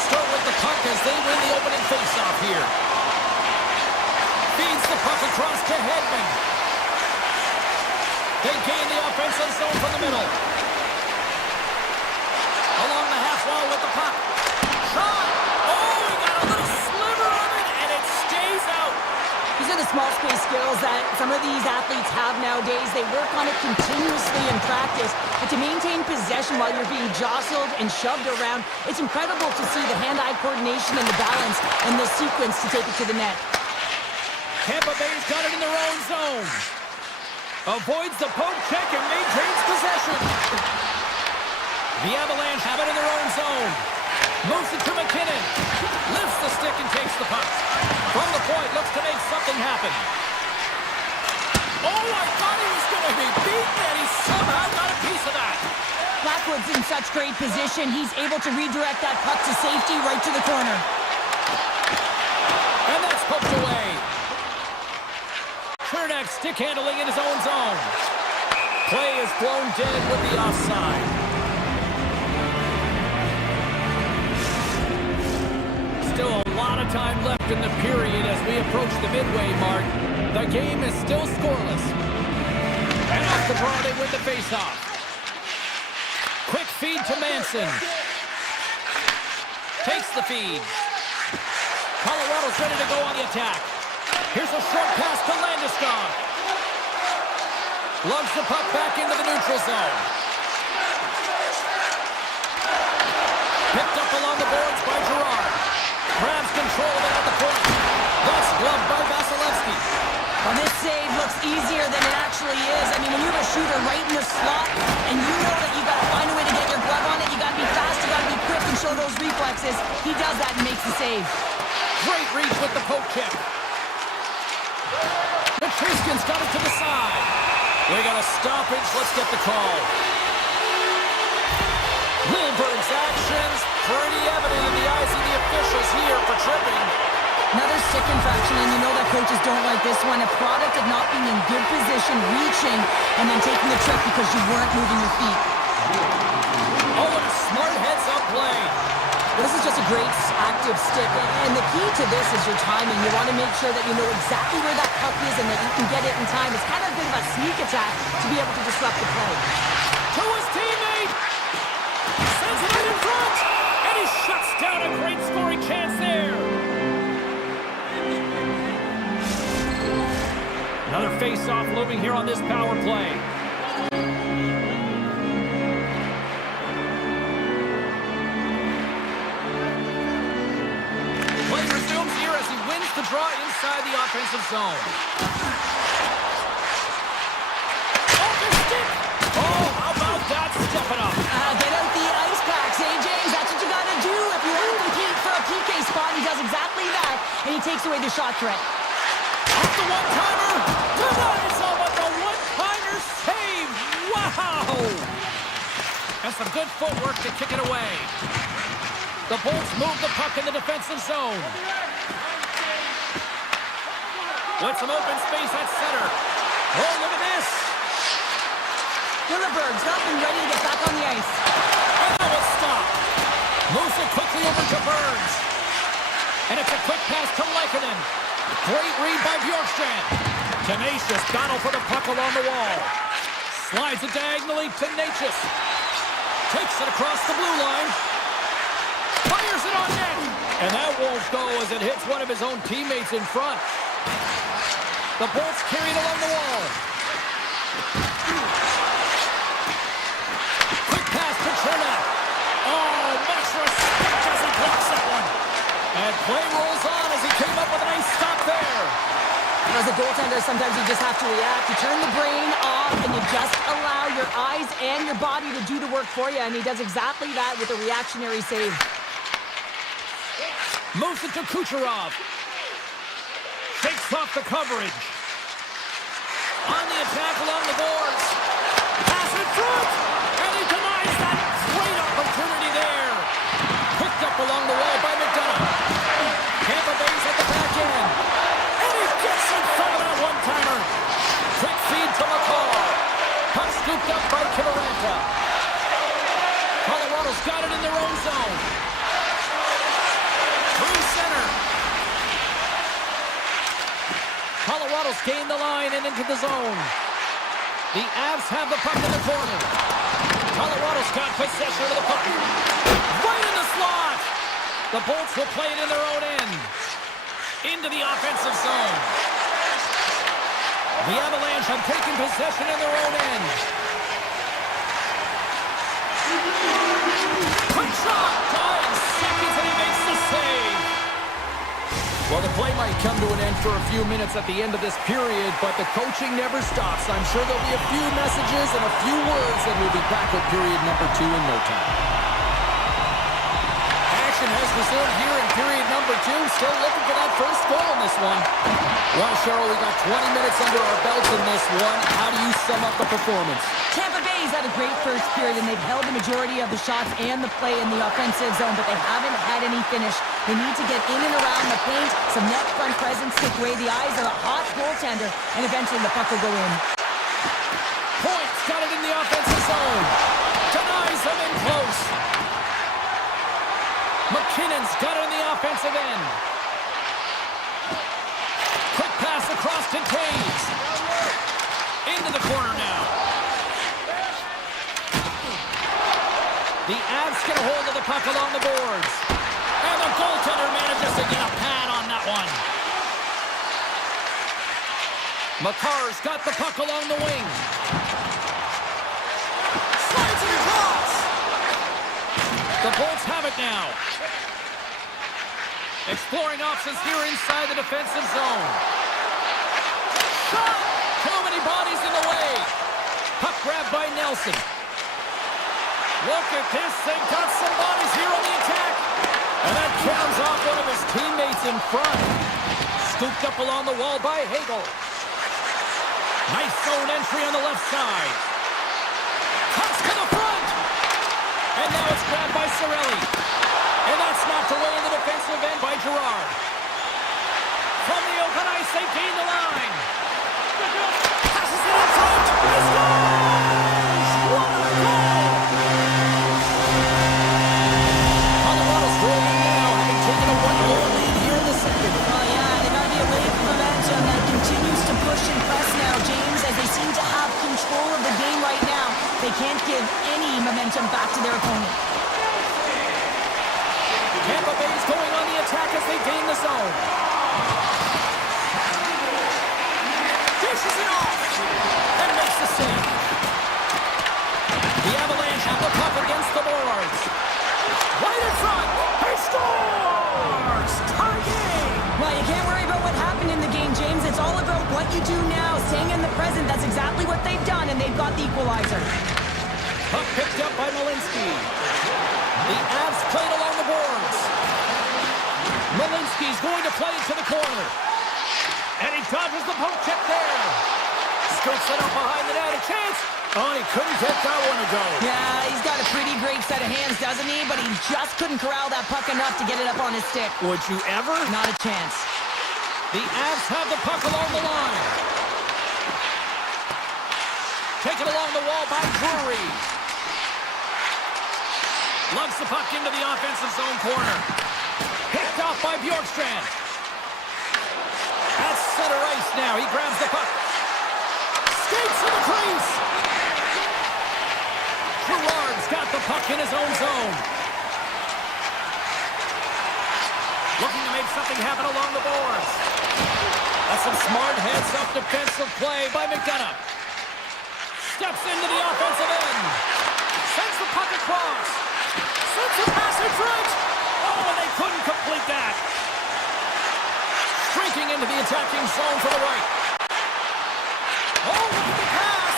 will start with the puck as they win the opening faceoff here. Feeds the puck across to Hedman. They gain the offensive zone from the middle. Along the half wall with the puck. Shot! Oh, he got a little sliver of it, and it stays out. These are the small space skills that some of these athletes have nowadays. They work on it continuously in practice. But to maintain possession while you're being jostled and shoved around, it's incredible to see the hand-eye coordination and the balance and the sequence to take it to the net. Tampa Bay's got it in their own zone. Avoids the poke check and maintains possession. The Avalanche have it in their own zone. Moves it to McKinnon. Lifts the stick and takes the puck. From the point, looks to make something happen. Oh, I thought he was going to be beaten, and he somehow got a piece of that. Blackwood's in such great position. He's able to redirect that puck to safety right to the corner. And that's poked away. Chernak stick handling in his own zone. Play is blown dead with the offside. Still a lot of time left in the period as we approach the midway mark. The game is still scoreless. And off the draw, they win the faceoff. Quick feed to Manson. Takes the feed. Colorado's ready to go on the attack. Here's a short pass to Landeskog. Lugs the puck back into the neutral zone. Picked up along the boards by Girard. Grabs control of it at the point. That's gloved by Vasilevsky. Well, this save looks easier than it actually is. I mean, when you have a shooter right in the slot, and you know that you got to find a way to get your glove on it, you got to be fast, you got to be quick and show those reflexes. He does that and makes the save. Great reach with the poke check. Patruskin's got it to the side. We got a stoppage. Let's get the call. Lindbergh's actions pretty evident in the eyes of the officials here for tripping. Another stick infraction, and you know that coaches don't like this one. A product of not being in good position, reaching, and then taking the trip because you weren't moving your feet. Oh, and a smart heads-up play. This is just a great active stick, and the key to this is your timing. You want to make sure that you know exactly where that puck is and that you can get it in time. It's kind of a bit of a sneak attack to be able to disrupt the play. To his teammate! Sends it right in front! And he shuts down a great scoring chance there! Another face-off looming here on this power play. Play resumes here as he wins the draw inside the offensive zone. Off his stick! Oh, how about that? Stepping up. Get out the ice packs, James. That's what you got to do. If you want to compete for a PK spot, he does exactly that, and he takes away the shot threat. Off the one-timer. Denies him with the one-timer save. Wow! And some good footwork to kick it away. The Bolts move the puck in the defensive zone. With some open space at center. Oh, look at this. Lindbergh's not been ready to get back on the ice. And that was stopped. Moves it quickly over to Burns. And it's a quick pass to Leikonen. Great read by Bjorkstrand. Tenacious battle for the puck along the wall. Slides it diagonally to Natchez. Takes it across the blue line. Fires it on net. And that won't go as it hits one of his own teammates in front. The Bolts carried along the wall. Quick pass to Chernak. Oh, much respect as he blocks that one. And play rolls on as he came up with a nice stop there. As a goaltender, sometimes you just have to react. You turn the brain off and you just allow your eyes and your body to do the work for you. And he does exactly that with a reactionary save. Moves it to Kucherov. Shakes off the coverage. On the attack along the boards. Pass in front. And he denies that great opportunity there. Picked up along the wall by McDonough. Tampa Bay's at the back end. And he gets in front of that one-timer. Quick feed to McCall. Puck scooped up by Kivaranta. Colorado's got it in their own zone. Colorado's gained the line and into the zone. The Avs have the puck in the corner. Colorado's got possession of the puck. Right in the slot! The Bolts will play it in their own end. Into the offensive zone. The Avalanche have taken possession in their own end. Quick shot! Dying seconds and he makes the save. Well, the play might come to an end for a few minutes at the end of this period, but the coaching never stops. I'm sure there'll be a few messages and a few words, and we'll be back with period number 2 in no time. Action has resumed here in period number 2. Still looking for that first goal in this one. Well, Cheryl, we got 20 minutes under our belts in this one. How do you sum up the performance? Tampa Bay's had a great first period, and they've held the majority of the shots and the play in the offensive zone, but they haven't had any finish. They need to get in and around the paint, some net front presence, take away the eyes of a hot goaltender, and eventually the puck will go in. Points got it in the offensive zone. Denies them in close. McKinnon's got it in the offensive end. Quick pass across to Taves. Into the corner now. The Avs get a hold of the puck along the boards. And the goaltender manages to get a pad on that one. Makar's got the puck along the wing. Slides it across. The Bolts have it now. Exploring options here inside the defensive zone. Shot! Too many bodies in the way. Puck grabbed by Nelson. Look at this. They've got some bodies here on the attack. And that jams off one of his teammates in front. Scooped up along the wall by Hagel. Nice zone entry on the left side. Cuts to the front. And now it's grabbed by Cirelli. And that's knocked away in the defensive end by Girard. From the open ice, they gain the line. Passes it in front. He scores! What a goal! Colorado's rolling now, having taken a 1-goal lead here in the second. Oh, yeah, they got to be a wave of momentum that continues to push and press now, James, as they seem to have control of the game right now. They can't give any momentum back to their opponent. Tampa Bay's going on the attack as they gain the zone. Dishes it off and makes the save. The Avalanche have the puck against the boards. Right in front. He scores! Tie game! Well, you can't worry about what happened in the game, James. It's all about what you do now, staying in the present. That's exactly what they've done, and they've got the equalizer. Puck picked up by Malinsky. The Avs played along the boards. Malinsky's going to play it to the corner. And he dodges the poke check there. Scoops it up behind the net. A chance. Oh, he couldn't get that one to go. Yeah, he's got a pretty great set of hands, doesn't he? But he just couldn't corral that puck enough to get it up on his stick. Would you ever? Not a chance. The Avs have the puck along the line. Taken along the wall by Drury. Lugs the puck into the offensive zone corner. Picked off by Bjorkstrand. At center ice now. He grabs the puck. Skates to the crease. Girard's got the puck in his own zone. Looking to make something happen along the boards. That's some smart heads-up defensive play by McDonough. Steps into the offensive end. Sends the puck across. Sends the pass in front. Oh, and they couldn't complete that. Streaking into the attacking zone to the right. Oh, look at the pass.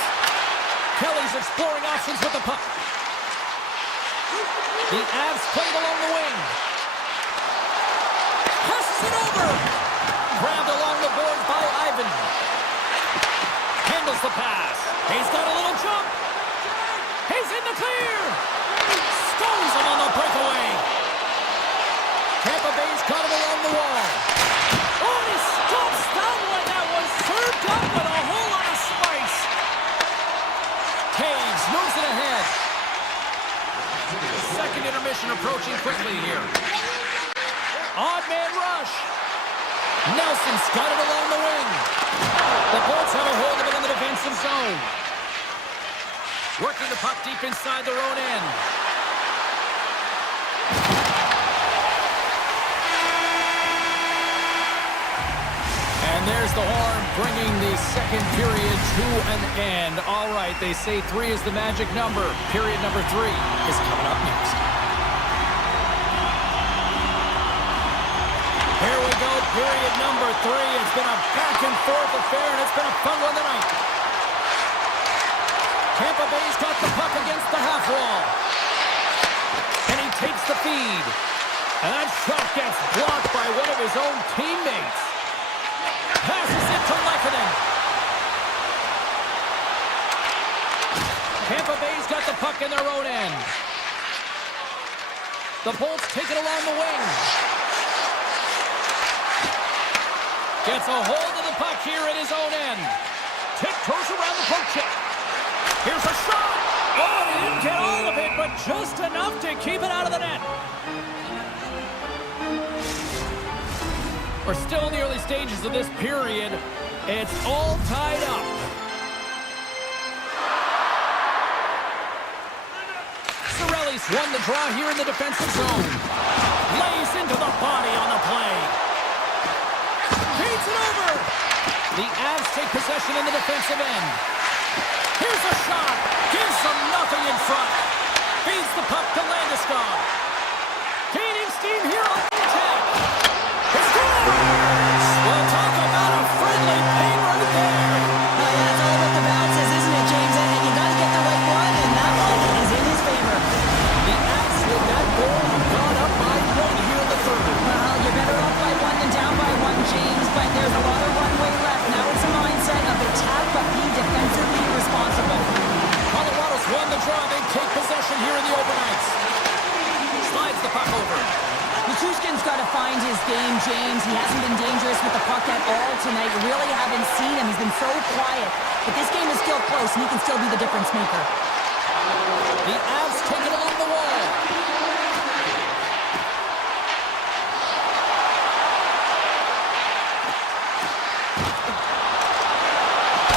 Kelly's exploring options with the puck. The Avs played along the wing. Passes it over. Grabbed along the board by Ivan. Handles the pass. He's got a little jump. He's in the clear. Stones him on the breakaway. Tampa Bay's got him along the wall. Oh, and he stops that one. That was served up with a whole lot of spice. Taves moves it ahead. Second intermission approaching quickly here. Odd man rush. Nelson's got it along the wing. The Bolts have a hold of it in the defensive zone. Working the puck deep inside their own end. And there's the horn, bringing the second period to an end. All right, they say 3 is the magic number. Period number 3 is coming up next. Here we go, period number 3. It's been a back-and-forth affair, and it's been a fun one tonight. Tampa Bay's got the puck against the half wall. And he takes the feed. And that shot gets blocked by one of his own teammates. Passes it to Lehkonen. Tampa Bay's got the puck in their own end. The Bolts take it along the wing. Gets a hold of the puck here in his own end. Tiptoes around the poke check. Here's a shot. Oh, he didn't get all of it, but just enough to keep it out of the net. We're still in the early stages of this period. It's all tied up. Cirelli's won the draw here in the defensive zone. Lays into the body on the play. Feeds it over. The Avs take possession in the defensive end. Here's a shot. Gives them nothing in front. Feeds the puck to Landeskog. Gaining steam here on the attack. It's good. Well, talk about a friendly pain right there. Yeah, it's all about the bounces, isn't it, James? And you got to get the right one, and that one is in his favor. The Avs with that goal have gone up by 1 here in the third. Well, you're better up by 1 than down by 1, James, but there's a lot of runway left. Now it's a mindset of attack, but be defensively responsible. Colorado's won the draw. They take possession here in the open ice. Slides the puck over. Nichushkin's got to find his game, James. He hasn't been dangerous with the puck at all tonight. You really haven't seen him. He's been so quiet. But this game is still close, and he can still be the difference maker. The Avs take it along the wall.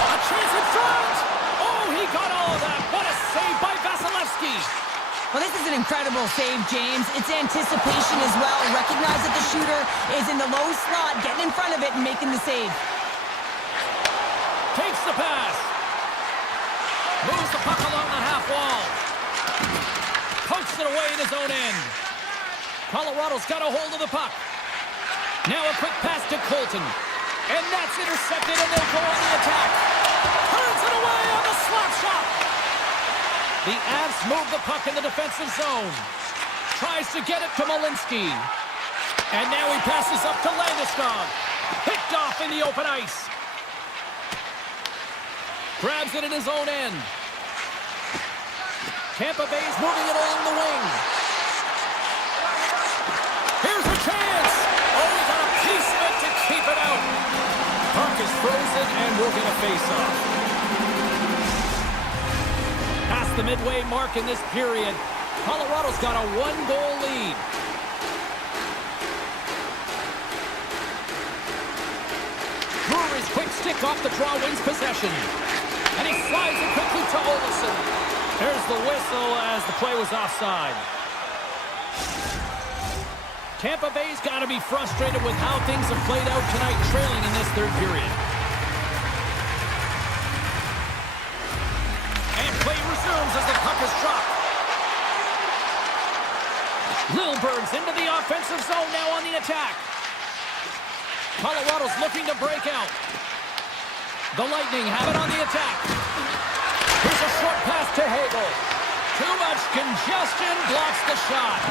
A chance in front! Oh, he got all of that. What a save by Vasilevsky. Well, this is an incredible save, James. It's anticipation as well. Recognize that the shooter is in the low slot, getting in front of it and making the save. Takes the pass. Moves the puck along the half wall. Pokes it away in his own end. Colorado's got a hold of the puck. Now a quick pass to Colton. And that's intercepted, and they'll go on the attack. Turns it away on the slap shot. The Avs move the puck in the defensive zone. Tries to get it to Malinsky. And now he passes up to Landeskog. Picked off in the open ice. Grabs it in his own end. Tampa Bay's moving it along the wing. Here's a chance. Oh, he got a piece of it to keep it out. Puck is frozen, and we'll get a face-off. Past the midway mark in this period, Colorado's got a 1-goal lead. Brewery's quick stick off the draw wins possession. And he slides it quickly to Olsen. There's the whistle as the play was offside. Tampa Bay's got to be frustrated with how things have played out tonight, trailing in this third period. And play resumes as the puck is dropped. Lilburg's into the offensive zone now on the attack. Colorado's looking to break out. The Lightning have it on the attack. Here's a short pass to Hagel. Too much congestion, blocks the shot.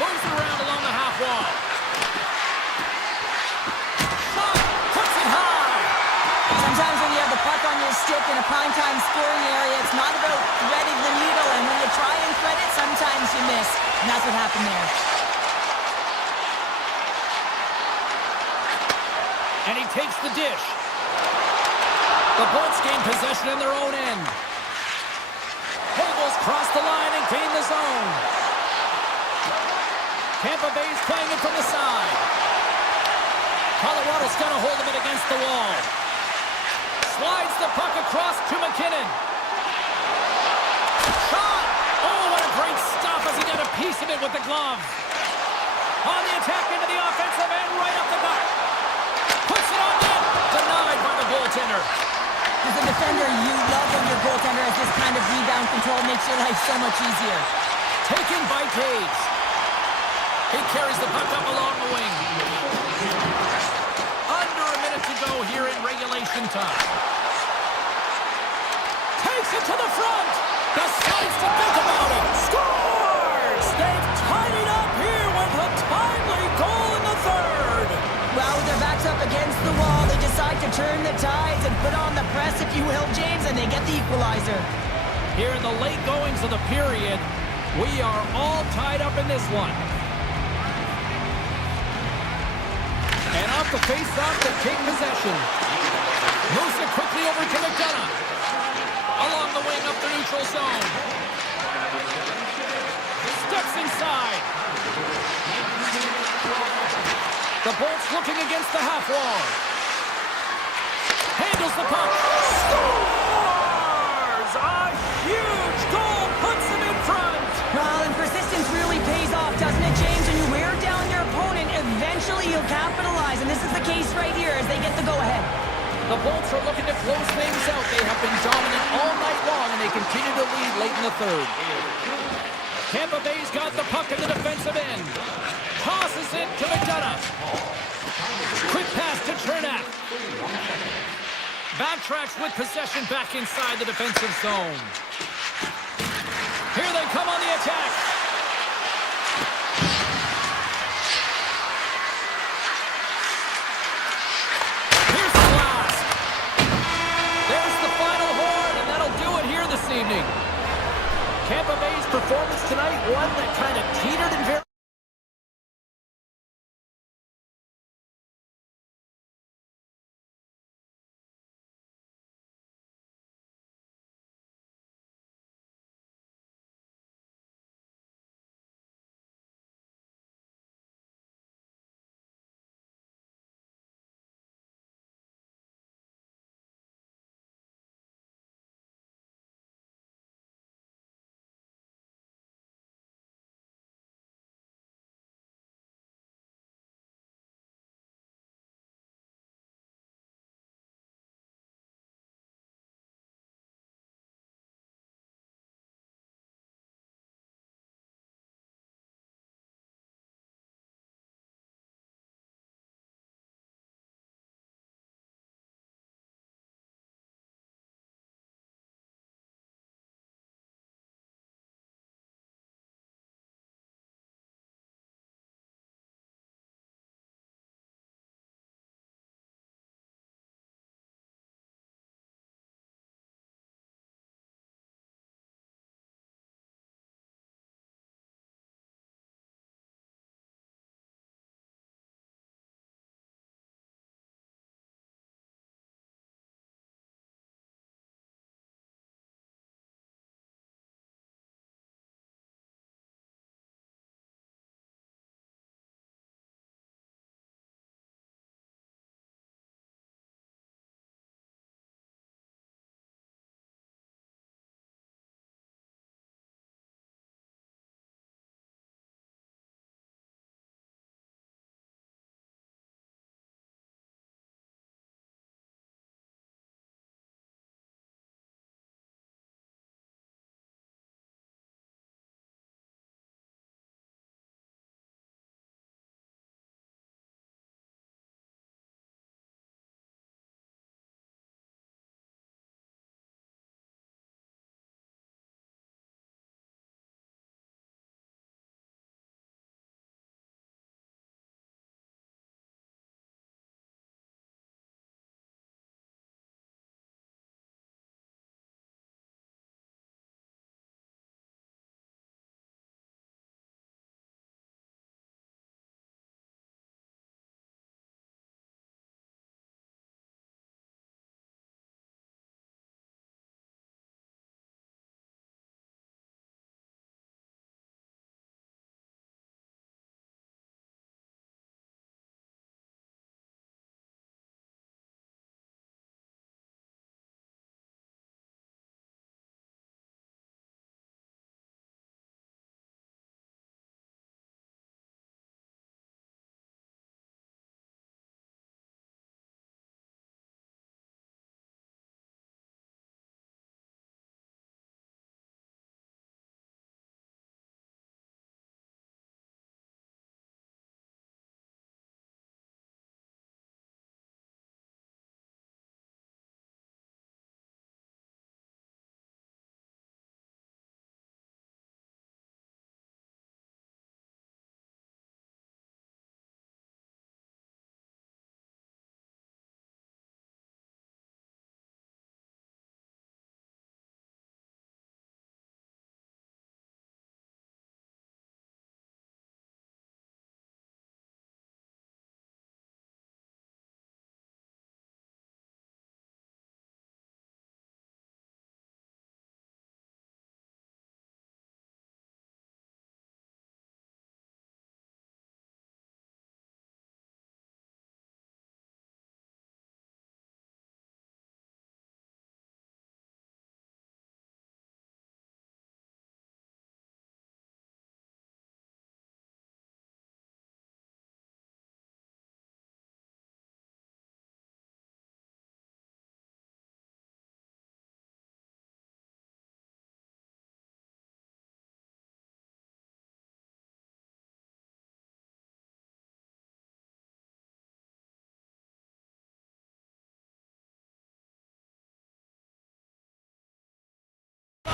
Moves it around along the half wall. Shot, puts it high. Sometimes when you have the puck on your stick in a primetime scoring area, it's not about threading the needle, and when you try and thread it, sometimes you miss. And that's what happened there. And he takes the dish. The Bolts gain possession in their own end. Hagel's crossed the line and gained the zone. Tampa Bay's playing it from the side. Colorado's got a hold of it against the wall. Slides the puck across to McKinnon. Shot! Oh, what a great stop as he got a piece of it with the glove. On the attack into the offensive end, right up the gut. Puts it on net. Denied by the goaltender. As a defender, you love when your goaltender has this kind of rebound control. Makes your life so much easier. Taken by Cage. He carries the puck up along the wing. Under a minute to go here in regulation time. Takes it to the front. Decides to think about it. Scores! They've tied it up here with a timely goal in the third. Well, with their backs up against the wall, they decide to turn the tides and put on the press, if you will, James, and they get the equalizer. Here in the late goings of the period, we are all tied up in this one. And off the face-off, they take possession. Moves it quickly over to McDonough. Along the wing up the neutral zone. Steps inside. The Bolts looking against the half wall. Handles the puck. Scores! A huge goal puts them in front. Well, and persistence really pays off, doesn't it, James? When you wear down your opponent, eventually you'll capitalize. And this is the case right here as they get the go-ahead. The Bolts are looking to close things out. They have been dominant all night long, and they continue to lead late in the third. Tampa Bay's got the puck in the defensive end. Tosses it to McDonough. Quick pass to Chernak. Backtracks with possession back inside the defensive zone. Here they come on the attack. Here's the blast. There's the final horn, and that'll do it here this evening. Tampa Bay's performance tonight, one that kind of teetered and very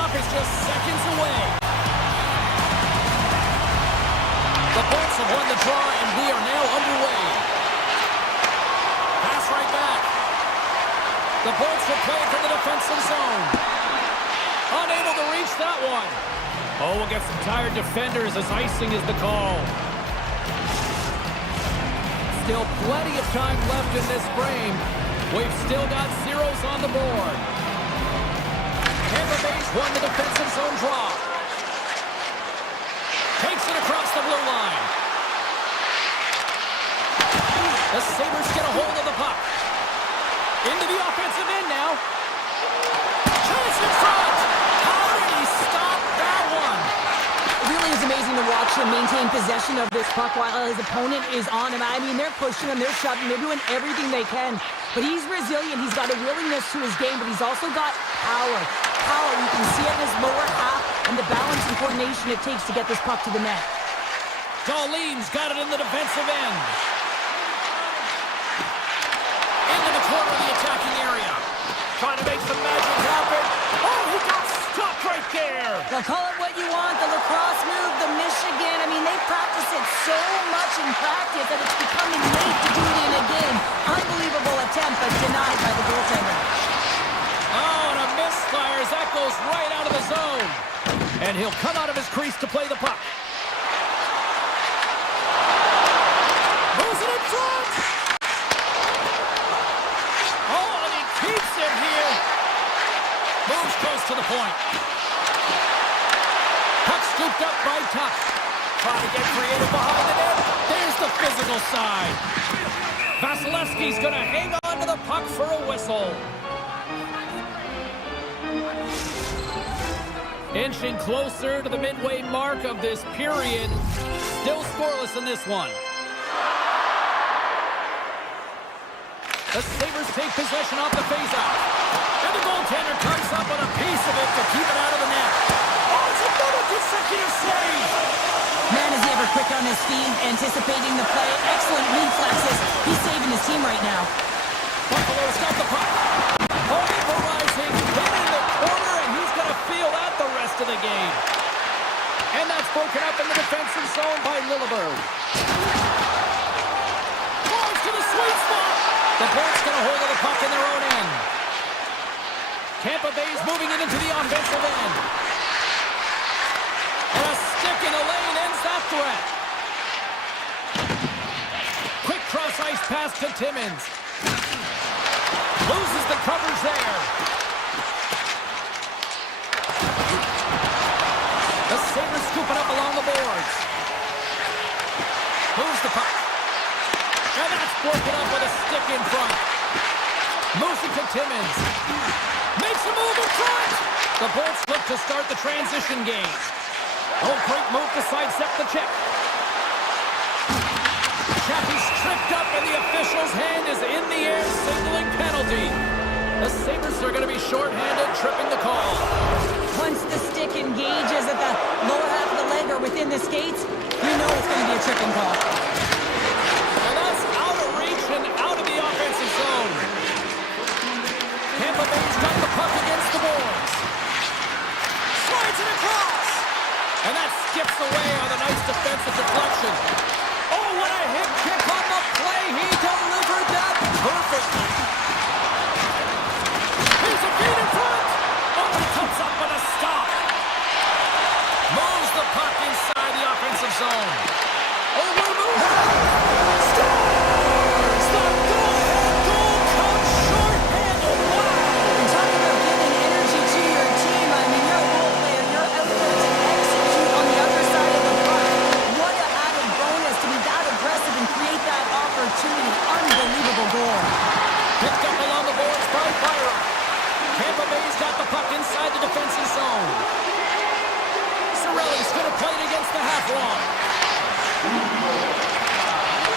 face-off is just seconds away. The Bolts have won the draw, and we are now underway. Pass right back. The Bolts will play it to the defensive zone. Unable to reach that one. Oh, we'll get some tired defenders as icing is the call. Still plenty of time left in this frame. We've still got zeros on the board. Tampa Bay's won the defensive zone draw. Takes it across the blue line. The Sabres get a hold of the puck. Into the offensive end now. Chance in front. How did he stop that one? It really is amazing to watch him maintain possession of this puck while his opponent is on him. I mean, they're pushing him, they're shoving, they're doing everything they can. But he's resilient, he's got a willingness to his game, but he's also got power. Power, you can see it in his lower half and the balance and coordination it takes to get this puck to the net. Darlene's got it in the defensive end. Into the corner of the attacking area. Trying to make some magic happen. Oh, he got stopped right there. Now call it what you want, the lacrosse move, the Michigan. I mean, they practice it so much in practice that it's becoming late to do it in a game. Unbelievable attempt, but denied by the goaltender. Oh, and a misfire as that goes right out of the zone. And he'll come out of his crease to play the puck. Moves it in front. Oh, and he keeps it here. Moves close to the point. Puck scooped up by Tuck. Trying to get creative behind the net. There's the physical side. Vasilevsky's going to hang on to the puck for a whistle. Inching closer to the midway mark of this period. Still scoreless in this one. The Sabres take possession off the faceoff. And the goaltender comes up on a piece of it to keep it out of the net. Oh, it's another consecutive save! Man, is he ever quick on his feet, anticipating the play. Excellent reflexes. He's saving his team right now. Buffalo's got the puck. Polarizing, hitting the corner, and he's going to feel that the rest of the game. And that's broken up in the defensive zone by Lilleberg. Goes to the sweet spot. The Bolts get a hold of the puck in their own end. Tampa Bay's moving it into the offensive end. And a stick in the lane ends that threat. Quick cross-ice pass to Timmins. Loses the coverage there. The Sabres scoop it up along the boards. Moves the puck. And that's broken up with a stick in front. Moves it to Timmins. Makes a move in front. The Bolts look to start the transition game. Oh, great move to sidestep the check. Chappie's tripped up and the official's hand is in the air, signaling penalty. The Sabres are going to be shorthanded, tripping the call. Once the stick engages at the lower half of the leg or within the skates, you know it's going to be a tripping call. And that's out of reach and out of the offensive zone. Tampa Bay's got the puck against the boards. Slides it across. And that skips away on a nice defensive deflection. Oh, what a hit kick on the play. He delivered that perfectly. Here's a feed in front. Oh, he comes up with a stop. Moves the puck inside the offensive zone. Oh, what a move. Scores! The go-ahead goal comes short-handed. Wow! And talk about giving energy to your team. I mean, you're a role player. You're out there to execute on the other side of the puck. What an added bonus to be that aggressive and create that opportunity. Unbelievable goal. Picked up along the boards by Byron. Tampa Bay's got the puck inside the defensive zone. Cirelli's going to play it against the half wall.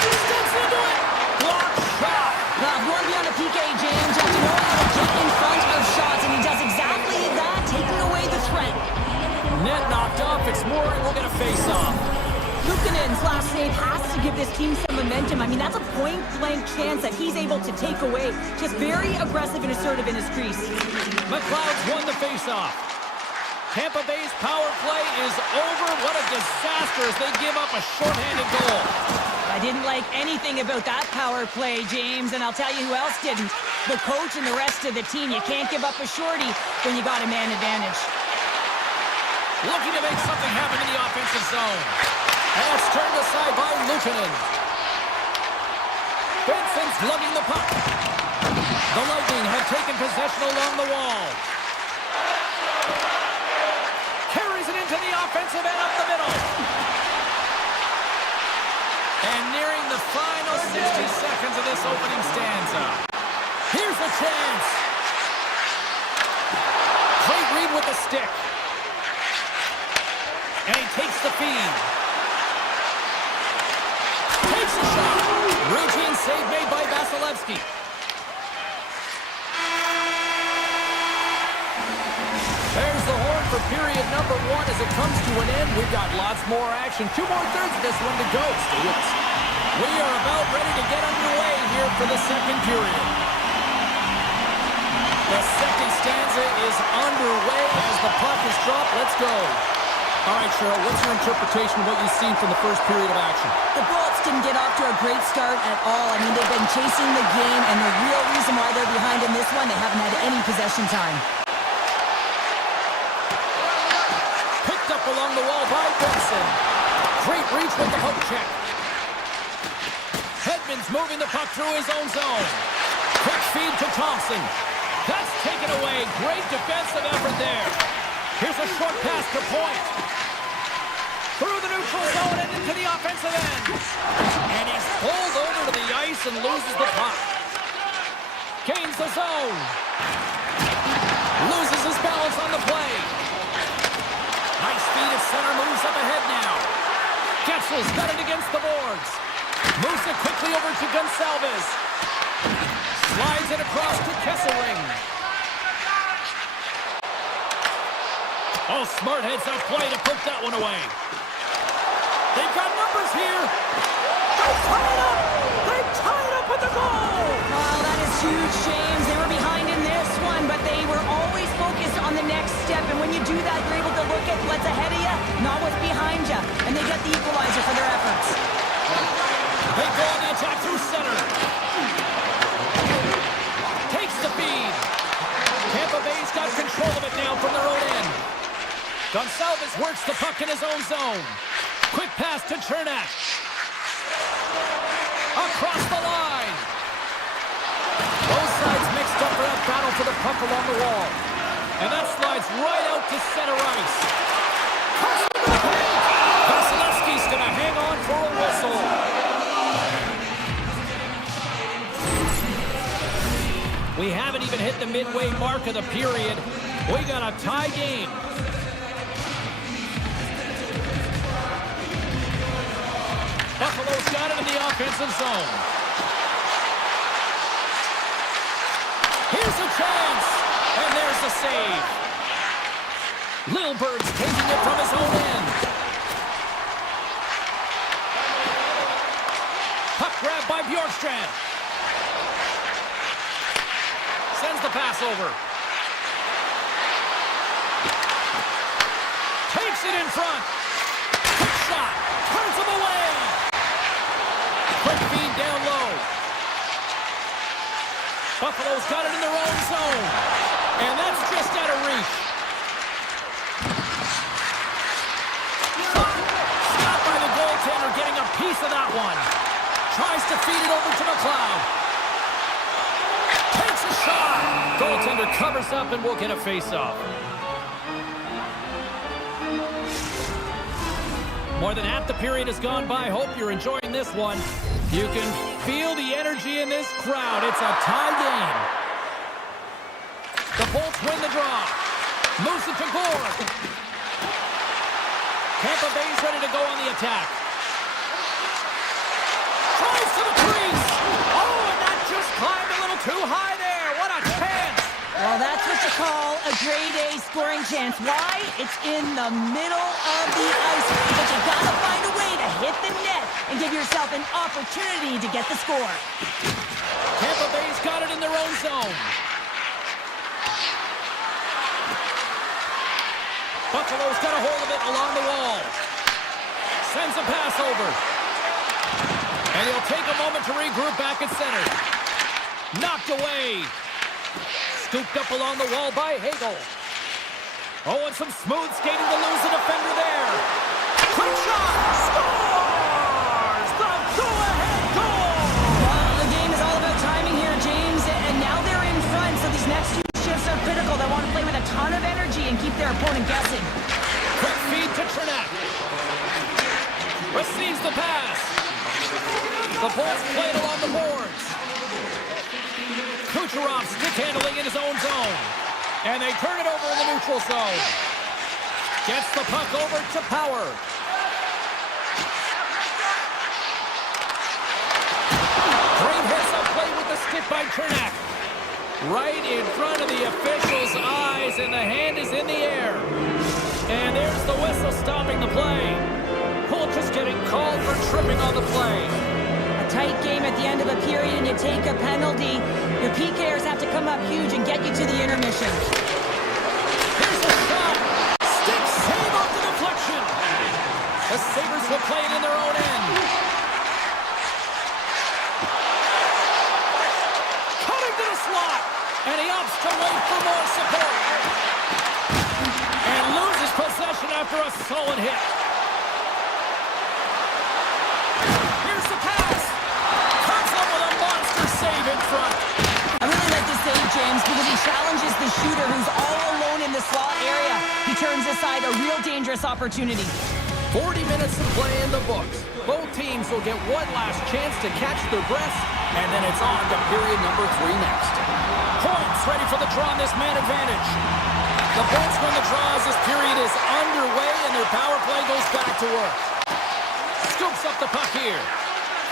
Steps into it. Block shot. Now, if you want to be on a PK, James, you have to know how to get in front of shots, and he does exactly that, taking away the threat. Net knocked off. It's Murray. We'll get a face-off. Luukkonen's last save has to give this team some momentum. I mean, that's a point-blank chance that he's able to take away. Just very aggressive and assertive in his crease. McLeod's won the face-off. Tampa Bay's power play is over. What a disaster as they give up a shorthanded goal. I didn't like anything about that power play, James, and I'll tell you who else didn't. The coach and the rest of the team. You can't give up a shorty when you got a man advantage. Looking to make something happen in the offensive zone. And it's turned aside by Luukkonen. Benson's lugging the puck. The Lightning have taken possession along the wall. Carries it into the offensive end up the middle. And nearing the final 60 seconds of this opening stanza. Here's a chance. Great read with the stick. And he takes the feed. Takes a shot. Routine save made by Vasilevsky. There's the horn for period number 1 as it comes to an end. We've got lots more action. 2 more thirds of this one to go. Stay with us. We are about ready to get underway here for the second period. The second stanza is underway as the puck is dropped. Let's go. All right, Cheryl, what's your interpretation of what you've seen from the first period of action? The Bolts didn't get off to a great start at all. I mean, they've been chasing the game, and the real reason why they're behind in this one, they haven't had any possession time. Picked up along the wall by Benson. Great reach with the hook check. Hedman's moving the puck through his own zone. Quick feed to Thompson. That's taken away. Great defensive effort there. Here's a short pass to Point. Through the neutral zone and into the offensive end. And he's pulled over to the ice and loses the puck. Gains the zone. Loses his balance on the play. Nice feed at center, moves up ahead now. Getzel's got it against the boards. Moves it quickly over to Gonsalves. Slides it across to Kesselring. Oh, smart heads up play to put that one away. They've got numbers here. They've tied up. They've tied up with the goal. Wow, that is huge, James. They were behind in this one, but they were always focused on the next step. And when you do that, you're able to look at what's ahead of you, not what's behind you. And they get the equalizer for their efforts. They go on the attack through center. Takes the feed. Tampa Bay's got control of it now from their own end. Gonsalves works the puck in his own zone. Quick pass to Chernak. Across the line. Both sides mixed up for that battle for the puck along the wall. And that slides right out to center ice. Vasilevsky's going to hang on for a whistle. We haven't even hit the midway mark of the period. We got a tie game. Buffalo's got it in the offensive zone. Here's a chance. And there's the save. Lilbird's taking it from his own end. Puck grab by Bjorkstrand. Sends the pass over. Takes it in front. Quick shot. Turns him away. Quick feed down low. Buffalo's got it in their own zone. And that's just out of reach. Stopped by the goaltender, getting a piece of that one. Tries to feed it over to McLeod. Takes a shot. Goaltender covers up and we'll get a face-off. More than half the period has gone by. Hope you're enjoying this one. You can feel the energy in this crowd. It's a tie game. The Bolts win the draw. Moves it to Gord. Tampa Bay's ready to go on the attack. Tries to the crease. Oh, and that just climbed a little too high there. What a chance. Well, that's what you call a grade A scoring chance. Why? It's in the middle of the ice. But you gotta find a way to hit the net and give yourself an opportunity to get the score. Tampa Bay's got it in their own zone. Buffalo's got a hold of it along the wall. Sends a pass over. And he'll take a moment to regroup back at center. Knocked away. Scooped up along the wall by Hagel. Oh, and some smooth skating to lose the defender there. Quick shot! Scores! The go-ahead goal! Well, the game is all about timing here, James, and now they're in front, so these next few shifts are critical. They want to play with a ton of energy and keep their opponent guessing. Quick feed to Trinak. Receives the pass. The ball's played along the boards. Kucherov stick handling in his own zone. And they turn it over in the neutral zone. Gets the puck over to Power. Great heads-up play with the stick by Trinak. Right in front of the official's eyes, and the hand is in the air. And there's the whistle stopping the play. Polk is getting called for tripping on the play. A tight game at the end of a period, and you take a penalty. Your PKers have to come up huge and get you to the intermission. Here's a shot. Stick save off the deflection. The Sabres will play it in their own end. Cutting to the slot. And he opts to wait for more support. And loses possession after a solid hit. Here's the pass. Comes up with a monster save in front. I really like this save, James, because he challenges the shooter who's all alone in the slot area. He turns aside a real dangerous opportunity. 40 minutes to play in the books. Both teams will get one last chance to catch their breaths, and then it's on to period number 3 next. Points ready for the draw on this man advantage. The Bolts win the draw as this period is underway, and their power play goes back to work. Scoops up the puck here.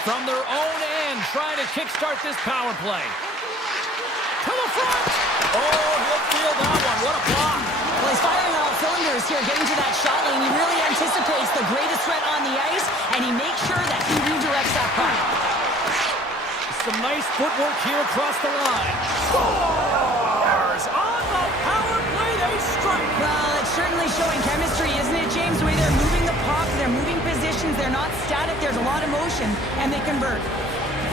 From their own end, trying to kickstart this power play. To the front! Oh, he'll feel that one. What a block. Well, he's firing on all cylinders here, getting to that shot lane. He really anticipates the greatest threat on the ice, and he makes sure that he redirects that puck. Some nice footwork here across the line. Scores! On the power play, they strike! Well, it's certainly showing chemistry, isn't it, James? The way they're moving the puck, they're moving positions, they're not static, there's a lot of motion, and they convert.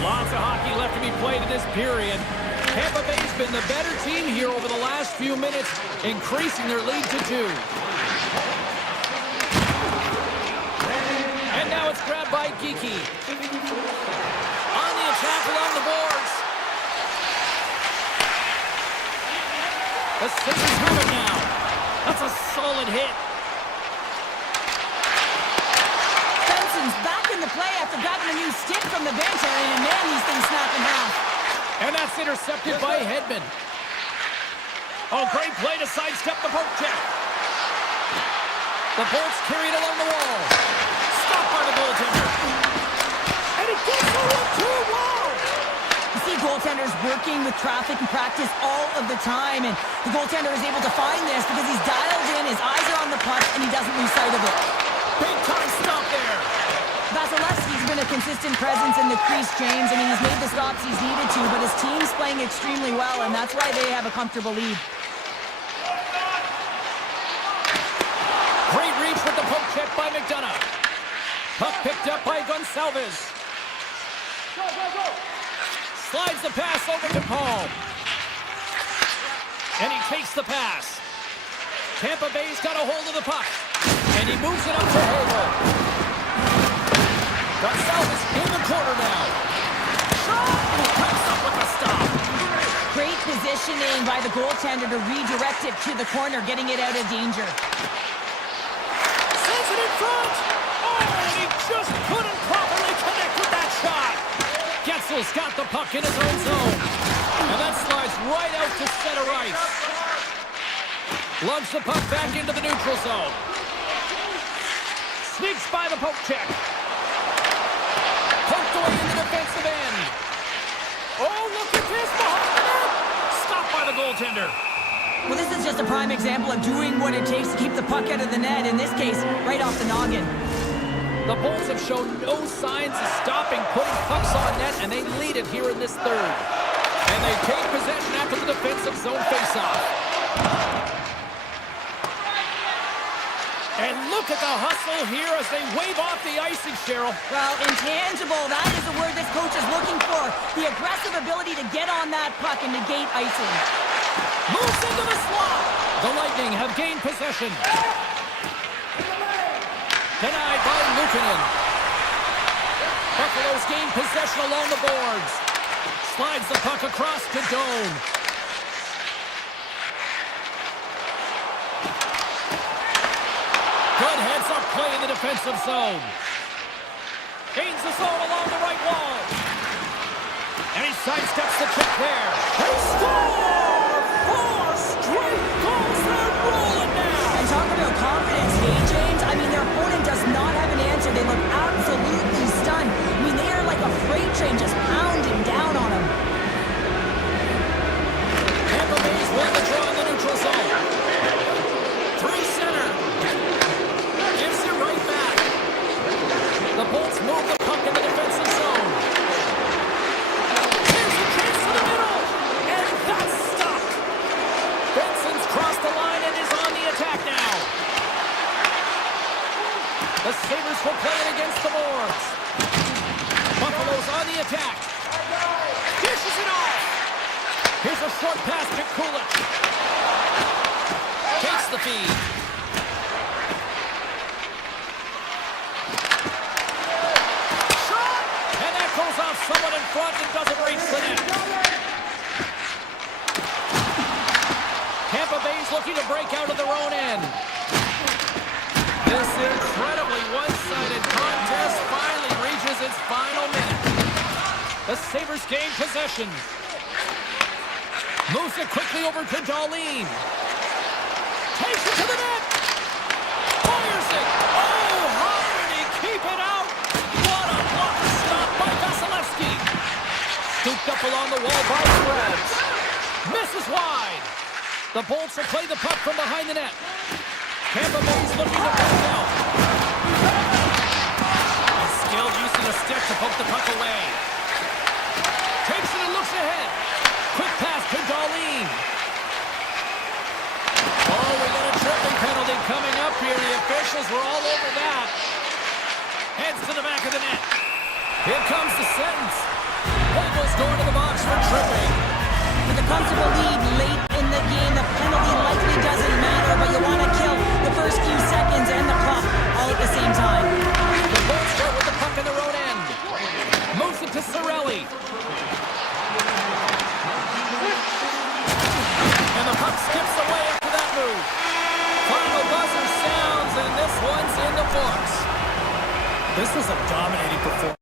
Lots of hockey left to be played in this period. Tampa Bay's been the better team here over the last few minutes, increasing their lead to 2. And now it's grabbed by Geekie. On the attack along the boards. The Sixers have it now. That's a solid hit. Benson's back in the play after grabbing a new stick from the bench area, and man, these things snap in half. And that's intercepted by Hedman. Oh, great play to sidestep the poke check. The Bolts carried along the wall. Stopped by the goaltender. And he gets over too low. You see goaltenders working with traffic and practice all of the time, and the goaltender is able to find this because he's dialed in, his eyes are on the puck, and he doesn't lose sight of it. Big time stop there. Vasilevsky's been a consistent presence in the crease, James. I mean, he's made the stops he's needed to, but his team's playing extremely well, and that's why they have a comfortable lead. Great reach with the poke check by McDonough. Puck picked up by Gonsalves. Slides the pass over to Paul. And he takes the pass. Tampa Bay's got a hold of the puck. And he moves it up to Hagel. Gonsalves in the corner now. Shot! And he comes up with a stop. Great positioning by the goaltender to redirect it to the corner, getting it out of danger. Sends it in front! Oh, and he just couldn't properly connect with that shot. Getzel's got the puck in his own zone. And that slides right out to center ice. Lugs the puck back into the neutral zone. Sneaks by the poke check. Poked away in the defensive end. Oh, look at this behind the net. Stopped by the goaltender. Well, this is just a prime example of doing what it takes to keep the puck out of the net. In this case, right off the noggin. The Bolts have shown no signs of stopping putting pucks on net, and they lead it here in this third. And they take possession after the defensive zone faceoff. look at the hustle here as they wave off the icing, Cheryl. Well, intangible, that is the word this coach is looking for. The aggressive ability to get on that puck and negate icing. Moves into the slot. The Lightning have gained possession. Denied by Luukkonen. Buffalo's gained possession along the boards. Slides the puck across to Doan. Good heads-up play in the defensive zone. Gains the zone along the right wall. And he sidesteps the kick there. They score! 4 straight goals. They're rolling now. And talk about confidence, hey, James? I mean, their opponent does not have an answer. They look absolutely stunned. I mean, they are like a freight train just pounding down on them. Tampa Bay's won the draw in the neutral zone. Through center. Gives it right back. The Bolts move the puck in the defensive zone. Here's a chance to the middle. And that's stopped. Benson's crossed the line and is on the attack now. The Sabres will play it against the boards. Buffalo's on the attack. Dishes it off. Here's a short pass to Kulich. Takes the feed. Shot! And that goes off someone in front and doesn't reach the net. Tampa Bay's looking to break out of their own end. This incredibly one-sided contest finally reaches its final minute. The Sabres gain possession. Moves it quickly over to Dahlin. Takes it to the net. Fires it. Oh, how did he keep it out? What a block stop by Vasilevsky. Scooped up along the wall by Krebs. Misses wide. The Bolts will play the puck from behind the net. Tampa Bay's looking to break out. A skilled use of the stick to poke the puck away. Takes it and looks ahead. Quick pass to Dahlin. Oh, we got a tripping penalty coming up here. The officials were all over that. Heads to the back of the net. Here comes the sentence. Vogel's going to the box for tripping. With a comfortable lead late in the game, the penalty likely doesn't matter, but you want to kill the first few seconds and the clock all at the same time. The Bolts start with the puck in their own end. Moves it to Cirelli. And the puck skips away after that move. Final buzzer sounds, and this one's in the books. This was a dominating performance.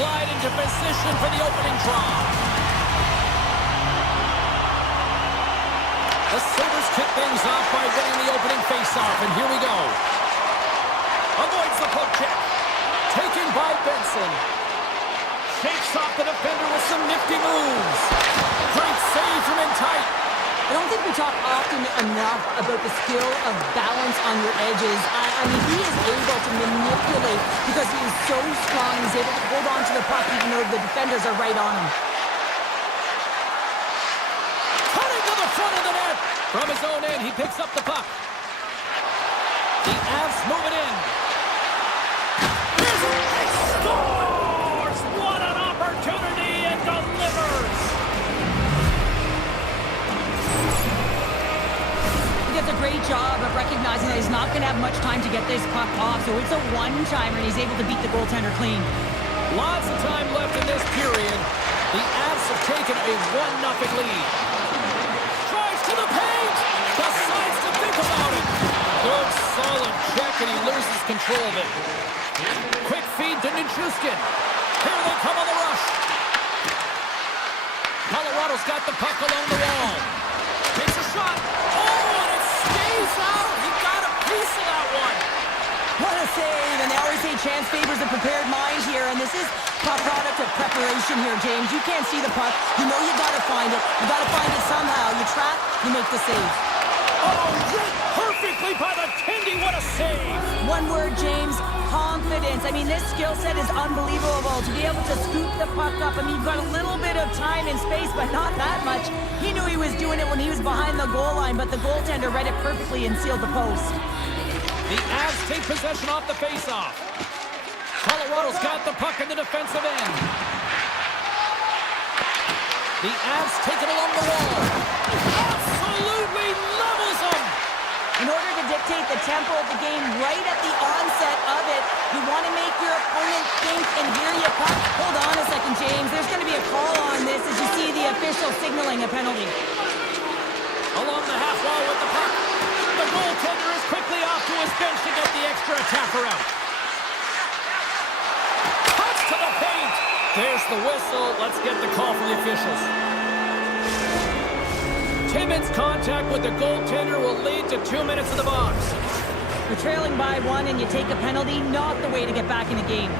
slide into position for the opening draw. The Sabres kick things off by getting the opening face-off, and here we go. Avoids the poke check. Taken by Benson. Shakes off the defender with some nifty moves. Great save from in tight. I don't think we talk often enough about the skill of balance on your edges. I mean, he is able to manipulate because he is so strong. He's able to hold on to the puck even though the defenders are right on him. Cutting to the front of the net. From his own end, he picks up the puck. The Avs move it in. Here's a scores! What an opportunity and delivers! He does a great job of recognizing that he's not going to have much time to get this puck off, so it's a one-timer and he's able to beat the goaltender clean. Lots of time left in this period. The Avs have taken a 1-0 lead. Tries to the paint! Decides to think about it. Good, solid check, and he loses control of it. Quick feed to Nichushkin. Here they come on the rush. Colorado's got the puck along the wall. Takes a shot. Oh, and it stays out. He got a piece of that one. What a save, and they always say chance favors a prepared mind here, and this is a product of preparation here, James. You can't see the puck. You know you got to find it. You got to find it somehow. You trap, you make the save. Oh, read perfectly by the Tendy. What a save. One word, James, confidence. I mean, this skill set is unbelievable. To be able to scoop the puck up, I mean, you've got a little bit of time and space, but not that much. He knew he was doing it when he was behind the goal line, but the goaltender read it perfectly and sealed the post. The Avs take possession off the faceoff. Colorado's got the puck in the defensive end. The Avs take it along the wall. Absolutely levels them. In order to dictate the tempo of the game right at the onset of it, you want to make your opponent think and hear you puck. Hold on a second, James. There's going to be a call on this as you see the official signaling a penalty. Along the half wall with the puck. The goaltender is quickly off to his bench to get the extra attacker out. Touch to the paint. There's the whistle. Let's get the call from the officials. Timmins' contact with the goaltender will lead to 2 minutes in the box. You're trailing by one and you take a penalty, not the way to get back in the game.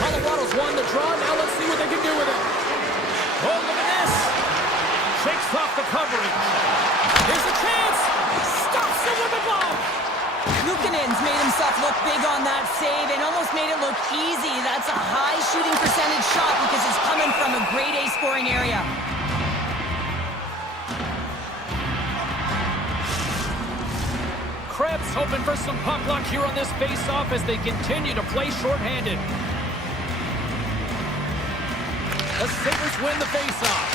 Colorado's won the draw. Now let's see what they can do with it. Oh, look at this. Shakes off the coverage. Here's a chance. Stops it with the glove. Luukkonen's made himself look big on that save and almost made it look easy. That's a high shooting percentage shot because it's coming from a grade A scoring area. Krebs hoping for some puck luck here on this face-off as they continue to play shorthanded. The Sabres win the face-off.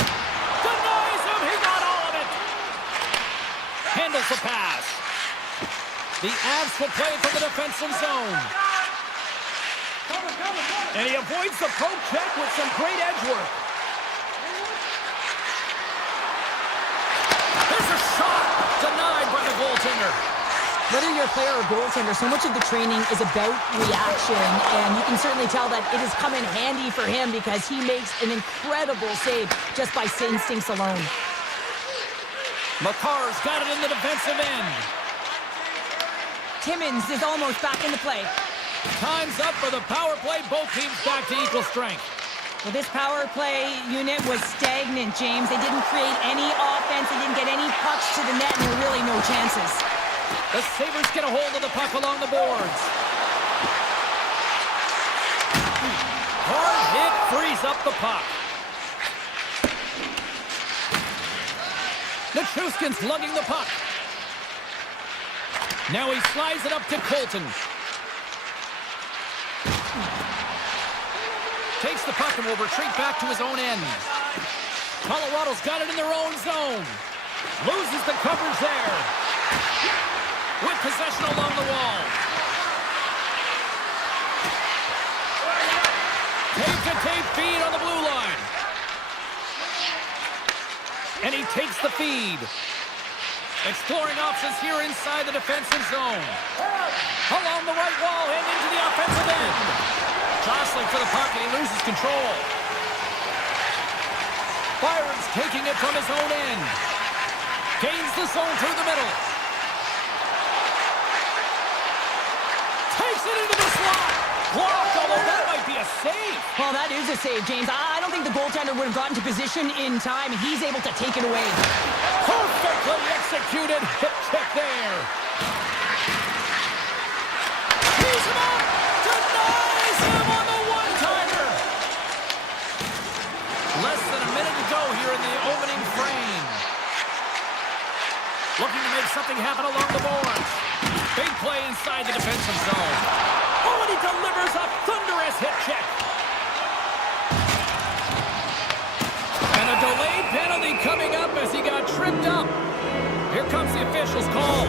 Denies him. He got all of it. Handles the pass. The Avs will play from the defensive zone. And he avoids the poke check with some great edge work. There's a shot. Denied by the goaltender. Whether you're a player or goaltender, so much of the training is about reaction, and you can certainly tell that it has come in handy for him because he makes an incredible save just by instincts alone. Makar's got it in the defensive end. Timmins is almost back into play. Time's up for the power play. Both teams back to equal strength. Well, this power play unit was stagnant, James. They didn't create any offense. They didn't get any pucks to the net, and there were really no chances. The Sabres get a hold of the puck along the boards. Hard hit frees up the puck. Nichushkin's lugging the puck. Now he slides it up to Colton. Takes the puck and will retreat back to his own end. Colorado's got it in their own zone. Loses the coverage there. With possession along the wall. Tape-to-tape feed on the blue line. And he takes the feed. Exploring options here inside the defensive zone. Along the right wall and into the offensive end. Jostling for the puck, and he loses control. Byron's taking it from his own end. Gains the zone through the middle. Takes it into the slot. Blocked, although that might be a save. Well, that is a save, James. I don't think the goaltender would have gotten to position in time. He's able to take it away. Perfectly executed. Hip check there. He's him up. Denies him on the one-timer. Less than a minute to go here in the opening frame. Looking to make something happen along the boards. Big play inside the defensive zone. Oh, and he delivers a thunderous hit check. And a delayed penalty coming up as he got tripped up. Here comes the official's call.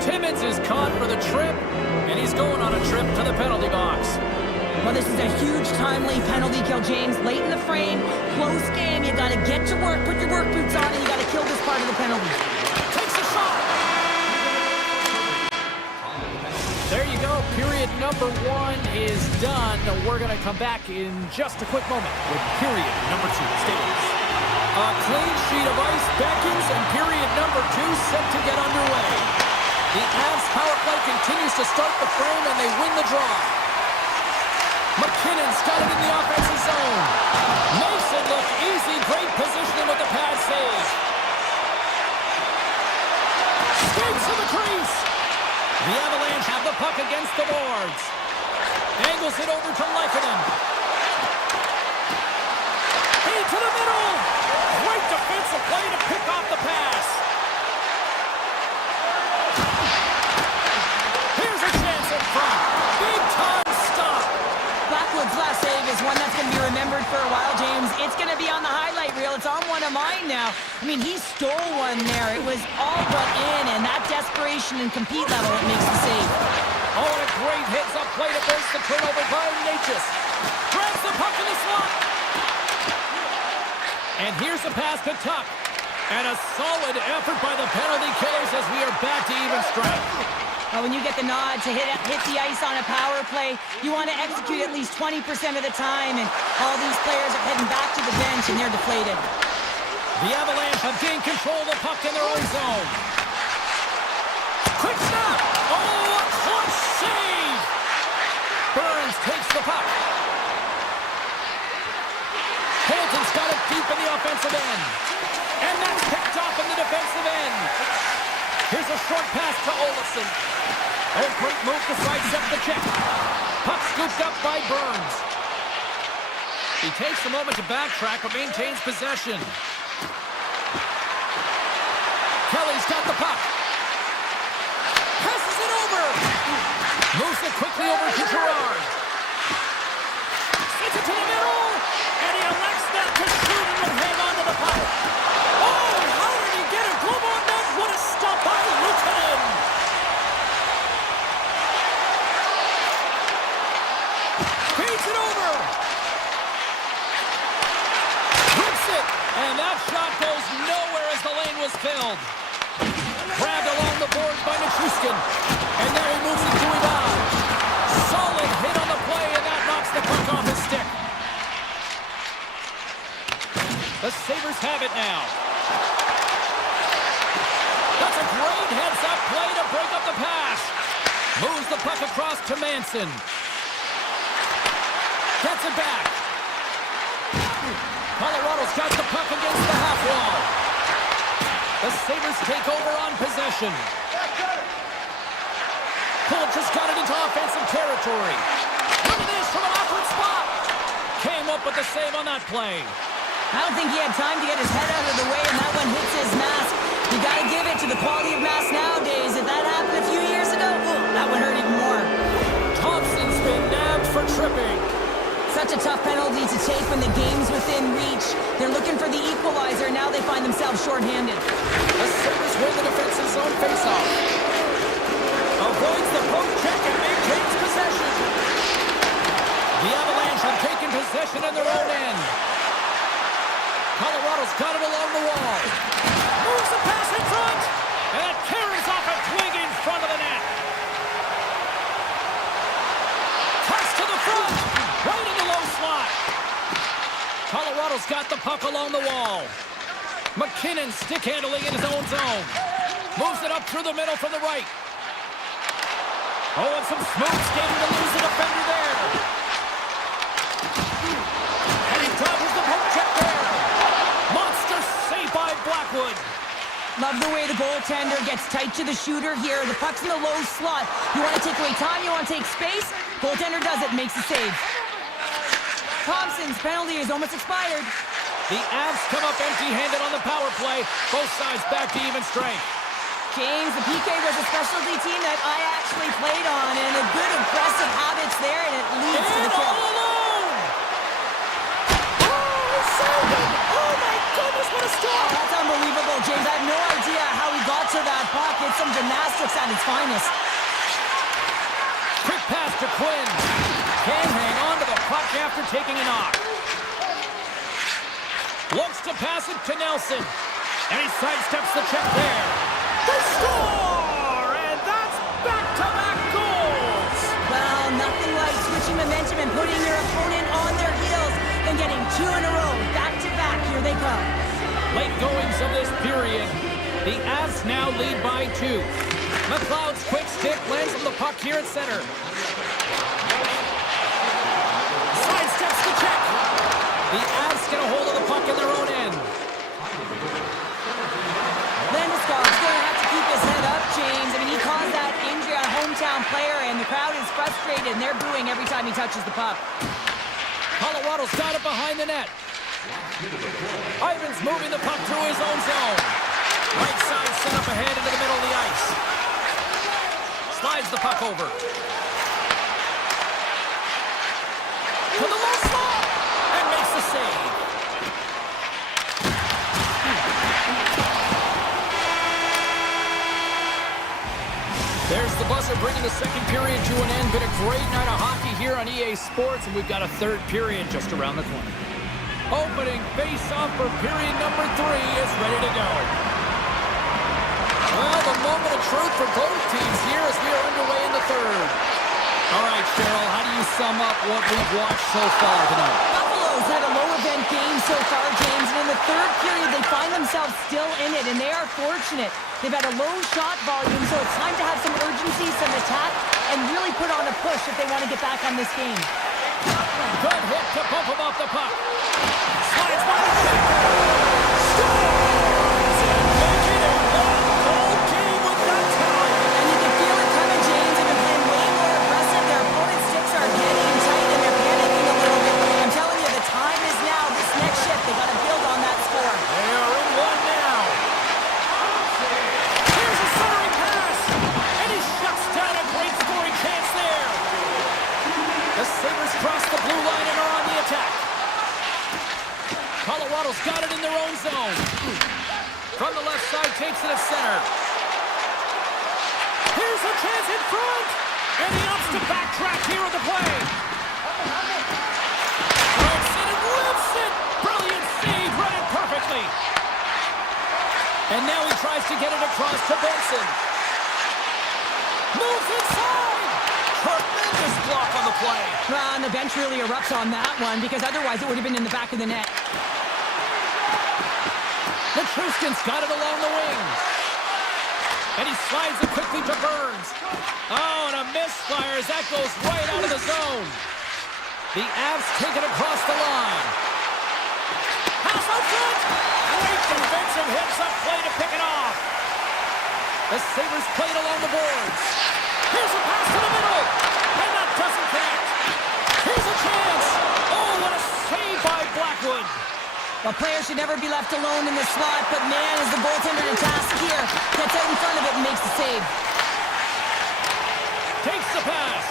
Timmins is caught for the trip, and he's going on a trip to the penalty box. Well, this is a huge timely penalty kill, James. Late in the frame, close game. You got to get to work, put your work boots on, and you got to kill this part of the penalty. Takes a shot. There you go. Period number 1 is done. We're going to come back in just a quick moment with period number 2. Stay with us. A clean sheet of ice beckons, and period number 2 set to get underway. The Avs power play continues to start the frame, and they win the draw. McKinnon's got it in the offensive zone. Mason looked easy. Great positioning with the pad save. Skates to the crease. The Avalanche have the puck against the boards. Angles it over to Leikonen. Into the middle. Great defensive play to pick off the pass. Here's a chance in front. Big time stop. Blackwood's last save is one that's going to be remembered for a while, James. It's going to be on the highlight reel. It's on one of mine now. I mean, he stole one there. It was all but in, and that desperation and compete level, it makes the save. Oh, and a great hits-up play to force the turnover by Natchez. Grabs the puck in the slot. And here's the pass to Tuck. And a solid effort by the penalty killers as we are back to even strength. When you get the nod to hit the ice on a power play, you want to execute at least 20% of the time, and all these players are heading back to the bench, and they're deflated. The Avalanche have gained control of the puck in their own zone. Quick snap! Oh, a close save! Burns takes the puck. Hamilton's got it deep in the offensive end. And that's picked off in the defensive end. Here's a short pass to Olofsson. Oh, great move to sidestep the check. Puck scooped up by Burns. He takes a moment to backtrack, but maintains possession. Kelly's got the puck. Passes it over. Moves it quickly over to Gerard. Sends it to the middle. And he elects that to shoot and will hang on to the puck. Oh, how did he get a glove on that? What a stop by Luukkonen. Feeds it over. Rips it. And that shot goes nowhere as the lane was filled. Grabbed along the boards by Nichushkin. And now he moves it to Ivan. Solid hit on the play, and that knocks the puck off his stick. The Sabres have it now. That's a great heads-up play to break up the pass. Moves the puck across to Manson. Gets it back. Colorado's got the puck against the half wall. The Sabres take over on possession. Pulch has got it into offensive territory. Look at this from an awkward spot. Came up with the save on that play. I don't think he had time to get his head out of the way, and that one hits his mask. You got to give it to the quality of mask nowadays. If that happened a few years ago, that would hurt even more. Thompson's been nabbed for tripping. Such a tough penalty to take when the game's within reach. They're looking for the equalizer, and now they find themselves shorthanded. The Sabres win the defensive zone faceoff. Avoids the poke check and maintains possession. The Avalanche have taken possession in their own end. Colorado's got it along the wall. Moves the pass in front. And it carries off a twig in front of the net. Pass to the front. Right in the Colorado's got the puck along the wall. McKinnon stick handling in his own zone. Moves it up through the middle from the right. Oh, and some smooth skating to lose the defender there. And he dodges the poke check there. Monster save by Blackwood. Love the way the goaltender gets tight to the shooter here. The puck's in the low slot. You want to take away time, you want to take space. Goaltender does it, makes the save. Thompson's penalty is almost expired. The Avs come up empty-handed on the power play. Both sides back to even strength. James, the PK was a specialty team that I actually played on, and a good aggressive habits there, and it leads to the kill. All alone! Oh, saved it! Oh my goodness, what a stop! That's unbelievable, James. I have no idea how he got to that puck. It's some gymnastics at its finest. Quick pass to Quinn. Can't hang on to the puck after taking a knock. Looks to pass it to Nelson. And he sidesteps the check there. They score! And that's back-to-back goals! Well, nothing like switching momentum and putting your opponent on their heels and getting two in a row. Back-to-back, here they come. Late goings of this period. The Avs now lead by 2. McLeod's quick stick lands on the puck here at center. Sidesteps the check. The Avs get a hold of the puck in their own end. Landeskog's going to have to keep his head up, James. I mean, he caused that injury on a hometown player, and the crowd is frustrated, and they're booing every time he touches the puck. Colorado's got it behind the net. Ivan's moving the puck through his own zone. Right side set up ahead into the middle of the ice. Slides the puck over. To the low slot! And makes the save. There's the buzzer bringing the second period to an end. Been a great night of hockey here on EA Sports, and we've got a third period just around the corner. Opening face-off for period number 3 is ready to go. Well, the moment of truth for both teams here as we are underway in the third. All right, Cheryl, how do you sum up what we've watched so far tonight? Buffalo's had a low-event game so far, James, and in the third period, they find themselves still in it, and they are fortunate. They've had a low shot volume, so it's time to have some urgency, some attack, and really put on a push if they want to get back on this game. Good hit to bump him off the puck. Slides by the net. Scores! And making it one-goal game with that time. And you can feel it coming, James. They've been playing way more aggressive. Their opponent's sticks are getting tight, and they're panicking a little bit. I'm telling you, the time is now. This next shift, they got to build on that score. They are in one now. Here's a centering pass. And he shuts down a great scoring chance there. The Sabres cross the blue line and are on the attack. Colorado's got it in their own zone. From the left side, takes it at center. Here's a chance in front. And he opts to backtrack here on the play. Rips it and rips it. Brilliant save, read it perfectly. And now he tries to get it across to Benson. Moves inside. Tremendous block on the play. Well, and the bench really erupts on that one, because otherwise it would have been in the back of the net. Matruskin's got it along the wings. And he slides it quickly to Burns. Oh, and a misfire as that goes right out of the zone. The Avs take it across the line. Pass out front. Great defensive hits up play to pick it off. The Sabres play it along the boards. Here's a pass to the middle. And that doesn't connect. Here's a chance. Oh, what a save by Blackwood. Well, players should never be left alone in the slot, but man, is the goaltender to task here. Gets out in front of it and makes the save. Takes the pass.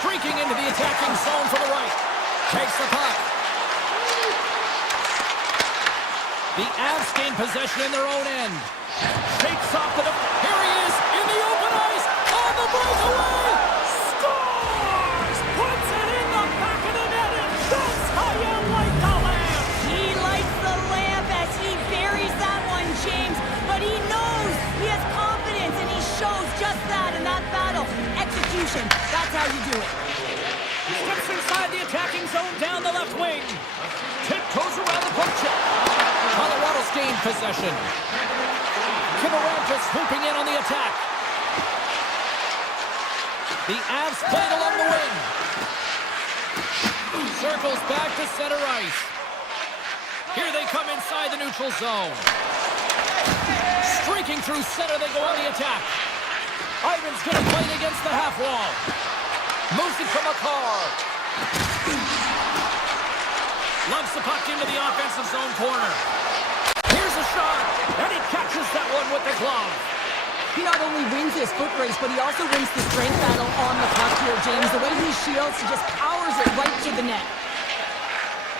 Streaking into the attacking zone for the right. Takes the puck. The Avs gain possession in their own end. Shakes off the... Here he is in the open ice. On the breakaway. Scores! Puts it in the back of the net, and that's how you light the lamp. He lights the lamp as he buries that one, James. But he knows he has confidence, and he shows just that in that battle. Execution. That's how you do it. Steps inside the attacking zone down the left wing. Tiptoes around the poke check. Colorado's gained possession. Kibberant's swooping in on the attack. The Avs played along the wing. Circles back to center ice. Here they come inside the neutral zone. Streaking through center, they go on the attack. Ivan's going to play it against the half wall. Moves it from a car. Loves the puck into the offensive zone corner. Here's a shot, and he catches that one with the glove. He not only wins this foot race, but he also wins the strength battle on the puck here, James. The way he shields, he just powers it right to the net.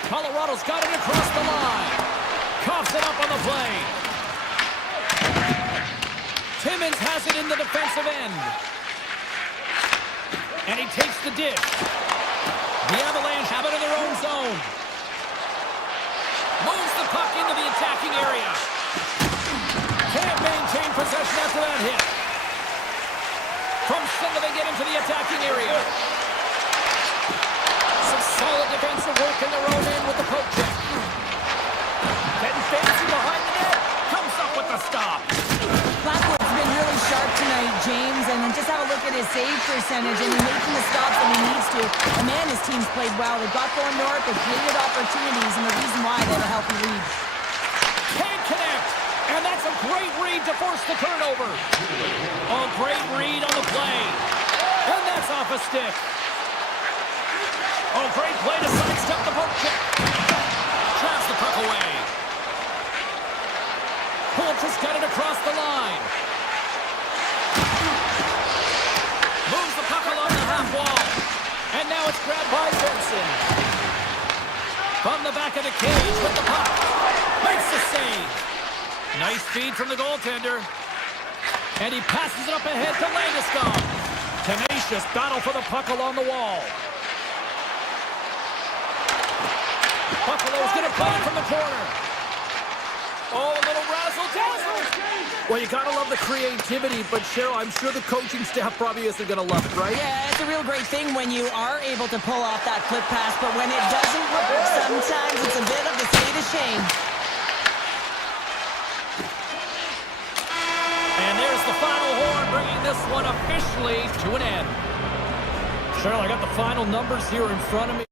Colorado's got it across the line. Coughs it up on the play. Timmins has it in the defensive end. And he takes the dish. The Avalanche have it in their own zone. Moves the puck into the attacking area. Can't maintain possession after that hit. From center they get into the attacking area. Some solid defensive work in their own end with the poke check. Getting fancy behind the net. Comes up with the stop. Blackwood's been really sharp tonight, James, and then just have a look at his save percentage, and he's making the stops when he needs to. And man, his team's played well. They've got going north, they've created opportunities, and the reason why they have a healthy lead. Can't connect, and that's a great read to force the turnover. Oh, great read on the play. And that's off a stick. Oh, great play to sidestep the poke check. Traps the puck away. Holtz has got it across the line. Moves the puck along the half wall. And now it's grabbed by Benson. From the back of the cage with the puck. Makes the save. Nice feed from the goaltender. And he passes it up ahead to Landeskog. Tenacious battle for the puck along the wall. Buffalo's going to play it from the corner. Oh, a little razzle-dazzle. Well, you gotta love the creativity, but Cheryl, I'm sure the coaching staff probably isn't gonna love it, right? Yeah, it's a real great thing when you are able to pull off that flip pass, but when it doesn't work, sometimes it's a bit of a state of shame. And there's the final horn, bringing this one officially to an end. Cheryl, I got the final numbers here in front of me.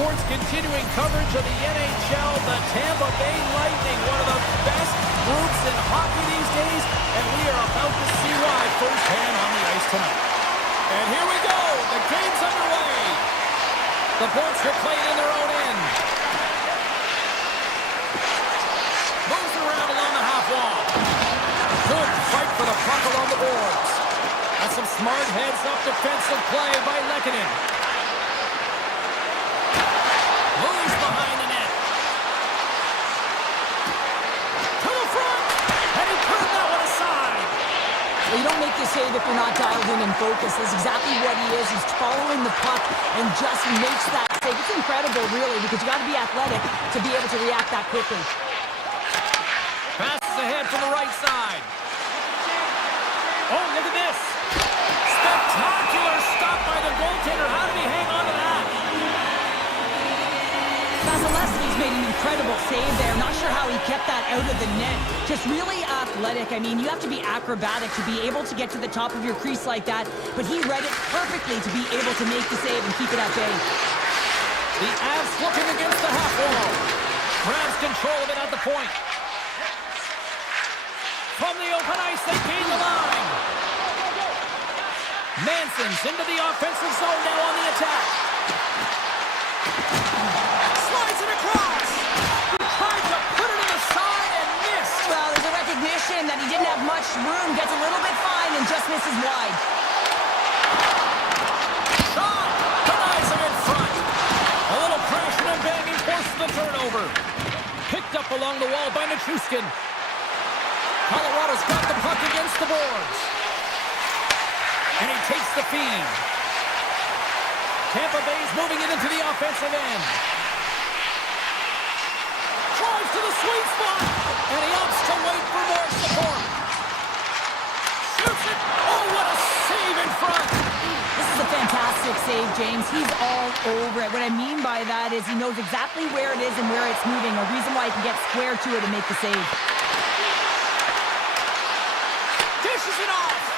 Sports continuing coverage of the NHL, the Tampa Bay Lightning, one of the best groups in hockey these days, and we are about to see why firsthand on the ice tonight. And here we go, the game's underway. The Bolts are playing in their own end. Moves around along the half wall. Good fight for the puck along the boards. That's some smart heads-up defensive play by Lehkonen. Moves behind the net. To the front! And he turned that one aside. Well, you don't make the save if you're not dialed in and focused. That's exactly what he is. He's following the puck and just makes that save. It's incredible, really, because you got to be athletic to be able to react that quickly. Passes ahead from the right side. Oh, look at this. Spectacular stop by the goaltender. How did he hang on to that? Vasilevsky's made an incredible save there. Not sure how he kept that out of the net. Just really athletic. I mean, you have to be acrobatic to be able to get to the top of your crease like that. But he read it perfectly to be able to make the save and keep it at bay. The Avs looking against the half wall. Grabs control of it at the point. From the open ice, they gain the line. Manson's into the offensive zone now on the attack. Slides it across. He tried to put it in the side and missed. Well, there's a recognition that he didn't have much room. Gets a little bit fine and just misses wide. Shot. Denies him in front. A little crashing and banging forces the turnover. Picked up along the wall by Nichushkin. Colorado's got the puck against the boards. And he takes the feed. Tampa Bay's moving it into the offensive end. Drives to the sweet spot. And he opts to wait for more support. Shoots it. Oh, what a save in front. This is a fantastic save, James. He's all over it. What I mean by that is he knows exactly where it is and where it's moving. A reason why he can get square to it and make the save. Dishes it off.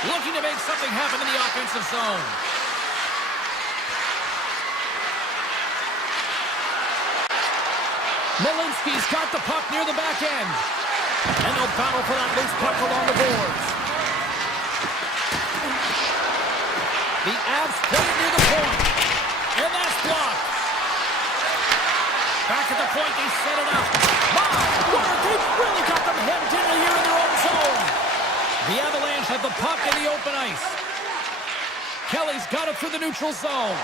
Looking to make something happen in the offensive zone. Malinsky's got the puck near the back end. And they'll battle for that loose puck along the boards. The Avs play it near the point. And that's blocked. Back at the point, they set it up. My word, they've really got them hemmed in here in their own zone. The Avalanche have the puck in the open ice. Kelly's got it through the neutral zone.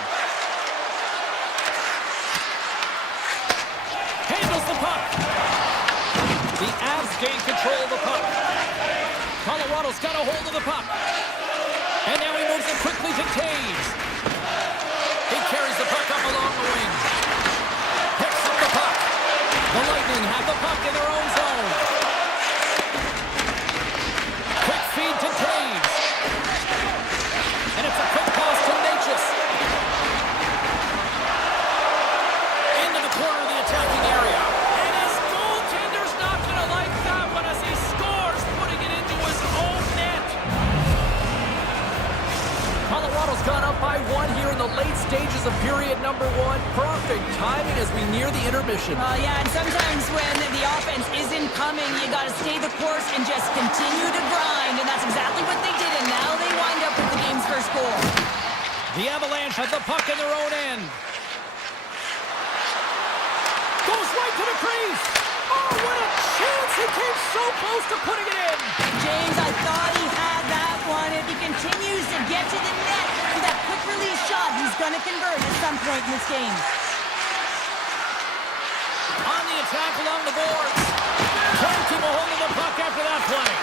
Handles the puck. The Avs gain control of the puck. Colorado's got a hold of the puck. And now he moves it quickly to Taves. He carries the puck up along the wing. Picks up the puck. The Lightning have the puck in their own zone. Quick feed to Taves. And it's a quick pass to Natchez. Into the corner of the attacking area. And his goaltender's not going to like that one as he scores, putting it into his own net. Colorado's gone up by one here in the late stages of period number one. Perfect timing as we near the intermission. Yeah, and sometimes when the offense isn't coming, you got to stay the course and just continue to grind. And that's exactly what they did, and now they wind up with the game's first goal. The Avalanche have the puck in their own end. Goes right to the crease. Oh, what a chance. He came so close to putting it in. James, I thought he had that one. If he continues to get to the net for that quick release shot, he's going to convert at some point in this game. On the attack along the boards. Can't keep a hold of the puck after that play.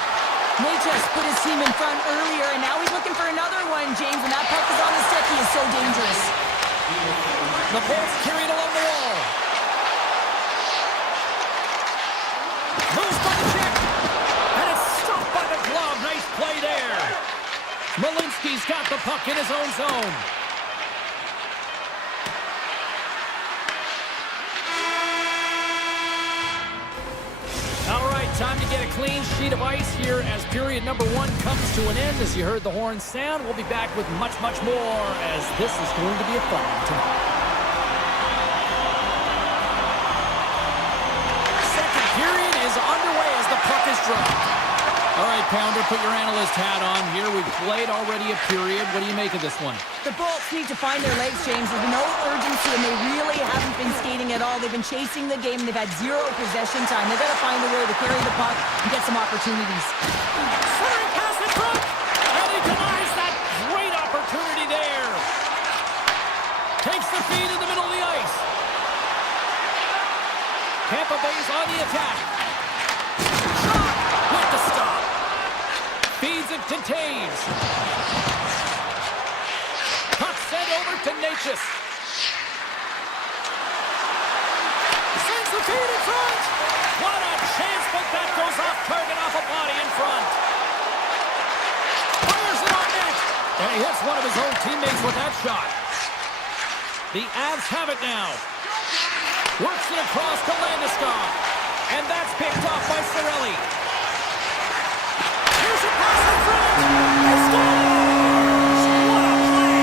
Natchez put his team in front earlier, and now he's looking for another one, James. When that puck is on the stick, he is so dangerous. The Bolts carry it along the wall. Moves by the check. And it's stopped by the glove. Nice play there. Malinsky's got the puck in his own zone. All right, time to get a clean sheet of ice here as period number one comes to an end. As you heard the horn sound, we'll be back with much, much more as this is going to be a fun one tonight. pounder, put your analyst hat on here. We've played already a period. What do you make of this one? The Bolts need to find their legs, James. There's no urgency, and they really haven't been skating at all. They've been chasing the game, and they've had zero possession time. They've got to find a way to carry the puck and get some opportunities. Centering pass in front, and he denies that great opportunity there. Takes the feed in the middle of the ice. Tampa Bay's on the attack. Shot with the stop. Feeds it to Taves. Puck sent over to Natchez. Sends the feed in front. What a chance, but that goes off target, off a body in front. Fires it on net. And he hits one of his own teammates with that shot. The Avs have it now. Works it across to Landeskog. And that's picked off by Cirelli. Here's a pass in front. He scores! What a play!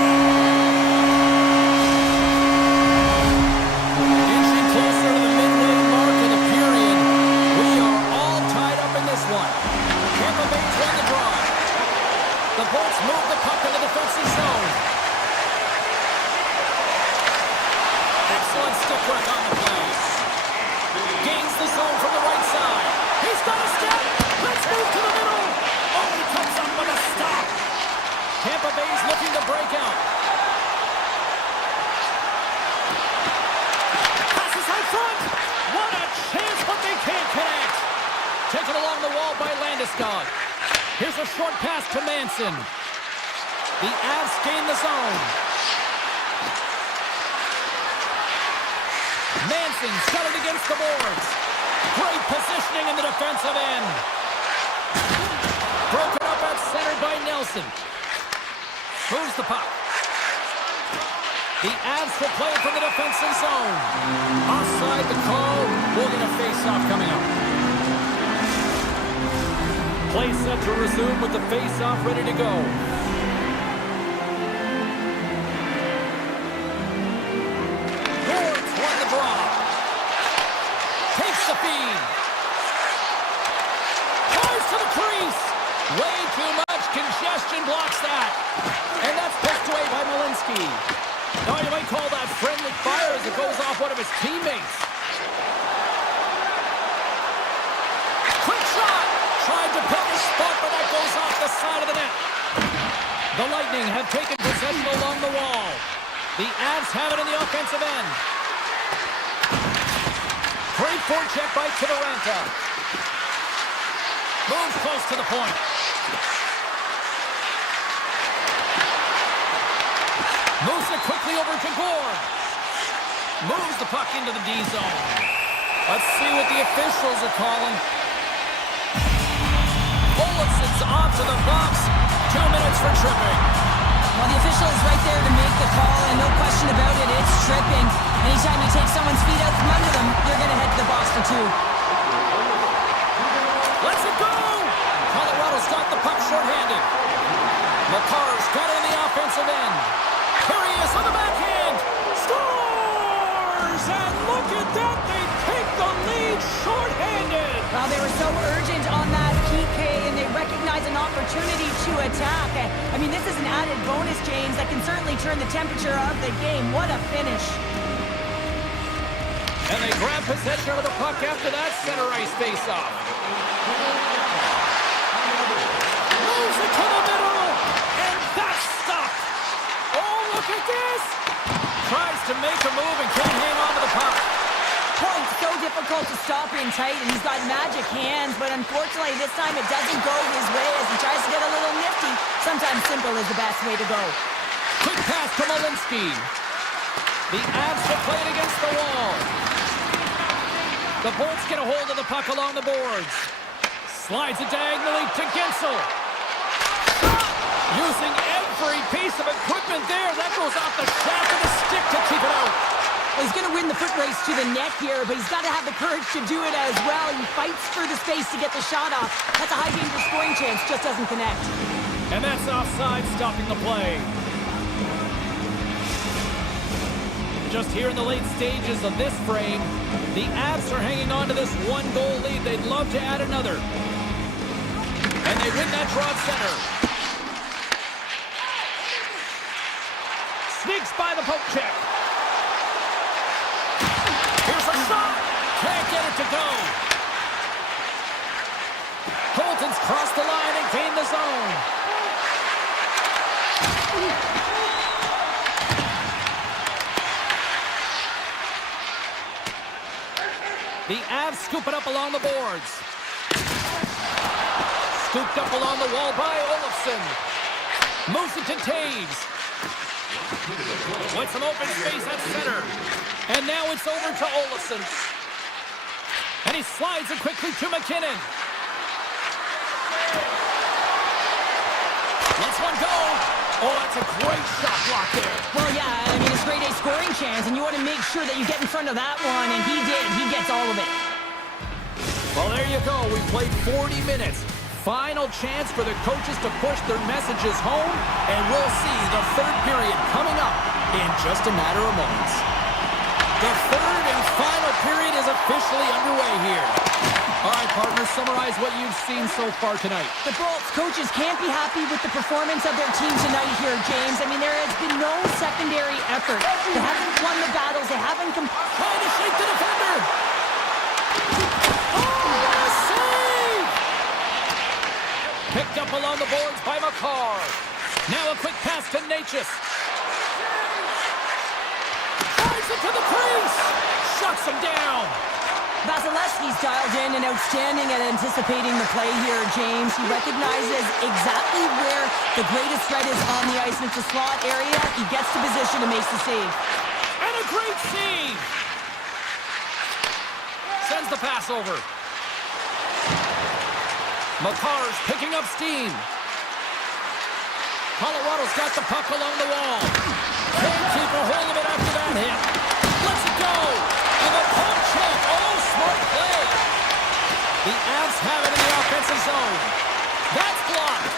Inching closer to the midway mark of the period. We are all tied up in this one. Tampa Bay's won the draw. The Bolts move the puck in the defensive zone. Excellent stick work on the play. Gains the zone from the right side. He's got a step. Let's move to the middle. Oh, he comes up with a stop. Tampa Bay's looking to break out. Passes out front. What a chance, but they can't connect. Taken along the wall by Landeskog. Here's a short pass to Manson. The Avs gain the zone. Manson's got it against the boards. Great positioning in the defensive end. Broken up at center by Nelson. Moves the puck. The Avs will play it from the defensive zone. Offside the call. We'll get a face-off coming up. Play set to resume with the face-off ready to go. The feed. Tries to the crease. Way too much congestion blocks that. And that's pushed away by Malinsky. Now you might call that friendly fire as it goes off one of his teammates. Quick shot. Tried to pick a spot, but that goes off the side of the net. The Lightning have taken possession along the wall. The Avs have it in the offensive end. Great forecheck by Kivaranta. Moves close to the point. Moves it quickly over to Gord. Moves the puck into the D zone. Let's see what the officials are calling. Olafson's off to the box. 2 minutes for tripping. Well, the official is right there to make the call, and no question about it, it's tripping. Anytime you take someone's feet out from under them, you're going to head to the box for 2. Let's it go! Colorado's got the puck shorthanded. McCarr's got it in the offensive end. Here he is on the backhand. Scores! And look at that, they take the lead shorthanded. Well, they were so urgent on that PK, and they recognize an opportunity to attack. I mean, this is an added bonus, James, that can certainly turn the temperature of the game. What a finish. And they grab possession of the puck after that center ice face-off. Moves it to the middle, and that's stopped. Oh, look at this. Tries to make a move and can't hang on to the puck. Point's so difficult to stop in tight, and he's got magic hands, but unfortunately this time it doesn't go his way as he tries to get a little nifty. Sometimes simple is the best way to go. Quick pass to Malinsky. The Avs will play it against the wall. The Bolts get a hold of the puck along the boards. Slides it diagonally to Gensel. Using every piece of equipment there. That goes off the shaft of the stick to keep it out. Well, he's going to win the foot race to the net here, but he's got to have the courage to do it as well. He fights for the space to get the shot off. That's a high danger scoring chance, just doesn't connect. And that's offside, stopping the play. Just here in the late stages of this frame, the Avs are hanging on to this 1-goal lead. They'd love to add another. And they win that draw at center. Sneaks by the poke check. Here's a shot. Can't get it to go. Colton's crossed the line and gained the zone. The Avs scoop it up along the boards. Scooped up along the wall by Olofsson. Moves it to Taves. With some open space at center. And now it's over to Olofsson. And he slides it quickly to McKinnon. Lets one go. Oh, that's a great shot block there. Well, yeah, I mean, it's grade A scoring chance, and you want to make sure that you get in front of that one, and he did. He gets all of it. Well, there you go. We played 40 minutes. Final chance for the coaches to push their messages home, and we'll see the third period coming up in just a matter of moments. The third and final period is officially underway here. All right, partners, summarize what you've seen so far tonight. The Bolts coaches can't be happy with the performance of their team tonight here, James. I mean, there has been no secondary effort. They haven't won the battles. They haven't trying to shake the defender. Oh, what a save! Picked up along the boards by McCarr. Now a quick pass to Natchez. Drives it to the crease. Shuts him down. Vasilevsky's dialed in and outstanding at anticipating the play here, James. He recognizes exactly where the greatest threat is on the ice, and it's a slot area. He gets to position and makes the save. And a great save! Sends the pass over. McCarr's picking up steam. Colorado's got the puck along the wall. Can't keep a hold of it after that hit. Let's it go! And the pump check! Oh, smart play! The Avs have it in the offensive zone. That's blocked.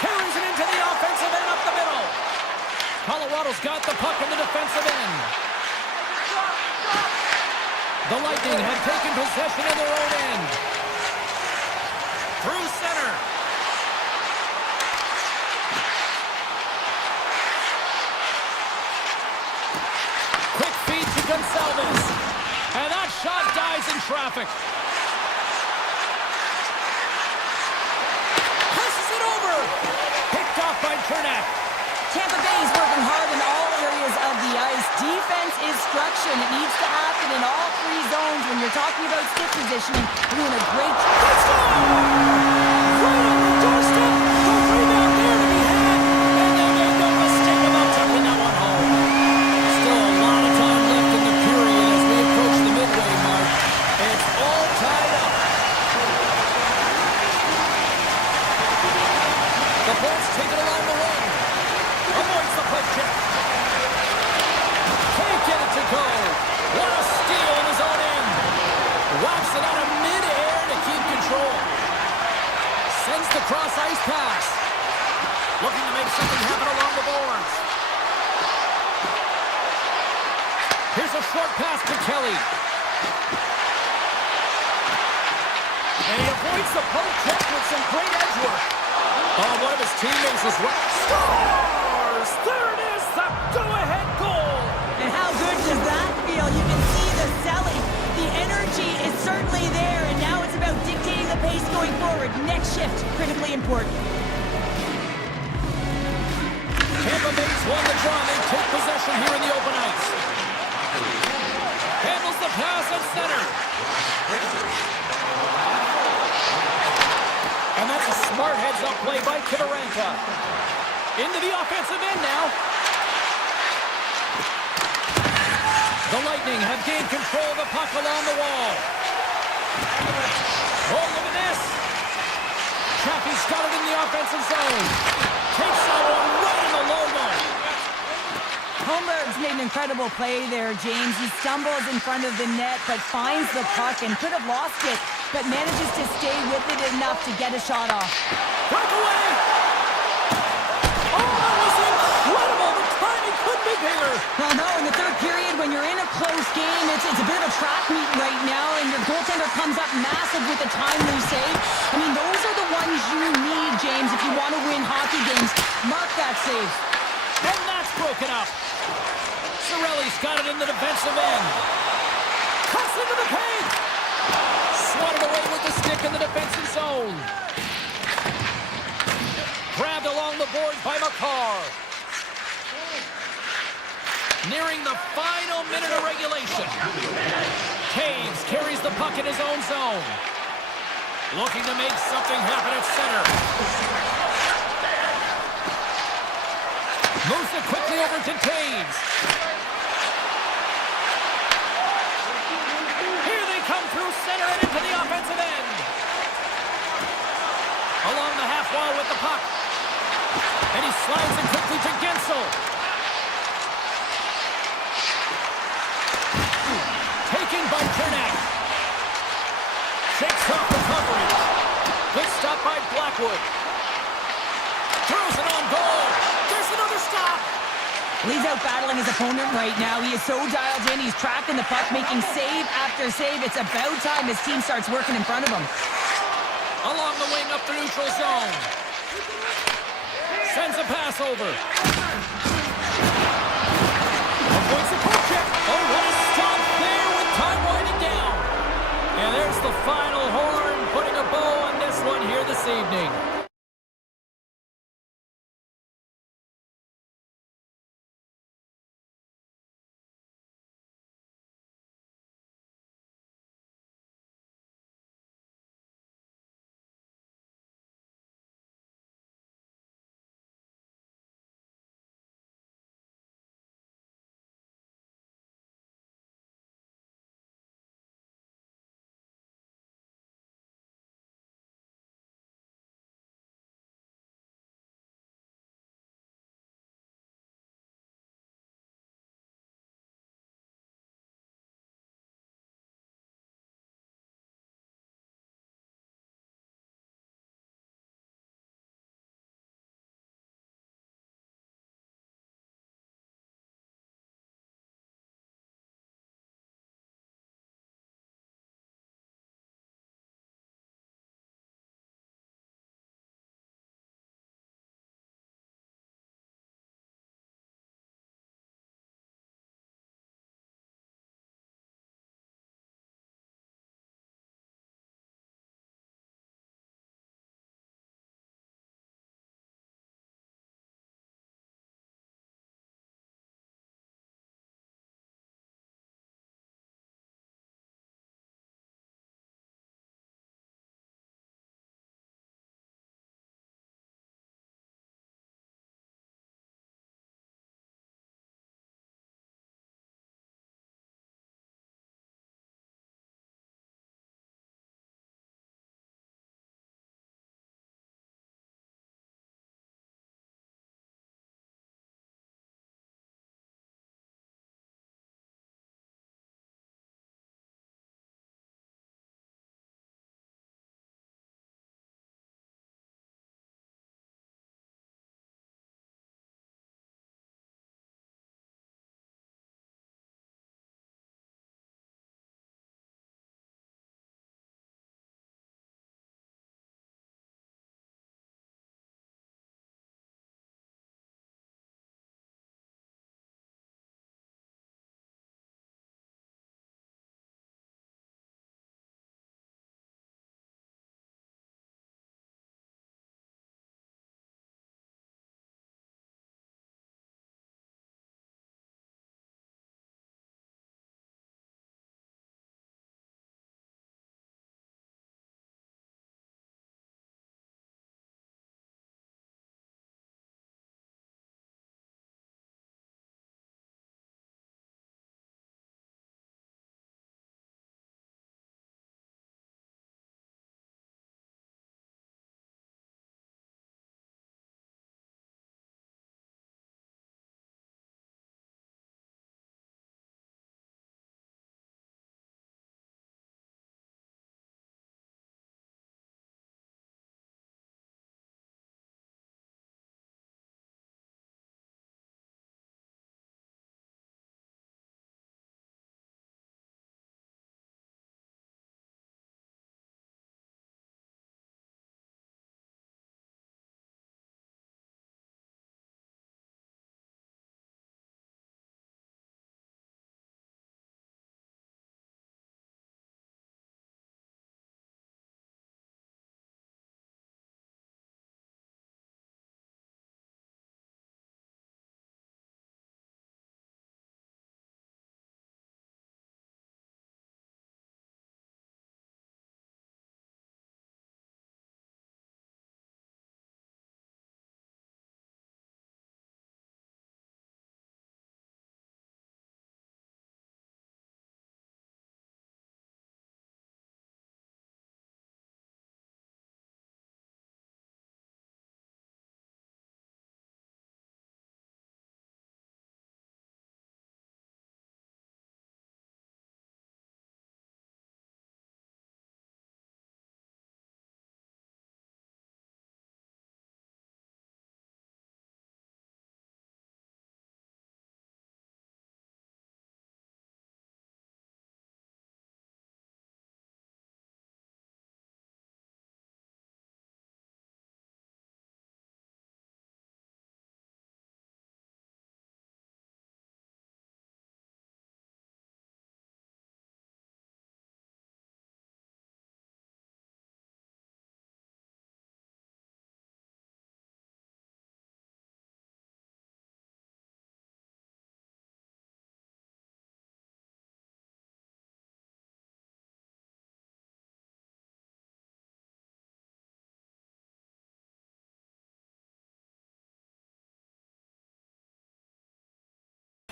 Carries it into the offensive end up the middle. Colorado's got the puck in the defensive end. The Lightning have taken possession of their own end. Through center. Quick feed to Gonçalves. And that shot dies in traffic. Passes it over. Picked off by Chernak. Tampa Bay is working hard in all areas of the ice. Defense is structure, and it needs to happen in all three zones. When you're talking about stick positioning, they're doing a great job. Right on the doorstep. The rebound there to be had. And they made no mistake about tucking that one home. Still a lot of time left in the period as we approach the midway mark. It's all tied up. The Bolts take it along the wing. Avoids the push check. Can't get it to go. What a steal in his own end. Whaps it out of mid-air to keep control. Sends the cross-ice pass. Looking to make something happen along the boards. Here's a short pass to Kelly. And he avoids the poke check with some great edge work. Oh, one of his teammates is right. Scores! There it is, the go-ahead goal! And how good does that feel? You can see the selling. The energy is certainly there, and now it's about dictating the pace going forward. Next shift, critically important. Tampa Bay's won the draw. They take possession here in the open ice. Handles the pass at center. And that's a smart heads-up play by Kivarenka. Into the offensive end now. The Lightning have gained control of the puck along the wall. Oh, look at this. Chappie's got it in the offensive zone. Takes that one right in the logo. Holmberg's made an incredible play there, James. He stumbles in front of the net, but finds the puck and could have lost it, but manages to stay with it enough to get a shot off. Breakaway! Oh, that was incredible! The timing couldn't be bigger! Well, no, in the third period, when you're in a close game, it's a bit of a track meet right now, and your goaltender comes up massive with a timely save. I mean, that save. And that's broken up. Cirelli's got it in the defensive end. Cuts into the paint. Swatted away with the stick in the defensive zone. Grabbed along the boards by McCarr. Nearing the final minute of regulation. Taves carries the puck in his own zone. Looking to make something happen at center. Moves it quickly over to Taves. Here they come through center and into the offensive end. Along the half wall with the puck. And he slides it quickly to Gensel. Taken by Kernak. Shakes off the coverage. Good stop by Blackwood. Throws it on goal. There's another stop. He's out battling his opponent right now. He is so dialed in. He's tracking the puck, making save after save. It's about time his team starts working in front of him. Along the wing up the neutral zone. Sends a pass over. Avoids the quick check. Oh, what a stop there with time winding down. And there's the final horn, putting a bow on this one here this evening.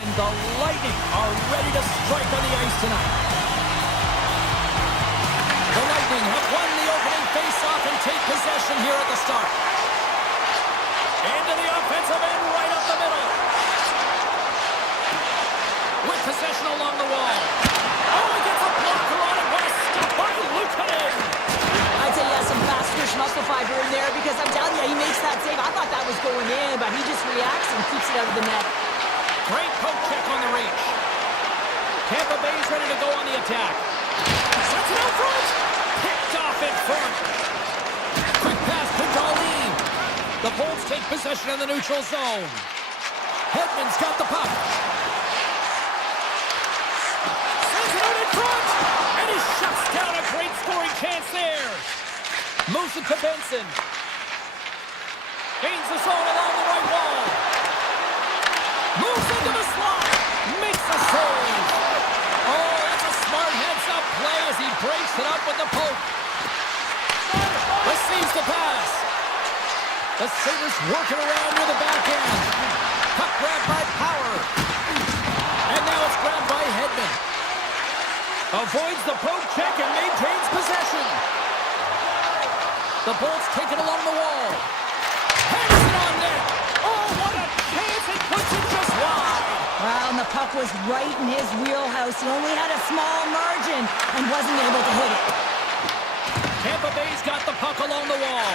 And the Lightning are ready to strike on the ice tonight. The Lightning have won the opening face-off and take possession here at the start. Into the offensive end, right up the middle. With possession along the wall. Oh, he gets a blocker on it. What a stop by Lukanen. I'd say, yeah, some fast twitch muscle fiber in there because I'm telling you, he makes that save. I thought that was going in, but he just reacts and keeps it out of the net. Great poke check on the reach. Tampa Bay's ready to go on the attack. Sets it out front. Picked off in front. Quick pass to Darlene. The Bolts take possession in the neutral zone. Hedman's got the puck. Sends it out in front. And he shuts down a great scoring chance there. Moves it to Benson. Gains the zone along the right wall. Moves into the slot. Makes a save. Oh, that's a smart heads-up play as he breaks it up with the poke. Receives the pass. The Sabres working around near the back end. Puck grabbed by Power. And now it's grabbed by Hedman. Avoids the poke check and maintains possession. The Bolts take it along the wall. Hands it on net. Oh, what a chance. It puts it just wide. Wow, and the puck was right in his wheelhouse. He only had a small margin and wasn't able to hit it. Tampa Bay's got the puck along the wall.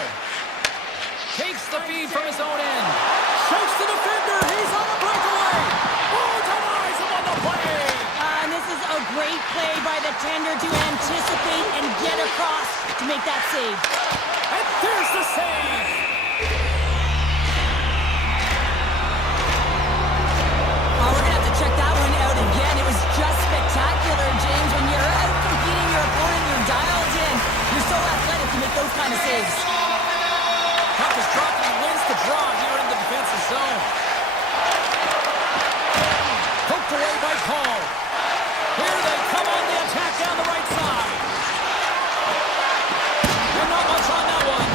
Takes the feed from his own end. Shoots the defender. He's on the breakaway. Oh, denies him on the play. And this is a great play by the tender to anticipate and get across to make that save. And there's the save. Oh, we're going to have to check that one out again. It was just spectacular, James. When you're out competing your opponent, you're dialed in. You're so athletic to make those kind of saves. Puck is dropped and he wins the draw here in the defensive zone. Poked away by Paul. Here they come on the attack down the right side. And not much on that one.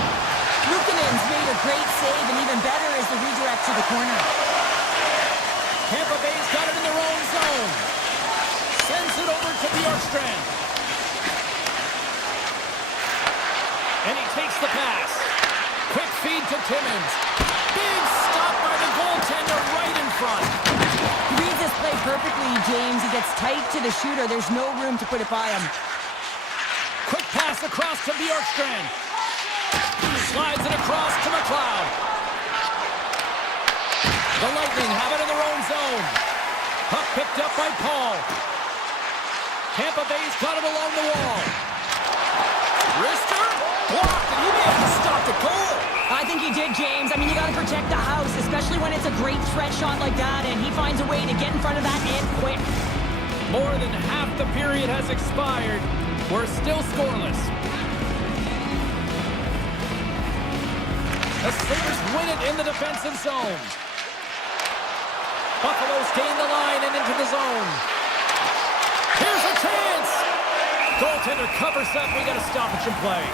Lukanen's made a great save, and even better is the redirect to the corner. Tampa Bay's got it in their own zone. Sends it over to Bjorkstrand. And he takes the pass. Quick feed to Timmins. Big stop by the goaltender right in front. He reads this play perfectly, James. He gets tight to the shooter. There's no room to put it by him. Quick pass across to Bjorkstrand. Slides it across to McLeod. The Lightning have it in their own zone. Puck picked up by Paul. Tampa Bay's got it along the wall. Wrister blocked, and he may have to stop the goal. I think he did, James. I mean, you got to protect the house, especially when it's a great threat shot like that, and he finds a way to get in front of that and quick. More than half the period has expired. We're still scoreless. The Sabres win it in the defensive zone. Buffalo's gain the line and into the zone. Here's a chance. Goaltender covers up. We got a stoppage in play.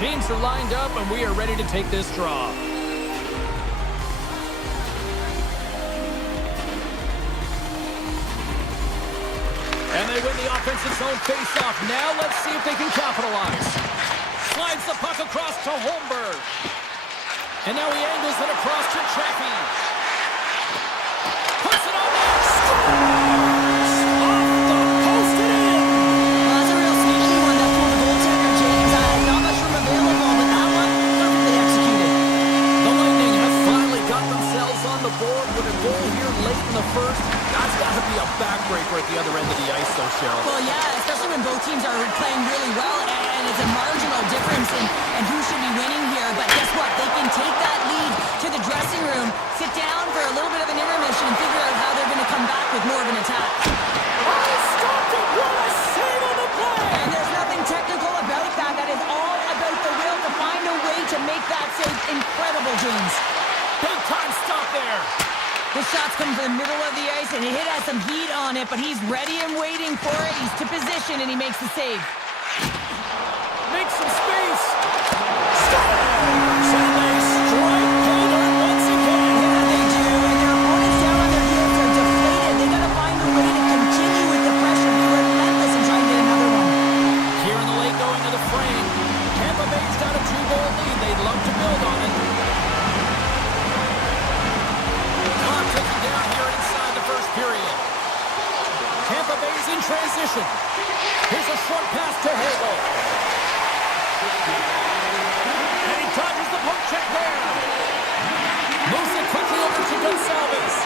Teams are lined up, and we are ready to take this draw. And they win the offensive zone face-off. Now let's see if they can capitalize. Slides the puck across to Holmberg. And now he angles it across to Chaffee. Puts it on net. Scores! Off the post and in. Well, that's a real sneaky one that pulled the goaltender, James. Not much room available, but that one perfectly executed. The Lightning have finally got themselves on the board with a goal here late in the first. That's got to be a backbreaker at the other end of the ice, though, Cheryl. Well, yeah, especially when both teams are playing really well, and it's a marginal difference in who should be winning here. But guess what? They can take that lead to the dressing room, sit down for a little bit of an intermission, and figure out how they're going to come back with more of an attack. Oh, stopped it! What a save on the play! And there's nothing technical about that. That is all about the will to find a way to make that save incredible, James. Big time stop there. The shot's coming from the middle of the ice, and it has some heat on it, but he's ready and waiting for it. He's to position, and he makes the save. Makes some space. Scores! And they strike gold transition. Here's a short pass to Hagel. And he dodges the poke check there. Moves it quickly over to Gonsalves.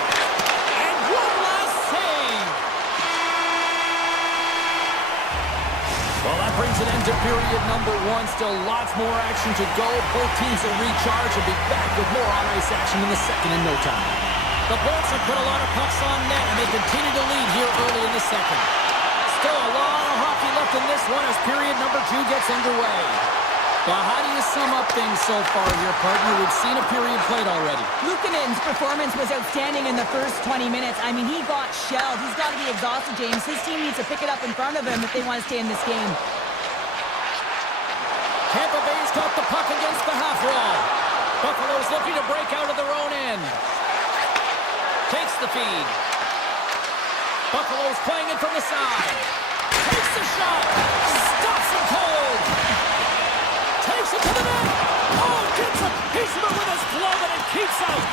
And one last save. Well, that brings an end to period number one. Still lots more action to go. Both teams will recharge and be back with more on-ice action in the second in no time. The Bolts have put a lot of pucks on net, and they continue to lead here early in the second. Still a lot of hockey left in this one as period number two gets underway. Well, how do you sum up things so far here, partner? We've seen a period played already. Luukkonen's performance was outstanding in the first 20 minutes. I mean, he got shelled. He's got to be exhausted, James. His team needs to pick it up in front of him if they want to stay in this game. Tampa Bay's got the puck against the half wall. Buffalo's looking to break out of their own end. Takes the feed. Buffalo's playing it from the side. Takes the shot. Stops him cold. Takes it to the net. Oh, gets a piece of it with his glove and it keeps out.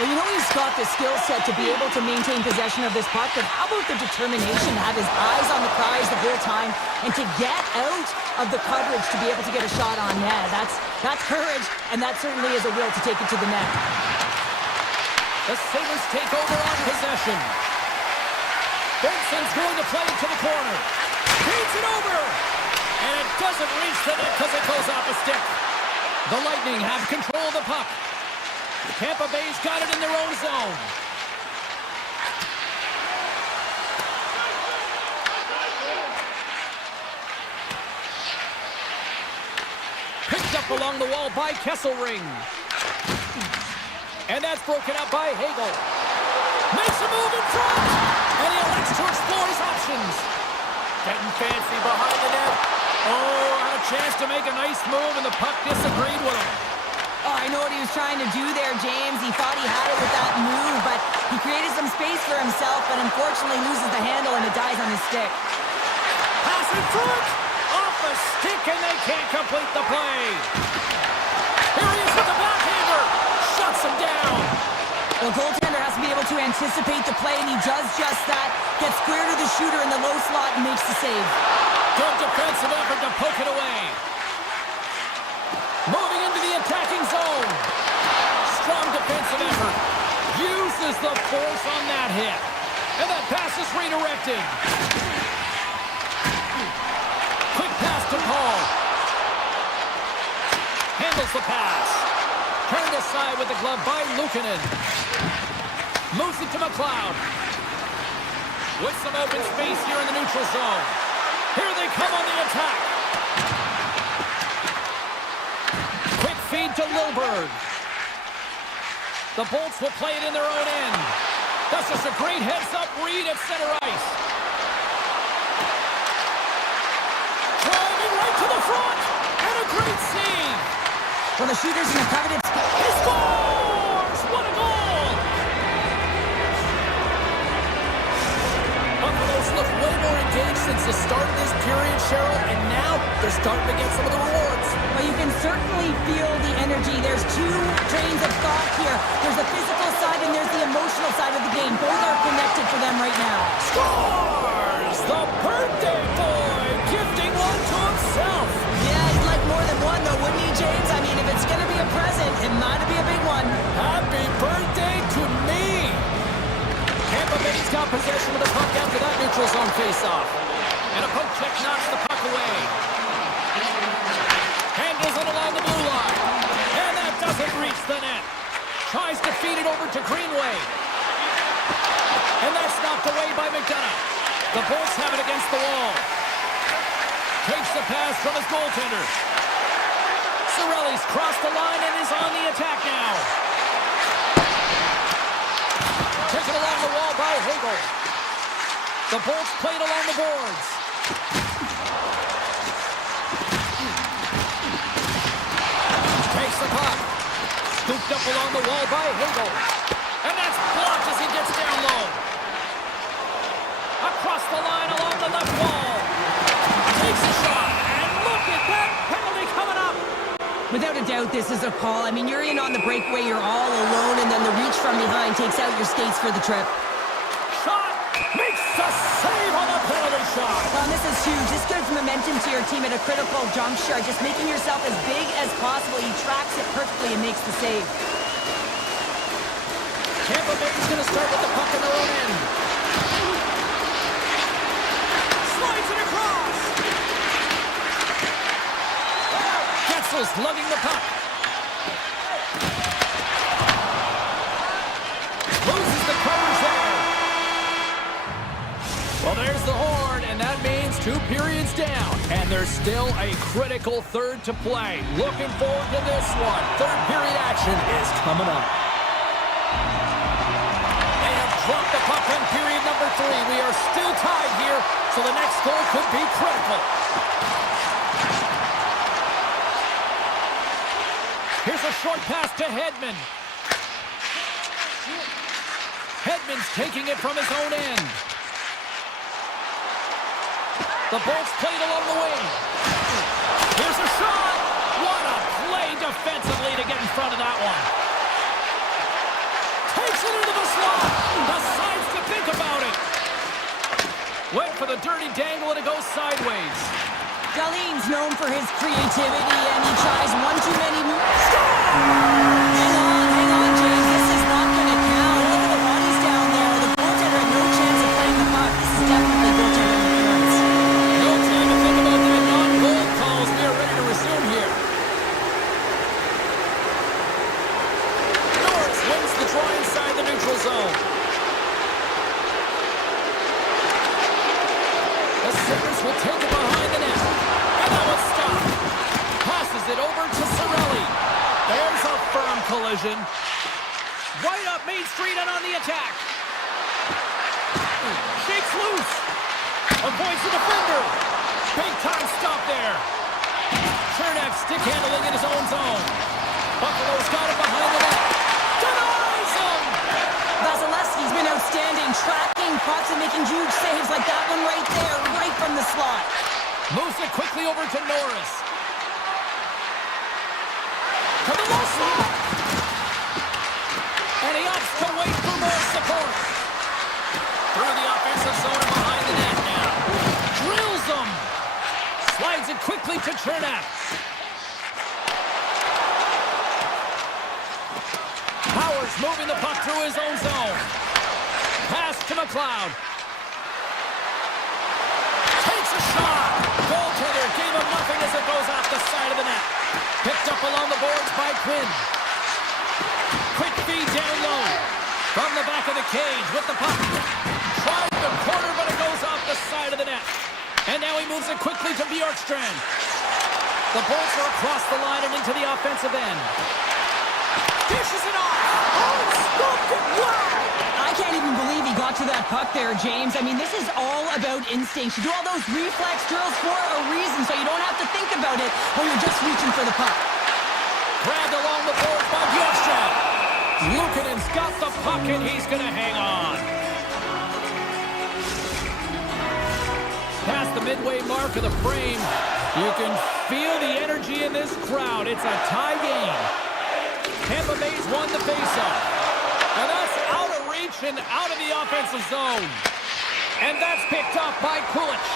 Well, you know he's got the skill set to be able to maintain possession of this puck, but how about the determination to have his eyes on the prize the whole time and to get out of the coverage to be able to get a shot on net? That's courage, and that certainly is a will to take it to the net. The Sabres take over on possession. Benson's going to play it to the corner. Feeds it over. And it doesn't reach the net because it goes off a stick. The Lightning have control of the puck. Tampa Bay's got it in their own zone. Picked up along the wall by Kesselring. And that's broken up by Hagel. Makes a move in front. And he elects to explore his options. Getting fancy behind the net. Oh, had a chance to make a nice move, and the puck disagreed with him. Oh, I know what he was trying to do there, James. He thought he had it with that move, but he created some space for himself, but unfortunately loses the handle, and it dies on his stick. Pass in front. Off the stick, and they can't complete the play. Here he is with the backhander. Shuts him down. Well, goaltender has to be able to anticipate the play, and he does just that. Gets square to the shooter in the low slot and makes the save. Good defensive effort to poke it away. Moving into the attacking zone. Strong defensive effort. Uses the force on that hit. And that pass is redirected. Quick pass to Paul. Handles the pass. Turned aside with the glove by Luukkonen. Moves it to McLeod. With some open space here in the neutral zone. Here they come on the attack. Quick feed to Lilburg. The Bolts will play it in their own end. That's just a great heads-up read at center ice. Driving right to the front. And a great save. Well, the shooter's in the coveted... He scores! What a goal! Buffalo's looked way more engaged since the start of this period, Cheryl, and now they're starting to get some of the rewards. Well, you can certainly feel the energy. There's two trains of thought here. There's the physical side and there's the emotional side of the game. Both are connected for them right now. Scores! The birthday boy gifting one to himself. Yeah, he'd like more than one, though, wouldn't he, James? I mean, if it's going to be a present, it might be a big one. Happy birthday to me! Tampa Bay's got possession of the puck after that neutral zone face-off. And a poke check knocks the puck away. Handles it along the blue line. And that doesn't reach the net. Tries to feed it over to Greenway. And that's knocked away by McDonough. The Bolts have it against the wall. Takes the pass from his goaltender. Cirelli's crossed the line and is on the attack now. Taken along the wall by Hagel. The Bolts played along the boards. Takes the puck. Scooped up along the wall by Hagel. And that's blocked as he gets down low. Across the line along the left wall. Takes a shot. And look at that penalty coming up. Without a doubt, this is a call. I mean, you're in on the breakaway, you're all alone, and then the reach from behind takes out your skates for the trip. Shot. Makes the save on the penalty shot. Well, and this is huge. This gives momentum to your team at a critical juncture. Just making yourself as big as possible. He tracks it perfectly and makes the save. Tampa Bay's going to start with the puck in their own end. Slides it across. Getzel's lugging the puck. Loses the covers there. Well, there's the horn, and that means 2 periods down. And there's still a critical third to play. Looking forward to this one. Third period action is coming up. They have dropped the puck on period number 3. We are still tied here, so the next goal could be critical. Here's a short pass to Hedman. Hedman's taking it from his own end. The Bolts played along the wing. Here's a shot. What a play defensively to get in front of that one. Takes it into the slot. Decides to think about it. Went for the dirty dangle and it goes sideways. Darlene's known for his creativity, and he tries one too many moves. Hang on, James. This is not going to count. Look at the bodies down there. The goaltender had no chance of playing the puck. This is definitely goaltender interference. No time to think about that. Non-goal calls. We are ready to resume here. Norris wins the draw inside the neutral zone. The Sabres will take it behind the net. And that was stopped. Passes it over to Cirelli. There's a firm collision. Right up Main Street and on the attack. Shakes loose. Avoids the defender. Big time stop there. Chernak stick handling in his own zone. Buffalo's got it behind the net. Denies him. Vasilevsky's been outstanding, tracking pucks and making huge saves like that one right there, right from the slot. Moves it quickly over to Norris. To the low slot. And he opts to wait for more support. Through the offensive zone and behind the net now. Drills him. Slides it quickly to Chernak. Powers moving the puck through his own zone. Pass to McLeod. Takes a shot. Goaltender gave him nothing as it goes off the side of the net. Picked up along the boards by Quinn. Quick feed down low. From the back of the cage with the puck. Tries the corner, but it goes off the side of the net. And now he moves it quickly to Bjorkstrand. The Bolts are across the line and into the offensive end. Dishes it off. Oh, stopped it. Wow. I can't even believe he got to that puck there, James. I mean, this is all about instinct. You do all those reflex drills for a reason, so you don't have to think about it when you're just reaching for the puck. Grabbed along the boards by Bjorkstrand. Luukkonen's got the puck, and he's going to hang on. Past the midway mark of the frame, you can feel the energy in this crowd. It's a tie game. Tampa Bay's won the faceoff. And that's out of reach and out of the offensive zone. And that's picked up by Kulich.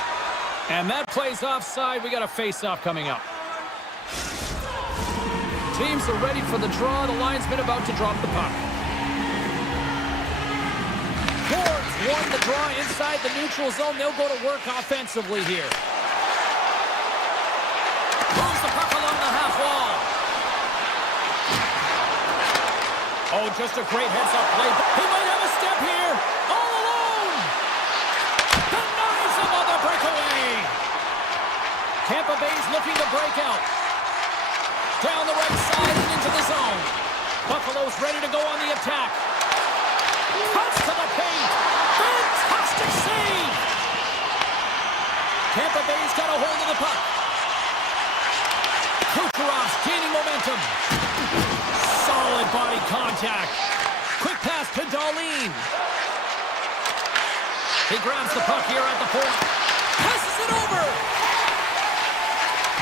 And that plays offside. We got a faceoff coming up. Teams are ready for the draw. The linesman about to drop the puck. Fords won the draw inside the neutral zone. They'll go to work offensively here. Moves the puck along the half wall. Oh, just a great heads-up play. He might have a step here. All alone. Denies him on the breakaway. Tampa Bay's looking to break out. Down the right side and into the zone. Buffalo's ready to go on the attack. Cuts to the paint. Fantastic save. Tampa Bay's got a hold of the puck. Kucherov's gaining momentum. Solid body contact. Quick pass to Darlene. He grabs the puck here at the point. Passes it over.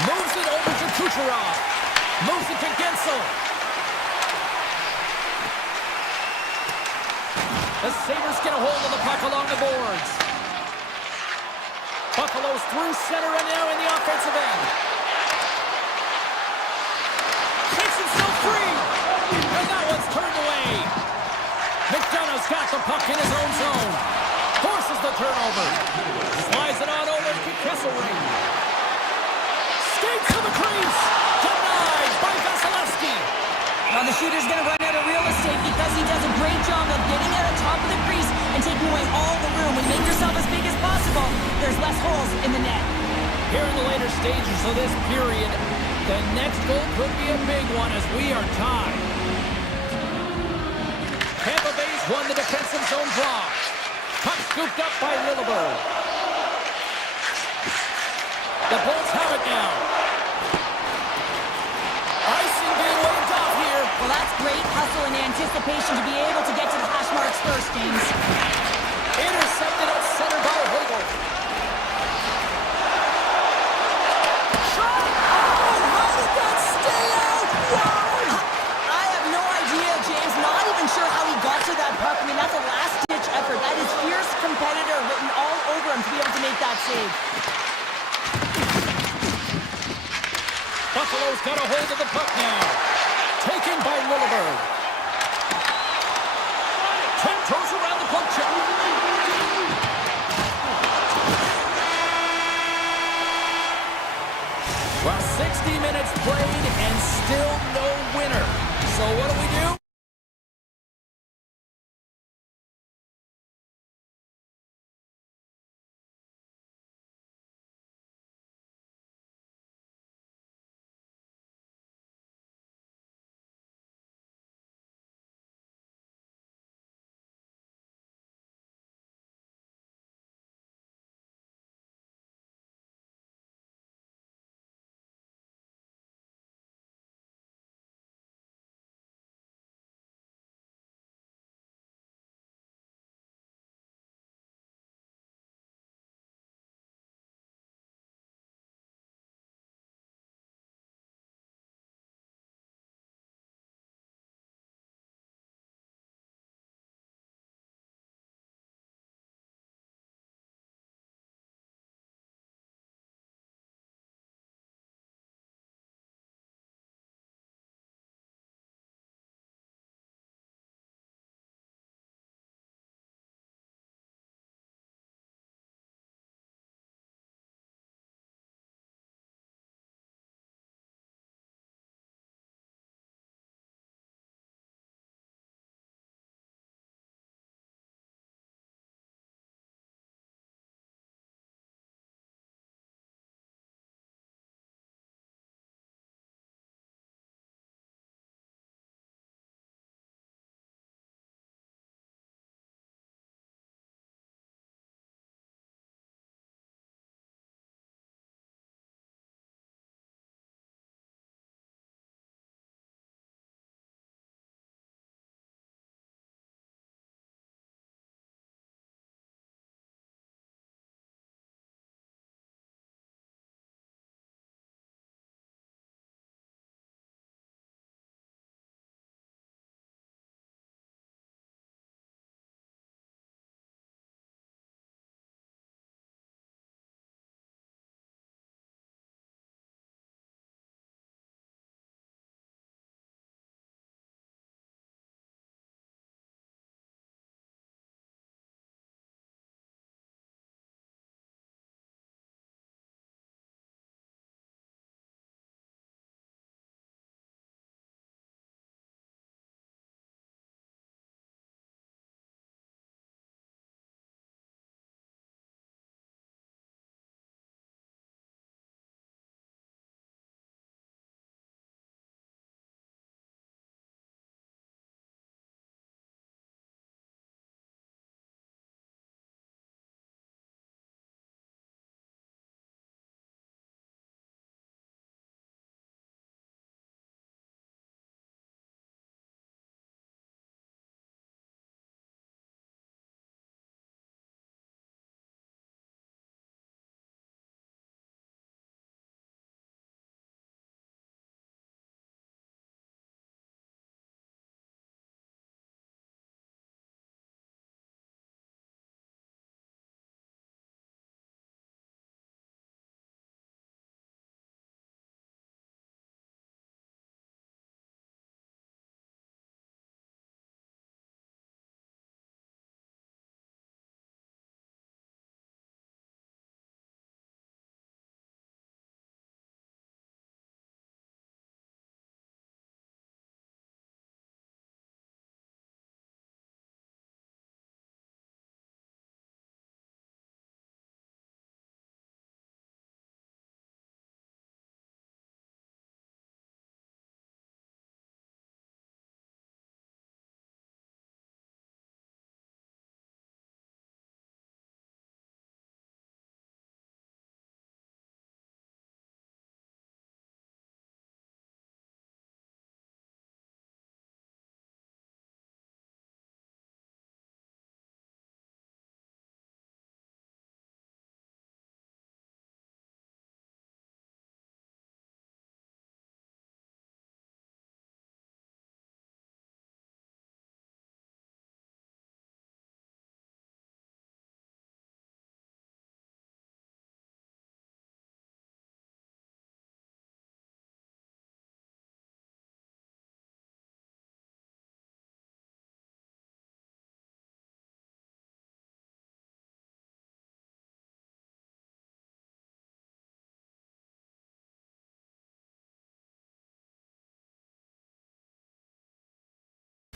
Moves it over to Kucherov. Moves it to Gensel. The Sabres get a hold of the puck along the boards. Buffalo's through center and now in the offensive end. Takes himself free. And that one's turned away. McDonough's got the puck in his own zone. Forces the turnover. Slides it on over to Kesselring. Skates to the crease. Denied by Vasilevsky. Well, the shooter's going to run out of real estate because he does a great job of getting out on top of the crease and taking away all the room. When you make yourself as big as possible, there's less holes in the net. Here in the later stages of this period, the next goal could be a big one as we are tied. Tampa Bay's won the defensive zone draw. Puck scooped up by Lilleberg. The Bulls have it now. Icing being waved off here. Well, that's great hustle and anticipation to be able to get to the hash marks first, James. Intercepted at center by Hagel. Shot! Oh, how did that stay out? Wow! I have no idea, James. Not even sure how he got to that puck. I mean, that's a last-ditch effort. That is fierce competitor written all over him to be able to make that save. Buffalo's got a hold of the puck now. Taken by Lilleberg. Tiptoes around the puck check. Well, 60 minutes played and still no winner. So what do we do?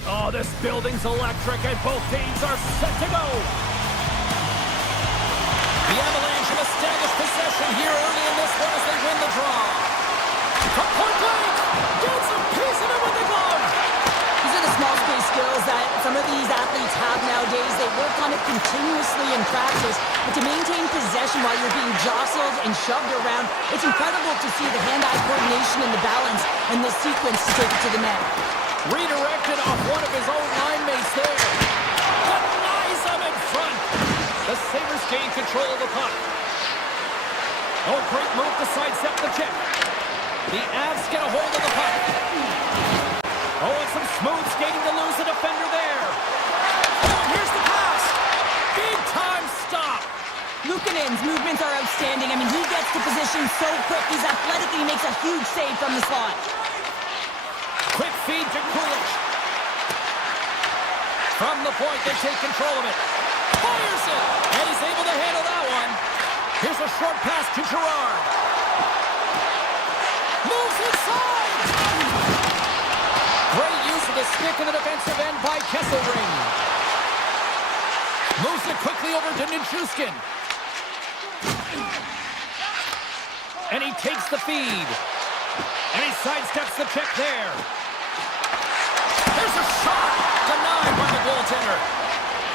Oh, this building's electric, and both teams are set to go. The Avalanche have established possession here early in this one as they win the draw. From point blank, gets a piece of it with the glove. These are the small space skills that some of these athletes have nowadays. They work on it continuously in practice, but to maintain possession while you're being jostled and shoved around, it's incredible to see the hand-eye coordination and the balance in this sequence to take it to the net. Redirected off one of his own line mates there. Denies him in front. The Sabres gain control of the puck. Oh, great move to sidestep the check. The Avs get a hold of the puck. Oh, and some smooth skating to lose the defender there. Oh, here's the pass. Big time stop. Luukkonen's movements are outstanding. I mean, he gets to position so quick. He's athletic and he makes a huge save from the slot. Quick feed to Kulich. From the point, they take control of it. Fires it, and he's able to handle that one. Here's a short pass to Gerard. Moves inside. Great use of the stick in the defensive end by Kesselring. Moves it quickly over to Nichushkin. And he takes the feed. And he sidesteps the check there. There's a shot! Denied by the goaltender.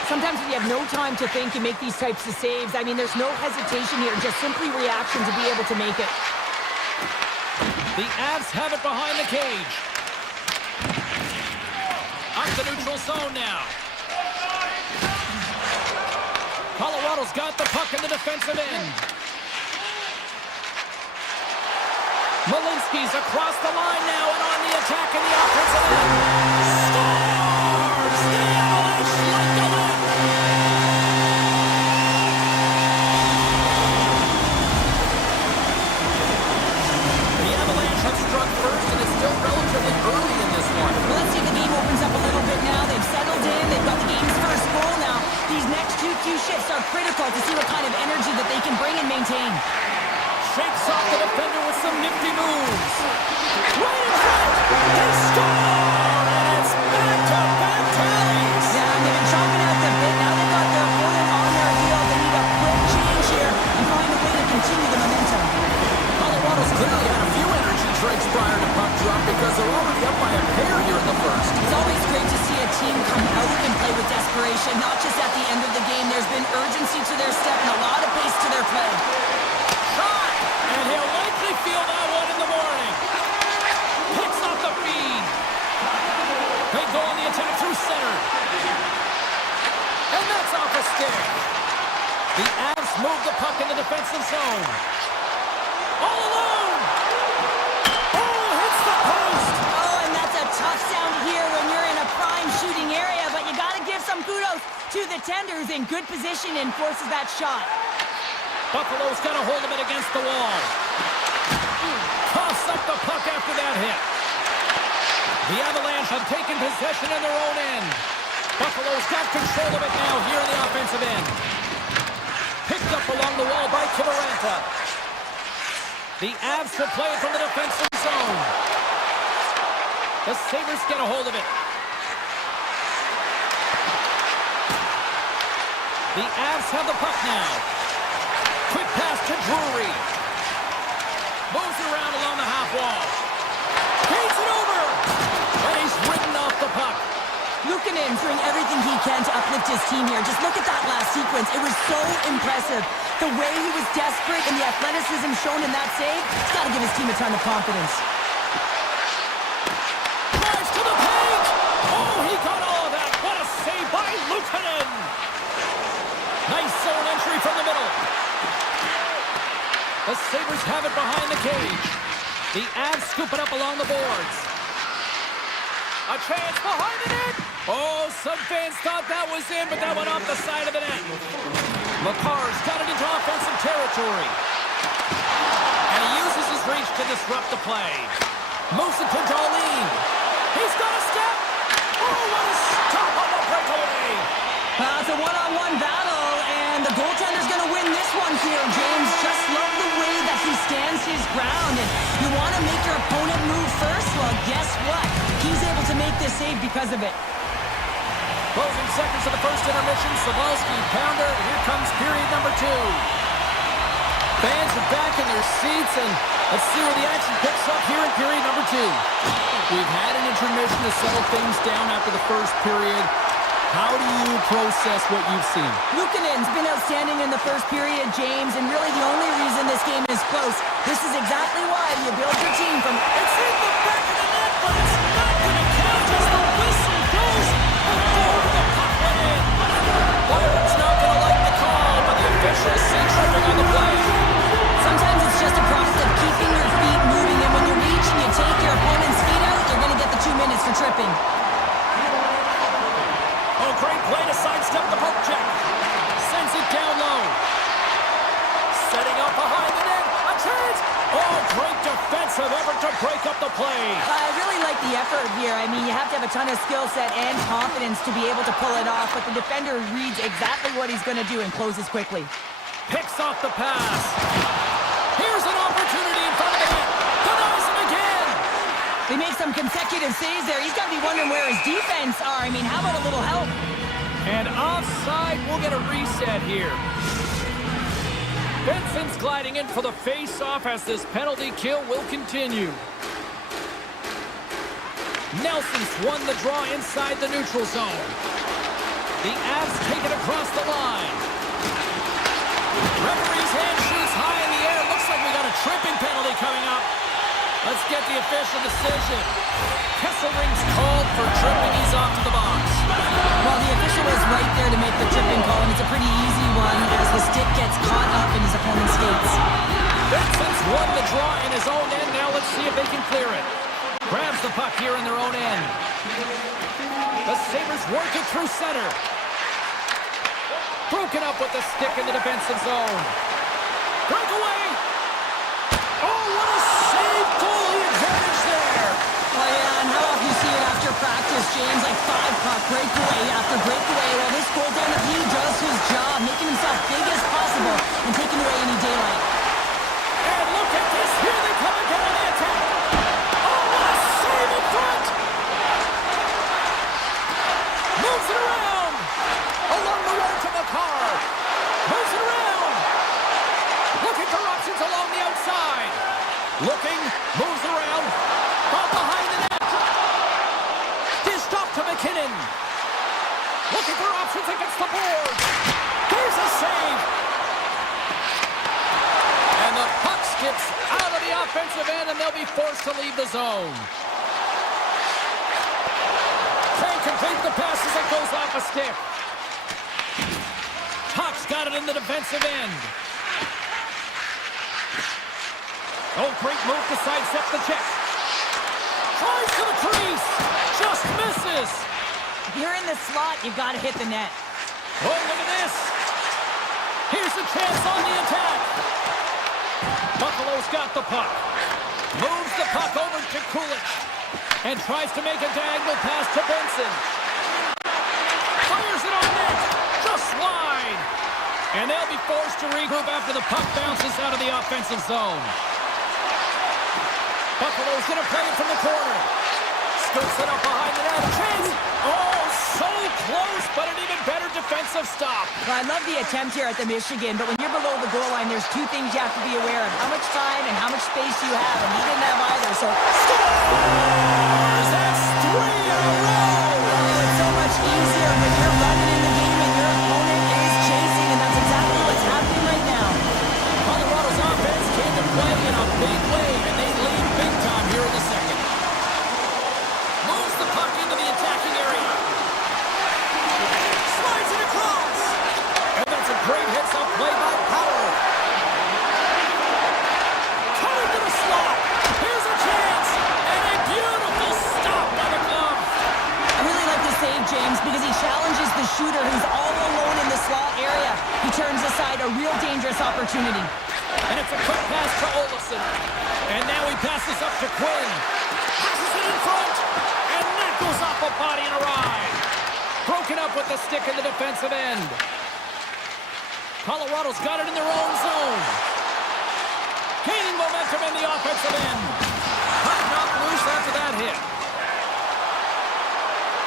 Sometimes when you have no time to think, you make these types of saves. I mean, there's no hesitation here, just simply reaction to be able to make it. The Avs have it behind the cage. Up the neutral zone now. Colorado's got the puck in the defensive end. Malinsky's across the line now and on the attack in the offensive end. Scores! The Avalanche like the wind! The Avalanche have struck first, and it's still relatively early in this one. Well, let's see if the game opens up a little bit now. They've settled in. They've got the game's first goal now. These next two shifts are critical to see what kind of energy that they can bring and maintain. Shakes off the defender with some nifty moves. Right in front! They score! And it's back-to-back ties! Yeah, and they've been chopping out the bit. Now they've got their opponent on their heel. They need a quick change here and find a way to continue the momentum. Colorado's clearly had a few energy drinks prior to puck drop because they're already up by a pair here in the first. It's always great to see a team come out and play with desperation, not just at the end of the game. There's been urgency to their step and a lot of pace to their play. Shot! And he'll likely feel that one in the morning. Picks up the feed. They go on the attack through center. And that's off a stick. The Avs move the puck in the defensive zone. All alone! Oh, hits the post! Oh, and that's a tough sound to hear when you're in a prime shooting area, but you gotta give some kudos to the tenders in good position and forces that shot. Buffalo's got a hold of it against the wall. Coughs up the puck after that hit. The Avalanche have taken possession in their own end. Buffalo's got control of it now here in the offensive end. Picked up along the wall by Kivaranta. The Avs will play it from the defensive zone. The Sabres get a hold of it. The Avs have the puck now. Quick pass to Drury. Moves it around along the half wall. Feeds it over. And he's ridden off the puck. Luukkonen doing everything he can to uplift his team here. Just look at that last sequence. It was so impressive. The way he was desperate and the athleticism shown in that save, he's got to give his team a ton of confidence. Drives to the paint. Oh, he got all of that. What a save by Luukkonen. Nice zone entry from the middle. The Sabres have it behind the cage. The Avs scoop it up along the boards. A chance behind the net. Oh, some fans thought that was in, but that went off the side of the net. Makar's got it into offensive territory. And he uses his reach to disrupt the play. Moves it to Darlene. He's got a step. Oh, what a stop on the breakaway. It's a one-on-one battle, and the goaltender's going to win this one here, James. Just love the way that he stands his ground. And you want to make your opponent move first? Well, guess what? He's able to make this save because of it. Closing seconds of the first intermission. Sabalski, pounder. Here comes period number 2. Fans are back in their seats, and let's see where the action picks up here in period number 2. We've had an intermission to settle things down after the first period. How do you process what you've seen? Luukkonen's been outstanding in the first period, James, and really the only reason this game is close. This is exactly why you build your team from... It's in the back of the net, but it's not going to count as the whistle goes before the puck went in. Byron's not going to like the call, but the officials see tripping on the play. Sometimes it's just a product of keeping your feet moving, and when you reach and you take your opponent's feet out, you're going to get the 2 minutes for tripping. Oh, great play to sidestep the poke check. Sends it down low. Setting up behind the net. A chance. Oh, great defensive effort to break up the play. I really like the effort here. I mean, you have to have a ton of skill set and confidence to be able to pull it off, but the defender reads exactly what he's going to do and closes quickly. Picks off the pass. Here's an opportunity in front of the net. Denies him again. They make some consecutive saves there. He's got to be wondering where his defense are. I mean, how about a little help? And offside, we'll get a reset here. Benson's gliding in for the face-off as this penalty kill will continue. Nelson's won the draw inside the neutral zone. The Avs take it across the line. Referee's hand shoots high in the air. Looks like we got a tripping penalty coming up. Let's get the official decision. Kesselring's called for tripping. He's off to the box. Well, the official was right there to make the tripping call, and it's a pretty easy one as the stick gets caught up in his opponent's skates. Benson's won the draw in his own end. Now let's see if they can clear it. Grabs the puck here in their own end. The Sabres work it through center. Broken up with the stick in the defensive zone. Breakaway. Oh, what a save! Goalie advantage there. Oh, yeah, and how often you see it after practice, James, like 5-puck breakaway after breakaway. Well, this goaltender, he does his job, making himself big as possible and taking away any daylight. And look at this. Here they come again on the attack. Oh, what a save in front. Moves it around. Along the road to the car. Moves it around. Looking for options along the outside. Looking. Moves around. Ball behind the net. Dished off to McKinnon. Looking for options against the board. There's a save. And the puck skips out of the offensive end, and they'll be forced to leave the zone. Can't complete the pass as it goes off a stick. Puck's got it in the defensive end. Oh, great move to sidestep the check. Tries to the crease. Just misses. If you're in the slot, you've got to hit the net. Oh, look at this. Here's a chance on the attack. Buffalo's got the puck. Moves the puck over to Kulich. And tries to make a diagonal pass to Benson. Fires it on net. Just wide. And they'll be forced to regroup after the puck bounces out of the offensive zone. Buffalo's going to play it from the corner. Scoops it up behind the net. Chance. Oh, so close, but an even better defensive stop. Well, I love the attempt here at the Michigan, but when you're below the goal line, there's two things you have to be aware of. How much time and how much space you have, and he didn't have either, so... Scores! That's 3 in a row! Oh, it's so much easier when you're running in the game and your opponent is chasing, and that's exactly what's happening right now. Colorado's offense came to play in a big way, and they lead big time here in the second. Moves the puck into the attacking area. Slides it across. And that's a great hits-up play by Power. Coming to the slot. Here's a chance. And a beautiful stop by the glove. I really like the save, James, because he challenges the shooter who's all alone in the slot area. He turns aside a real dangerous opportunity. And it's a quick pass to Olofsson. And now he passes up to Quinn. Passes it in front. And that goes off a body and a ride. Broken up with the stick in the defensive end. Colorado's got it in their own zone. Gaining momentum in the offensive end. Puck knocked loose after that hit.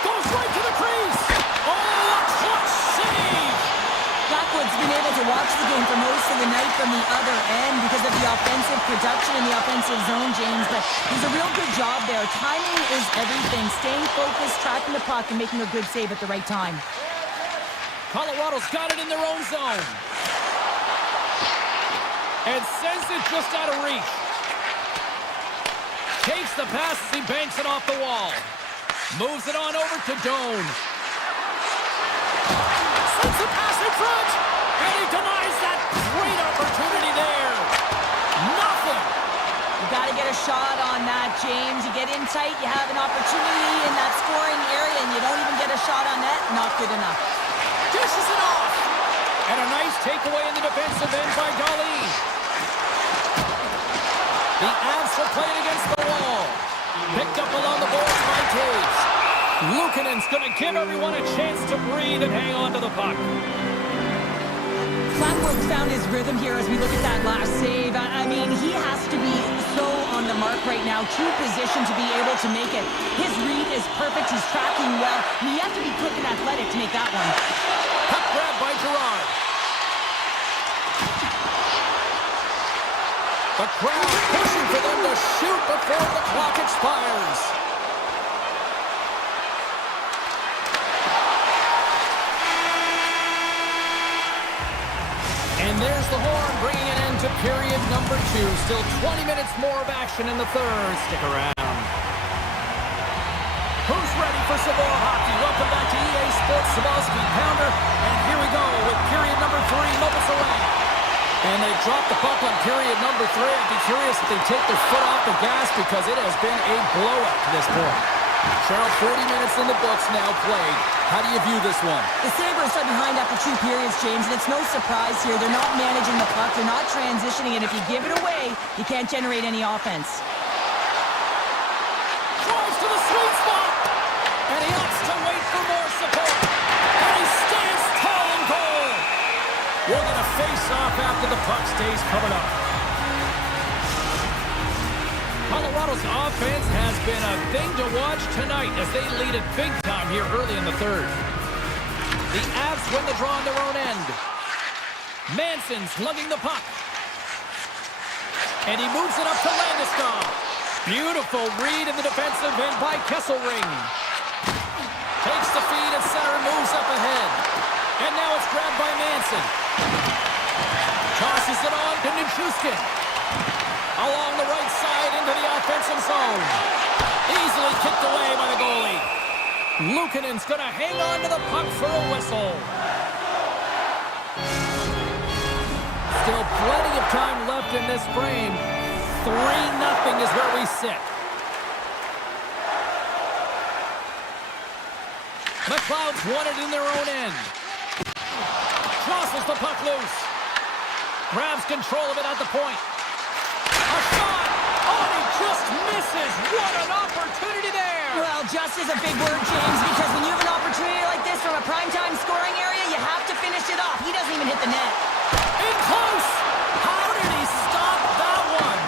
Goes goes right to the crease. Oh, a clutch save. Blackwood's been able to watch the game for most of the night from the other end because of the offensive production in the offensive zone, James, but he's a real good job there. Timing is everything. Staying focused, tracking the puck, and making a good save at the right time. Colorado's got it in their own zone. And sends it just out of reach. Takes the pass as he banks it off the wall. Moves it on over to Doan. Sends the pass in front. And he denies that great opportunity there. Nothing. You got to get a shot on that, James. You get in tight, you have an opportunity in that scoring area, and you don't even get a shot on net. Not good enough. Dishes it off. And a nice takeaway in the defensive end by Dali. The Avs are playing against the wall. Picked up along the boards by Taves. Luukkonen's going to give everyone a chance to breathe and hang on to the puck. Blackwood's found his rhythm here as we look at that last save. I mean, he has to be so on the mark right now. True position to be able to make it. His read is perfect. He's tracking well. And you have to be quick and athletic to make that one. Puck grab by Gerard. The crowd pushing for them to shoot before the clock expires. And there's the horn, bringing an end to period number 2. Still 20 minutes more of action in the third. Stick around. Who's ready for some more hockey? Welcome back to EA Sports Sabalski Pounder. And here we go with period number 3 moments away. And they drop the puck on period number 3. I'd be curious if they take their foot off the gas because it has been a blowout to this point. Cheryl, 40 minutes in the books now played. How do you view this one? The Sabres are behind after 2 periods, James, and it's no surprise here. They're not managing the puck. They're not transitioning, and if you give it away, you can't generate any offense. Drives to the sweet spot, and he opts to wait for more support. And he stands tall and goal. We're going to face off after the puck stays covered up. Colorado's offense has been a thing to watch tonight as they lead it big time here early in the third. The Avs win the draw on their own end. Manson's lugging the puck. And he moves it up to Landeskog. Beautiful read in the defensive end by Kesselring. Takes the feed at center and moves up ahead. And now it's grabbed by Manson. Tosses it on to Nichushkin. Along the right side into the offensive zone. Easily kicked away by the goalie. Luukkonen's going to hang on to the puck for a whistle. Still plenty of time left in this frame. 3-0 is where we sit. McLeod's won it in their own end. Crosses the puck loose. Grabs control of it at the point. A shot! Oh, and he just misses! What an opportunity there! Well, just is a big word, James, because when you have an opportunity like this from a primetime scoring area, you have to finish it off. He doesn't even hit the net. In close! How did he stop that one?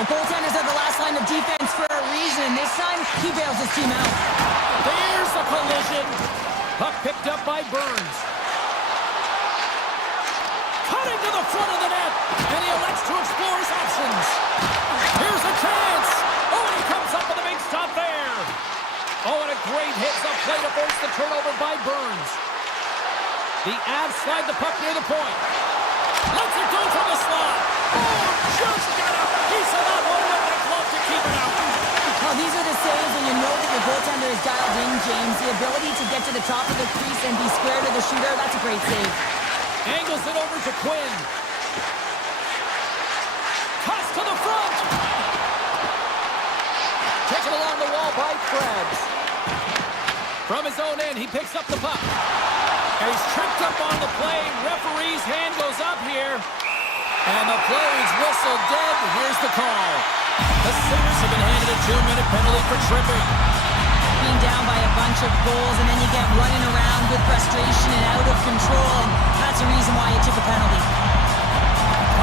The goaltenders are the last line of defense for a reason. This time, he bails his team out. There's a collision. Puck picked up by Burns. Cutting to the front of the net, and he elects to explore his options. Here's a chance. Oh, and he comes up with a big stop there. Oh, and a great hit up play to force the turnover by Burns. The Avs slide the puck near the point. Lets it go from the slot. Oh, just got a piece of that one with the glove to keep it out. Well, these are the saves when you know that your goaltender is dialed in, James. The ability to get to the top of the crease and be square to the shooter, that's a great save. Angles it over to Quinn. Toss to the front. Taken along the wall by Krebs. From his own end, he picks up the puck. And he's tripped up on the play. Referee's hand goes up here. And the play's whistle dead. Here's the call. The Sabres have been handed a 2-minute penalty for tripping. Being down by a bunch of goals, and then you get running around with frustration and out of control, and that's the reason why you took a penalty.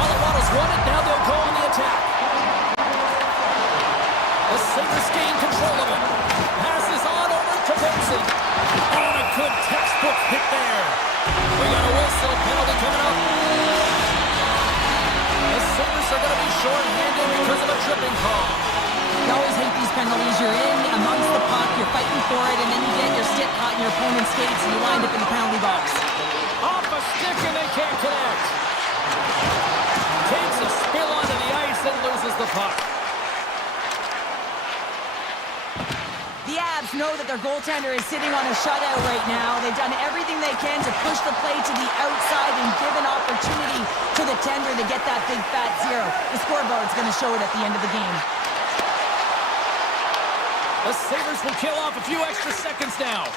Colorado's won it. Now they'll go on the attack. The Sabres gain control of it. Passes on over to Vincent. good textbook hit there. We got a whistle, penalty coming up. The Sabres are going to be short-handed because of a tripping call. You always hate these penalties. You're in amongst the puck, you're fighting for it, and then you get your stick caught in your opponent's skates and you wind up in the penalty box. Off a stick and they can't connect. Takes a spill onto the ice and loses the puck. The Avs know that their goaltender is sitting on a shutout right now. They've done everything they can to push the play to the outside and give an opportunity to the tender to get that big fat zero. The scoreboard's going to show it at the end of the game. The Sabres will kill off a few extra seconds now.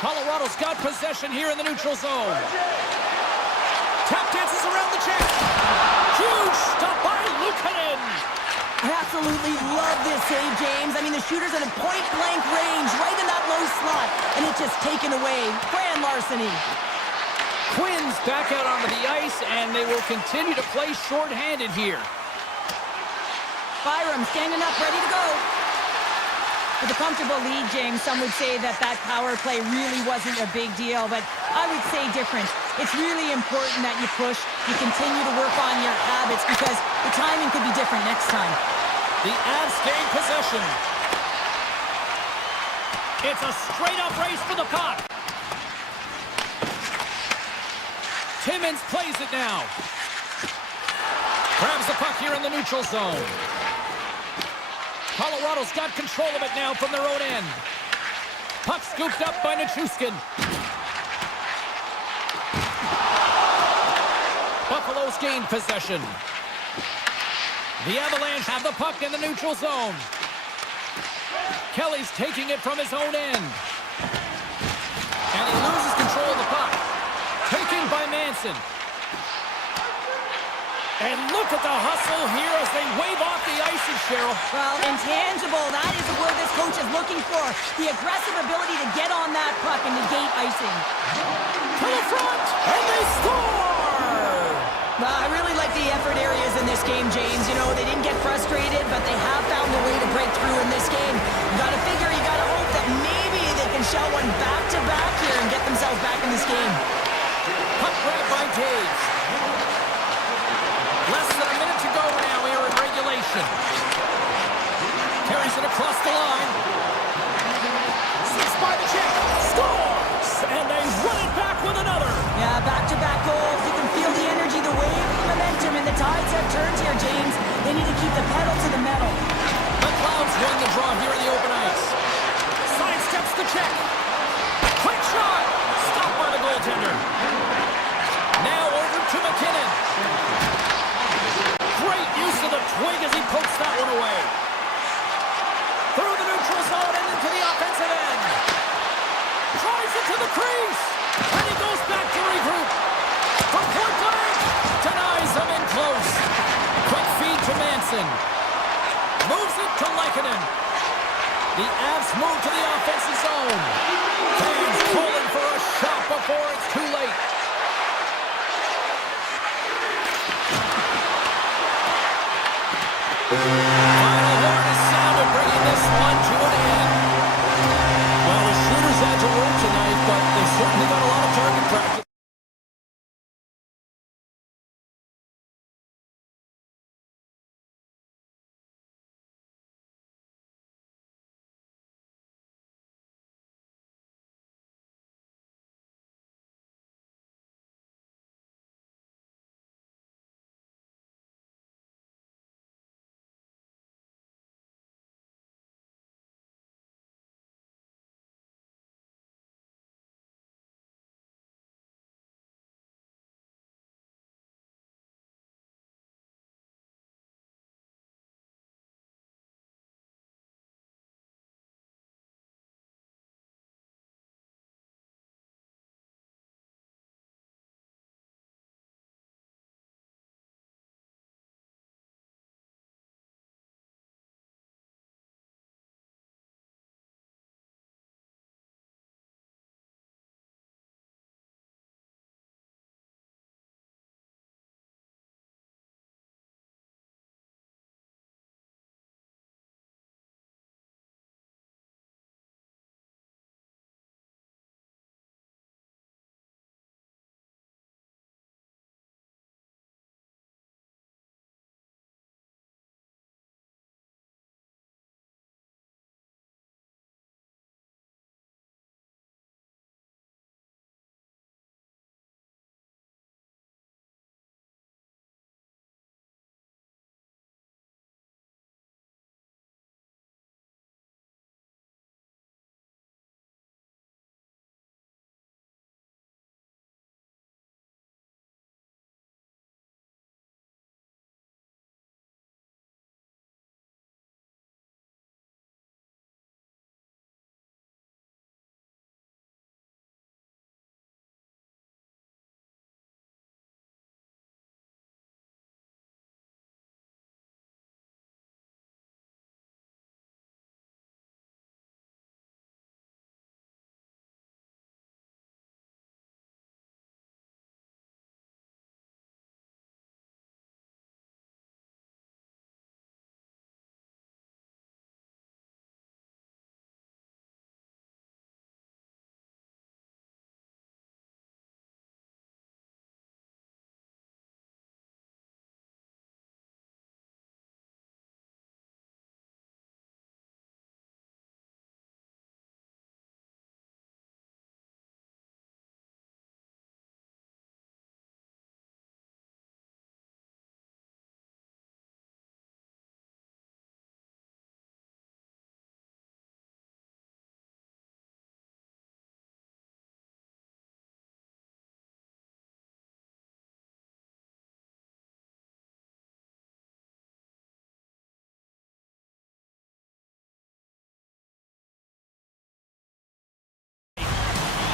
Colorado's got possession here in the neutral zone. Tap dances around the chest. Huge stop by Luukkonen. I absolutely love this save, James. I mean, the shooter's in a point-blank range, right in that low slot, and it's just taken away. Grand larceny. Quinn's back out onto the ice, and they will continue to play short-handed here. Byram standing up, ready to go. With a comfortable lead, James, some would say that that power play really wasn't a big deal, but I would say different. It's really important that you push, you continue to work on your habits, because the timing could be different next time. The Avs gain possession. It's a straight-up race for the puck. Timmins plays it now. Grabs the puck here in the neutral zone. Colorado's got control of it now from their own end. Puck scooped up by Nichushkin. Buffalo's gained possession. The Avalanche have the puck in the neutral zone. Kelly's taking it from his own end. And he loses control of the puck. Taken by Manson. And look at the hustle here as they wave off the ices, Cheryl. Well, intangible. That is the word this coach is looking for. The aggressive ability to get on that puck and negate icing. To the front, and they score! I really like the effort areas in this game, James. You know, they didn't get frustrated, but they have found a way to break through in this game. You gotta figure, you gotta hope that maybe they can shell one back-to-back here and get themselves back in this game. Puck grab by Taves. Less than a minute to go now here in regulation. Carries it across the line. Slips by the check. Scores! And they run it back with another. Yeah, back-to-back goals. You can feel the energy, the wave, the momentum, and the tides have turned here, James. They need to keep the pedal to the metal. The Clouds win the draw here in the open ice. Sidesteps the check. Quick shot! Stopped by the goaltender. Now over to McKinnon. Great use of the twig as he pokes that one away. Through the neutral zone and into the offensive end. Tries it to the crease. And he goes back to regroup. From point blank. Denies him in close. Quick feed to Manson. Moves it to Lehkonen. The Avs move to the offensive zone. Fans calling for a shot before it's too late. Final horn is sounded, bringing this one to an end. Well, the shooters had to work tonight, but they certainly got a lot of target practice.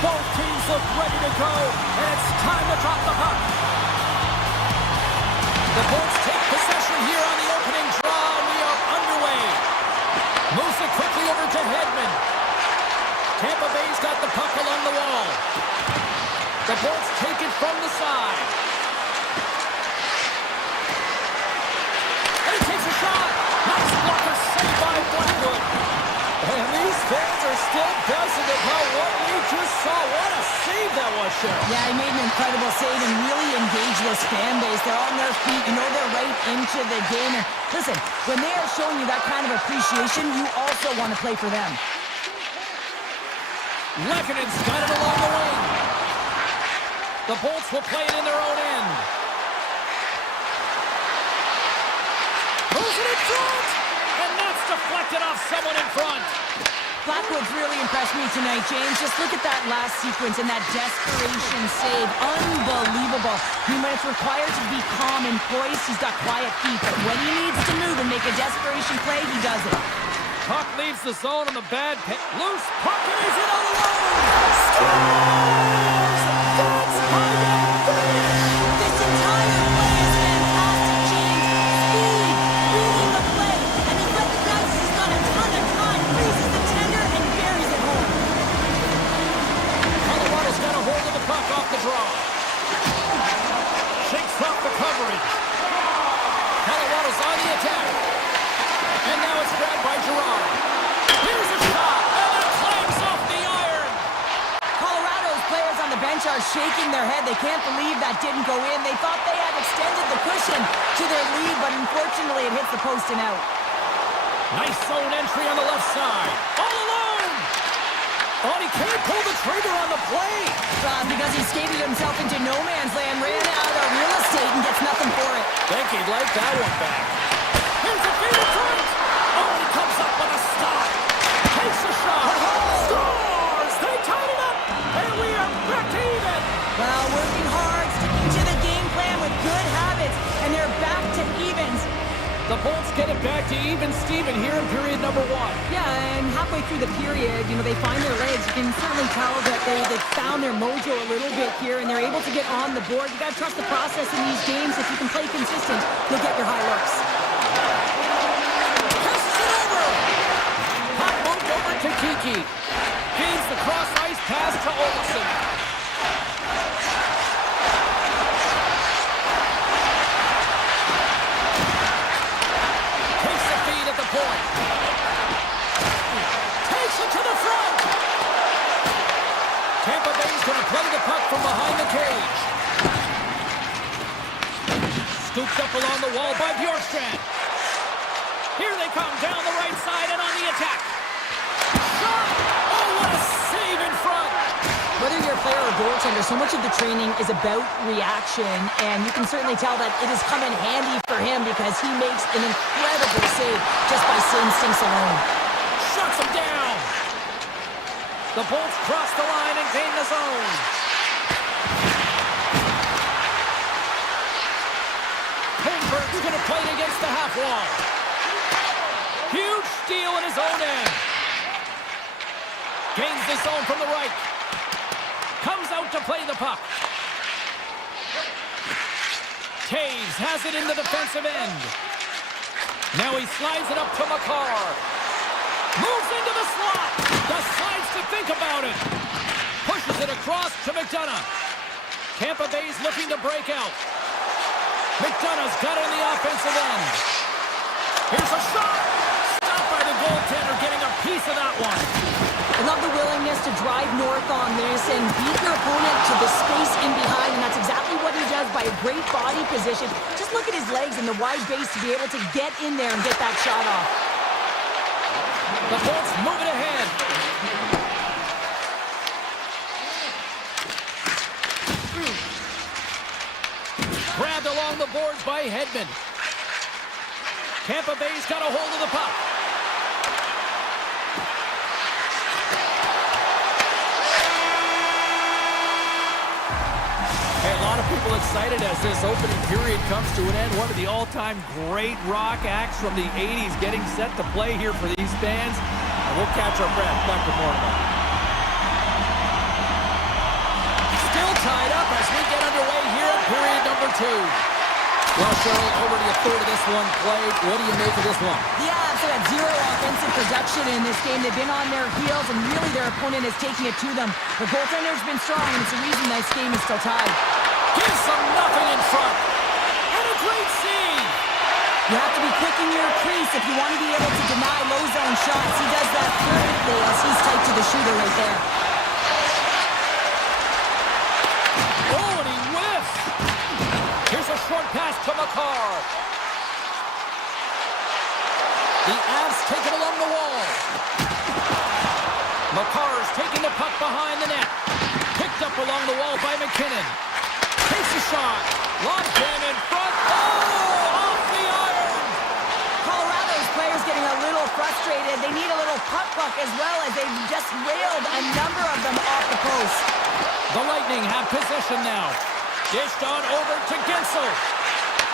Both teams look ready to go, and it's time to drop the puck. The Bolts take possession here on the opening draw, and we are underway. Moves it quickly over to Hedman. Tampa Bay's got the puck along the wall. The Bolts take it from the side. And he takes a shot. Nice blocker save by Blackwood. And these fans are still buzzing about what we just saw. What a save that was, Cheryl. Yeah, he made an incredible save and really engaged this fan base. They're on their feet. You know they're right into the game. And listen, when they are showing you that kind of appreciation, you also want to play for them. Lekkonen's got it along the wing. The Bolts will play it in their own end. Moves it in front! And that's deflected off someone in front. Blackwood's really impressed me tonight, James. Just look at that last sequence and that desperation save. Unbelievable. I mean, when it's required to be calm and poised, he's got quiet feet. But when he needs to move and make a desperation play, he does it. Puck leaves the zone on the bad pick. Loose puck and he's in all alone. Scores! That's how you finish! This entire play is fantastic, James. Speed, reading the play, and he recognizes he's got a ton of time, freezes the tender, and buries it home. Colorado's got a hold of the puck off the draw. Shakes off the coverage. Colorado's on the attack. And now it's grabbed by Gerard. Here's a shot, and it claims off the iron. Colorado's players on the bench are shaking their head. They can't believe that didn't go in. They thought they had extended the cushion to their lead, but unfortunately it hits the post and out. Nice zone entry on the left side. All alone. Oh, he can't pull the trigger on the play. Because he skated himself into no man's land, ran out of real estate, and gets nothing for it. Think he'd like that one back. Here's a feed in front. Oh, he comes up with a stop. Takes a shot. Scores! They tied it up, and we are back to even. Well, working hard, sticking to the game plan with good habits, and they're back to evens. The Bolts get it back to even Steven here in period number 1. Yeah, and halfway through the period, you know, they find their legs. You can certainly tell that they've found their mojo a little bit here, and they're able to get on the board. You got to trust the process in these games. If you can play consistent, you'll get your high looks. Passes it over. Puck moved over to Kiki. Gains the cross-ice pass to Olsen. Takes the feed at the point. Takes it to the front. Tampa Bay's going to play the puck from behind the cage. Scooped up along the wall by Bjorkstrand. Here they come down the right side and on the attack. Shot! Oh, what a save in front! Whether you're a player or goaltender, so much of the training is about reaction, and you can certainly tell that it has come in handy for him because he makes an incredible save just by instincts alone. Shuts him down! The Bolts cross the line and gain the zone. Holmberg's going to play it against the half wall. Huge steal in his own end. Gains the zone from the right. Comes out to play the puck. Taves has it in the defensive end. Now he slides it up to Makar. Moves into the slot. Decides to think about it. Pushes it across to McDonough. Tampa Bay's looking to break out. McDonough's got it on the offensive end. Here's a shot. Stopped by the goaltender, getting a piece of that one. I love the willingness to drive north on this and beat your opponent to the space in behind, and that's exactly what he does by a great body position. Just look at his legs and the wide base to be able to get in there and get that shot off. The Bolts move it ahead. Grabbed along the boards by Hedman. Tampa Bay's got a hold of the puck. Hey, a lot of people excited as this opening period comes to an end. One of the all-time great rock acts from the 80s getting set to play here for these fans. And we'll catch our breath. Back with more of that. two. Well, Cheryl, already a third of this one played. What do you make of this one? The Avs have had zero offensive production in this game. They've been on their heels, and really their opponent is taking it to them. The goaltender's been strong, and it's the reason this game is still tied. Gives them nothing in front. And a great save. You have to be quick in your crease if you want to be able to deny low zone shots. He does that perfectly as he's tight to the shooter right there. Oh, and he whiffs. Here's a short pass to Makar. The Avs take it along the wall. Makar's taking the puck behind the net. Picked up along the wall by McKinnon. Takes a shot. Long game in front. Oh, off the iron. Colorado's players getting a little frustrated. They need a little puck luck as well as they've just railed a number of them off the post. The Lightning have possession now. Dished on over to Gensel.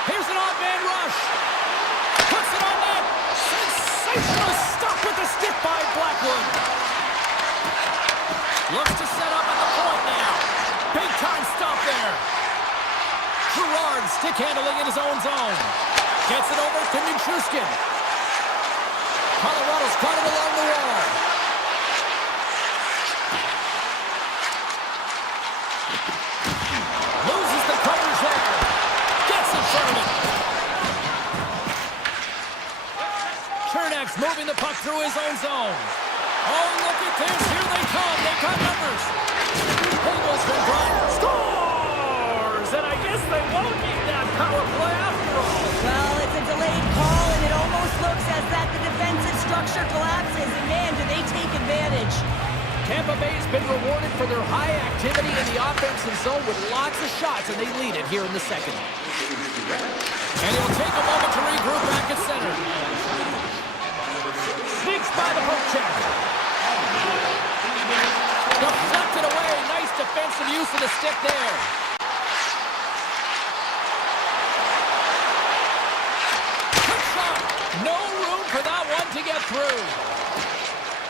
Here's an odd man rush. Puts it on net. Sensational stop with the stick by Blackwood. Looks to set up at the point now. Big time stop there. Gerard stick handling in his own zone. Gets it over to Nichushkin. Colorado's got it along the wall. Loses the coverage there. Gets in front of it. Chernak's moving the puck through his own zone. Oh, look at this. Here they come. They got numbers. Hagel's been brought. Scores! And I guess they won't need that power play after all. Well, it's a delayed call, and it almost looks as that the defensive structure collapses. And man, do they take advantage. Tampa Bay's been rewarded for their high activity in the offensive zone with lots of shots, and they lead it here in the second. And it'll take a moment to regroup back at center. Sneaks by the poke check. Deflected away. Nice defensive use of the stick there. Quick shot. No room for that one to get through.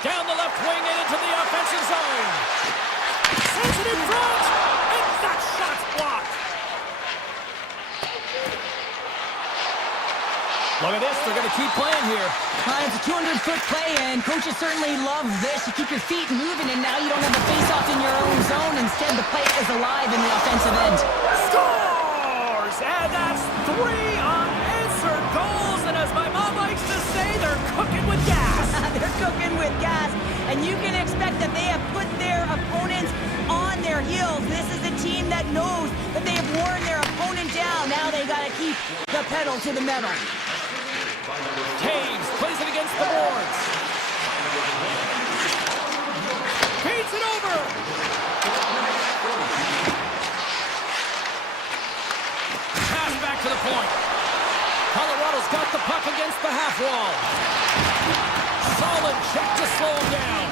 Down the left wing and into the offensive zone. Sends it in front. And that shot's blocked. Look at this. They're going to keep playing here. It's a 200-foot play, and coaches certainly love this. You keep your feet moving, and now you don't have the face-off in your own zone. Instead, the play is alive in the offensive end. Scores! And that's 3 unanswered goals. And as my mom likes to say, they're cooking with gas. They're cooking with gas, and you can expect that they have put their opponents on their heels. This is a team that knows that they have worn their opponent down. Now they got to keep the pedal to the metal. Taves plays it against the boards. Feeds it over. Pass back to the point. Colorado's got the puck against the half wall. Solid check to slow him down.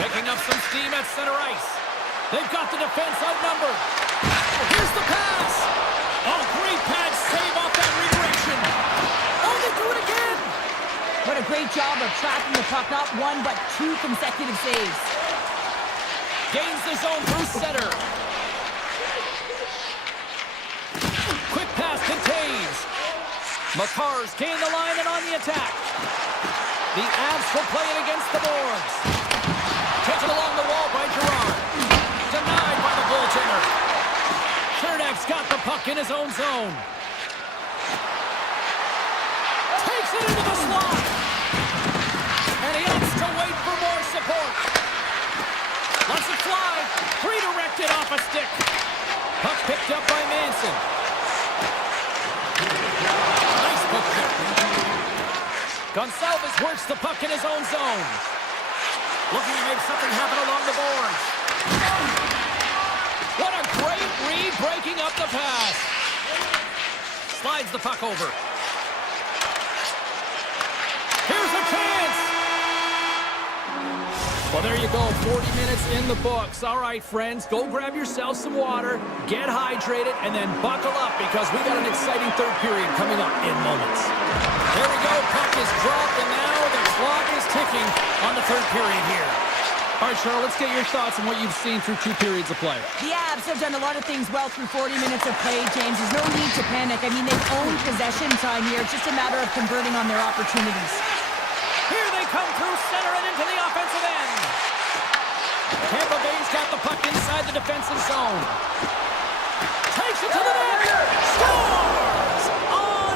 Picking up some steam at center ice. They've got the defense outnumbered. Here's the pass. Oh, great pad save off that redirection. Oh, they do it again. What a great job of tracking the puck. Not one, but 2 consecutive saves. Gains the zone through center. Quick pass to Taves. Makar's gained the line and on the attack. The Avs will play it against the boards. Taken along the wall by Gerard. Denied by the goaltender. Chernak's got the puck in his own zone. Takes it into the slot. And he opts to wait for more support. Lets it fly. Redirected off a stick. Puck picked up by Manson. Nice puck check. Gonçalves works the puck in his own zone. Looking to make something happen along the boards. What a great read breaking up the pass. Slides the puck over. Here's a chance. Well, there you go. 40 minutes in the books. All right, friends, go grab yourself some water, get hydrated, and then buckle up because we got an exciting third period coming up in moments. There we go. Puck is dropped, and now the clock is ticking on the third period here. All right, Cheryl, let's get your thoughts on what you've seen through 2 periods of play. The Avs have done a lot of things well through 40 minutes of play, James. There's no need to panic. I mean, they've owned possession time here. It's just a matter of converting on their opportunities. Here they come through center and into the offensive end. Tampa Bay's got the puck inside the defensive zone. Takes it to the net. Scores! On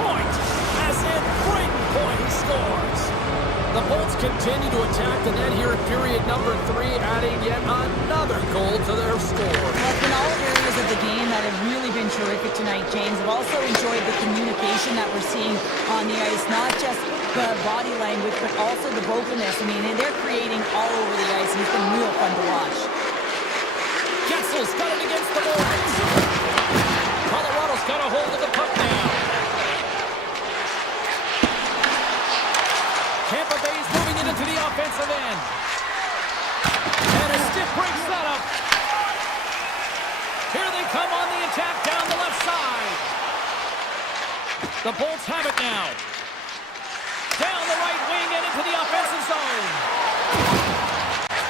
point. As in bring point, he scores. The Bolts continue to attack the net here in period number 3, adding yet another goal to their score. Well, in all areas of the game that have really been terrific tonight, James. I've also enjoyed the communication that we're seeing on the ice, not just the body language, but also the vocalness. I mean, they're creating all over the ice, and it's been real fun to watch. Getzel's got it against the boards. Colorado's got a hold of the puck now. Tampa Bay's moving it into the offensive end. And a stiff break setup. Here they come on the attack down the left side. The Bolts have it now. Down the right wing and into the offensive zone.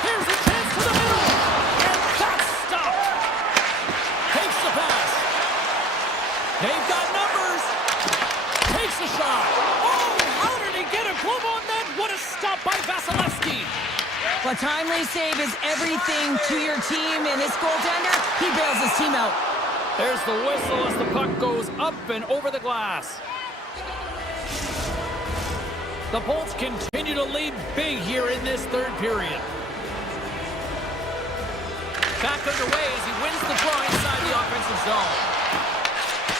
Here's a chance to the middle. And that's stopped. Takes the pass. They've got numbers. Takes the shot. Oh, how did he get a glove on that? What a stop by Vasilevsky. Well, timely save is everything to your team, and this goaltender, he bails his team out. There's the whistle as the puck goes up and over the glass. The Bolts continue to lead big here in this 3rd period. Back underway as he wins the draw inside the offensive zone.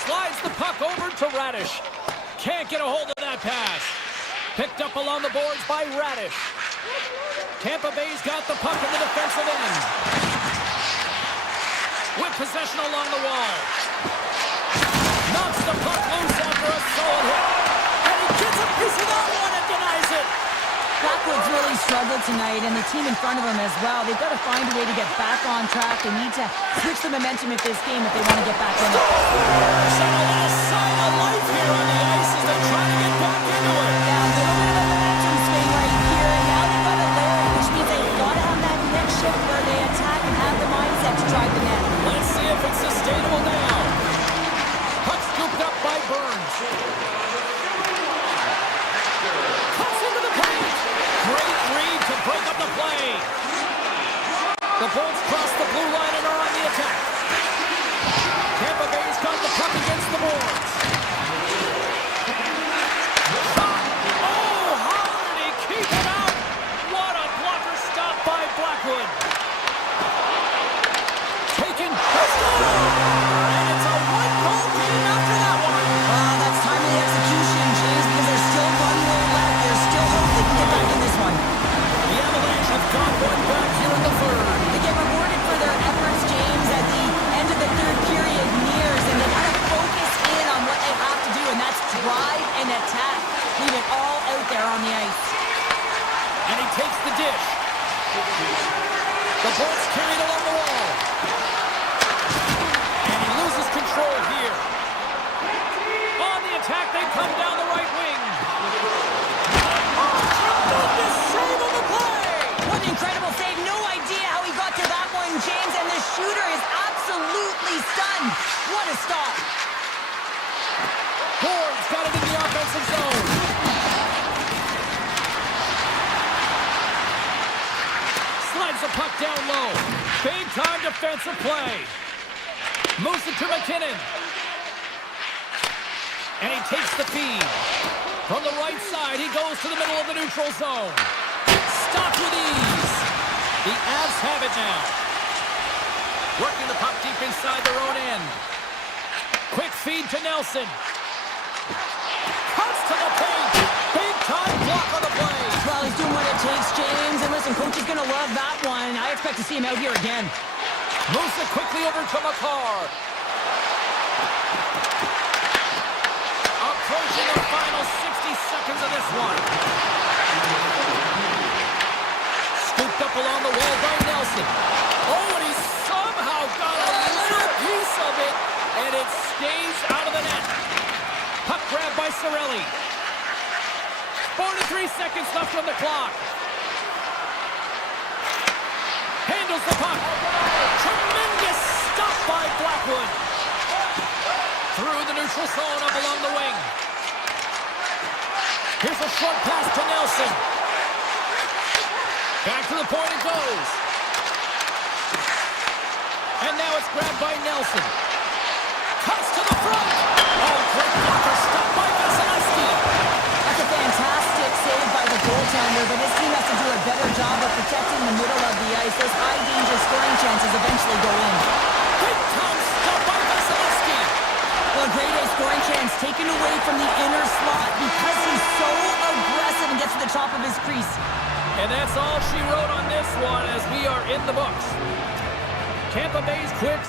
Slides the puck over to Radish. Can't get a hold of that pass. Picked up along the boards by Radish. Tampa Bay's got the puck in the defensive end. With possession along the wall. Knocks the puck loose after a solid hit. And he gets a piece of that one and denies it. Blackwood's really struggled tonight, and the team in front of him as well. They've got to find a way to get back on track. They need to switch the momentum of this game if they want to get back in it. Scores! And a little sign of life here on the ice as they try to get back into it. Now, a little bit of a momentum swing right here, and now they've got to layer it, which means they've got to have that next shift where they attack and have the mindset to drive the net. Let's see if it's sustainable now. Puck scooped up by Burns. Cuts into the paint. Great read to break up the play. The Bolts cross the blue line and are on the attack. Tampa Bay's got the puck against the boards. Shot. Oh, how did he keep it out? What a blocker stop by Blackwood. Taken. And it's a one-goal game after that one. That's timely execution, James, because there's still 1 more left. There's still hope they can get back in this one. The Avalanche have got one back here in the 3rd. They get rewarded for their efforts, James, at the end of the 3rd period nears, and they got to focus in on what they have to do, and that's drive and attack. Leave it all out there on the ice. And he takes the dish. The Bolts carried along the wall. And he loses control here. On the attack, they come down the right wing. Tremendous save on the play. What an incredible save. No idea how he got to that one, James, and the shooter is absolutely stunned. What a stop. Ford's got it in the offensive zone. Slides the puck down low. Big time defensive play. Moves it to McKinnon. And he takes the feed. From the right side, he goes to the middle of the neutral zone. Stopped with ease. The Avs have it now. Working the puck deep inside their own end. Quick feed to Nelson. Cuts to the paint. Big time block on the play. Well, he's doing what it takes, James. And listen, coach is going to love that one. I expect to see him out here again. Moves it quickly over to McCarr. Approaching the final 60 seconds of this one. Scooped up along the wall by Nelson. Oh, and he somehow got a little piece of it, and it stays out of the net. Puck grab by Cirelli. 43 seconds left on the clock. thrown up along the wing. Here's a short pass to Nelson. Back to the point it goes. And now it's grabbed by Nelson. Cuts to the front. Oh, great blocker, stopped by Vasilevsky. That's a fantastic save by the goaltender, but his team has to do a better job of protecting the middle of the ice. Those high-danger scoring chances eventually go in. Big time stop by Vasilevsky. Well, a great A scoring chance taken away from the inner slot because he's so aggressive and gets to the top of his crease. And that's all she wrote on this one as we are in the books. Tampa Bay's quick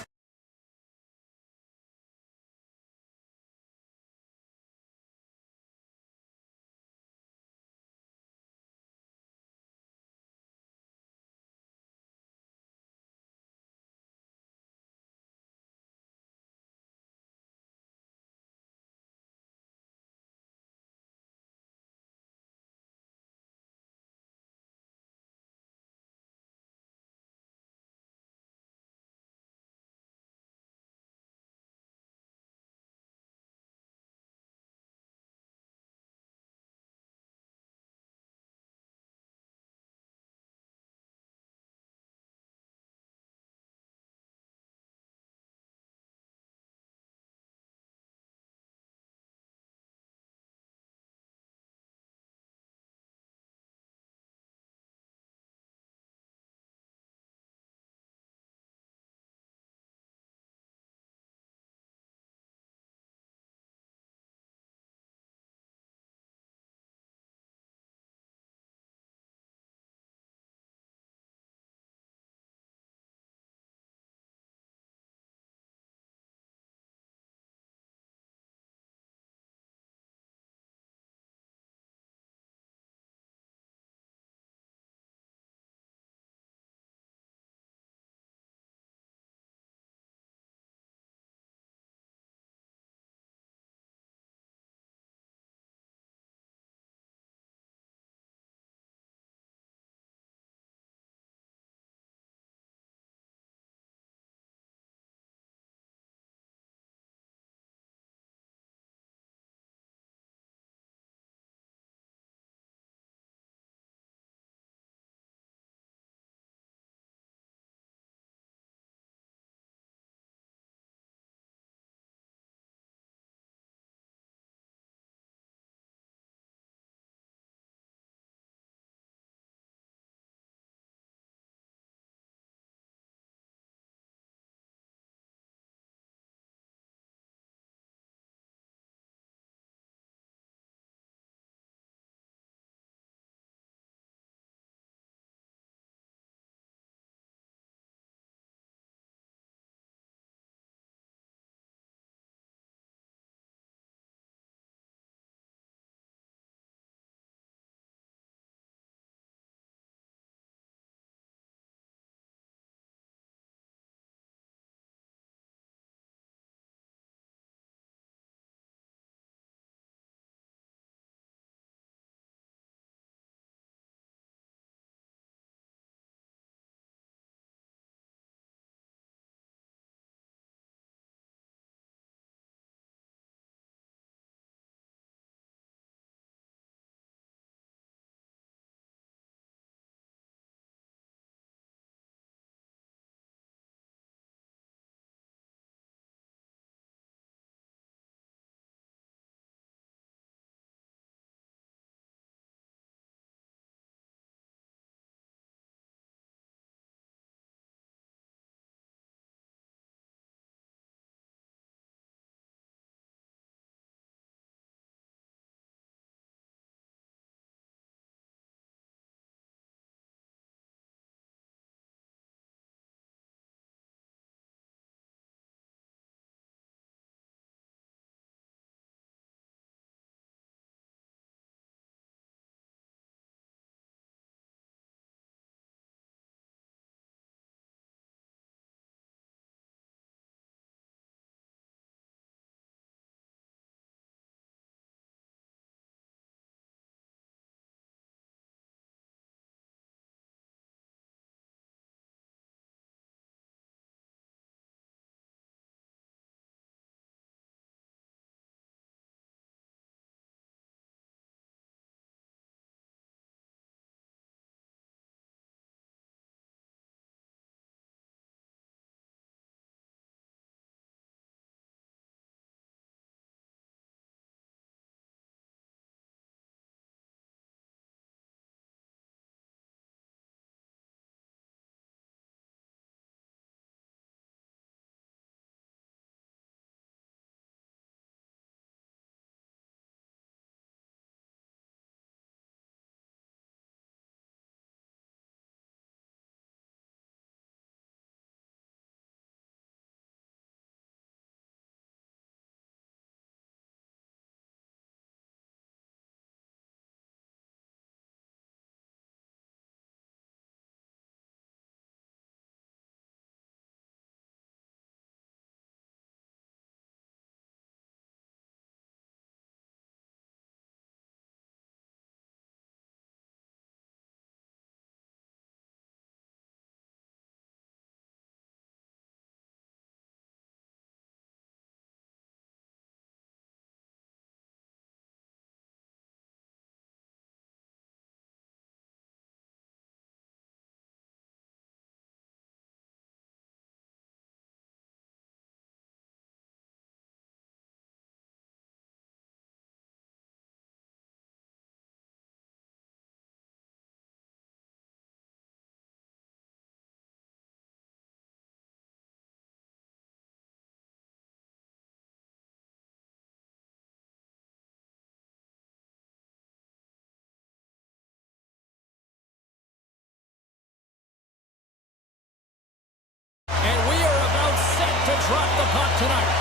got the puck tonight.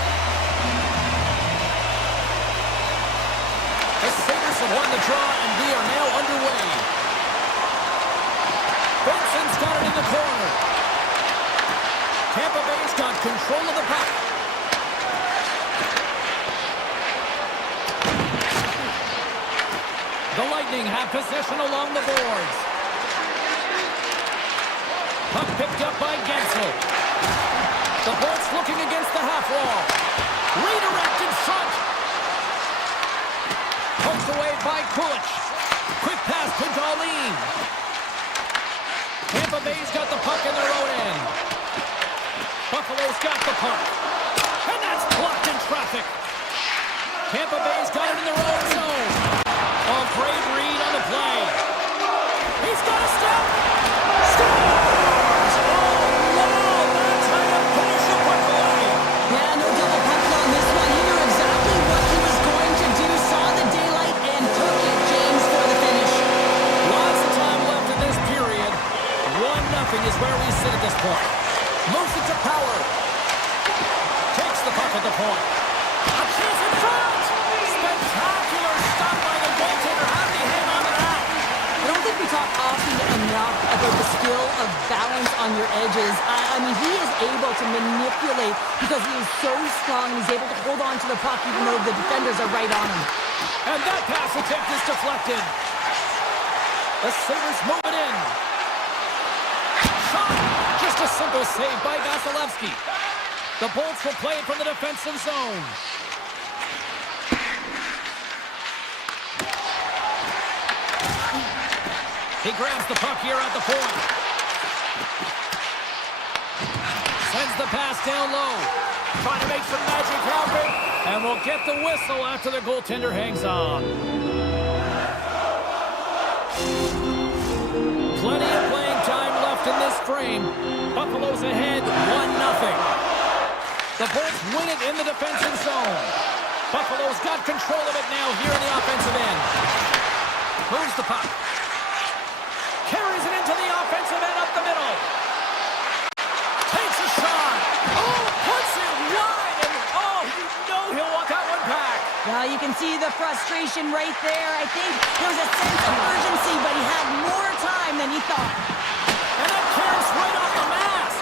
The Sabres have won the draw, and we are now underway. Benson's got it in the corner. Tampa Bay's got control of the puck. The Lightning have possession along the boards. Puck picked up by Gensel. The Bolts looking against the half wall. Redirect in front. Poked away by Kulich. Quick pass to Darlene. Tampa Bay's got the puck in their own end. Buffalo's got the puck. And that's blocked in traffic. Tampa Bay's got it in their own zone. A great read on the play. He's got a step. Scores! Oh, wow! That's how you finish a puck away. Yeah, no double puck on this one. He knew exactly what he was going to do. Saw the daylight and took it, James, for the finish. Lots of time left in this period. 1-0 is where we sit at this point. Moves it to Power. Takes the puck at the point. A chance in front! Spectacular stop by the goaltender. How did he hang on to that? I don't think we talk often enough about the skill of balance on your edges. I mean, he is able to manipulate because he is so strong and he's able to hold on to the puck even though the defenders are right on him. And that pass attempt is deflected. The Sabres move it in. Shot! Just a simple save by Vasilevsky. The Bolts will play it from the defensive zone. He grabs the puck here at the point. Sends the pass down low. Trying to make some magic happen. And we'll get the whistle after the goaltender hangs on. Plenty of playing time left in this frame. Buffalo's ahead 1-0. The Bolts win it in the defensive zone. Buffalo's got control of it now here in the offensive end. Moves the puck. Carries it into the offensive end up the middle. Takes a shot. Oh, puts it wide. And oh, you know he'll want that one back. Now you can see the frustration right there. I think there was a sense of urgency, but he had more time than he thought. And that carries right off the mask.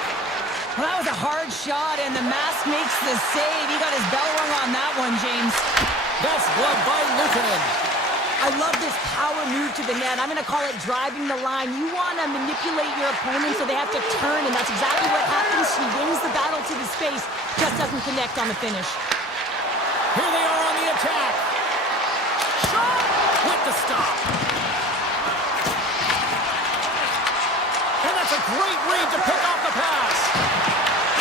Well, that was a hard shot, and the mask makes the save. He got his bell rung on that one, James. That's gloved by Luukkonen. I love this power move to the net. I'm going to call it driving the line. You want to manipulate your opponent so they have to turn, and that's exactly what happens. He wins the battle to the space, just doesn't connect on the finish. Here they are on the attack. Shot with the stop. And that's a great read to pick off the pass.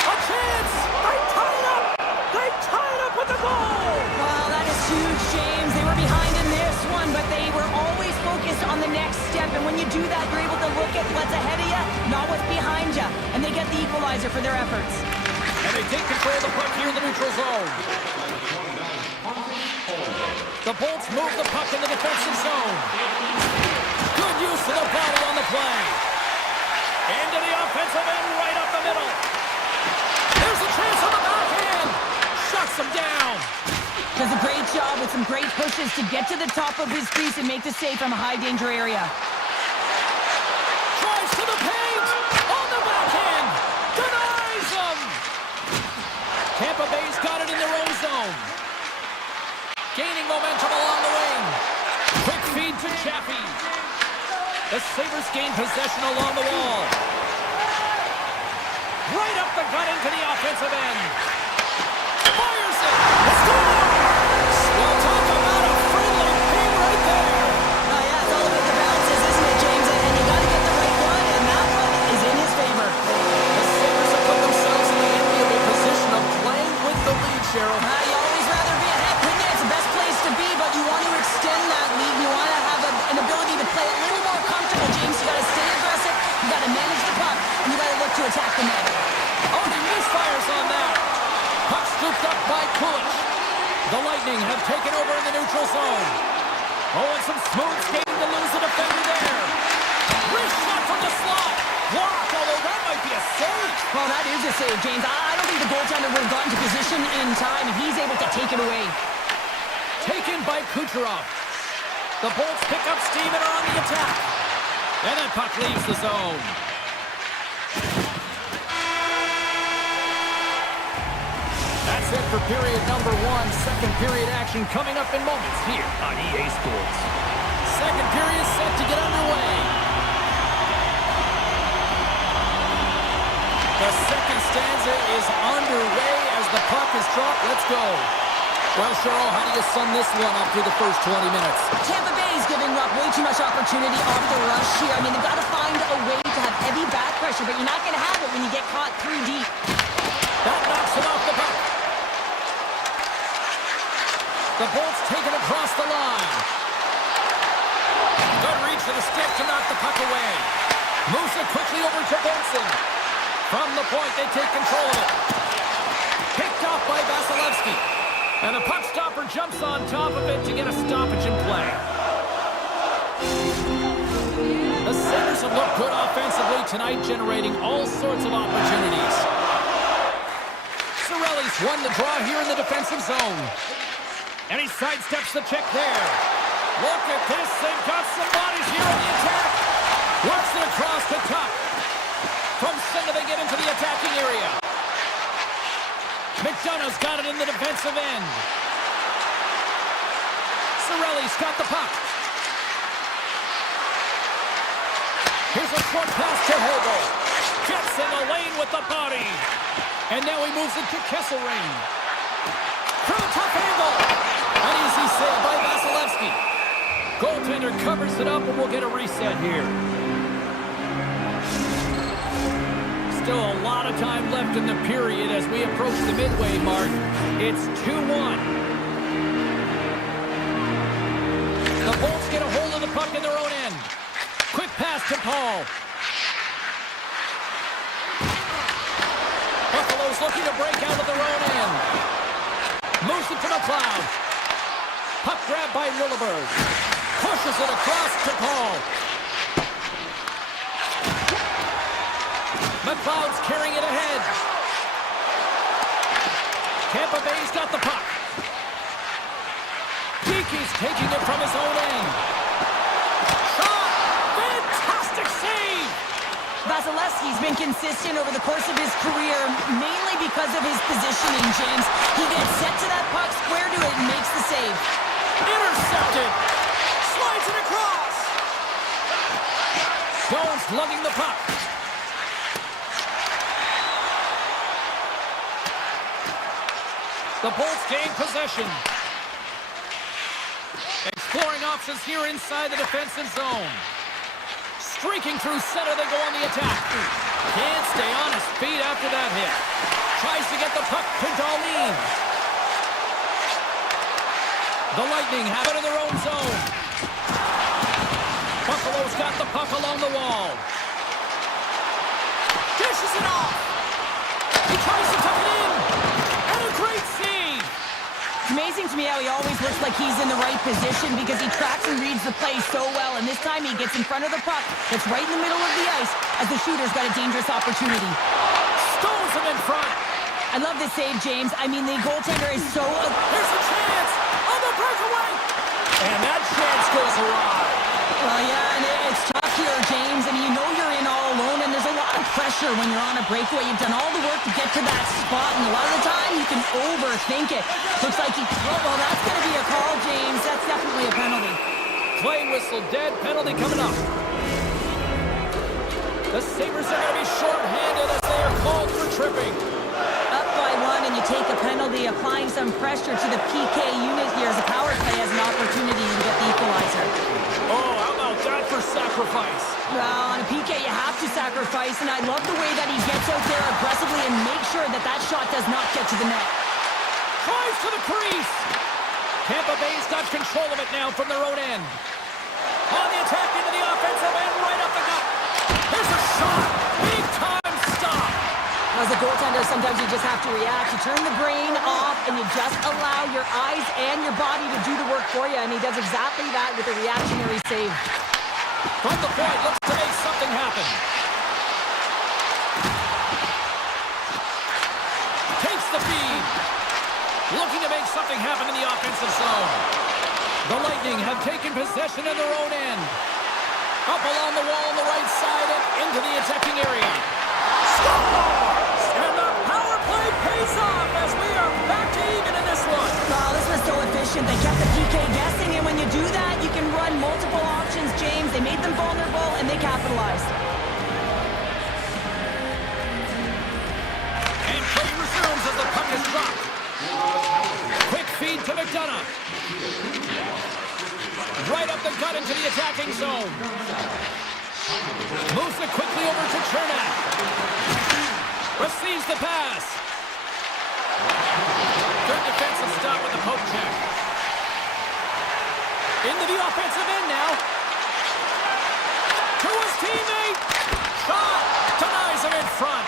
A chance. They tie it up. They tie it up with the goal. Wow, that is huge, James. They were behind in this one, but they were always focused on the next step. And when you do that, you're able to look at what's ahead of you, not what's behind you. And they get the equalizer for their efforts. And they take control of the puck here in the neutral zone. The Bolts move the puck in the defensive zone. Good use of the body on the play. Into the offensive end, right up the middle. There's a chance on the backhand. Shuts him down. Does a great job with some great pushes to get to the top of his crease and make the save from a high danger area. Drives to the paint. On the backhand. Denies him. Tampa Bay's got it in their own zone. Gaining momentum along the wing. Quick feed to Chaffee. The Sabres gain possession along the wall. Right up the gut into the offensive end. Fires it. Scores! Well, talk about a friendly thing right there. Oh, yeah, it's all about the bounces, isn't it, James? And you got to get the right one, and that one is in his favor. The Sabres have put themselves in the enviable position of playing with the lead, Cheryl. You always rather be ahead, wouldn't you? It's the best place to be, but you want to extend that lead. You want to have an ability to play a little more comfortable, James. You got to stay aggressive, you got to manage the puck, and you got to look to attack the net. Oh, he misfires on that. Puck scooped up by Kulich. The Lightning have taken over in the neutral zone. Oh, and some smooth skating to lose the defender there. Wrist shot from the slot. Blocked, although that might be a save. Well, that is a save, James. I don't think the goaltender would have gotten to position in time, and he's able to take it away. Taken by Kucherov. The Bolts pick up steam and are on the attack. And that puck leaves the zone. That's it for period number 1. Second period action coming up in moments here on EA Sports. Second period set to get underway. The second stanza is underway as the puck is dropped. Let's go. Well, Cheryl, how do you sum this one up through the first 20 minutes? Tampa Bay is giving up way too much opportunity off the rush here. I mean, they've got to find a way to have heavy back pressure, but you're not going to have it when you get caught 3 deep. That knocks it off the puck. The Bolts take it across the line. Good reach to the stick to knock the puck away. Moves it quickly over to Benson. From the point, they take control of it. Picked off by Vasilevsky. And the puck stopper jumps on top of it to get a stoppage in play. The Sabres have looked good offensively tonight, generating all sorts of opportunities. Cirelli's won the draw here in the defensive zone. And he sidesteps the check there. Look at this. They've got some bodies here on the attack. Works it across the top. From center, they get into the attacking area. McDonough's got it in the defensive end. Cirelli's got the puck. Here's a short pass to Hagel. Gets in the lane with the body. And now he moves it to Kesselring. Through a tough angle. An easy save by Vasilevsky. Goaltender covers it up and we'll get a reset here. Still a lot of time left in the period as we approach the midway mark. It's 2-1. The Bolts get a hold of the puck in their own end. Quick pass to Paul. Buffalo's looking to break out of their own end. Moves it to McLeod. Puck grab by Lilleberg. Pushes it across to Paul. McLeod's carrying it ahead. Tampa Bay's got the puck. Geeky's taking it from his own end. Shot! Fantastic save! Vasilevsky's been consistent over the course of his career, mainly because of his positioning, James. He gets set to that puck, square to it, and makes the save. Intercepted! Slides it across! Jones lugging the puck. The Bolts gain possession. Exploring options here inside the defensive zone. Streaking through center, they go on the attack. Can't stay on his feet after that hit. Tries to get the puck to Dahlin. The Lightning have it in their own zone. Buffalo's got the puck along the wall. Dishes it off. He tries to tuck it in. And a great save. It's amazing to me how he always looks like he's in the right position because he tracks and reads the play so well. And this time he gets in front of the puck that's right in the middle of the ice as the shooter's got a dangerous opportunity. Stones him in front. I love this save, James. I mean, the goaltender is so... Here's a chance on the breakaway. And that chance goes awry. Well, yeah, and it's tough here, James. I mean, you know you're in all alone, and there's a lot of pressure when you're on a breakaway. You've done all the work to get to that spot, and a lot of the time you can overthink it. Looks like he... Well, that's going to be a call, James. That's definitely a penalty. Play whistle dead. Penalty coming up. The Sabres are going to be short-handed as they are called for tripping. Up by 1, and you take a penalty, applying some pressure to the PK unit here as the power play has an opportunity to get the equalizer. Oh, how about that for sacrifice? Well, on a PK, you have to sacrifice, and I love the way that he gets out there aggressively and makes sure that that shot does not get to the net. Drives to the crease. Tampa Bay's got control of it now from their own end. On the attack into the offensive end, right up the gut. There's a shot. Big time stop. As a goaltender, sometimes you just have to react. You turn the brain off, and you just allow your eyes and your body to do the work for you, and he does exactly that with a reactionary save. From the point, looks to make something happen. something happened in the offensive zone. The Lightning have taken possession in their own end. Up along the wall on the right side and into the attacking area. Scores! And the power play pays off as we are back to even in this one. Oh, this was so efficient. They kept the PK guessing, and when you do that, you can run multiple options, James. They made them vulnerable, and they capitalized. And play resumes as the puck is dropped. Quick feed to McDonough. Right up the gut into the attacking zone. Moves it quickly over to Chernak. Receives the pass. Good defensive stop with the poke check. Into the offensive end now. To his teammate. Shot. Denies him in front.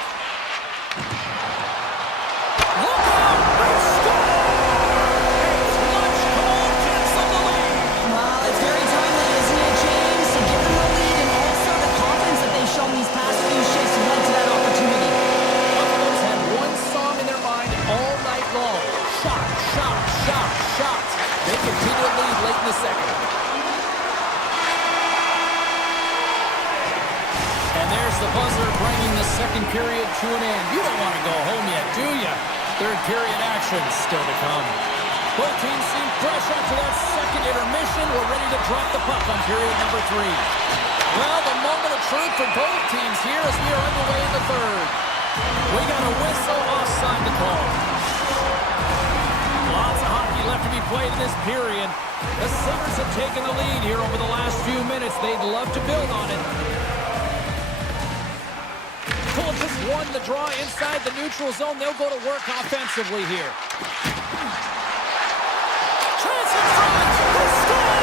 Look out. They score. A clutch goal gets them the lead. Well, it's very timely, isn't it, James? To give them the lead and also the confidence that they've shown these past few shifts led to that opportunity. Buffalo's had one song in their mind all night long. Shot, shot, shot, shot. They continue to lead late in the second. And there's the buzzer bringing the second period to an end. You don't want to go home yet, do you? Third period action still to come. Both teams seem fresh after that second intermission. We're ready to drop the puck on period number 3. Well, the moment of truth for both teams here as we are underway in the third. We got a whistle offside to call. Lots of hockey left to be played in this period. The Sabres have taken the lead here over the last few minutes. They'd love to build on it. Pull just won the draw inside the neutral zone. They'll go to work offensively here. Chance in front. They score!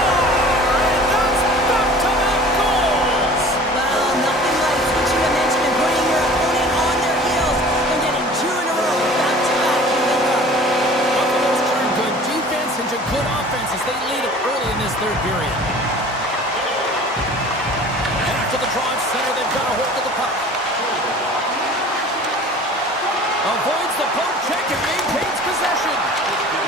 And that's back-to-back goals. Well, nothing like switching momentum and putting your opponent on their heels and getting 2 in a row. Back-to-back. Here they go. Buffalo's turned good defense into good offense as they lead it early in this third period. And after the draw in center, they've got a hold of the puck. Avoids the poke check and maintains possession.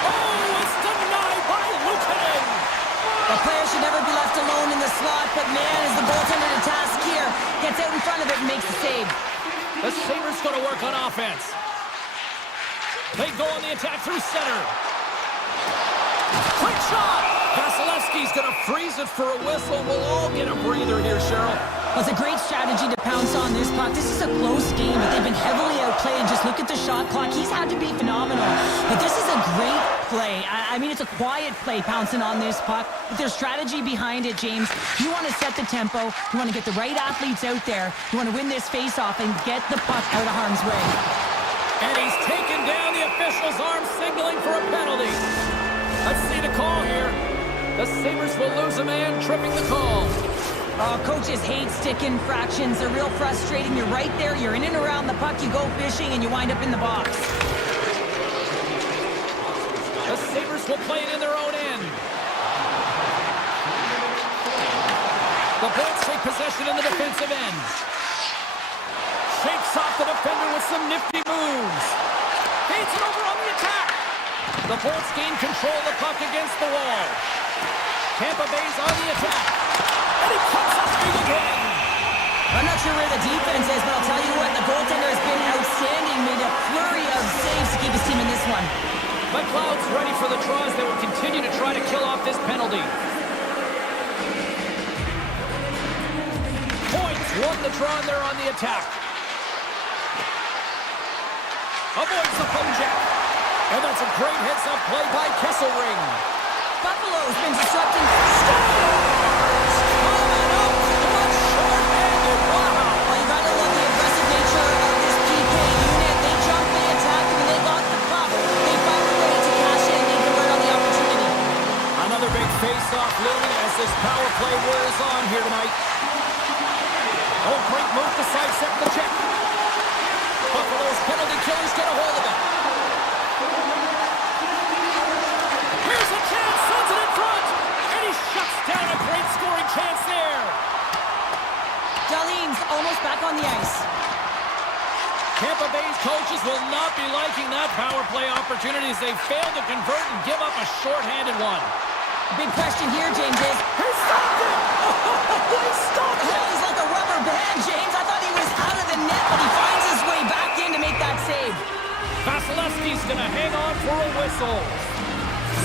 Oh, it's denied by Luukkonen. A player should never be left alone in the slot, but man, is the goaltender to task here. Gets out in front of it and makes the save. The Sabres going to work on offense. They go on the attack through center. Quick shot! Vasilevsky's going to freeze it for a whistle. We'll all get a breather here, Cheryl. Well, it's a great strategy to pounce on this puck. This is a close game, but they've been heavily outplayed. Just look at the shot clock. He's had to be phenomenal. But this is a great play. I mean, it's a quiet play pouncing on this puck. But there's strategy behind it, James. You want to set the tempo. You want to get the right athletes out there. You want to win this face-off and get the puck out of harm's way. And he's taken down the official's arm, signaling for a penalty. Let's see the call here. The Sabres will lose a man, tripping the call. Coaches hate stick infractions. They're real frustrating. You're right there. You're in and around the puck. You go fishing, and you wind up in the box. The Sabres will play it in their own end. The Bolts take possession in the defensive end. Shakes off the defender with some nifty moves. Feeds it over on the attack. The Bolts gain control of the puck against the wall. Tampa Bay's on the attack. And he cuts up big again. I'm not sure where the defense is, but I'll tell you what, the goaltender has been outstanding. Made a flurry of saves to keep his team in this one. McLeod's ready for the draws. They will continue to try to kill off this penalty. Points won the draw, and they're on the attack. Avoids the phone jack. And that's a great heads-up play by Kesselring. Buffalo's been disrupting. Scores! Coming up clutch, short-handed. Wow! Well, you gotta love the aggressive nature of this PK unit. They jumped, they attacked, and they got the puck. They found a way to cash in and convert on the opportunity. Another big face-off looming as this power play wears on here tonight. Oh, great move to sidestep the check. Buffalo's penalty killer's get a hold of it. Here's a chance, sends it in front, and he shuts down a great scoring chance there. Darlene's almost back on the ice. Tampa Bay's coaches will not be liking that power play opportunity as they fail to convert and give up a shorthanded one. Big question here, James, is... He stopped it! He stopped it! He's like a rubber band, James. I thought he was out of the net, but he finds his way back in to make that save. Vasilevsky's going to hang on for a whistle.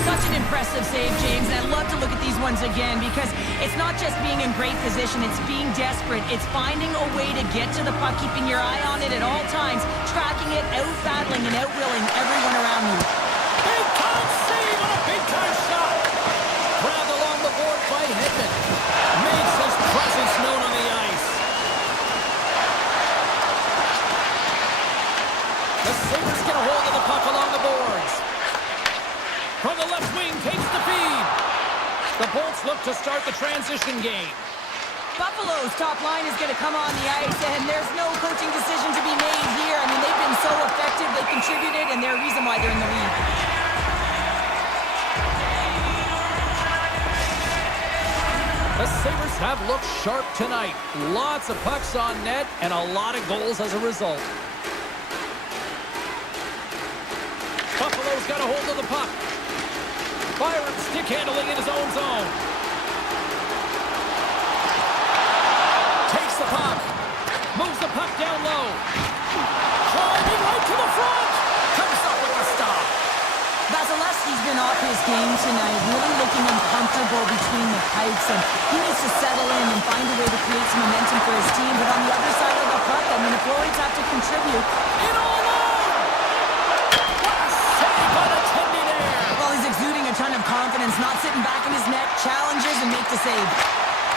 Such an impressive save, James, and I'd love to look at these ones again because it's not just being in great position, it's being desperate. It's finding a way to get to the puck, keeping your eye on it at all times, tracking it, out-battling and out-willing everyone around you. Big-time save on a big-time shot. Grabbed along the board by Hedman. Makes his presence known on the ice. The Sabres get a hold of the puck along the boards. From the left wing, takes the feed. The Bolts look to start the transition game. Buffalo's top line is going to come on the ice, and there's no coaching decision to be made here. I mean, they've been so effective, they contributed, and they're a reason why they're in the lead. The Sabres have looked sharp tonight. Lots of pucks on net, and a lot of goals as a result. Buffalo's got a hold of the puck. Byron stick handling in his own zone. Takes the puck. Moves the puck down low. Driving right to the front. Comes up with a stop. Vasilevsky's been off his game tonight, really looking uncomfortable between the pipes, and he needs to settle in and find a way to create some momentum for his team. But on the other side of the puck, I mean, the forwards have to contribute. In all out! What a save by the Tendy there! Well, he's exuding a ton of confidence, not sitting back in his net, challenges and makes the save.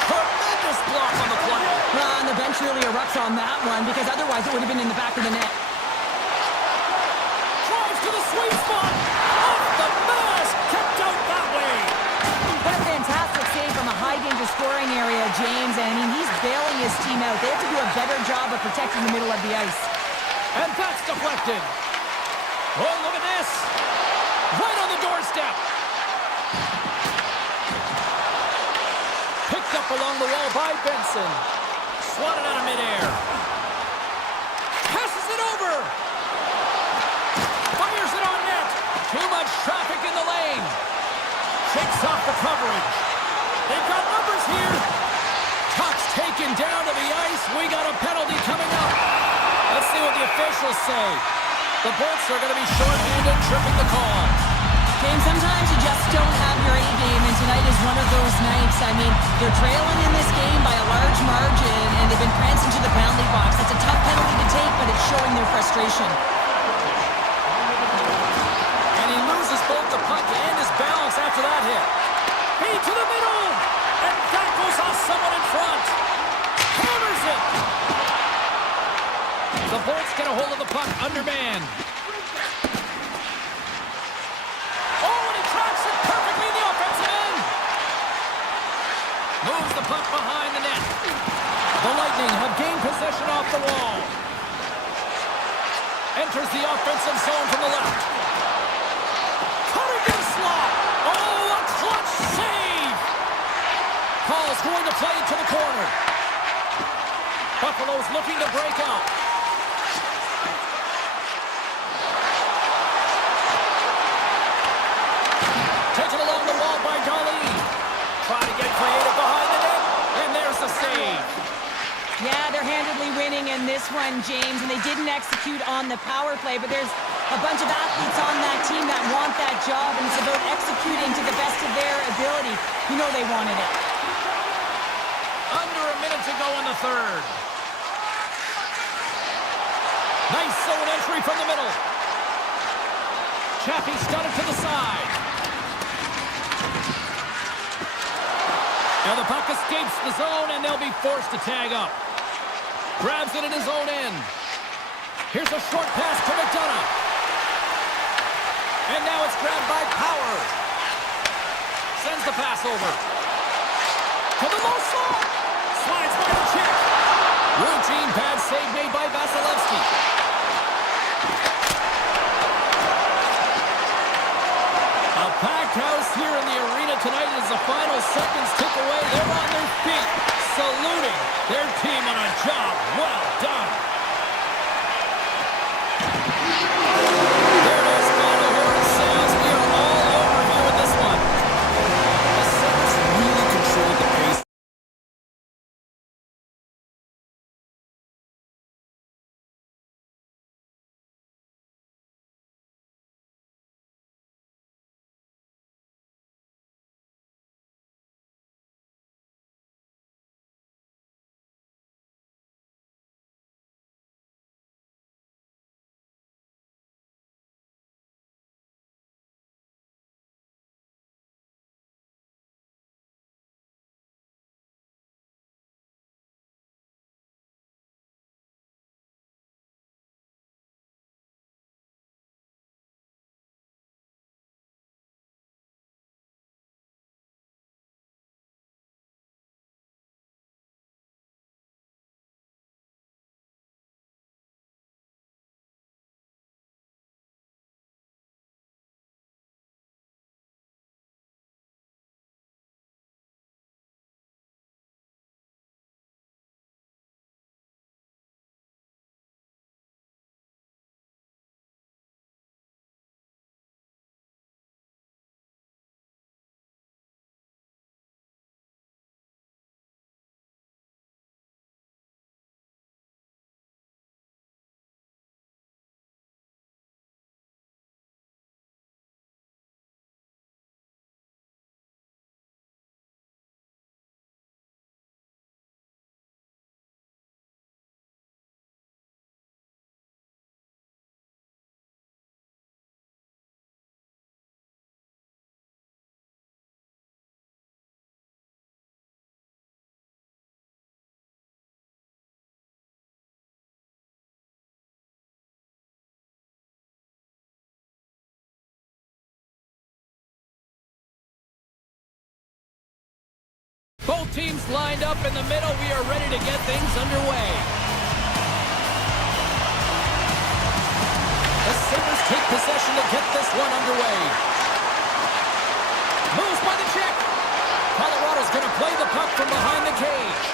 Tremendous block on the play. And the bench really erupts on that one, because otherwise it would have been in the back of the net. Drives to the sweet spot. Off the mask. Kept out that way. What a fantastic save from a high-danger scoring area, James. And I mean, he's bailing his team out. They have to do a better job of protecting the middle of the ice. And that's deflected. Oh, look at this. Right on the doorstep. Picked up along the wall by Benson. Swatted out of midair. Passes it over. Fires it on net. Too much traffic in the lane. Shakes off the coverage. They've got numbers here. Puck's taken down to the ice. We got a penalty coming up. Let's see what the officials say. The Bolts are going to be shorthanded, tripping the call. James, sometimes you just don't have your A-game, and tonight is one of those nights. I mean, they're trailing in this game by a large margin, and they've been prancing to the penalty box. That's a tough penalty to take, but it's showing their frustration. And he loses both the puck and his balance after that hit. Feed to the middle, and that goes off someone in front. Hammers it. The Bolts get a hold of the puck, undermanned. Moves the puck behind the net. The Lightning have gained possession off the wall. Enters the offensive zone from the left. Cutting and slot. Oh, a clutch save. Paul's going to play it to the corner. Buffalo's looking to break out. Taken along the wall by Darlene. Try to get creative behind the net, and there's the save. Yeah, they're handedly winning in this one, James, and they didn't execute on the power play, but there's a bunch of athletes on that team that want that job, and it's about executing to the best of their ability. You know they wanted it. Under a minute to go in the third. Nice zone entry from the middle. Chappie's got it to the side. Now the puck escapes the zone, and they'll be forced to tag up. Grabs it in his own end. Here's a short pass to McDonough. And now it's grabbed by Power. Sends the pass over. To the low slot. Slides by the check. Routine pad save made by Vasilevsky. A packed house here in the arena tonight as the final seconds tick away. They're on their feet, saluting their team on a job well done. teams lined up in the middle. We are ready to get things underway. The Sabres take possession to get this one underway. Moves by the Czech. Colorado's going to play the puck from behind the cage.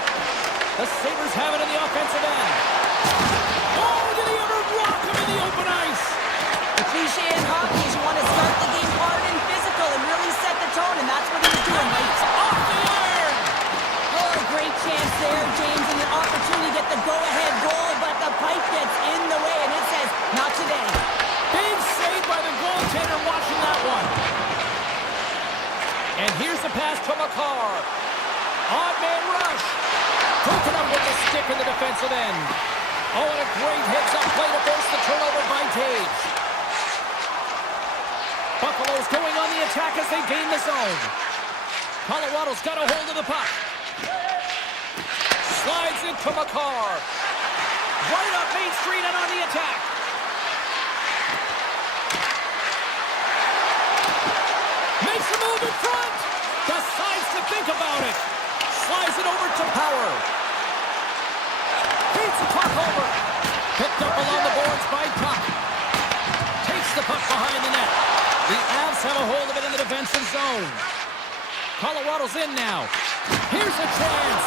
The Sabres have it in the offensive end. Oh, did he ever rock him in the open ice? The cliche in hockey is you want to start the game hard and physical and really set the tone, and that's what he was doing. Right Off the iron! Oh, great chance there, James, and an opportunity to get the go-ahead goal, but the pipe gets in the way, and it says, not today. Big save by the goaltender watching that one. And here's the pass to Makar. Odd man rush. Broken up with the stick in the defensive end. Oh, and a great hits-up play to force the turnover by Taves. Buffalo's going on the attack as they gain the zone. Colorado's got a hold of the puck. Slides into Makar. Right up Main Street and on the attack. Makes a move in front. Decides to think about it. Slides it over to Power. Beats the puck over. Picked up along the boards by Tuck. Takes the puck behind the net. The Avs have a hold of it in the defensive zone. Colorado's in now. Here's a chance.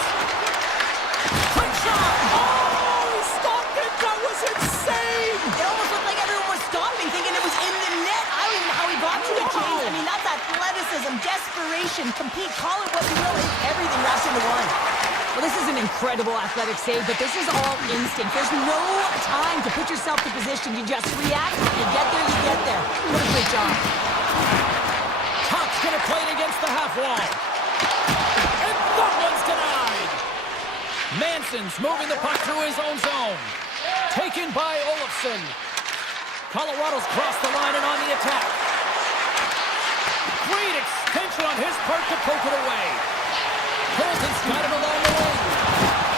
Quick shot. Oh, he stopped it. That was insane. It almost looked like everyone was stopping, thinking it was in the net. I don't even know how he got to it, James. I mean, that's athleticism, desperation, compete, call it what you will. It's everything wrapped into one. Well, this is an incredible athletic save, but this is all instinct. There's no time to put yourself in position. You just react. You get there, you get there. What a great job. Tuck's going to play it against the half wall. And that one's denied. Manson's moving the puck through his own zone. Taken by Olofsson. Colorado's crossed the line and on the attack. Great extension on his part to poke it away. Colton's got it along the wing.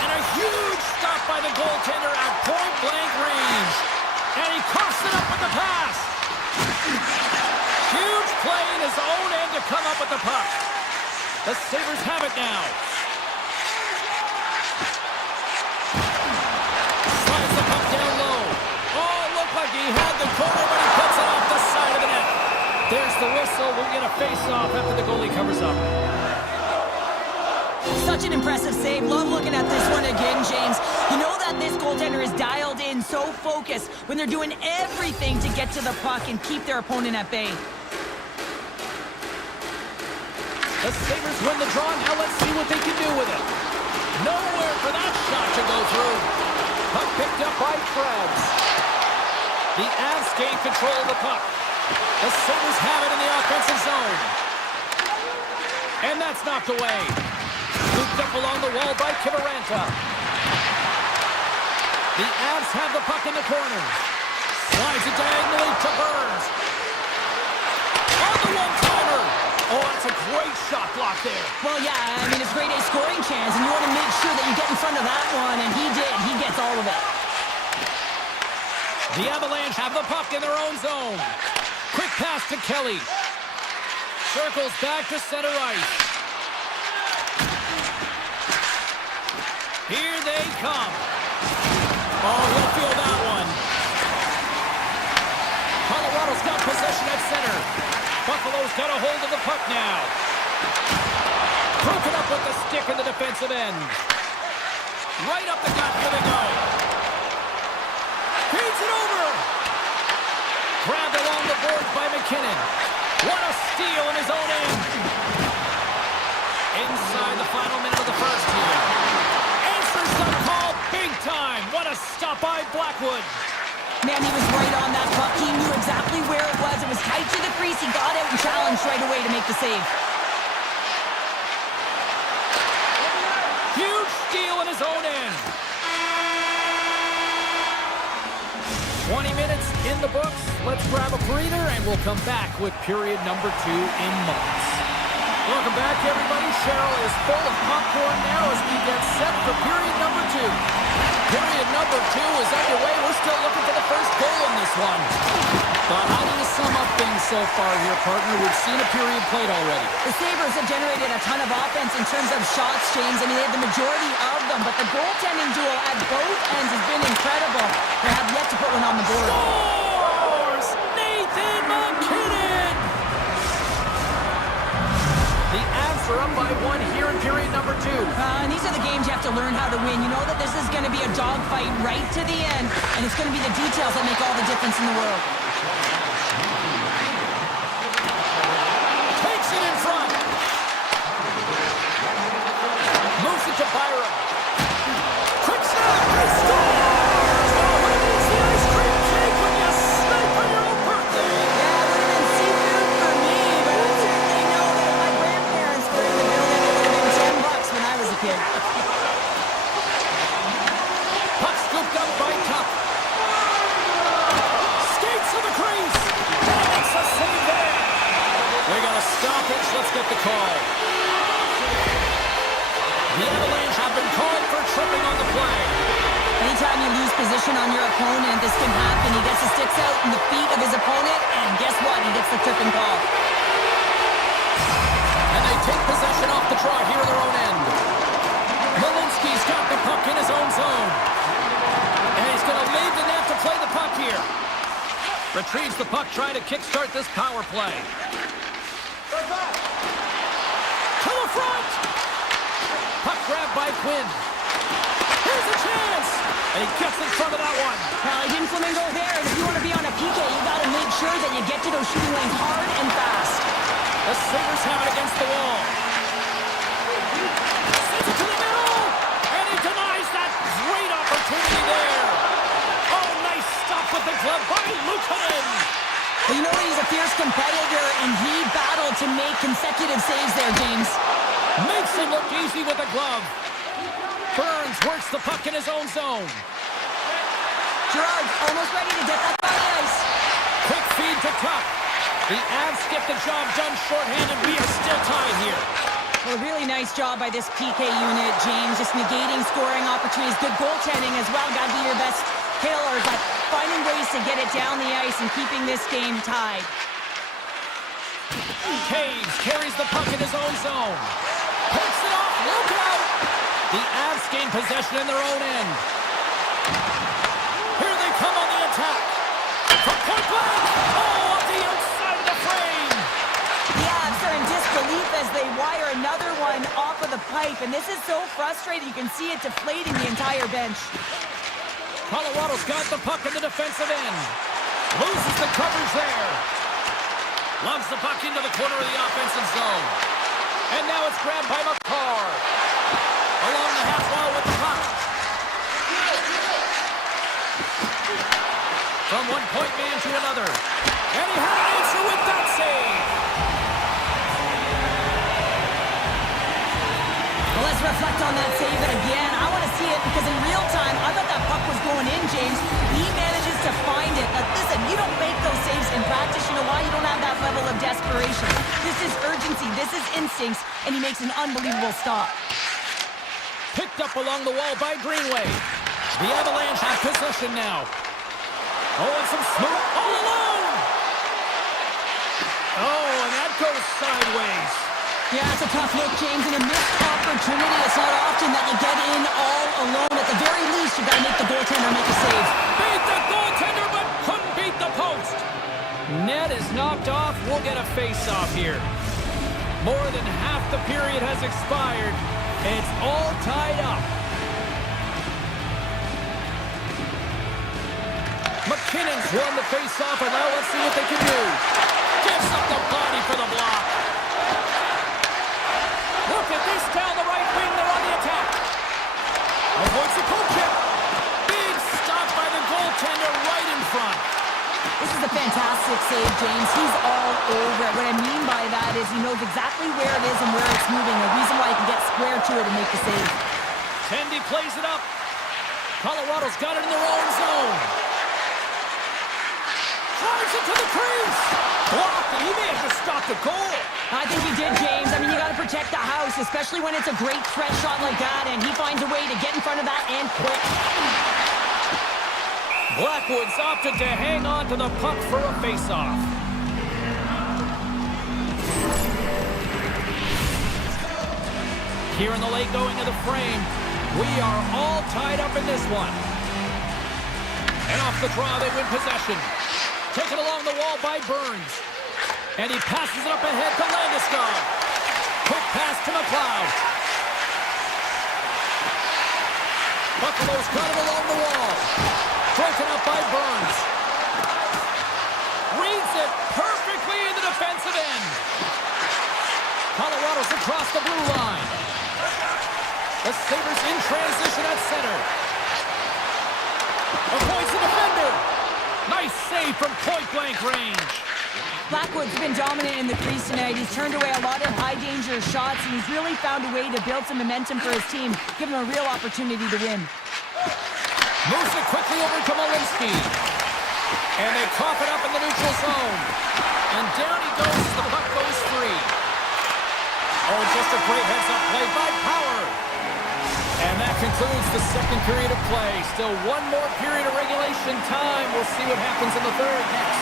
And a huge stop by the goaltender at point-blank range. And he coughs it up with the pass. Huge play in his own end to come up with the puck. The Sabres have it now. Slides the puck down low. Oh, it looked like he had the corner, but he puts it off the side of the net. There's the whistle. We'll get a face-off after the goalie covers up. Such an impressive save. Love looking at this one again, James. You know that this goaltender is dialed in, so focused when they're doing everything to get to the puck and keep their opponent at bay. The Sabres win the draw. Now let's see what they can do with it. Nowhere for that shot to go through. Puck picked up by Krebs. The Avs gain control of the puck. The Sabres have it in the offensive zone. And that's knocked away. Looped up along the wall by Kivaranta. The Avs have the puck in the corner. Slides it diagonally to Burns. On the one-timer. Oh, that's a great shot block there. Well, yeah, I mean, it's grade A scoring chance, and you want to make sure that you get in front of that one, and he did. He gets all of it. The Avalanche have the puck in their own zone. Quick pass to Kelly. Circles back to center ice. Here they come. Oh, he'll feel that one. Colorado's got possession at center. Buffalo's got a hold of the puck now. Broken up with the stick in the defensive end. Right up the gut for the go. Feeds it over. Grabbed along the boards by McKinnon. What a steal in his own end. Inside the final minute of the first here. Answers the call big time. What a stop by Blackwood. Man, he was right on that puck. He knew exactly where it was. It was tight to the crease. He got out and challenged right away to make the save. Huge steal in his own end. 20 minutes in the books. Let's grab a breather and we'll come back with period number 2 in moments. Welcome back, everybody. Cheryl is full of popcorn now as we get set for period number 2. Period number 2 is underway. We're still looking for the first goal in this one. But how do you sum up things so far here, partner. We've seen a period played already. The Sabres have generated a ton of offense in terms of shots, James. I mean, they have the majority of them, but the goaltending duel at both ends has been incredible. They have yet to put one on the board. Scores! Nathan MacKinnon! The Avs are up by 1 here in period number 2. And these are the games you have to learn how to win. You know that this is going to be a dogfight right to the end, and it's going to be the details that make all the difference in the world. Takes it in front. Moves it to Byron. Quick snap. He scores! Oh, it is the ice cream cake when you snipe on your own birthday. Yeah, it would have been seafood for me, but I certainly know that if my grandparents were in the building, it would have been $10 when I was a kid. Puck scooped up by Cup. Skates to the crease. And makes a save there. They're going to stop it. Let's get the call. The Avalanche have been called for tripping on the play. Anytime you lose position on your opponent, this can happen. He gets the sticks out in the feet of his opponent, and guess what? He gets the tripping call. And they take possession off the draw here in their own end. Malinsky's got the puck in his own zone. And he's going to leave the net to play the puck here. Retrieves the puck, trying to kickstart this power play. To the front! Puck grabbed by Quinn. Here's a chance! And he gets in front of that one. Well, he didn't flamingo there, and if you want to be on a PK, you got to make sure that you get to those shooting lanes hard and fast. The Sabres have it against the wall. Sends it to the middle! And he denies that great opportunity there. Oh, nice stop with the glove by Luukkonen. Well, you know he's a fierce competitor, and he battled to make consecutive saves there, James. Makes it look easy with the glove. Burns works the puck in his own zone. Gerard almost ready to get that by the ice. Quick feed to Tuck. The Avs get the job done shorthanded. We are still tied here. Well, a really nice job by this PK unit, James. Just negating scoring opportunities. Good goaltending as well. Got to be your best killer, but finding ways to get it down the ice and keeping this game tied. Caves carries the puck in his own zone. Picks it off. Look out! The Avs gain possession in their own end. Here they come on the attack. From point blank. Oh, off the outside of the frame. The Avs are in disbelief as they wire another one off of the pipe, and this is so frustrating. You can see it deflating the entire bench. Colorado's got the puck in the defensive end. Loses the coverage there. Loves the puck into the corner of the offensive zone. And now it's grabbed by McCarr. Along the half wall with the puck. From one point man to another. And he had an answer with that save. Well, let's reflect on that save again. I want to see it because in real time, I thought that puck was going in, James. He manages to find it. Listen, you don't make those saves in practice. You know why? You don't have that level of desperation. This is urgency. This is instincts. And he makes an unbelievable stop. Picked up along the wall by Greenway. The Avalanche have possession now. Oh, and some smooth all alone. Oh, and that goes sideways. Yeah, it's a tough look, James, and a missed opportunity. It's not often that you get in all alone. At the very least, you got to make the goaltender make a save. Beat the goaltender, but couldn't beat the post. Net is knocked off. We'll get a face-off here. More than half the period has expired. It's all tied up. McKinnon's won the face-off, and now let's see what they can do. Gives up the body for the block. Look at this down the right wing. They're on the attack. Avoids the poke check. Big stop by the goaltender right in front. This is a fantastic save, James. He's all over it. What I mean by that is he knows exactly where it is and where it's moving. A reason why he can get square to it and make the save. Tendy plays it up. Colorado's got it in their own zone. Drives it to the crease. Blocked, and he may have just stopped the goal. I think he did, James. I mean, you got to protect the house, especially when it's a great threat shot like that, and he finds a way to get in front of that and quick. Blackwood's opted to hang on to the puck for a face-off. Here in the late going of the frame, we are all tied up in this one. And off the draw, they win possession. Taken along the wall by Burns. And he passes it up ahead to Landeskog. Quick pass to McLeod. Buffalo's got it along the wall. Broken up by Burns. Reads it perfectly in the defensive end. Colorado's across the blue line. The Sabres in transition at center. Avoids the defender. Nice save from point-blank range. Blackwood's been dominant in the crease tonight. He's turned away a lot of high-danger shots, and he's really found a way to build some momentum for his team, give him a real opportunity to win. Moves it quickly over to Malinsky. And they cough it up in the neutral zone. And down he goes as the puck goes free. Oh, just a great heads-up play by Power. And that concludes the second period of play. Still one more period of regulation time. We'll see what happens in the third next.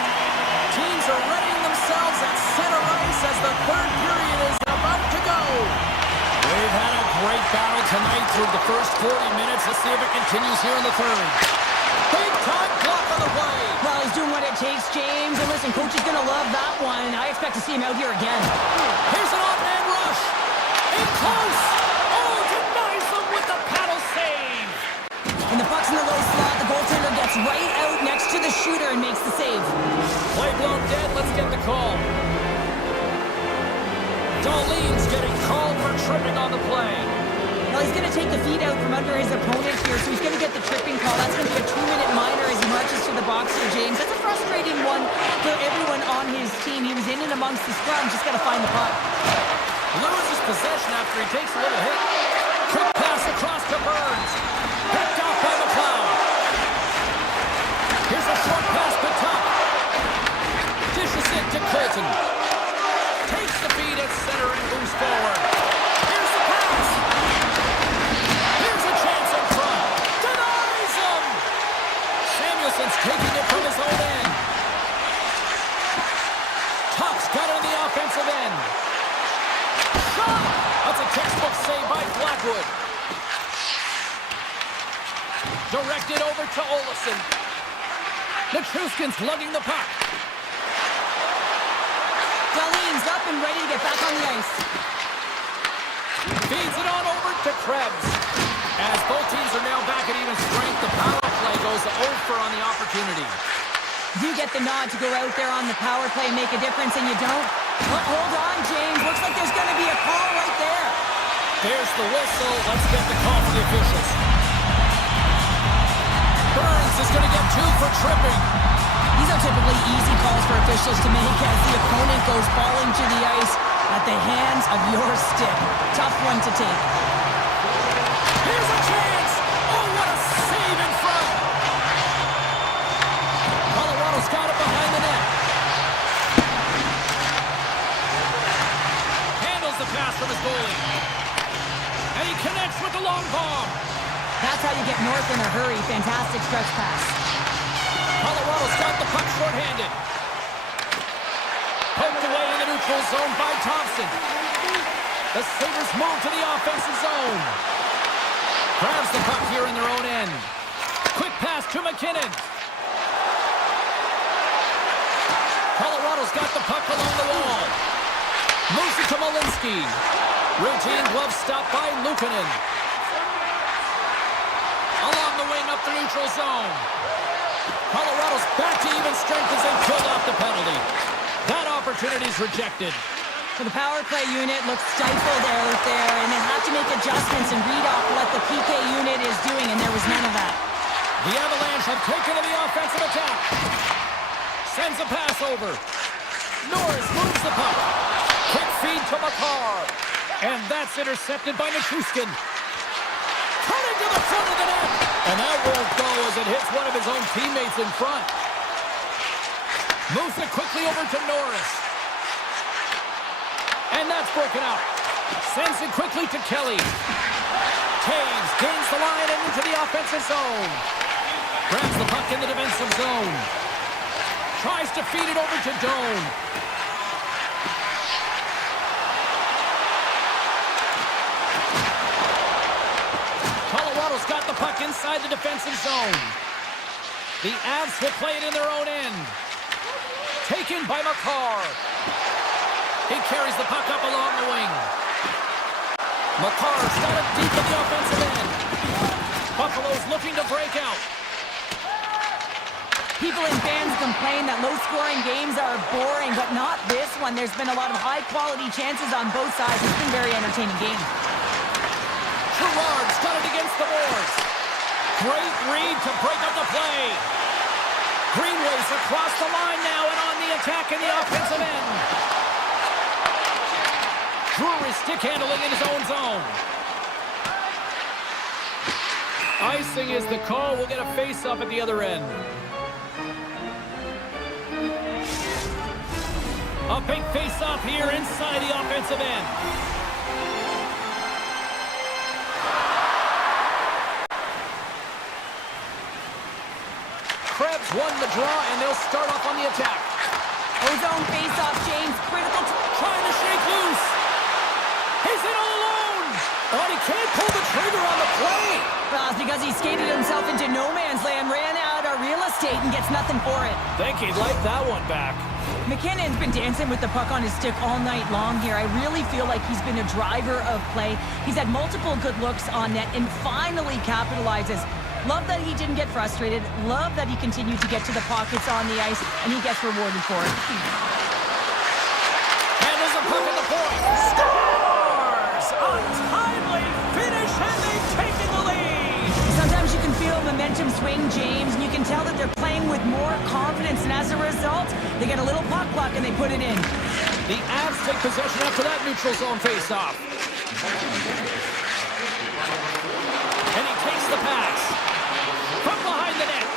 Teams are readying themselves at center ice as the third period is about to go. We've had a great battle tonight through the first 40 minutes. Let's see if it continues here in the third. Big time block on the play. Well, he's doing what it takes, James. And listen, coach is going to love that one. I expect to see him out here again. Here's an off-man rush. In close. Oh, denies them with the paddle save. And the puck's in the low slot. The goaltender gets right out next to the shooter and makes the save. Play blown dead. Let's get the call. Darlene's getting called for tripping on the play. Well, he's going to take the feet out from under his opponent here, so he's going to get the tripping call. That's going to be a 2-minute minor as he marches to the box here, James. That's a frustrating one for everyone on his team. He was in and amongst the scrum, just got to find the puck. Loses possession after he takes a little hit. Quick pass across to Burns. Picked off by McLeod. Here's a short pass to Tuck. Dishes it to Colton. Takes the feed at center and moves forward. Here's the pass. Here's a chance in front. Denies him. Samuelson's taking it from his own end. Tuck's got it on the offensive end. Shot! That's a textbook save by Blackwood. Directed over to Olofsson. Nichushkin's lugging the puck. Darlene's up and ready to get back on the ice. Feeds it on over to Krebs. As both teams are now back at even strength, the power play goes over on the opportunity. You get the nod to go out there on the power play and make a difference, and you don't? Well, hold on, James. Looks like there's going to be a call right there. There's the whistle. Let's get the call for the officials. Burns is going to get 2 for tripping. These are typically easy calls for officials to make as the opponent goes falling to the ice at the hands of your stick. Tough one to take. Here's a chance! Oh, what a save in front! Colorado's got it behind the net. Handles the pass from his goalie. And he connects with the long bomb. That's how you get north in a hurry. Fantastic stretch pass. Colorado's got the puck short-handed. Poked away in the neutral zone by Thompson. The Sabres move to the offensive zone. Grabs the puck here in their own end. Quick pass to McKinnon. Colorado's got the puck along the wall. Moves it to Malinsky. Routine glove stop by Luukkonen. Along the wing up the neutral zone. Colorado's back to even strength as they killed off the penalty. That opportunity's rejected. So the power play unit looks stifled out there, and they have to make adjustments and read off what the PK unit is doing, and there was none of that. The Avalanche have taken to the offensive attack. Sends a pass over. Norris moves the puck. Quick feed to Makar. And that's intercepted by Nichushkin. Cutting to the front of the net. And that won't go as it hits one of his own teammates in front. Moves it quickly over to Norris. And that's broken out. Sends it quickly to Kelly. Taves gains the line and into the offensive zone. Grabs the puck in the defensive zone. Tries to feed it over to Doan. got the puck inside the defensive zone. The Avs will play it in their own end. Taken by Makar. He carries the puck up along the wing. Makar's got it deep in the offensive end. Buffalo's looking to break out. People and fans complain that low-scoring games are boring, but not this one. There's been a lot of high-quality chances on both sides. It's been a very entertaining game. Gerard's got it against the boards. Great read to break up the play. Greenway's across the line now and on the attack in the offensive end. Drury stick handling in his own zone. Icing is the call. We'll get a face-up at the other end. A big face-off here inside the offensive end. Krebs won the draw, and they'll start off on the attack. Ozone face-off, James. Critical. Trying to shake loose. He's in all alone. Oh, he can't pull the trigger on the play. Well, it's because he skated himself into no man's land, ran out of real estate, and gets nothing for it. Think he'd like that one back. McKinnon's been dancing with the puck on his stick all night long here. I really feel like he's been a driver of play. He's had multiple good looks on net and finally capitalizes. Love that he didn't get frustrated. Love that he continued to get to the pockets on the ice, and he gets rewarded for it. And there's a puck in the point. Scores! A timely finish, and they've taken the lead. Sometimes you can feel momentum swing, James, and you can tell that they're playing with more confidence, and as a result, they get a little puck luck and they put it in. The Avs take possession after that neutral zone face-off. And he takes the pass. From behind the net.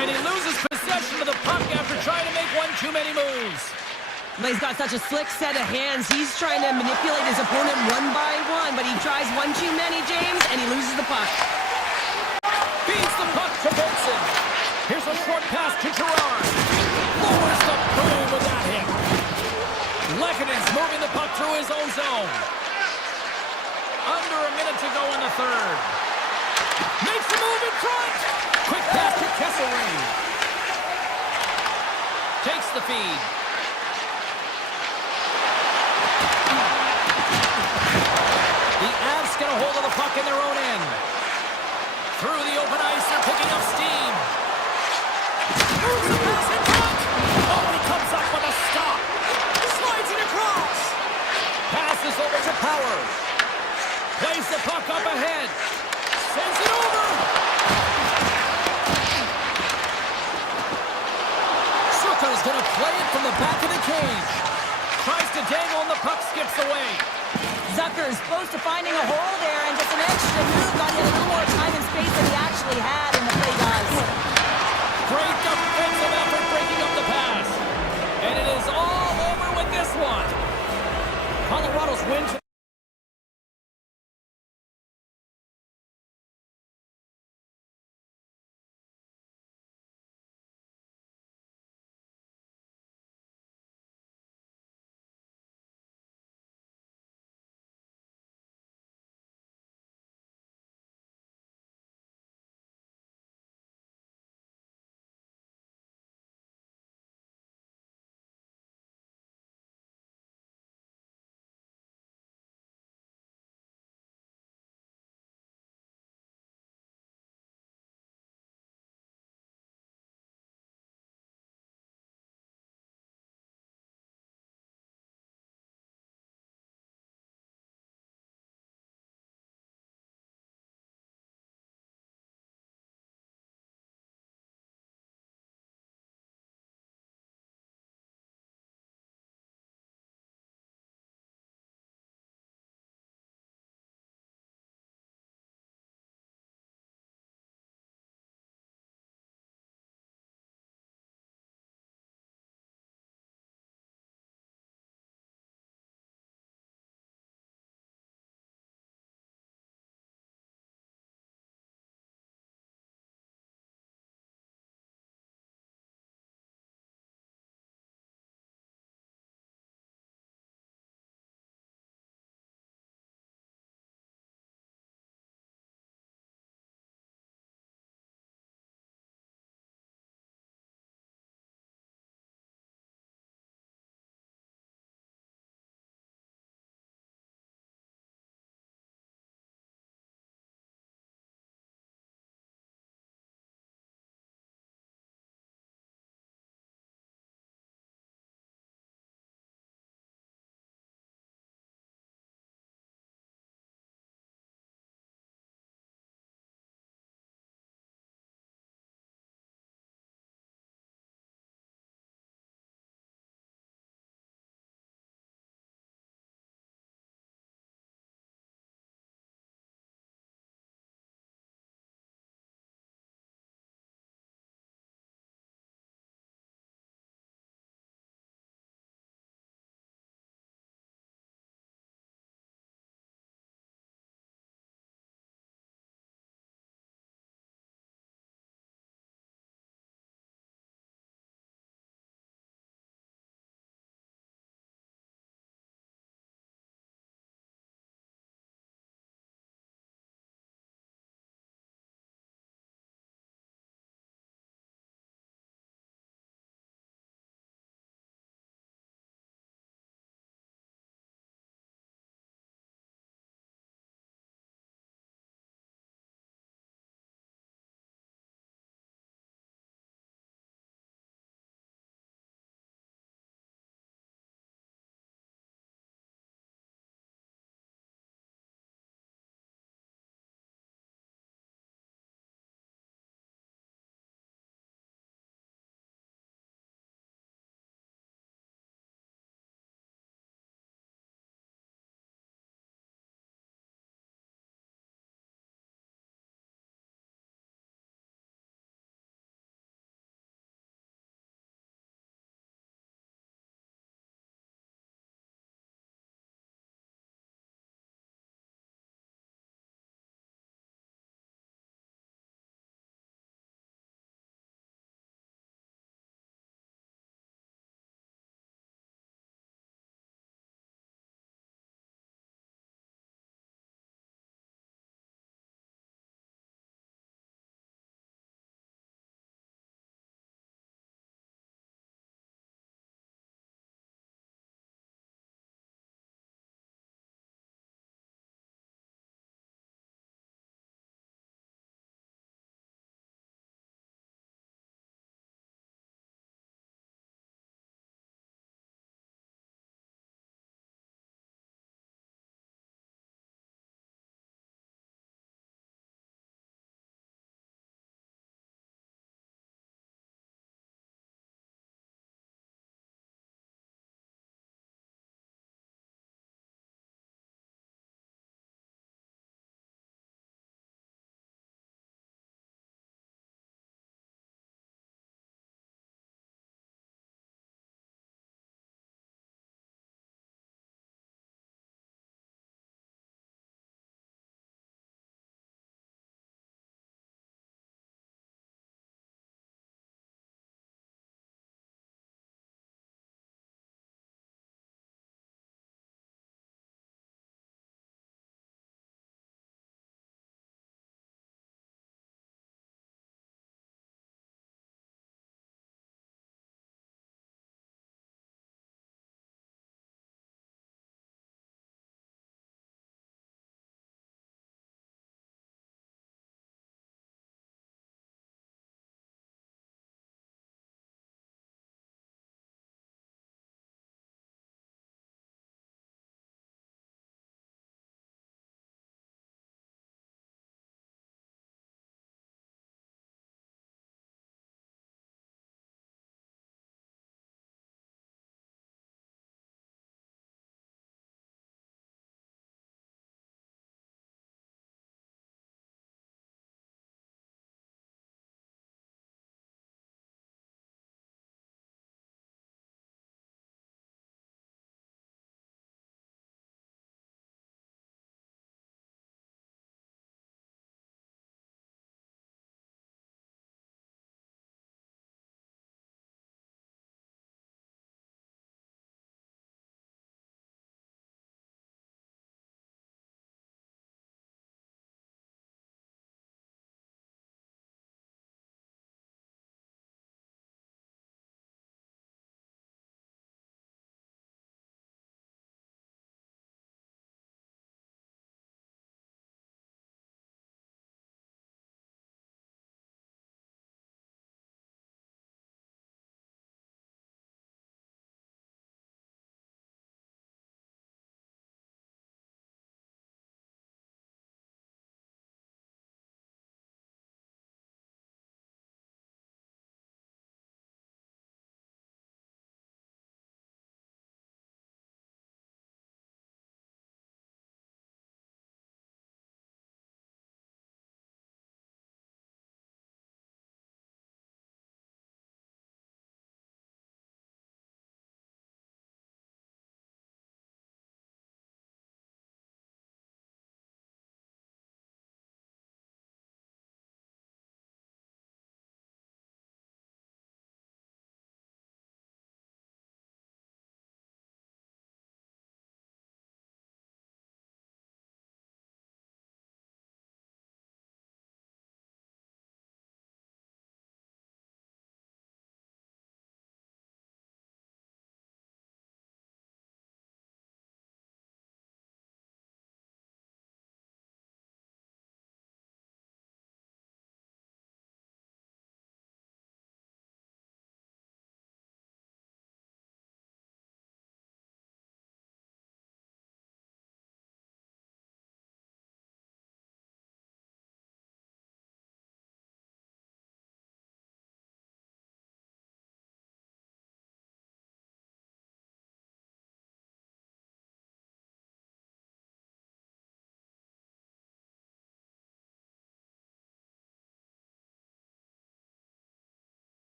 And he loses possession of the puck after trying to make one too many moves. But he's got such a slick set of hands. He's trying to manipulate his opponent one by one, but he tries one too many, James, and he loses the puck. Feeds the puck to Benson. Here's a short pass to Gerard. Lowers the boom with that hit. Lekkonen's moving the puck through his own zone. Under a minute to go in the third. Makes the move in front. Quick pass to Kesselring. Takes the feed. The Avs get a hold of the puck in their own end. Through the open ice, they're picking up steam. Moves the pass in front. Oh, he comes up with a stop. Slides it across. Passes over to Power. Plays the puck up ahead. Sends it over. Zucker's going to play it from the back of the cage. Tries to dangle and the puck skips away. Zucker's close to finding a hole there, and just an extra move got him a little more time and space than he actually had in the play, guys. Great defensive effort breaking up the pass. And it is all over with this one. Colorado's win.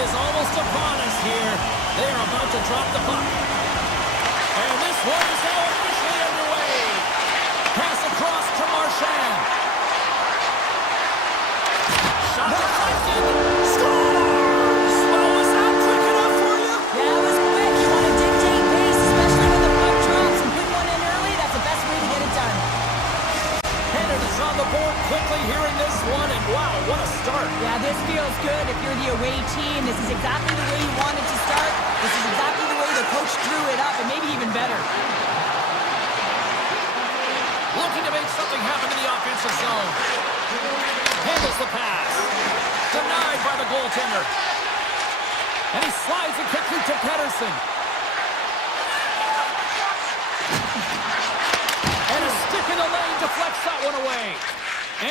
is almost upon us here. They are about to drop the puck. And this one is now officially underway. Pass across to Marchand. Shot deflected. Scores! Well, was that quick enough for you? Yeah, it was quick. You want to dictate pace, especially when the puck drops, and put one in early. That's the best way to get it done. Canada's on the board quickly here in this one, and wow, what a start. Yeah, this feels good. If you're the away team, this is exactly the way you wanted to start. This is exactly the way the coach drew it up, and maybe even better. Looking to make something happen in the offensive zone. Handles the pass. Denied by the goaltender. And he slides it quickly to Pettersson. And a stick in the lane deflects that one away.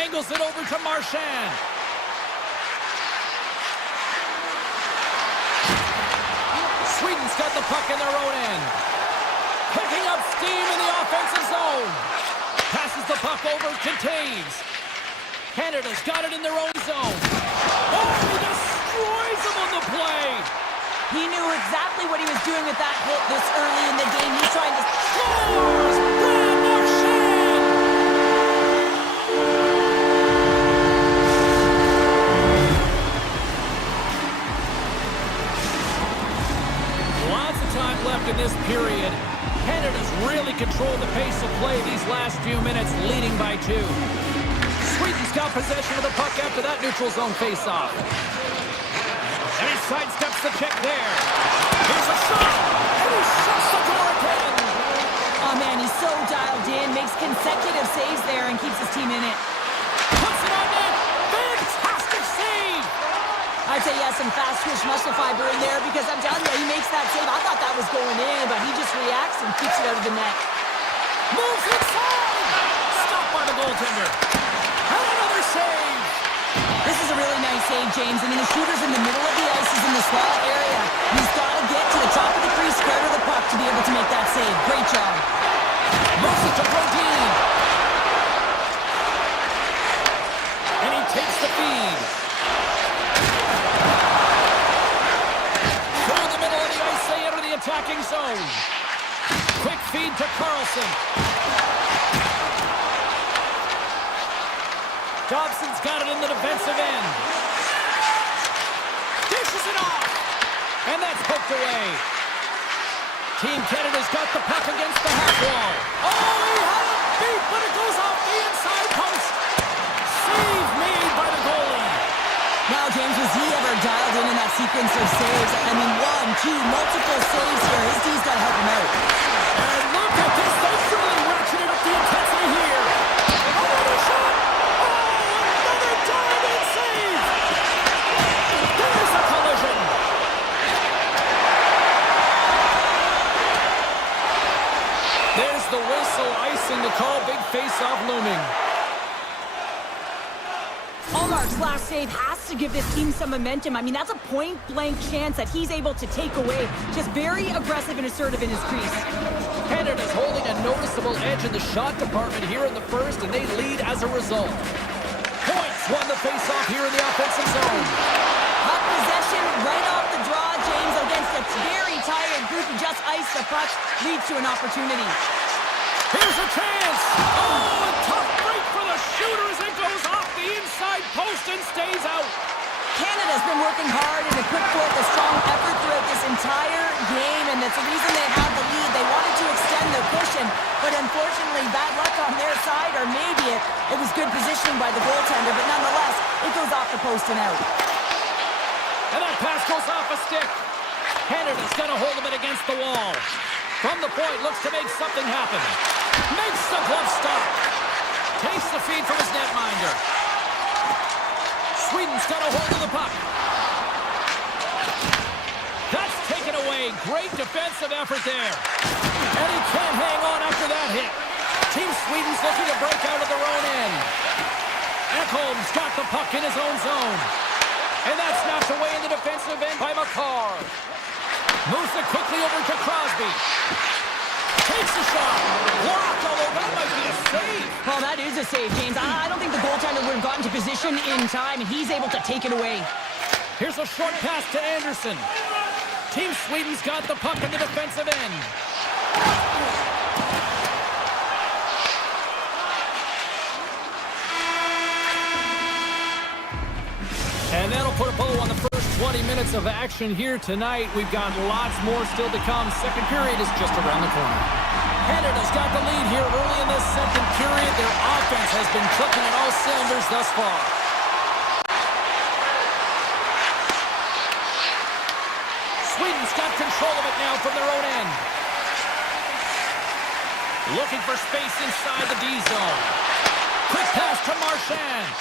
Angles it over to Marchand. Sweden's got the puck in their own end. Picking up steam in the offensive zone. Passes the puck over to Taves. Canada's got it in their own zone. Oh, he destroys them on the play. He knew exactly what he was doing with that hit this early in the game. He's trying to... Scores! Brad Marchand! Lots of time left in this period. Canada's really controlled the pace of play these last few minutes, leading by 2. Sweden's got possession of the puck after that neutral zone face-off. And he sidesteps the check there. Here's a shot, and he shuts the door again. Oh, man, he's so dialed in, makes consecutive saves there, and keeps his team in it. Puts it on net. Fantastic save. I'd say he has some fast-twitch muscle fiber in there, because I'm telling you, he makes that save. I thought that was going in, but he just reacts and keeps it out of the net. Moves inside. Stopped by the goaltender. And another save. This is a really nice save, James. I mean, the shooter's in the middle of the ice. He's in the slot area. He's got to get to the top of the crease, square to the puck to be able to make that save. Great job. Moves it to Brodin. And he takes the feed. Through the middle of the ice, they enter the attacking zone. Quick feed to Carlson. Dobson's got it in the defensive end. Dishes it off. And that's poked away. Team Canada's got the puck against the half wall. Oh, he had it beat, but it goes off the inside post. Save made by the goalie. Now, James, was he ever dialed in that sequence of saves? I mean, 1, 2, multiple saves here. His team's got to help him out. And look at this. They've really ratcheted up the intensity here. Another shot. There's the whistle, icing the call, big face-off looming. Allmark's last save has to give this team some momentum. I mean, that's a point-blank chance that he's able to take away. Just very aggressive and assertive in his crease. Canada's holding a noticeable edge in the shot department here in the first, and they lead as a result. Points won the face-off here in the offensive zone. Puck possession right off the draw, James, against a very tired group who just iced the puck, leads to an opportunity. Here's a chance! Oh, a tough break for the shooter as it goes off the inside post and stays out. Canada's been working hard and put forth a strong effort throughout this entire game, and that's the reason they had the lead. They wanted to extend their cushion, but unfortunately, bad luck on their side, or maybe it was good positioning by the goaltender, but nonetheless, it goes off the post and out. And that pass goes off a stick. Canada's got a hold of it against the wall. From the point, looks to make something happen. Makes the glove stop. Takes the feed from his netminder. Sweden's got a hold of the puck. That's taken away. Great defensive effort there. And he can't hang on after that hit. Team Sweden's looking to break out of their own end. Ekholm's got the puck in his own zone. And that's knocked away in the defensive end by McCarr. Moves it quickly over to Crosby. Takes a shot. Blocked, although that might be a save. Well, that is a save, James. I don't think the goaltender would have gotten to position in time, and he's able to take it away. Here's a short pass to Anderson. Team Sweden's got the puck in the defensive end. And that'll put a bow on the first 20 minutes of action here tonight. We've got lots more still to come. Second period is just around the corner. Canada's got the lead here early in this second period. Their offense has been clicking on all cylinders thus far. Sweden's got control of it now from their own end. Looking for space inside the D zone. Quick pass to Marchand.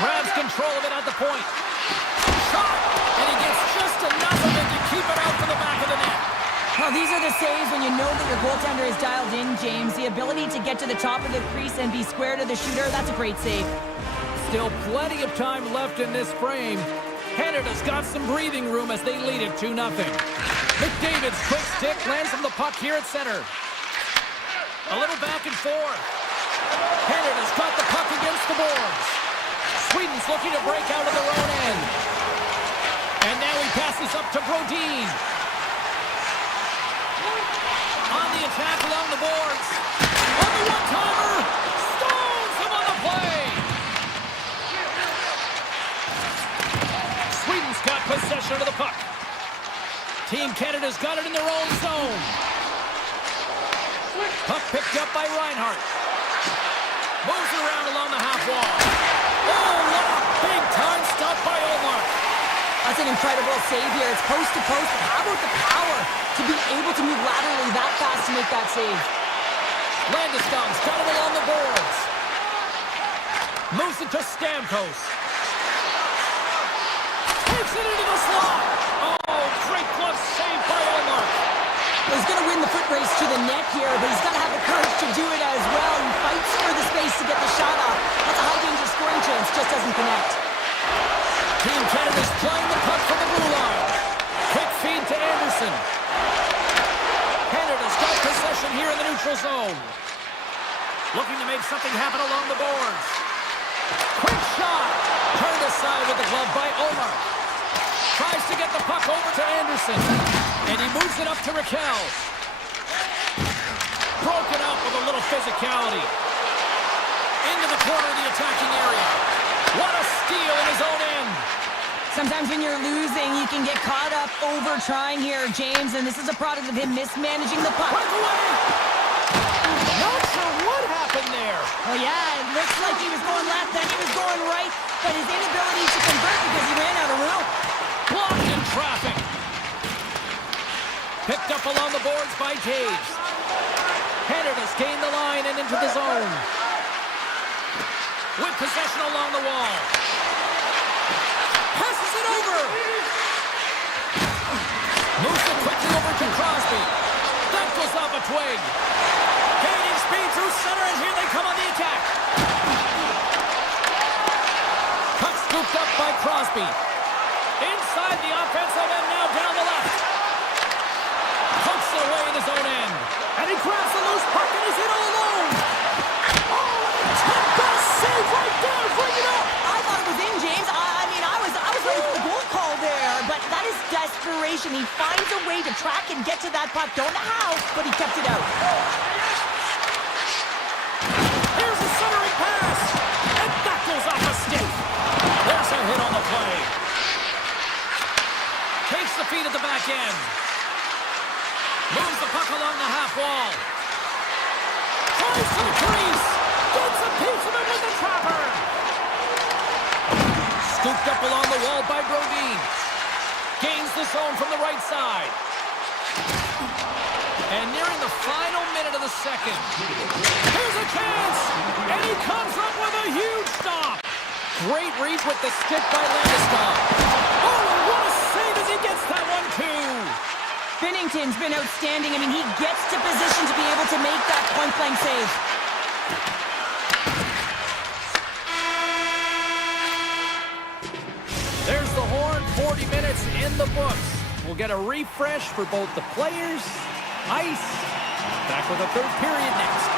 Grabs control of it at the point. Shot! And he gets just enough of it to keep it out to the back of the net. Well, these are the saves when you know that your goaltender is dialed in, James. The ability to get to the top of the crease and be square to the shooter, that's a great save. Still plenty of time left in this frame. Canada's got some breathing room as they lead it 2-0. McDavid's quick stick lands him the puck here at center. A little back and forth. Canada's got the puck against the boards. Sweden's looking to break out of their own end. And now he passes up to Brodin. On the attack along the boards. On the one-timer. Stones him on the play. Sweden's got possession of the puck. Team Canada's got it in their own zone. Puck picked up by Reinhart. Moves it around along the half wall. Oh, what a big-time stop by Omar. That's an incredible save here. It's post to post, but how about the power to be able to move laterally that fast to make that save? Landeskog's got it along the boards. Moves it to Stamkos. Takes it into the slot. Oh, great glove save by Omar. He's going to win the foot race to the net here, but he's got to have the courage to do it as well. He fights for the space to get the shot off. That's a high-danger scoring chance, just doesn't connect. Team Canada's playing the puck from the blue line. Quick feed to Anderson. Canada's got possession here in the neutral zone. Looking to make something happen along the boards. Quick shot. Turned aside with the glove by Omar. Tries to get the puck over to Anderson. And he moves it up to Raquel. Broken up with a little physicality. Into the corner of the attacking area. What a steal in his own end. Sometimes when you're losing, you can get caught up over trying here, James, and this is a product of him mismanaging the puck. Puck away! Not sure what happened there. Well, yeah, it looks like he was going left, then he was going right, but his inability to convert because he ran out of room. Blocked in traffic. Picked up along the boards by Taves. Canada's gained the line and into the zone. With possession along the wall. Passes it over. Moves it quickly over to Crosby. That goes off a twig. Gaining speed through center, and here they come on the attack. Puck scooped up by Crosby. Inside the offensive end, now down the left. Pokes it away in his own end. And he grabs the loose puck and he's in all alone. Oh, and best save right there, bring it up. I thought it was in, James. I was ready for the goal call there, but that is desperation. He finds a way to track and get to that puck. Don't know how, but he kept it out. Here's a centering pass, and that goes off a stick. There's a hit on the play. Takes the feed at the back end. Moves the puck along the half wall. Tries to the crease. Gets a piece of it with the trapper. Scooped up along the wall by Brodin. Gains the zone from the right side. And nearing the final minute of the second. Here's a chance. And he comes up with a huge stop. Great read with the stick by Landeskog. Oh, and what a save as he gets that one too. Binnington's been outstanding. I mean, he gets to position to be able to make that point-blank save. There's the horn, 40 minutes in the books. We'll get a refresh for both the players, ice. Back with a third period next.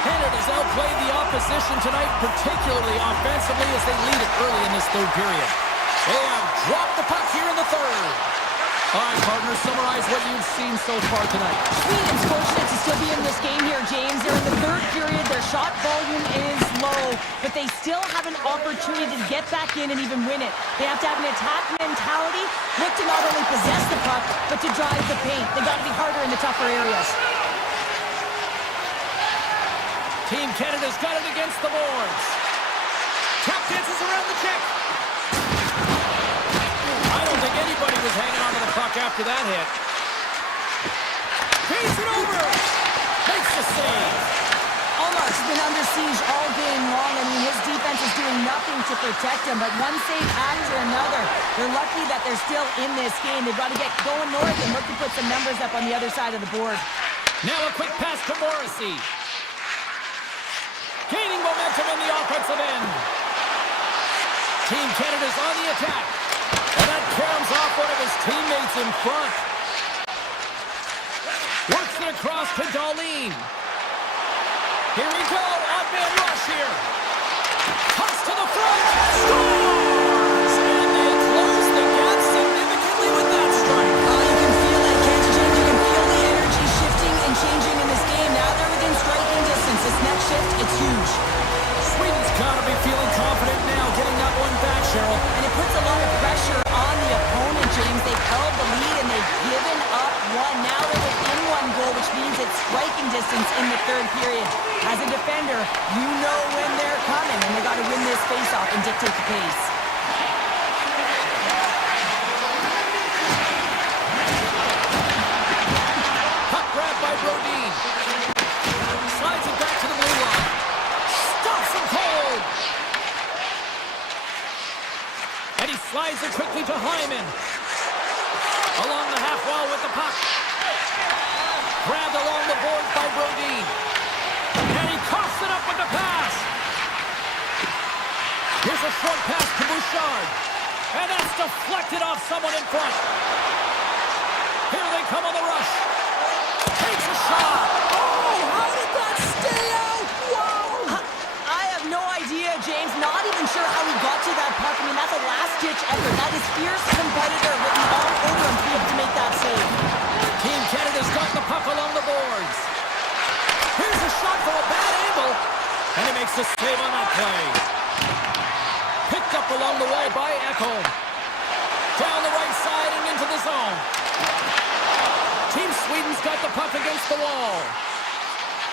Canada's outplayed the opposition tonight, particularly offensively, as they lead it early in this third period. They have dropped the puck here in the third. All right, partner, summarize what you've seen so far tonight. Sweden's fortunate to still be in this game here, James. They're in the third period. Their shot volume is low, but they still have an opportunity to get back in and even win it. They have to have an attack mentality, look to not only possess the puck, but to drive the paint. They got to be harder in the tougher areas. Team Canada's got it against the boards. Tap dances around the check. I don't think anybody was hanging on to the puck after that hit. Feeds it over. Makes the save. Almost been under siege all game long. I mean, his defense is doing nothing to protect him, but one save after another. They're lucky that they're still in this game. They've got to get going north and look to put some numbers up on the other side of the board. Now a quick pass to Morrissey. Gaining momentum in the offensive end. Team Canada's on the attack. And that caroms off one of his teammates in front. Works it across to Darlene. Here we go. Odd-man rush here. Toss to the front. Scores! And they close the gap significantly with that strike. You can feel that, can't you, James? You can feel the energy shifting and changing in this game. Now they're within striking distance. This next shift, it's huge. Sweden's got to be feeling confident now, getting that one back, Cheryl. And it puts a lot of pressure on the opponent, James. They've held the lead and they've given up one. Now they're within one goal, which means it's striking distance in the third period. As a defender, you know when they're coming, and they got to win this faceoff and dictate the pace. Puck grab by Brodin. Slides it back to the blue line. Stops him cold. And he slides it quickly to Hyman. Along the half wall with the puck. Grabbed along the boards by Brodin. And he coughs it up with the pass. Here's a short pass to Bouchard. And that's deflected off someone in front. Here they come on the rush. Takes a shot. Oh, how did that stay out? Whoa! I have no idea, James. Not even sure how he got to that puck. I mean, that's a last-ditch effort. That is fierce competitor written all over him to be able to make that save. Team Canada's got the puck along the boards. Here's a shot for a bad angle. And he makes the save on that play. Picked up along the wall by Ekholm. Down the right side and into the zone. Team Sweden's got the puck against the wall.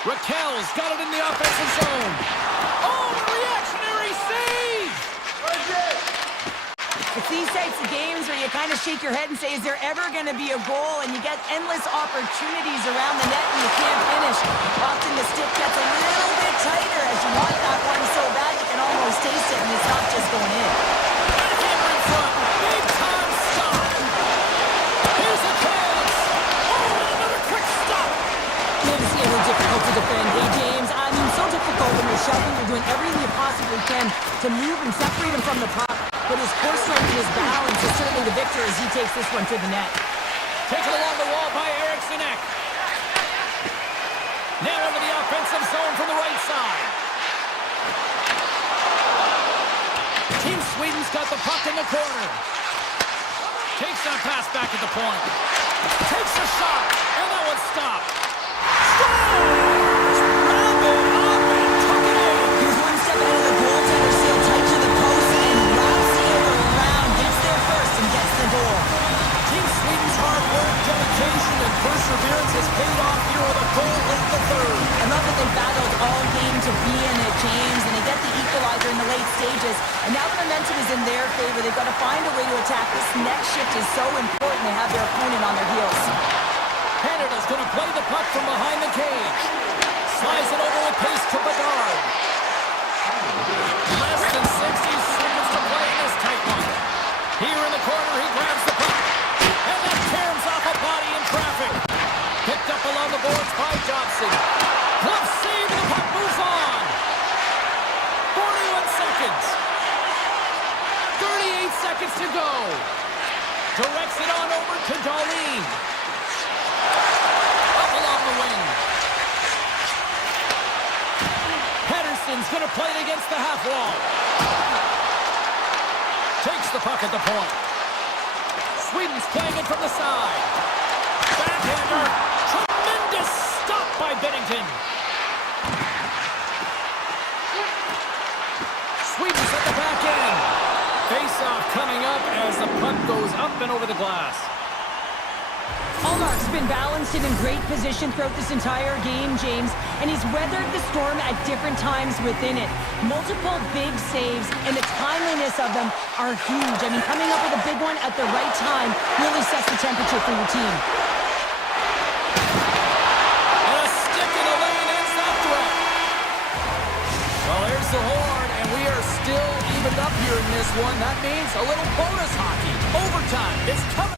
Raquel's got it in the offensive zone. Oh, the reactionary save! It's these types of games where you kind of shake your head and say, is there ever going to be a goal? And you get endless opportunities around the net and you can't finish. Often the stick gets a little bit tighter as you want that one so bad you can almost taste it and it's not just going in. Hammer in front. Big time stop. Here's a chance. Oh, and another quick stop. Maybe it's a little difficult to defend. Hey, James, I mean, so difficult when you're shoving. You're doing everything you possibly can to move and separate him from the puck. But his core strength and his balance is certainly the victor as he takes this one to the net. Taken along the wall by Eriksson Ek. Now into the offensive zone from the right side. Team Sweden's got the puck in the corner. Takes that pass back at the point. Takes a shot, and that one's stopped. Scores! Round it up and took it in. Here's one step out of the goaltender, still tight to the post, and wraps it around, gets there first, and gets the goal. Team Sweden's hard work, dedication, and perseverance has paid off here with a goal late in the third. I love that they battled all game to be in it, James, and they get the equalizer in the late stages, and now the momentum is in their favor. They've got to find a way to attack. This next shift is so important. They have their opponent on their heels. Canada's going to play the puck from behind the cage. Slides it over with pace to Bedard. Less than 60 seconds to play in this tight one. Here in the corner, he grabs the puck. And that tears off a body in traffic. Picked up along the boards by Dobson. Glove save, and the puck moves on. 41 seconds. 38 seconds to go. Directs it on over to Darlene. Up along the wing. Anderson's going to play it against the half wall. Takes the puck at the point. Sweden's playing it from the side. Backhander. Tremendous stop by Bennington. Sweden's at the back end. Face-off coming up as the puck goes up and over the glass. Allmark's been balanced and in great position throughout this entire game, James, and he's weathered the storm at different times within it. Multiple big saves, and the timeliness of them are huge. I mean, coming up with a big one at the right time really sets the temperature for your team. And a stick in the lane ends that threat. Well, here's the horn, and we are still evened up here in this one. That means a little bonus hockey. Overtime is coming.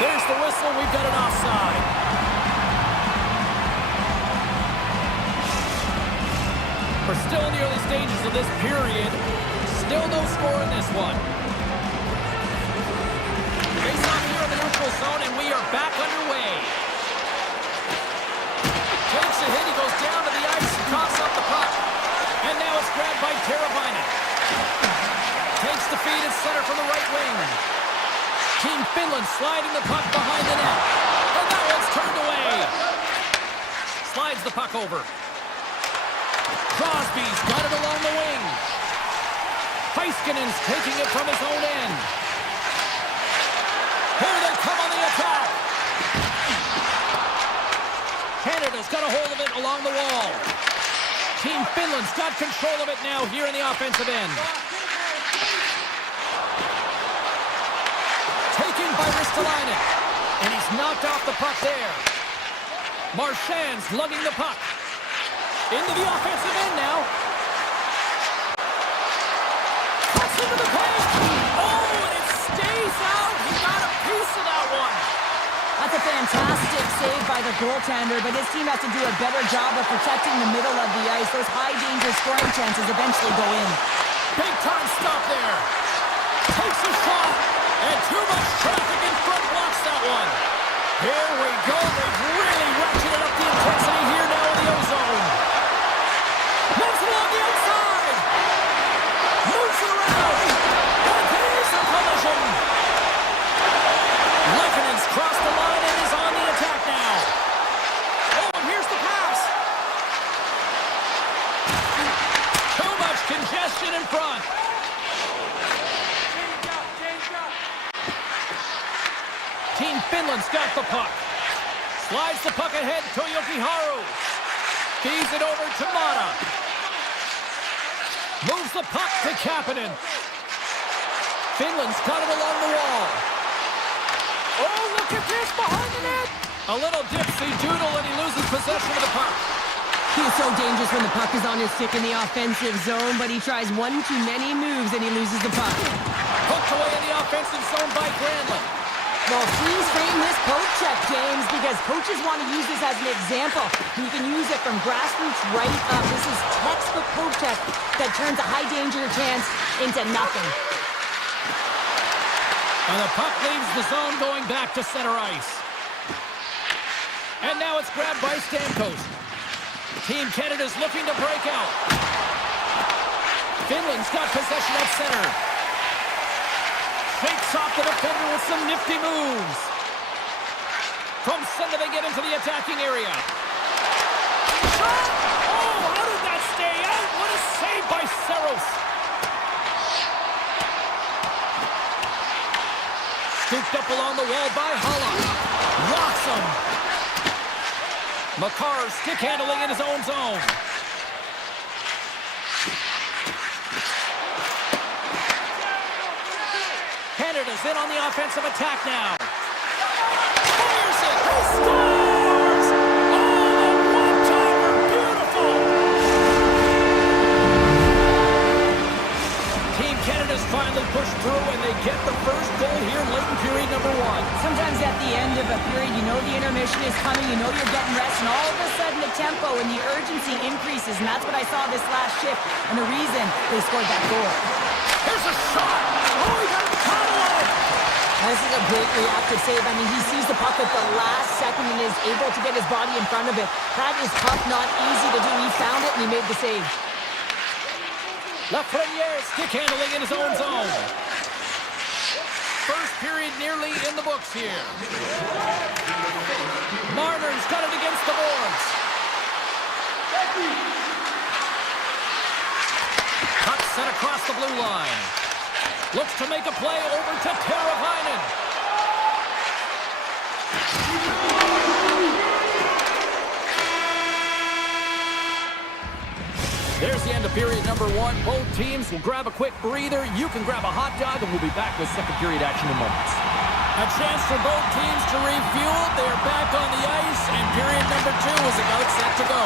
There's the whistle. We've got an offside. We're still in the early stages of this period. Still no score in this one. Face off here in the neutral zone, and we are back underway. Takes a hit. He goes down to the ice and coughs up the puck. And now it's grabbed by Teravainen. Takes the feed at center from the right wing. Team Finland sliding the puck behind the net. And that one's turned away. Slides the puck over. Crosby's got it along the wing. Heiskanen's taking it from his own end. Here they come on the attack. Canada's got a hold of it along the wall. Team Finland's got control of it now here in the offensive end. Taken by Ristolainen. And he's knocked off the puck there. Marchand's lugging the puck. Into the offensive end now. Cuts into the paint. Oh, and it stays out. He got a piece of that one. That's a fantastic save by the goaltender, but his team has to do a better job of protecting the middle of the ice. Those high-danger scoring chances eventually go in. Big-time stop there. Takes a shot, and too much traffic in front blocks that one. Here we go. They've really ratcheted up the intensity here now in the O-zone. Moves along the outside. Moves it around. And here's the collision. Leikkonen's crossed the line and is on the attack now. Oh, and here's the pass. Too much congestion in front. Team Finland's got the puck. Slides the puck ahead to Jokiharju. Feeds it over to Mata. Moves the puck to Kapanen. Finland's got it along the wall. Oh, look at this behind the net. A little dipsy doodle and he loses possession of the puck. He's so dangerous when the puck is on his stick in the offensive zone, but he tries one too many moves and he loses the puck. Hooked away in the offensive zone by Granlund. Well, please frame this poke check, James, because coaches want to use this as an example. You can use it from grassroots right up. This is textbook poke check that turns a high-danger chance into nothing. And the puck leaves the zone going back to center ice. And now it's grabbed by Stamkos. Team Canada's looking to break out. Finland's got possession at center. Fakes off the defender with some nifty moves. From center they get into the attacking area. Shot! Oh, how did that stay out? What a save by Saros. Scooped up along the wall by Hala. Rocks him. Makar stick handling in his own zone. Canada's in on the offensive attack now. Fires it. He scores! Oh, the one-timer. Beautiful. Team Canada's finally pushed through, and they get the first goal here late in period number one. Sometimes at the end of a period, you know the intermission is coming, you know you're getting rest, and all of a sudden the tempo and the urgency increases, and that's what I saw this last shift, and the reason they scored that goal. Here's a shot. Oh, he got caught away. This is a great reactive save. I mean, he sees the puck at the last second and is able to get his body in front of it. That is tough, not easy to do. He found it and he made the save. Lafreniere stick handling in his own zone. First period nearly in the books here. Marner's got it against the boards. Puck sent across the blue line. Looks to make a play over to Teravainen. There's the end of period number one. Both teams will grab a quick breather. You can grab a hot dog, and we'll be back with second period action in moments. A chance for both teams to refuel. They're back on the ice, and period number two is about set to go.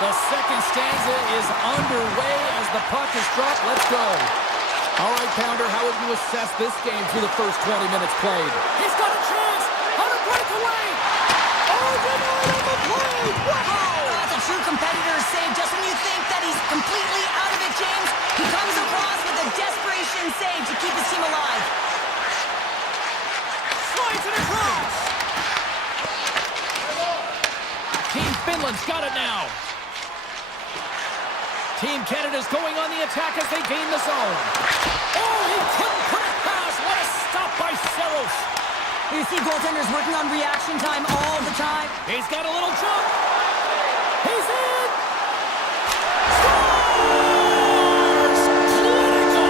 The second stanza is underway as the puck is dropped. Let's go. All right, Pounder, how would you assess this game through the first 20 minutes played? He's got a chance. denied on the play! Wow! That's a true competitor's save. Just when you think that he's completely out of it, James, he comes across with a desperation save to keep his team alive. Slides it across! Team Finland's got it now. Team Canada's going on the attack as they gain the zone. Oh, he couldn't put it past. What a stop by Saros. You see goaltenders working on reaction time all the time. He's got a little jump. He's in. Scores! Clinical.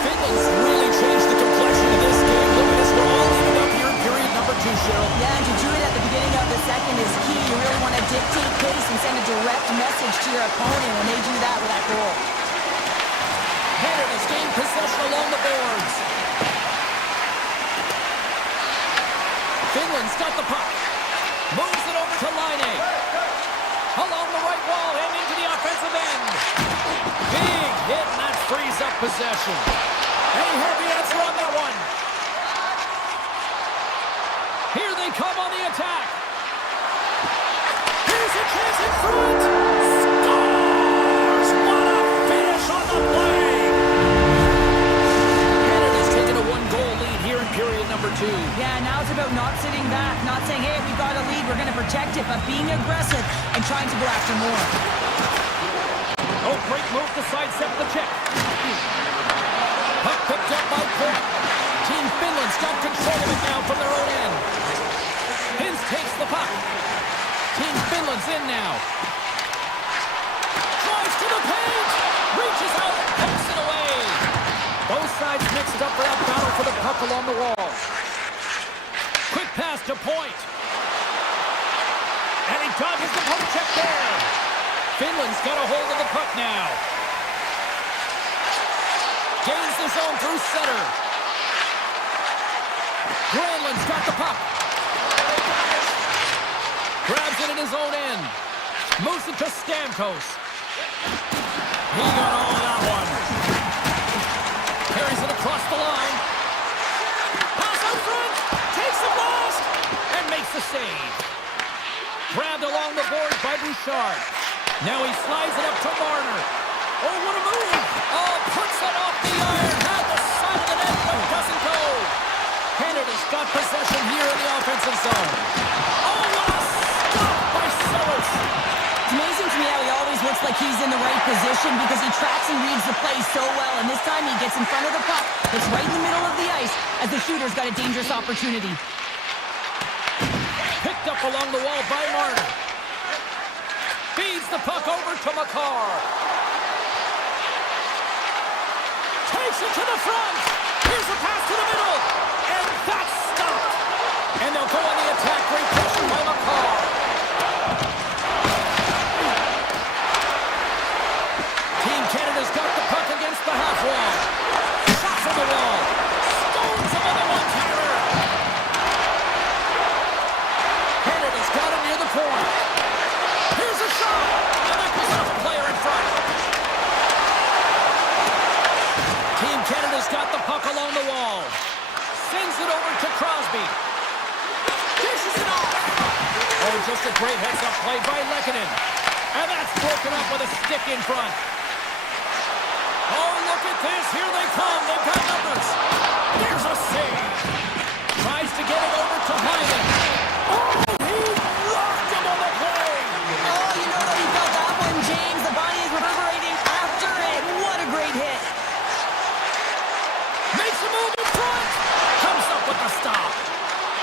Finland's really changed the complexion of this game. Look at this. We're all even up here in period number 2, Cheryl. Yeah, and to do it at the beginning of the second is key. You really want to dictate pace and send a direct message to your opponent, and they do that with that goal. Canada's gained possession along the boards. Finland's got the puck. Moves it over to Line. Along the right wall and into the offensive end. Big hit, and that frees up possession. A heavy answer on that one. Here they come on the attack. Here's a chance in front. Scores! What a finish on the play. Canada's taken a 1-goal lead here in period number 2. Yeah, now it's about not sitting back, not saying, hey, we've got a lead, we're going to protect it, but being aggressive and trying to go after more. Oh, great move to sidestep the check. Puck picked up by Pitt. Team Finland's got control of it now from their own end. Hintz takes the puck. Team Finland's in now. Drives to the paint. Reaches out, pokes it away. Both sides mixed up for that battle for the puck along the wall. Quick pass to Point. And he dodges the poke check there. Finland's got a hold of the puck now. Gains the zone through center. Granlund's got the puck. Grabs it in his own end. Moves it to Stamkos. He got all of that one. Carries it across the line. Pass out front. Takes the blast. And makes the save. Grabbed along the boards by Bouchard. Now he slides it up to Marner. Oh, what a move. Oh, puts it off the iron. Had the side of the net, but doesn't go. Canada's got possession here in the offensive zone. Oh, what a stop by Saros. It's amazing to me how he always looks like he's in the right position because he tracks and reads the play so well, and this time he gets in front of the puck. It's right in the middle of the ice as the shooter's got a dangerous opportunity. Picked up along the wall by Marner. Feeds the puck over to Makar. Takes it to the front. Here's a pass to the middle. And that's stopped. And they'll go on the attack. Great pressure by Makar. Team Canada's got the puck against the half wall. Shot from the wall. Stones another one-timer. Canada's got it near the point. Here's a shot. And that goes off a player in front. Team Canada's got the puck along the wall. Sends it over to Crosby. Dishes it off. Oh, just a great heads-up play by Lehkonen. And that's broken up with a stick in front. Oh, look at this. Here they come. They've got numbers. There's a save. Tries to get it over to Hyman. Oh, he rocked him on the play. Oh, you know that he felt that one, James. The body is reverberating after it. What a great hit. Makes a move in front. Comes up with the stop.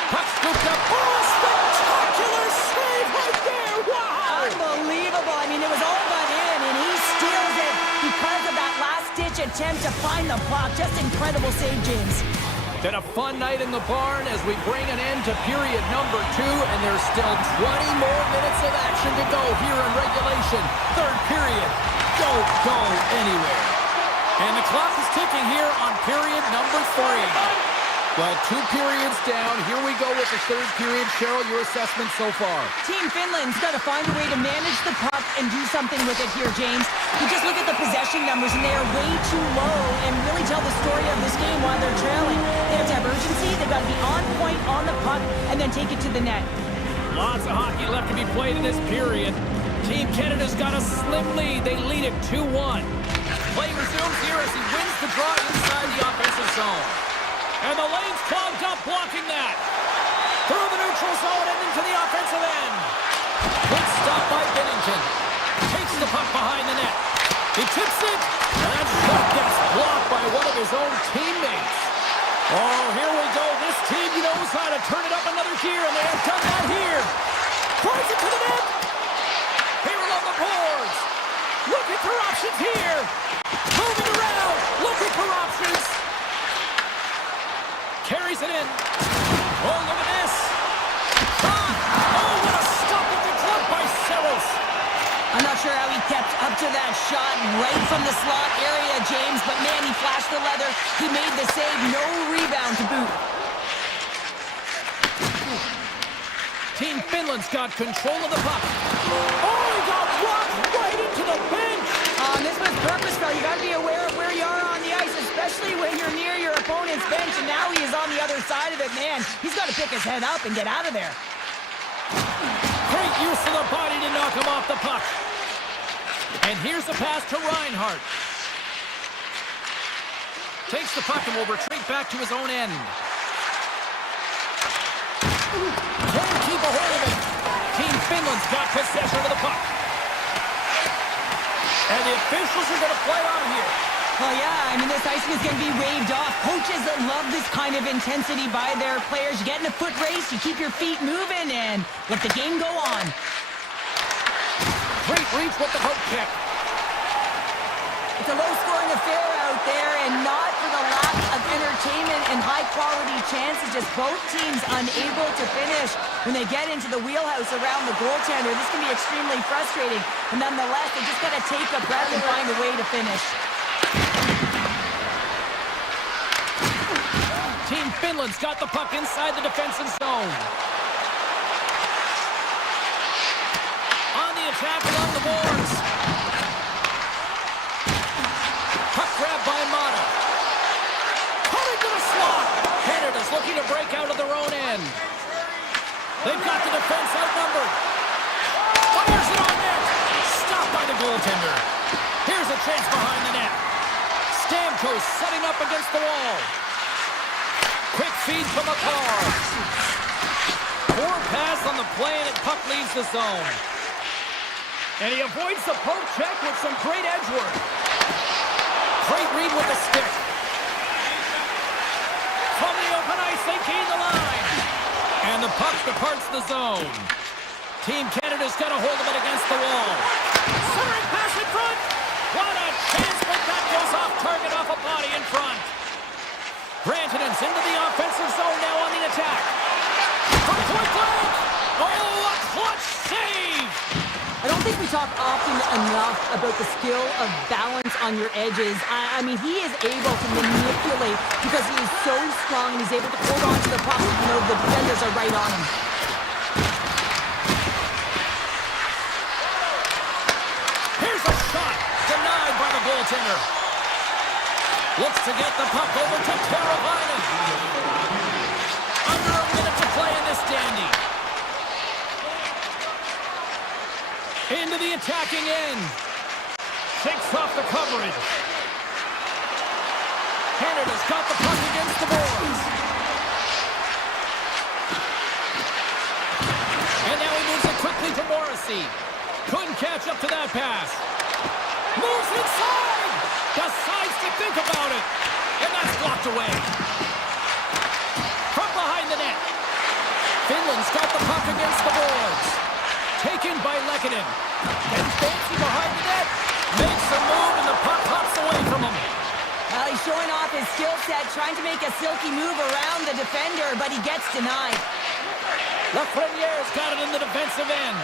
Puck scooped up. Oh, spectacular save right there. Wow. Unbelievable. I mean, it was all but in, and he steals it because of that last-ditch attempt to find the puck. Just incredible save, James. Been a fun night in the barn as we bring an end to period number 2, and there's still 20 more minutes of action to go here in regulation. Third period. Don't go anywhere. And the clock is ticking here on period number 3. Well, 2 periods down. Here we go with the third period. Cheryl, your assessment so far? Team Finland's got to find a way to manage the puck and do something with it here, James. You just look at the possession numbers, and they are way too low and really tell the story of this game while they're trailing. They have to have urgency. They've got to be on point on the puck and then take it to the net. Lots of hockey left to be played in this period. Team Canada's got a slim lead. They lead it 2-1. Play resumes here as he wins the draw inside the offensive zone. And the lane's clogged up, blocking that. Through the neutral zone and into the offensive end. Good stop by Bennington. Takes the puck behind the net. He tips it, and that shot gets blocked by one of his own teammates. Oh, here we go. This team knows how to turn it up another gear, and they have done that here. Throws it to the net. Here along the boards. Looking for options here. Moving around. Looking for options. Carries it in. Oh, look at this. Shot. Oh, what a stop with the glove by Saros. I'm not sure how he kept up to that shot right from the slot area, James, but man, he flashed the leather. He made the save. No rebound to boot. Team Finland's got control of the puck. Oh, he got blocked right into the bench. This was purposeful. You got to be aware of where you are on the ice, especially when you're near your opponent's bench, and now he is on the other side of it. Man, he's got to pick his head up and get out of there. Great use of the body to knock him off the puck. And here's a pass to Reinhardt. Takes the puck and will retreat back to his own end. Can't keep a hold of it. Team Finland's got possession of the puck. And the officials are going to play on here. Well, yeah, I mean, this icing is going to be waved off. Coaches that love this kind of intensity by their players. You get in a foot race, you keep your feet moving, and let the game go on. Great reach with the poke check. It's a low-scoring affair out there, and not for the lack of entertainment and high-quality chances. Just both teams unable to finish when they get into the wheelhouse around the goaltender. This can be extremely frustrating, but nonetheless, they just got to take a breath and find a way to finish. Team Finland's got the puck inside the defensive zone. On the attack along the boards. Puck grab by Mata. Cutting to the slot. Canada's looking to break out of their own end. They've got the defense outnumbered. Fires it on net. Stopped by the goaltender. Here's a chance behind the net. Stamkos setting up against the wall. Quick feed from a car. Poor pass on the play, and puck leaves the zone. And he avoids the poke check with some great edge work. Great read with the stick. From the open ice, they gain the line. And the puck departs the zone. Team Canada's got a hold of it against the wall. Centering pass in front. What a chance, but that goes off target off a body in front. Rantanen's into the offensive zone now on the attack. From point blank. Oh, a clutch save. I don't think we talk often enough about the skill of balance on your edges. I mean, he is able to manipulate because he is so strong and he's able to hold on to the puck even though the defenders are right on him. Here's a shot. Denied by the goaltender. Looks to get the puck over to Teravainen. Under a minute to play in this dandy. Into the attacking end. Shakes off the coverage. Canada's got the puck against the boards. And now he moves it quickly to Morrissey. Couldn't catch up to that pass. Moves inside. Decides to think about it. And that's blocked away. From behind the net. Finland's got the puck against the boards. Taken by Lehkonen. Gets fancy behind the net. Makes a move and the puck hops away from him. Well, he's showing off his skill set, trying to make a silky move around the defender, but he gets denied. Lafreniere's got it in the defensive end.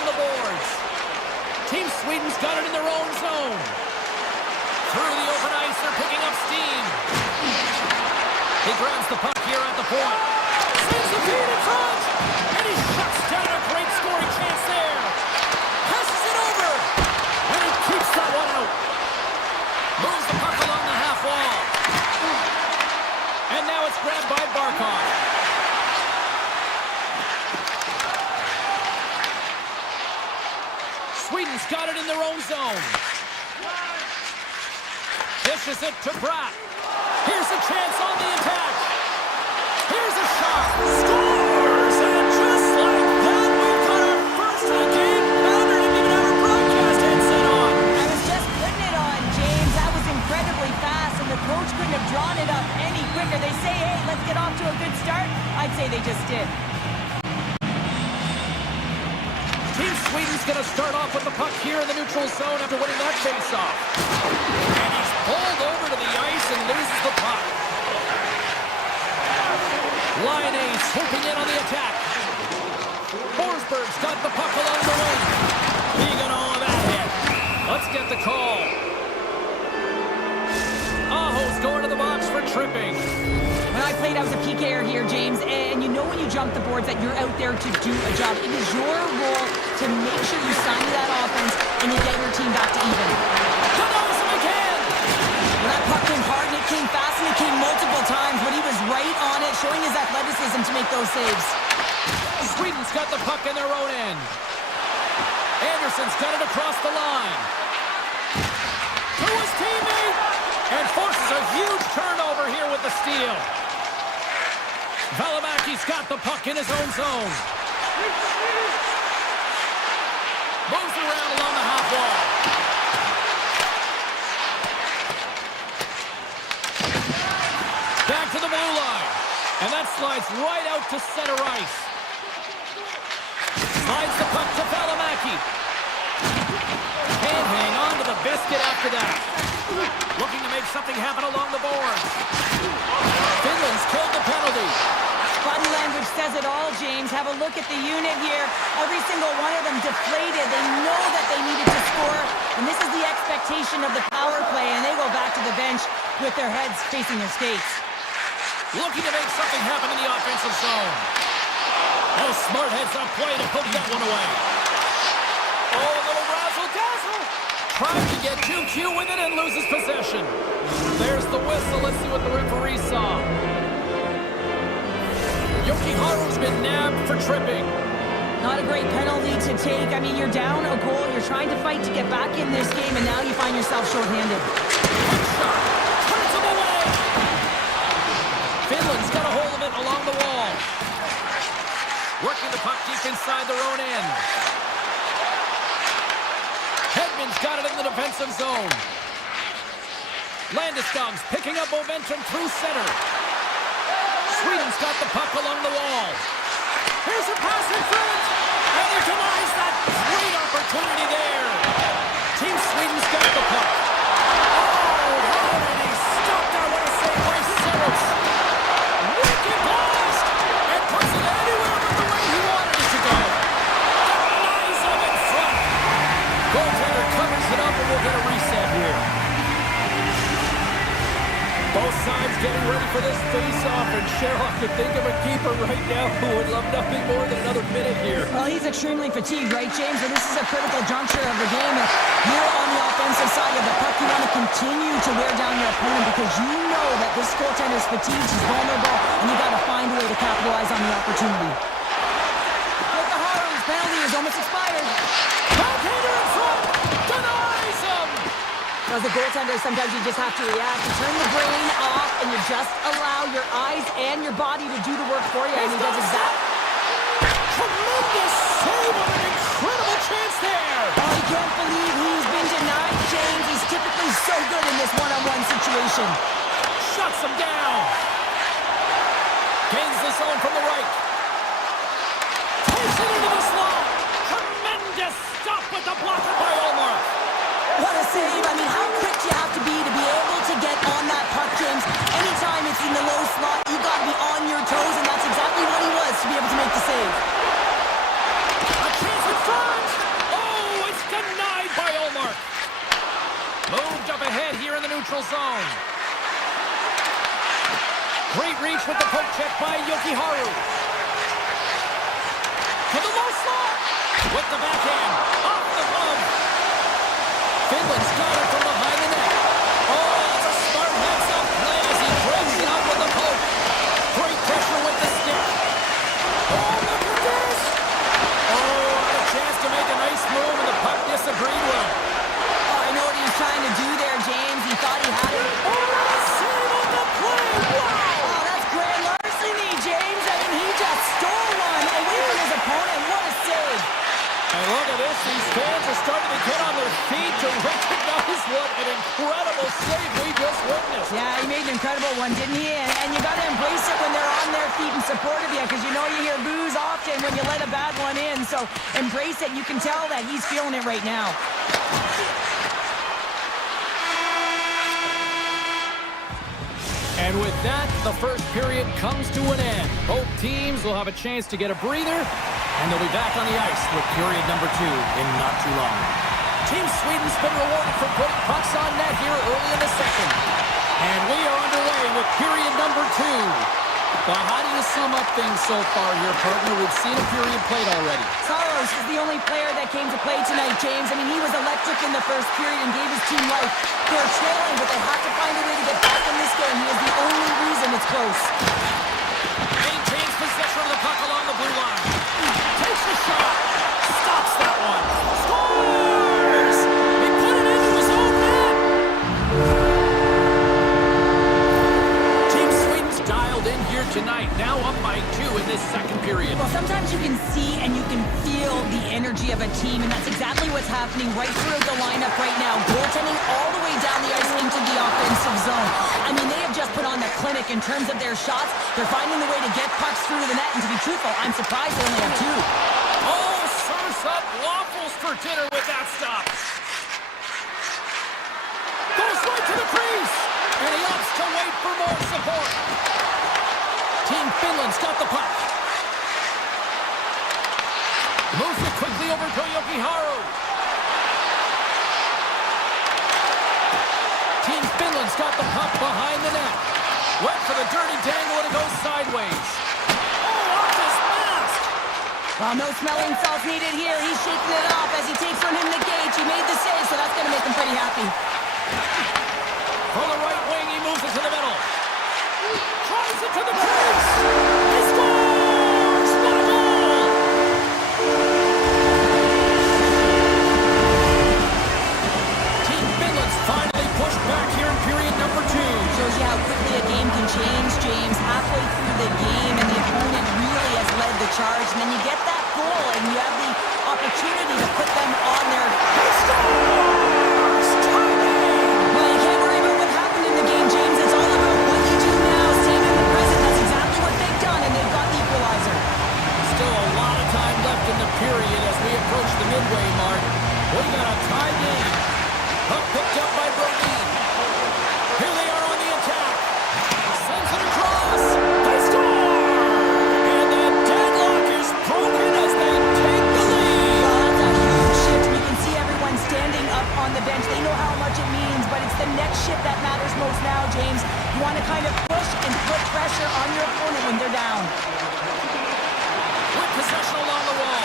along the boards. Team Sweden's got it in their own zone. Through the open ice, they're picking up steam. He grabs the puck here at the point. Sends the feed in front. And he shuts down a great scoring chance there. Passes it over. And he keeps that one out. Moves the puck along the half wall. And now it's grabbed by Barkov. Sweden's got it in their own zone. Dishes it to Bratt. Here's a chance on the attack. Here's a shot. Scores! And just like that, we've got our first of the game. Pounder didn't even have our broadcast headset on. I was just putting it on, James. That was incredibly fast, and the coach couldn't have drawn it up any quicker. They say, hey, let's get off to a good start. I'd say they just did. Team Sweden's going to start off with the puck here in the neutral zone after winning that face-off. And he's pulled over to the ice and loses the puck. Line A swooping in on the attack. Forsberg's got the puck along the wing. He got all of that hit. Let's get the call. Aho's going to the box for tripping. When I played, I was a PKer here, James, and you know when you jump the boards that you're out there to do a job. It is your role to make sure you sign to that offense and you get your team back to even. Denies him again! When that puck came hard and it came fast and it came multiple times, but he was right on it, showing his athleticism to make those saves. Sweden's got the puck in their own end. Anderson's got it across the line. To his teammate! And forces a huge turnover here with the steal. Valimaki's got the puck in his own zone. Moves around along the half wall. Back to the blue line. And that slides right out to center ice. Slides the puck to Valimaki. Can't hang on to the biscuit after that. Looking to make something happen along the boards. Finland's killed the penalty. Body language says it all, James. Have a look at the unit here. Every single one of them deflated. They know that they needed to score. And this is the expectation of the power play. And they go back to the bench with their heads facing their skates. Looking to make something happen in the offensive zone. Oh, smart heads up play to put that one away. Oh, a little razzle-dazzle. Trying to get 2Q with it and loses possession. There's the whistle. Let's see what the referee saw. Yokiharu's been nabbed for tripping. Not a great penalty to take. I mean, you're down a goal. You're trying to fight to get back in this game, and now you find yourself shorthanded. Shot. Turns him away. Finland's got a hold of it along the wall. Working the puck deep inside their own end. Hedman's got it in the defensive zone. Landeskog's picking up momentum through center. Sweden's got the puck along the wall. Here's a pass in front. And he denies that great opportunity there. Team Sweden's got the puck. Oh, how did he stop that? What a save by Severus. Wicked blast. And puts it anywhere but the way he wanted it to go. Denies him in front. Goaltender covers it up and we'll get a reset here. Both sides getting ready for this face-off, and Cheryl, I could think of a keeper right now who would love nothing more than another minute here. Well, he's extremely fatigued, right, James? And this is a critical juncture of the game. If you're on the offensive side of the puck, you want to continue to wear down your opponent because you know that this goaltender's fatigued, he's vulnerable, and you got to find a way to capitalize on the opportunity. Yokoharu's penalty is almost expired. Goaltender in front! Denies him! As a goaltender, sometimes you just have to react. You turn the brain off, and you just allow your eyes and your body to do the work for you, and he does exactly. Tremendous save of an incredible chance there! I can't believe he's been denied, James. He's typically so good in this one-on-one situation. Shuts him down! Gains the zone from the right. Takes it into the slot! Tremendous stop with the blocker by Omar! What a save. I mean, how quick you have to be able to get on that puck, James. Anytime it's in the low slot, you got to be on your toes, and that's exactly what he was to be able to make the save. A chance in front! Reach with the poke check by Yokiharu. To the low slot. With the backhand. Off the glove. Finland's got it from behind the net. Oh, that's a smart heads-up play as he breaks it up with the poke. Great pressure with the stick. Oh, look at this. Oh, had a chance to make a nice move, and the puck disagreed with him. Oh, I know what he was trying to do there, James. He thought he had it. Oh, save on the play. Wow. Oh, that's grand larceny, James. I mean, he just stole one away from his opponent. What a save. And look at this. These fans are starting to get on their feet to recognize what an incredible save we just witnessed. Yeah, he made an incredible one, didn't he? And you got to embrace it when they're on their feet in support of you, because you know you hear boos often when you let a bad one in. So embrace it. You can tell that he's feeling it right now. And with that, the first period comes to an end. Both teams will have a chance to get a breather, and they'll be back on the ice with period number 2 in not too long. Team Sweden's been rewarded for putting pucks on net here early in the second. And we are underway with period number 2. Well, how do you sum up things so far here, partner? We've seen a period played already. Saros is the only player that came to play tonight, James. I mean, he was electric in the first period and gave his team life. They're trailing, but they have to find a way to get back in this game. He is the only reason it's close. Maintains possession of the puck along the blue line. Takes a shot. Stops that one. Scores! He put it into his own net. Team Sweden's dialed in here tonight. Now up by 2 in this second period. Well, sometimes you can see and you can feel the energy of a team, and that's exactly what's happening right through the lineup right now. Goaltending all the way down the ice into the offensive zone. I mean, they have just put on the clinic in terms of their shots. They're finding the way to get pucks through the net, and to be truthful, I'm surprised they only have 2. Oh, serves up waffles for dinner with that stop. Goes right to the crease, and he opts to wait for more support. Team Finland's got the puck. Moves it quickly over to Yokiharu. Team Finland's got the puck behind the net. Went for the dirty dangle and it goes sideways. Oh, off his mask! Well, no smelling salts needed here. He's shaking it off as he takes from him the gauge. He made the save, so that's going to make him pretty happy. From the right wing, he moves it to the middle. Tries it to the crease. He scores! What a goal! Team Finland's finally pushed back here in period number 2. Shows you how quickly a game can change, James. Halfway through the game, and the opponent really has led the charge. And then you get that goal, and you have the opportunity to put them on their... Well, you can't worry about what happened in the game, James. It's all about what you do now, staying in the present. That's exactly what they've done, and they've got the equalizer. Still a lot of time left in the period as we approach the midway mark. We got a tie game. Puck picked up by Brodin. Here they are on the attack. Sends it across. They score! And the deadlock is broken as they take the lead. Well, that's a huge shift. You can see everyone standing up on the bench. They know how much it means, but it's the next shift that matters most now, James. You want to kind of push and put pressure on your opponent when they're down. With possession along the wall.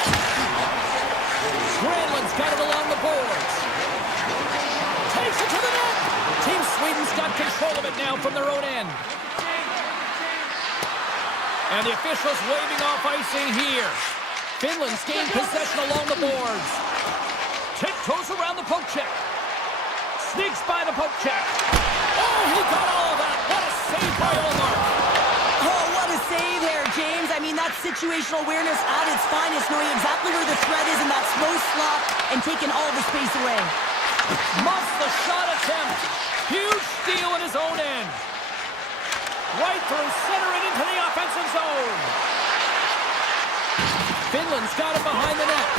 Granlund's got it along the boards. Takes it to the net. Team Sweden's got control of it now from their own end. And the officials waving off icing here. Finland's gained possession along the boards. Tiptoes around the poke check. Sneaks by the poke check. Oh, he got all of that. What a save by Omar. Oh, what a save there, James. I mean, that's situational awareness at its finest, knowing exactly where the threat is in that slow slot and taking all the space away. Muffs the shot attempt. Huge steal in his own end. Right through center and into the offensive zone. Finland's got it behind the net.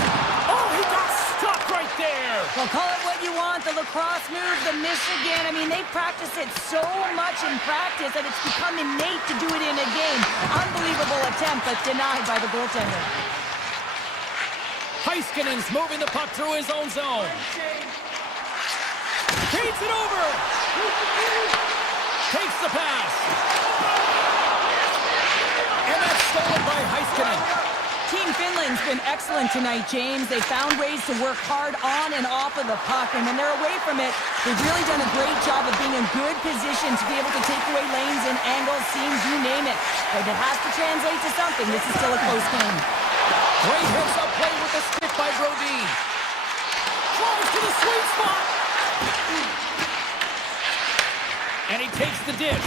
Oh, he got stuck right there. Well, call it what you want, the lacrosse move, the Michigan. I mean, they practice it so much in practice that it's become innate to do it in a game. Unbelievable attempt, but denied by the goaltender. Heiskanen's moving the puck through his own zone. Feeds it over. Takes the pass. stolen by Heiskanen. Team Finland's been excellent tonight, James. They found ways to work hard on and off of the puck, and when they're away from it, they've really done a great job of being in good position to be able to take away lanes and angles, seams, you name it. But it has to translate to something. This is still a close game. Great heads-up play with the stick by Brodin. Drives to the sweet spot. And he takes the dish.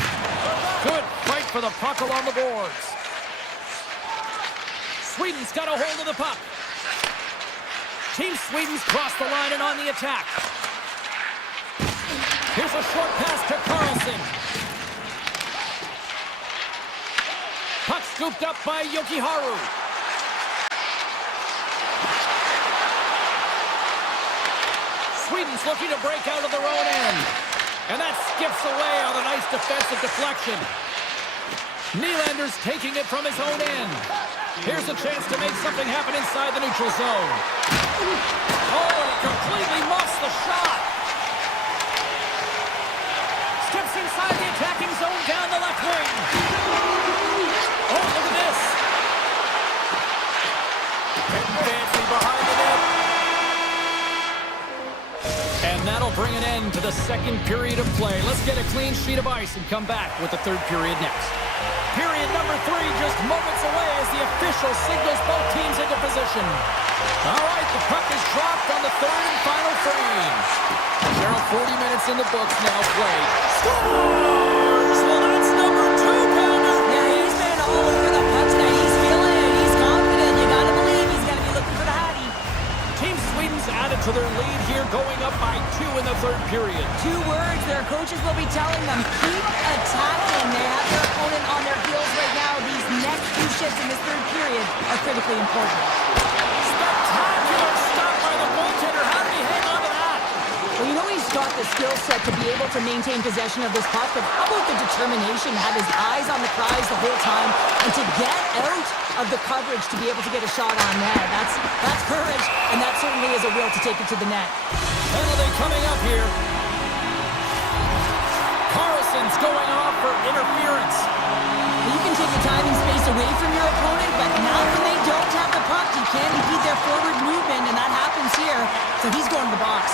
Good fight for the puck along the boards. Sweden's got a hold of the puck. Team Sweden's crossed the line and on the attack. Here's a short pass to Carlson. Puck scooped up by Yokiharu. Sweden's looking to break out of their own end. And that skips away on a nice defensive deflection. Nylander's taking it from his own end. Here's a chance to make something happen inside the neutral zone. Oh, he completely muffs the shot. Steps inside the attacking zone down the left wing. Oh, look at this. Advancing behind the net. And that'll bring an end to the second period of play. Let's get a clean sheet of ice and come back with the third period next. Period number 3 just moments away as the official signals both teams into position. All right, the puck is dropped on the third and final frame. Gerald, 40 minutes in the books now played. Scores! Well, that's number 2-pounder. Yeah, he's been all over the puck tonight. He's feeling it. He's confident. You gotta believe he's gonna be looking for the hattie. Team Sweden's added to their lead here, going up by 2 in the third period. 2 words their coaches will be telling them: keep attacking. They have their opponent on their heels right now. These next few shifts in this third period are critically important. Spectacular stop by the goaltender. How did he hang on to that? Well, you know he's got the skill set to be able to maintain possession of this puck, but how about the determination to have his eyes on the prize the whole time and to get out of the coverage to be able to get a shot on net? That's courage, and that certainly is a will to take it to the net. Penalty coming up here. Carlson's going off for interference. You can take the time and space away from your opponent, but not when they don't have the puck. You can't impede their forward movement, and that happens here. So he's going to the box.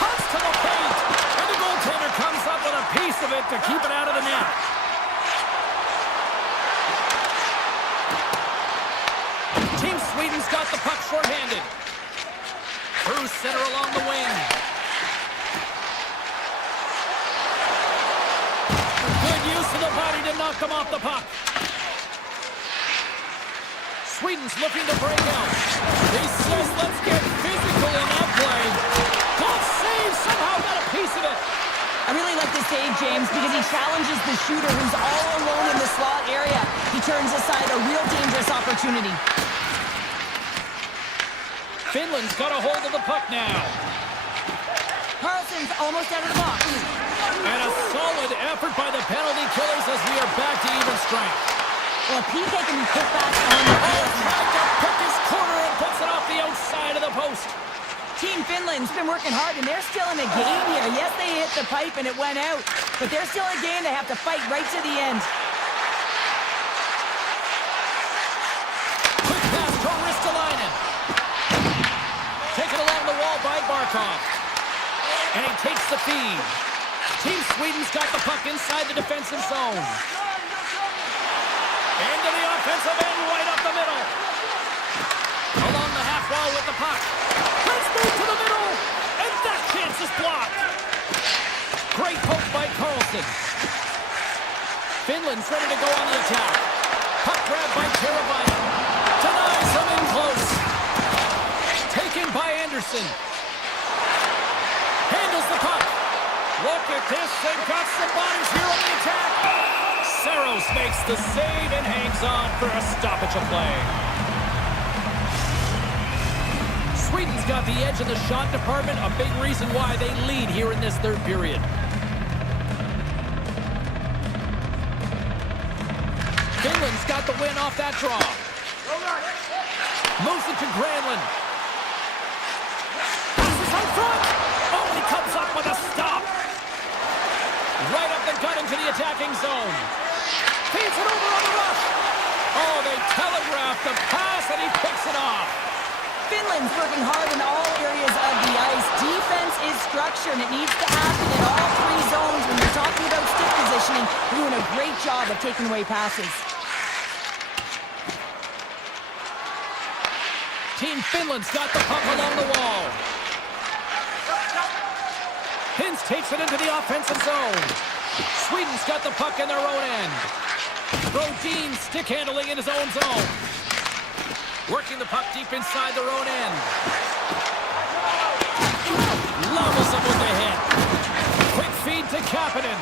Cuts to the paint, and the goaltender comes up with a piece of it to keep it out of the net. Team Sweden's got the puck shorthanded. Through center along the wing. Good use of the body to knock them off the puck. Sweden's looking to break out. He says, let's get physical in that play. Good save, somehow got a piece of it. I really like this save, James, because he challenges the shooter who's all alone in the slot area. He turns aside a real dangerous opportunity. Finland's got a hold of the puck now. Carlson's almost out of the box. And a solid effort by the penalty killers as we are back to even strength. Well, PK can be put back on the field. Tried to pick his corner and puts it off the outside of the post. Team Finland's been working hard, and they're still in a game here. Yes, they hit the pipe and it went out, but they're still in a game. They have to fight right to the end. Quick pass to Ristolainen. Taken along the wall by Barkov. And he takes the feed. Team Sweden's got the puck inside the defensive zone. Into the offensive end, right up the middle. Along the half wall with the puck. Let's move to the middle. And that chance is blocked. Great poke by Carlson. Finland's ready to go on the attack. Puck grab by Teravainen. Denies him in close. Taken by Anderson. Handles the puck. Look at this. They've got some bodies here on the attack. Saros makes the save and hangs on for a stoppage of play. Sweden's got the edge in the shot department, a big reason why they lead here in this third period. Finland's got the win off that draw. Moves it to Granlund. Passes out front. Oh, he comes up with a stop. Right up the gut into the attacking zone. Feeds it over on the rush. Oh, they telegraphed the pass, and he picks it off. Finland's working hard in all areas of the ice. Defense is structure, and it needs to happen in all three zones. When you're talking about stick positioning, they're doing a great job of taking away passes. Team Finland's got the puck along the wall. Hintz takes it into the offensive zone. Sweden's got the puck in their own end. Brodin stick handling in his own zone. Working the puck deep inside their own end. Levels him with the hit. Quick feed to Kapanen.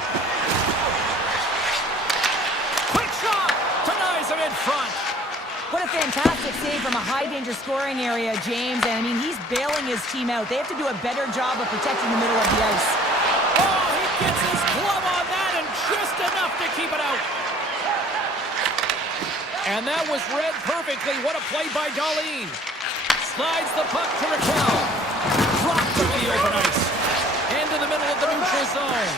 Quick shot! Denies him in front. What a fantastic save from a high-danger scoring area, James. And, I mean, he's bailing his team out. They have to do a better job of protecting the middle of the ice. Oh, he gets his glove on that and just enough to keep it out. And that was read perfectly. What a play by Dahlin. Slides the puck to Raquel. Dropped to the open ice. Into the middle of the neutral zone.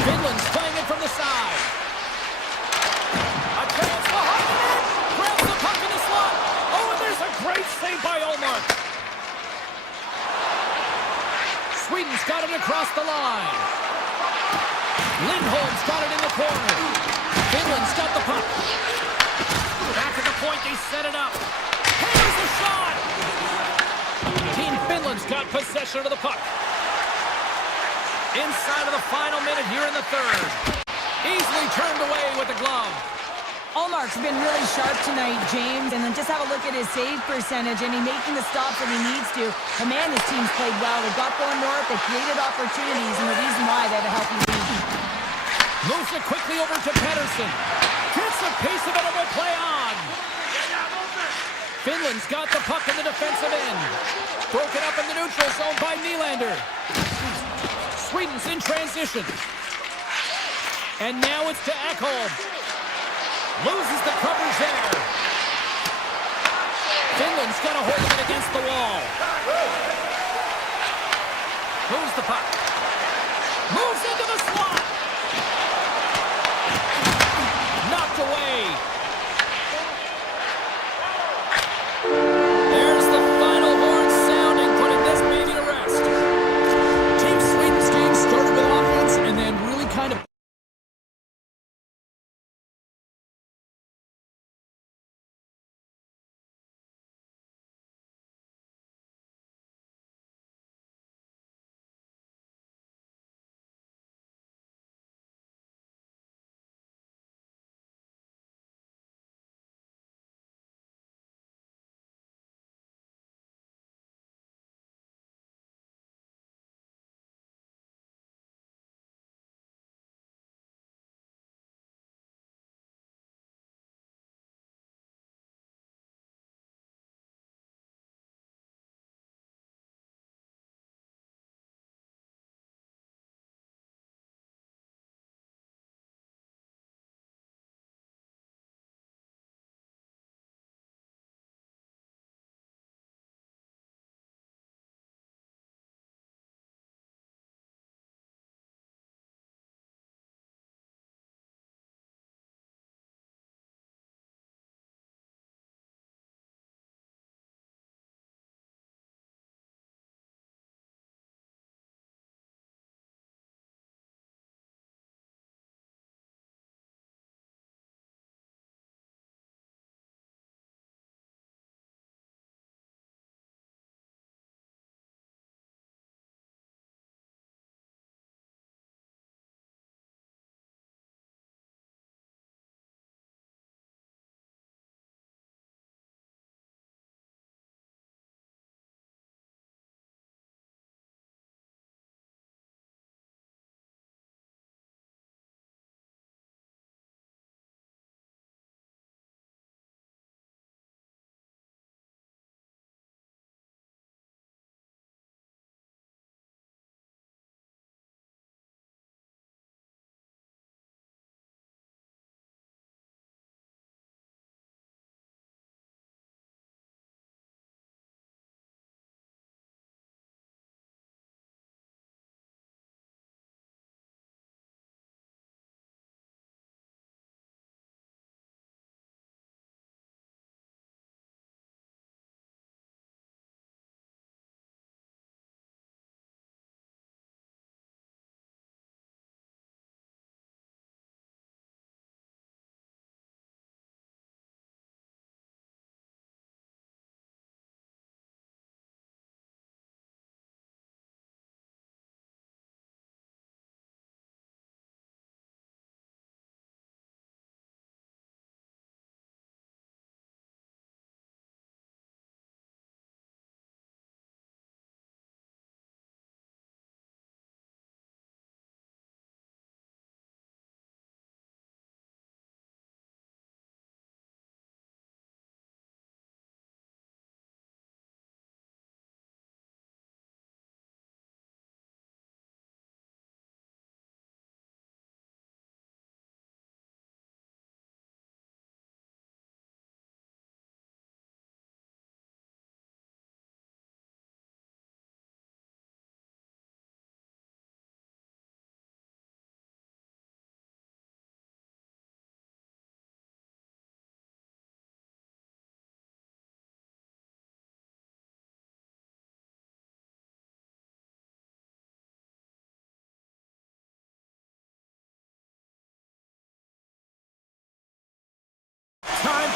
Finland's playing it from the side. A chance behind the net. Grabs the puck in the slot. Oh, and there's a great save by Ullmark. Sweden's got it across the line. Lindholm's got it in the corner. Finland's got the puck. Back at the point, they set it up. Here's the shot! Team Finland's got possession of the puck. Inside of the final minute here in the third. Easily turned away with the glove. Ullmark's been really sharp tonight, James. And then just have a look at his save percentage, and he's making the stops that he needs to. But man, this team's played well. They got going north, they created opportunities, and the reason why they have a healthy lead. Moves it quickly over to Pettersson. Gets a piece of it and will play on. Finland's got the puck in the defensive end. Broken up in the neutral zone by Nylander. Sweden's in transition. And now it's to Ekholm. Loses the coverage there. Finland's got a hold of it against the wall. Moves the puck. Moves into the slot. Knocked away.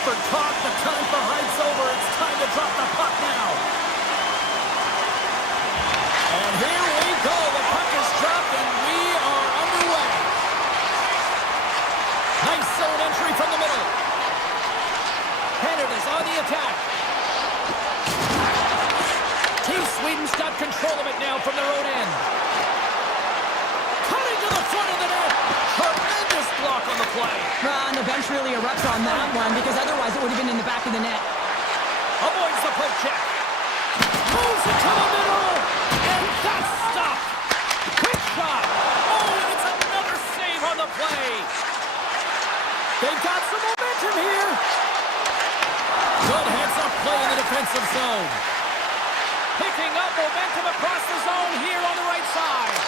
effort caught. The time for Hyde's over. It's time to drop the puck now. And here we go. The puck is dropped, and we are underway. Nice zone entry from the middle. Canada's on the attack. Team Sweden's got control of it now from their own end. Cutting to the front of the net. Tremendous block on the play. And the bench really erupts on that one because otherwise it would have been in the back of the net. Avoids the poke check. Moves it to the middle. And that's stopped. Quick shot. Oh, and it's another save on the play. They've got some momentum here. Good heads-up play in the defensive zone. Picking up momentum across the zone here on the right side.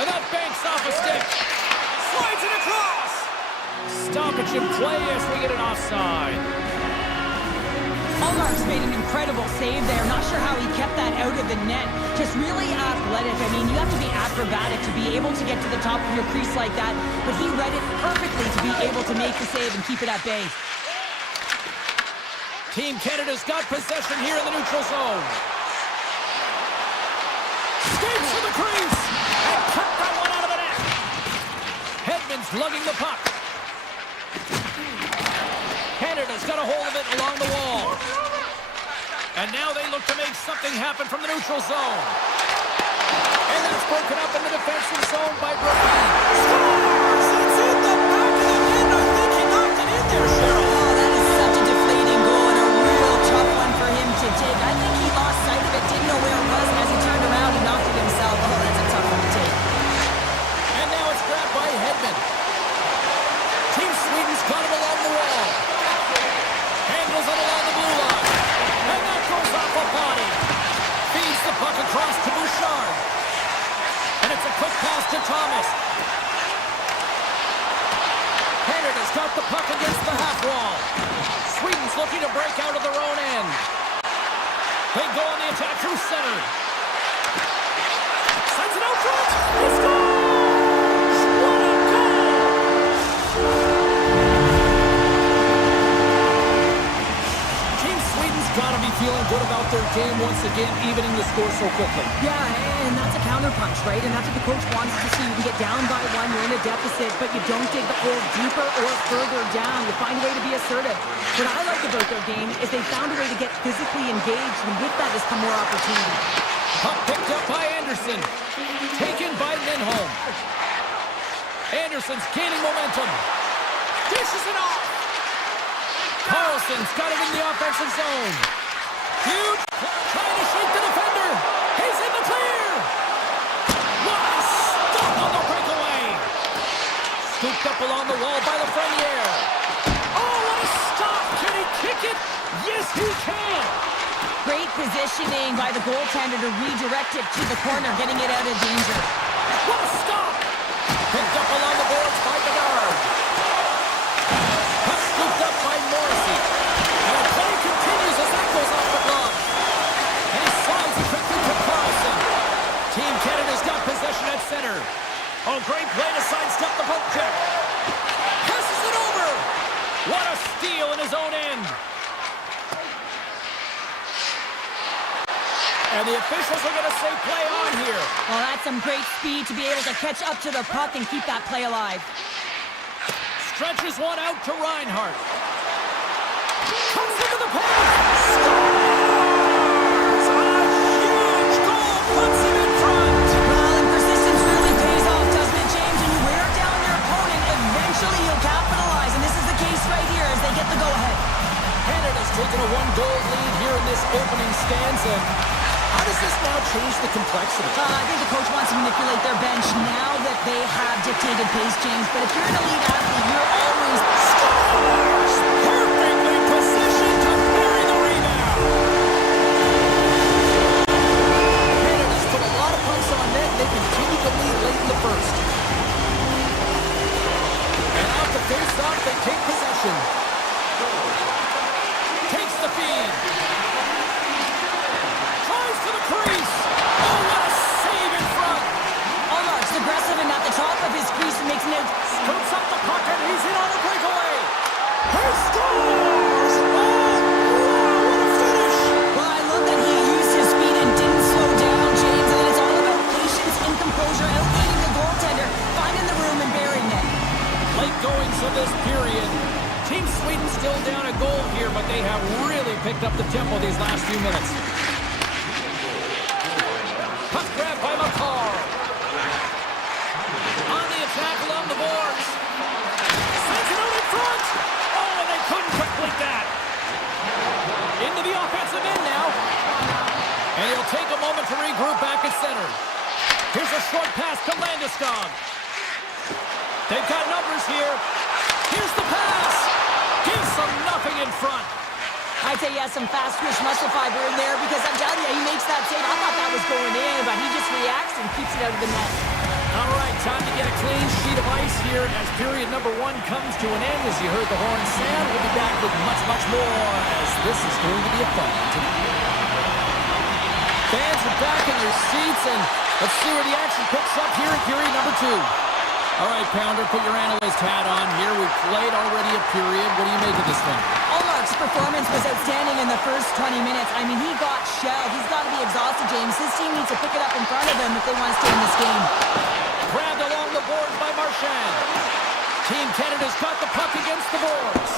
And that banks off a stick. Slides it across. Stoppage in play as we get an offside. Allmark's made an incredible save there. Not sure how he kept that out of the net. Just really athletic. I mean, you have to be acrobatic to be able to get to the top of your crease like that. But he read it perfectly to be able to make the save and keep it at bay. Team Canada's got possession here in the neutral zone. Skates to the crease. And cut that one out of the net. Hedman's lugging the puck. Canada's got a hold of it along the wall. And now they look to make something happen from the neutral zone. And that's broken up in the defensive zone by Brady. Scores! It's in the back of the net. I think he knocked it in there, Cheryl. Oh, that is such a deflating goal and a real tough one for him to take. I think he lost sight of it, didn't know where it was, and as he turned around, he knocked it himself. Oh, that's a tough one to take. And now it's grabbed by Hedman. Team Sweden's got him along the wall. Handles it along the blue line. And that goes off a body. Feeds the puck across to Bouchard. And it's a quick pass to Thomas. Canada's got the puck against the half wall. Sweden's looking to break out of their own end. They go on the attack through center. Sends it out front. He scores! What a goal! Team Sweden's got to be feeling good about their game once again, evening the score so quickly. Yeah, and that's a counterpunch, right? And that's what the coach wants to see. You can get down by one, you're in a deficit, but you don't dig the hole deeper or further down. You find a way to be assertive. What I like about their game is they found a way to get physically engaged, and with that has come more opportunity. Puck picked up by Anderson. Taken by Lindholm. Anderson's gaining momentum. Dishes it off. Carlson's got it in the offensive zone. Huge. Trying to shake the defender. He's in the clear. What a stop on the breakaway. Scooped up along the wall by Lafreniere. Oh, what a stop. Can he kick it? Yes, he can. Great positioning by the goaltender to redirect it to the corner, getting it out of danger. What a stop. Picked up along the boards by Bedard. Puck scooped up by Morrissey. And the play continues as that goes off the glove. And he slides it quickly to Carlson. Team Canada's got possession at center. Oh, great play to sidestep the poke check. Passes it over. What a steal in his own end. And the officials are going to say play on here. Well, that's some great speed to be able to catch up to the puck and keep that play alive. Stretches one out to Reinhardt. Comes into the paint. Scores! A huge goal puts him in front. Well, and persistence really pays off, doesn't it, James? When you wear down your opponent, eventually you'll capitalize. And this is the case right here as they get the go-ahead. Canada's taken a one-goal lead here in this opening stanza. How does this now change the complexity? I think the coach wants to manipulate their bench now that they have dictated pace, James. But if you're an elite athlete, you're always... Scores! Perfectly positioned to bury the rebound. Canada's put a lot of pucks on net. They continue to lead late in the first. And off the face-off, they take possession. Takes the feed. Crease. Oh, what a save in front. Allmark's aggressive and at the top of his crease and makes an out. Scoops up the puck and he's in on moments of this period. Team Sweden still down a goal here, but they have really picked up the tempo these last few minutes. Puck grab by McCall. On the attack along the boards. Sends it out in front. Oh, and they couldn't complete that. Into the offensive end now. And he'll take a moment to regroup back at center. Here's a short pass to Landeskog. They've got numbers here. Here's the pass. Gives them nothing in front. I'd say he has some fast twitch muscle fiber in there because I'm telling you, he makes that save. I thought that was going in, but he just reacts and keeps it out of the net. All right, time to get a clean sheet of ice here as period number 1 comes to an end. As you heard the horn sound, we'll be back with much, much more as this is going to be a fun one tonight. Fans are back in their seats, and let's see where the action picks up here in period number 2. All right, Pounder, put your analyst hat on here. We've played already a period. What do you make of this thing? Allmark's performance was outstanding in the first 20 minutes. I mean, he got shelled. He's got to be exhausted, James. His team needs to pick it up in front of him if they want to stay in this game. Grabbed along the boards by Marchand. Team Canada's got the puck against the boards.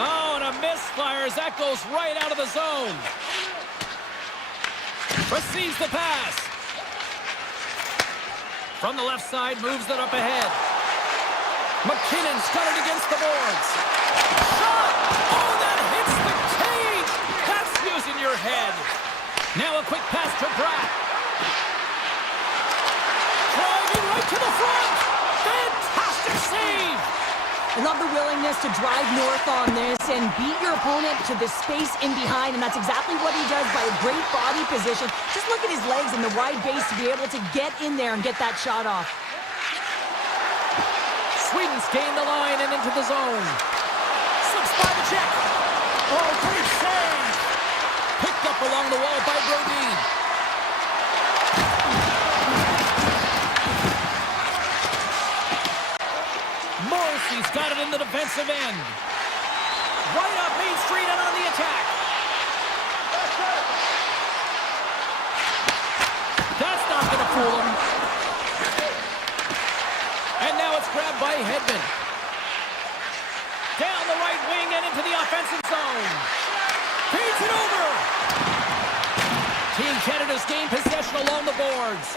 Oh, and a misfire as that goes right out of the zone. Receives the pass. From the left side, moves it up ahead. McKinnon's got it against the boards. Shot! Oh, that hits the cage! That's using your head. Now a quick pass to Bratt. Driving right to the front! Fantastic save! I love the willingness to drive north on this and beat your opponent to the space in behind, and that's exactly what he does by a great body position. Just look at his legs and the wide base to be able to get in there and get that shot off. Sweden's gained the line and into the zone. Slips by the check. Oh, great save! Picked up along the wall by Brodin. Morrissey's got it in the defensive end. Right up Main Street and on the attack. That's not going to fool him. And now it's grabbed by Hedman. Down the right wing and into the offensive zone. Feeds it over. Team Canada's gained possession along the boards.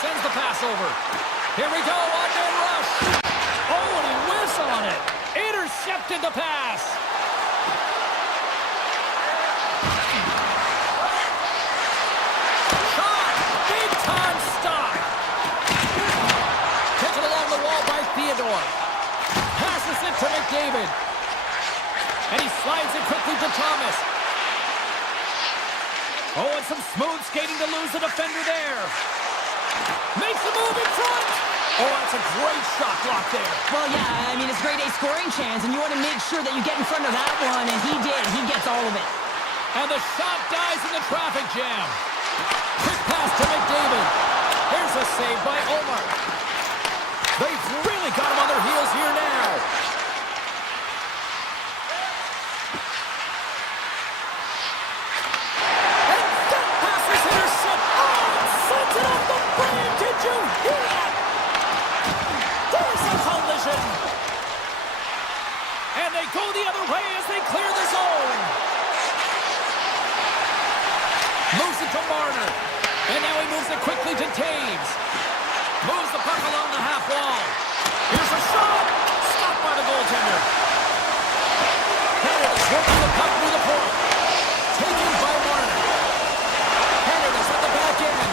Sends the pass over. Here we go, one-man rush. Oh, and he whiffs on it. Intercepted the pass. Shot. Big-time stop. Taken along the wall by Theodore. Passes it to McDavid. And he slides it quickly to Thomas. Oh, and some smooth skating to lose the defender there. Makes a move in front. Oh, that's a great shot block there. Well, yeah, I mean, it's grade A scoring chance, and you want to make sure that you get in front of that one, and he did. He gets all of it. And the shot dies in the traffic jam. Quick pass to McDavid. Here's a save by Omar. They've really got him on their heels here now. And that pass is intercepted. Oh, sends it off the frame. Did you hear that? There's a collision. And they go the other way as they clear the zone. Moves it to Marner. And now he moves it quickly to Taves. Moves the puck along the half wall. Here's a shot. Stopped by the goaltender. Canada's working the puck through the point. Taken by Marner. Canada's at the back end.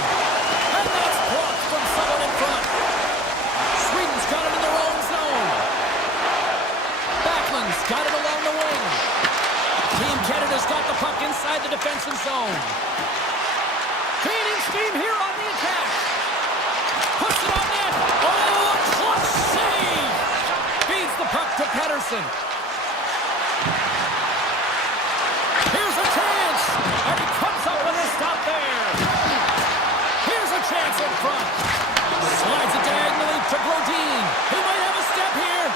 And that's blocked from someone in front. Sweden's got it in their own zone. Backlund's got it along the wing. Team Canada's got the puck inside the defensive zone. Gaining steam here on the attack. Puts it on net. Oh, a clutch save. Feeds the puck to Pettersson. Here's a chance. And he comes up with a stop there. Here's a chance in front. Slides it diagonally to Brodin. He might have a step here.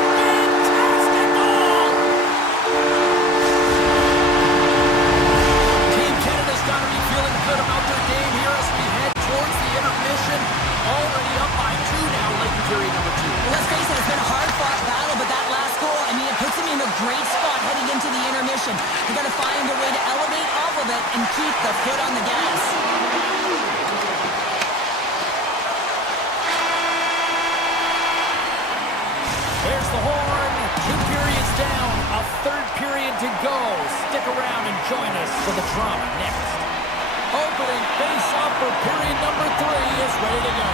Fantastic goal! Team Canada's got to be feeling good about their game here as we head towards the intermission. Already position. You got to find a way to elevate off of it and keep the foot on the gas. There's the horn. 2 periods down. A third period to go. Stick around and join us for the drama next. Opening face-off for period number 3 is ready to go.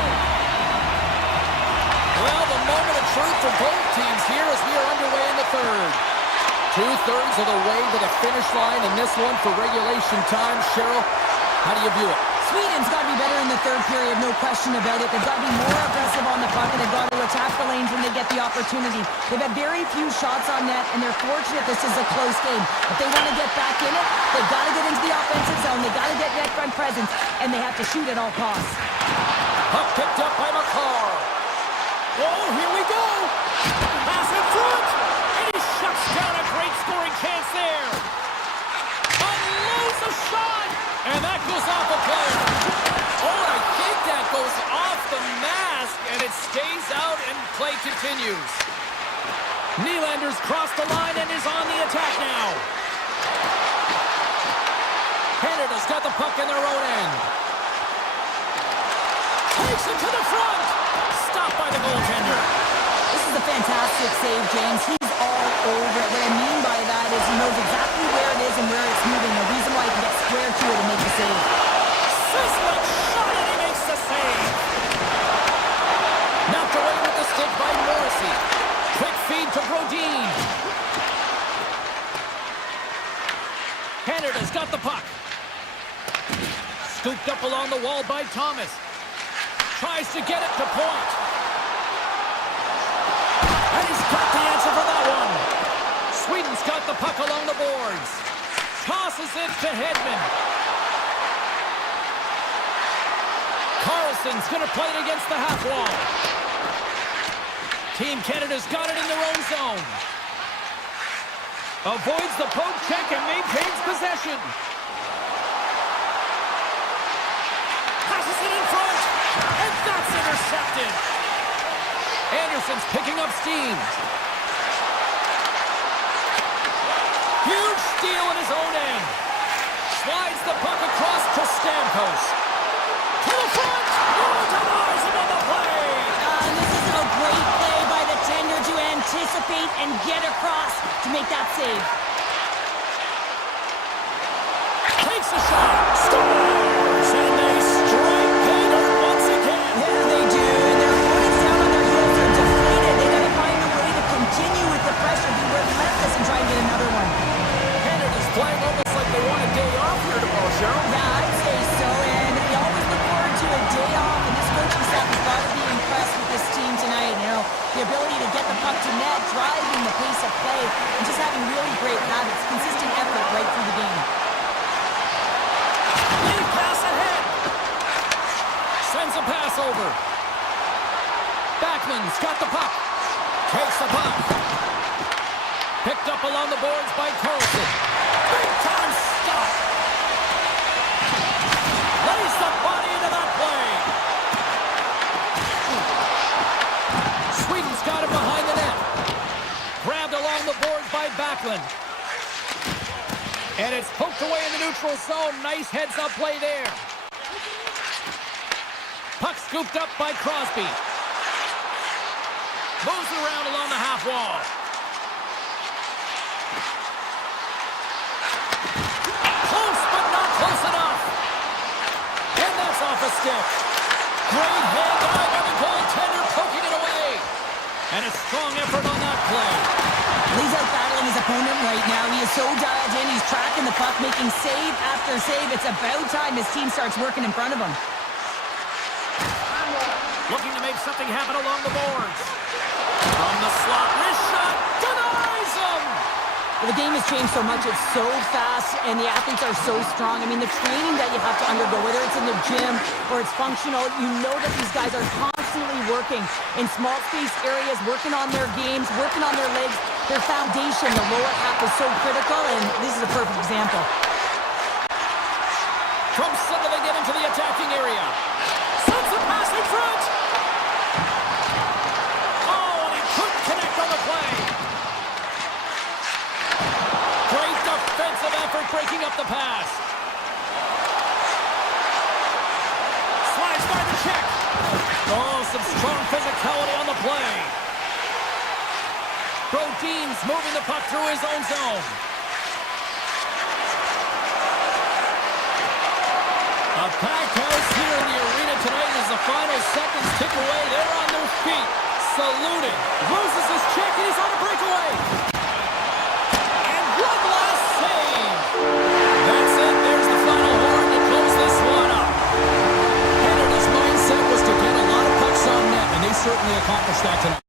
Well, the moment of truth for both teams here as we are underway in the third. 2/3 of the way to the finish line in this one for regulation time. Cheryl, how do you view it? Sweden's got to be better in the third period, no question about it. They've got to be more aggressive on the puck, and they've got to attack the lanes when they get the opportunity. They've had very few shots on net, and they're fortunate this is a close game. If they want to get back in it, they've got to get into the offensive zone. They've got to get net front presence, and they have to shoot at all costs. Puck picked up by McCarr. Oh, here we go. Pass in front, and he shuts down a great scoring chance there. Unloads a shot, and that goes off the player. Oh, I think that goes off the mask, and it stays out, and play continues. Nylander's crossed the line and is on the attack now. Canada's got the puck in their own end. Takes it to the front. Stopped by the goaltender. This is a fantastic save, James. He's all over it. What I mean by that is he knows exactly where it is and where it's moving. The reason why he can get square to it and make the save. Sislick shot and he makes the save. Knocked away with the stick by Morrissey. Quick feed to Brodin. Canada's got the puck. Scooped up along the wall by Thomas. Tries to get it to point. And he's got the answer for that one. Sweden's got the puck along the boards. Tosses it to Hedman. Carlson's going to play it against the half wall. Team Canada's got it in their own zone. Avoids the poke check and maintains possession. Passes it in front. And that's intercepted. Anderson's picking up steam. Huge steal in his own end. Slides the puck across to Stamkos. To the front. Oh, denies him on the play. This is a great play by the tender to anticipate and get across to make that save. Takes a shot. Scores. And they strike Hager once again. Yeah, they do. And their opponents down on their heels are deflated. They got to find a way to continue with the pressure, be relentless, and try and get another one. Canada's playing almost like they want a day off here tomorrow, Cheryl. Yeah, I'd say so. And we always look forward to a day off. And this coaching staff has got to be impressed with this team tonight. You know, the ability to get the puck to net, driving the pace of play, and just having really great habits, consistent effort right through the game. Lead pass ahead. Sends a pass over. Backlund's got the puck. Takes the puck. Picked up along the boards by Carlson. Big time stop. Lays the body into that play. Sweden's got it behind the net. Grabbed along the boards by Backlund. And it's poked away in the neutral zone. Nice heads-up play there. Puck scooped up by Crosby. Moves around along the half wall. Close, but not close enough. And that's off a stick. Great hand eye by the goaltender, poking it away. And a strong effort on that play. He's out battling his opponent right now. He is so dialed in. He's tracking the puck, making save after save. It's about time his team starts working in front of him. Looking to make something happen along the boards. From the slot, wrist shot, denies him! Well, the game has changed so much. It's so fast, and the athletes are so strong. I mean, the training that you have to undergo, whether it's in the gym or it's functional, you know that these guys are constantly working in small space areas, working on their games, working on their legs. Their foundation, the lower half, is so critical, and this is a perfect example. From center, they get into the attacking area. Sends a pass in front! Oh, and he couldn't connect on the play. Great defense. the pass. Slides by the check. Oh, some strong physicality on the play. Deems moving the puck through his own zone. A packed house here in the arena tonight as the final seconds tick away. They're on their feet, saluting. Loses his check and he's on a breakaway. And one last save. That's it. There's the final horn to close this one up. Canada's mindset was to get a lot of pucks on net, and they certainly accomplished that tonight.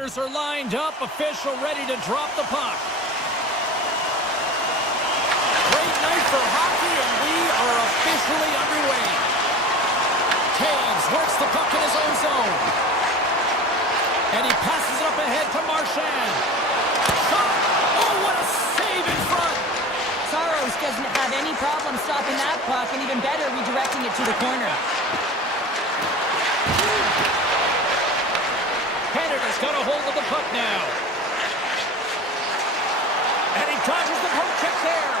Are lined up, official ready to drop the puck. Great night for hockey, and we are officially underway. Taves works the puck in his own zone. And he passes it up ahead to Marchand. Shot! Oh, what a save in front! Saros doesn't have any problem stopping that puck, and even better, redirecting it to the corner. Canada's got a hold of the puck now. And he dodges the poke check there.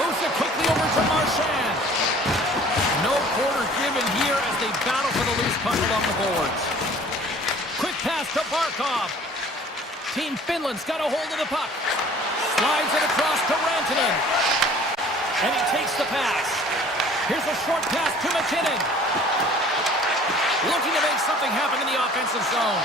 Moves it quickly over to Marchand. No quarter given here as they battle for the loose puck along the boards. Quick pass to Barkov. Team Finland's got a hold of the puck. Slides it across to Rantanen. And he takes the pass. Here's a short pass to McKinnon. Looking to make something happen in the offensive zone.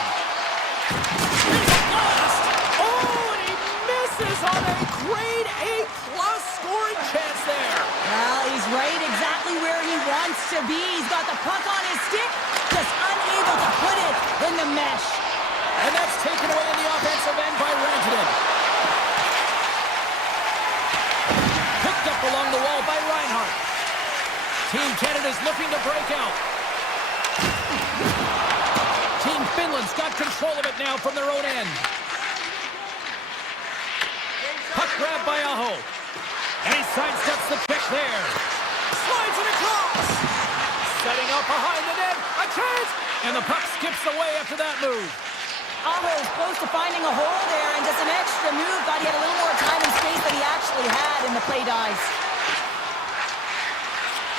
Here's a blast! Oh, and he misses on a grade A-plus scoring chance there. Well, he's right exactly where he wants to be. He's got the puck on his stick, just unable to put it in the mesh. And that's taken away in the offensive end by Rantanen. Picked up along the wall by Reinhart. Team Canada's looking to break out. Team Finland's got control of it now from their own end. Puck grab by Aho. And he sidesteps the check there. Slides it across. Setting up behind the net. A chance! And the puck skips away after that move. Aho's close to finding a hole there, and just an extra move. Thought he had a little more time and space than he actually had in the play dives.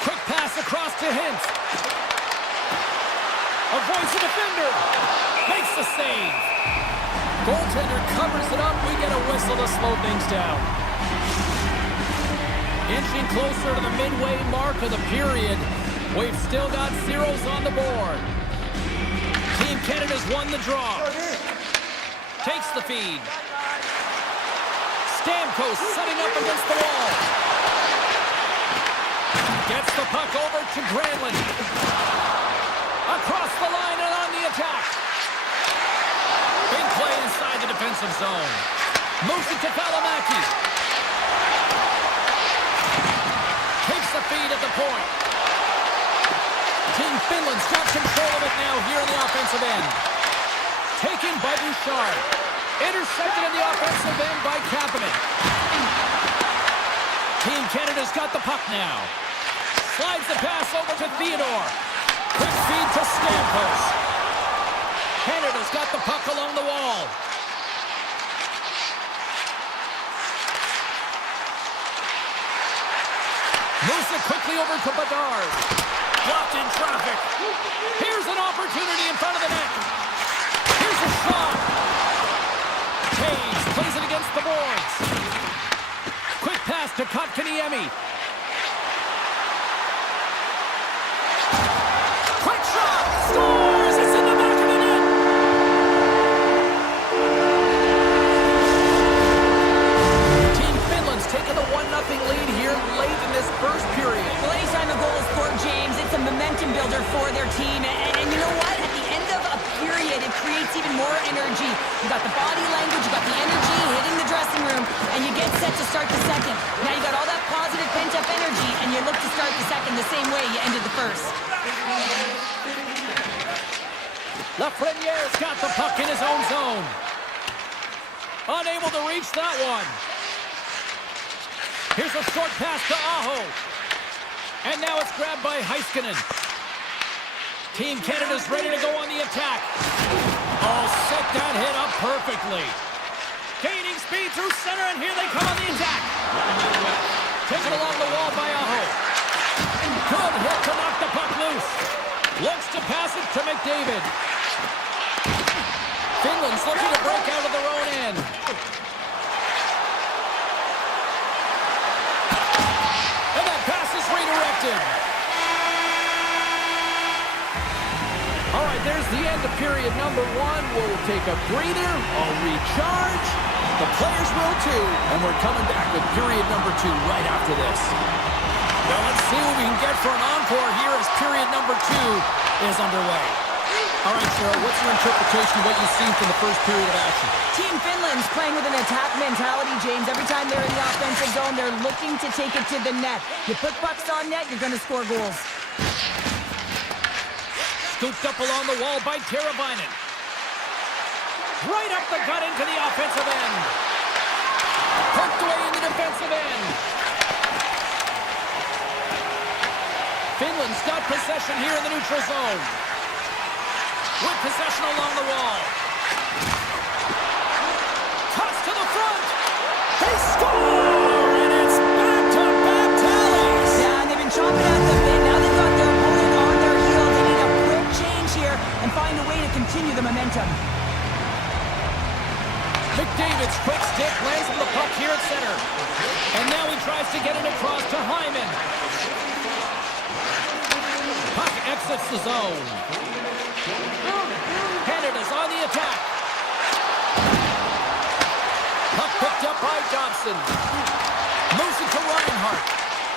Quick pass across to Hintz. Avoids the defender. Makes the save. Goaltender covers it up. We get a whistle to slow things down. Inching closer to the midway mark of the period. We've still got zeros on the board. Team Canada's won the draw. Takes the feed. Stamkos setting up against the wall. Gets the puck over to Granlund. Across the line and on the attack. Big play inside the defensive zone. Moves it to Valimaki. Takes the feed at the point. Team Finland's got control of it now here in the offensive end. Taken by Bouchard. Intercepted in the offensive end by Kapanen. Team Canada's got the puck now. Slides the pass over to Theodore. Quick feed to Stamkos. Canada's got the puck along the wall. Moves it quickly over to Bedard. Blocked in traffic. Here's an opportunity in front of the net. Here's a shot. Taves plays it against the boards. Quick pass to Kotkaniemi. Quick shot. Scores! It's in the back of the net. Team Finland's taken the 1-0 lead here late in this first period. Well, anytime a goal is scored, James, it's a momentum builder for their team. And you know what? At the end of a period, it creates even more energy. You got the body language, you got the energy hitting the dressing room, and you get set to start the second. Now you got all that positive pent-up energy, and you look to start the second the same way you ended the first. Lafreniere's got the puck in his own zone. Unable to reach that one. Here's a short pass to Aho. And now it's grabbed by Heiskanen. Team Canada's ready to go on the attack. Oh, set that hit up perfectly. Gaining speed through center, and here they come on the attack. Taken along the wall by Aho. Good hit to knock the puck loose. Looks to pass it to McDavid. Finland's looking to break out of their own end. And that pass is redirected. All right, there's the end of period number 1. We'll take a breather. I'll recharge. The players will too. And we're coming back with period number 2 right after this. Now let's see what we can get for an encore here as period number 2 is underway. All right, Cheryl, what's your interpretation of what you've seen from the first period of action? Team Finland's playing with an attack mentality, James. Every time they're in the offensive zone, they're looking to take it to the net. You put pucks on net, you're going to score goals. Scooped up along the wall by Teravainen. Right up the gut into the offensive end. Poked away in the defensive end. Finland's got possession here in the neutral zone. With possession along the wall. Toss to the front. They score! And it's back-to-back tallies. Yeah, and they've been chopping at the bit. Now they've got their opponent on their heels. They need a quick change here and find a way to continue the momentum. McDavid's quick stick lands on the puck here at center. And now he tries to get it across to Hyman. Puck exits the zone. Canada's on the attack. Puck picked up by Dobson. Moves it to Reinhart.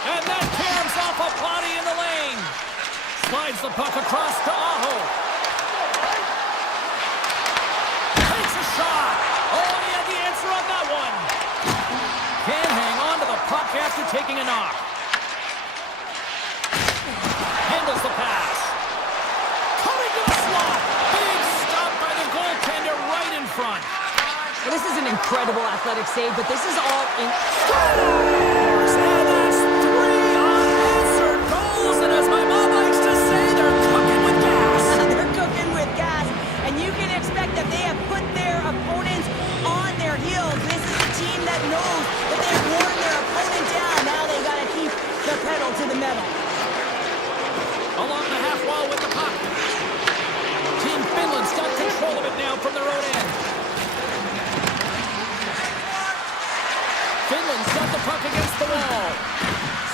And that caroms off a body in the lane. Slides the puck across to Aho. Takes a shot. Oh, he had the answer on that one. Can't hang on to the puck after taking a knock. Handles the pass. Coming to the slot. Big stop by the goaltender right in front. Well, this is an incredible athletic save, but this is all in... Scores! And that's 3 unanswered goals. And as my mom likes to say, they're cooking with gas. They're cooking with gas, and you can expect that they have put their opponents on their heels. This is a team that knows that they've worn their opponent down. Now they got to keep the pedal to the metal. Along the half wall with the puck. Team Finland's got control of it now from their own end. Finland's got the puck against the wall.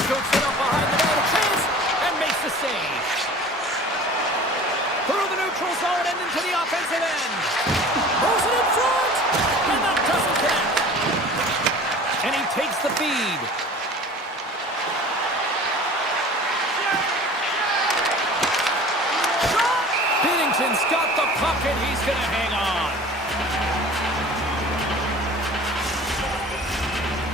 Scoops it up behind the net, a chance, and makes the save. Through the neutral zone and into the offensive end. Throws it in front, and that doesn't connect. And he takes the feed. Binnington's got the puck, and he's going to hang on.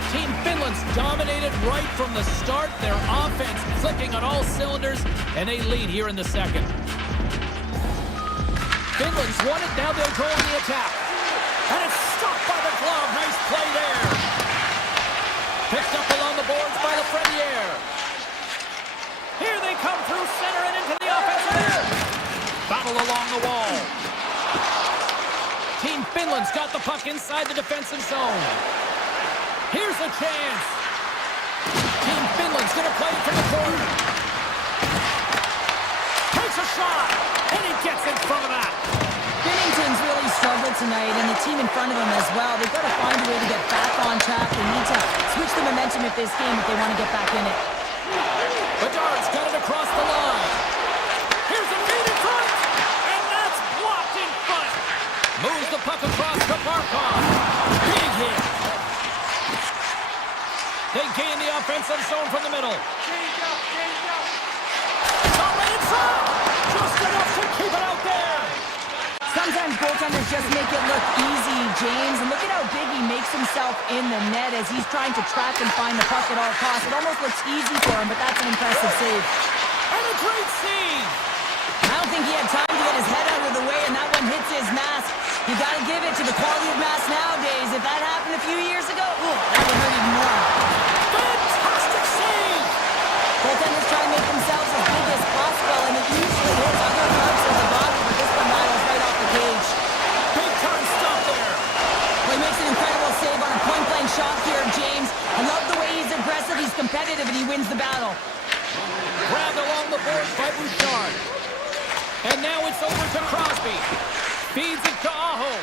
Team Finland's dominated right from the start. Their offense clicking on all cylinders, and they lead here in the second. Finland's won it. Now they'll go on the attack. And it's stopped by the glove. Nice play there. Picked up along the boards by the Frenier. Here they come through center and into the offensive end. Battle along the wall. Team Finland's got the puck inside the defensive zone. Here's a chance. Team Finland's going to play it from the corner. Takes a shot, and he gets in front of that. Binnington's really struggled tonight, and the team in front of him as well. They've got to find a way to get back on track. They need to switch the momentum of this game if they want to get back in it. Bedard's got it across the line. Here's a feed in front, and that's blocked in front. Moves the puck across to Barkov. Big hit. They gain the offensive zone from the middle. Shot right inside. Just enough to keep it out there. Sometimes goaltenders just make it look easy, James. And look at how big he makes himself in the net as he's trying to track and find the puck at all costs. It almost looks easy for him, but that's an impressive save. And a great save. I don't think he had time to get his head out of the way, and that one hits his mask. You got to give it to the quality of mask nowadays. If that happened a few years ago, that would hurt even more. Fantastic save. Goaltenders try to make themselves as big as possible, and it usually hits other parts of the body, but this one rattles right off the cage. Big time stop there. Well, he makes an incredible save on a point-blank shot here, James. I love the way he's aggressive, he's competitive, and he wins the battle. Grabbed along the boards by Bouchard. And now it's over to Crosby. Feeds it to Aho.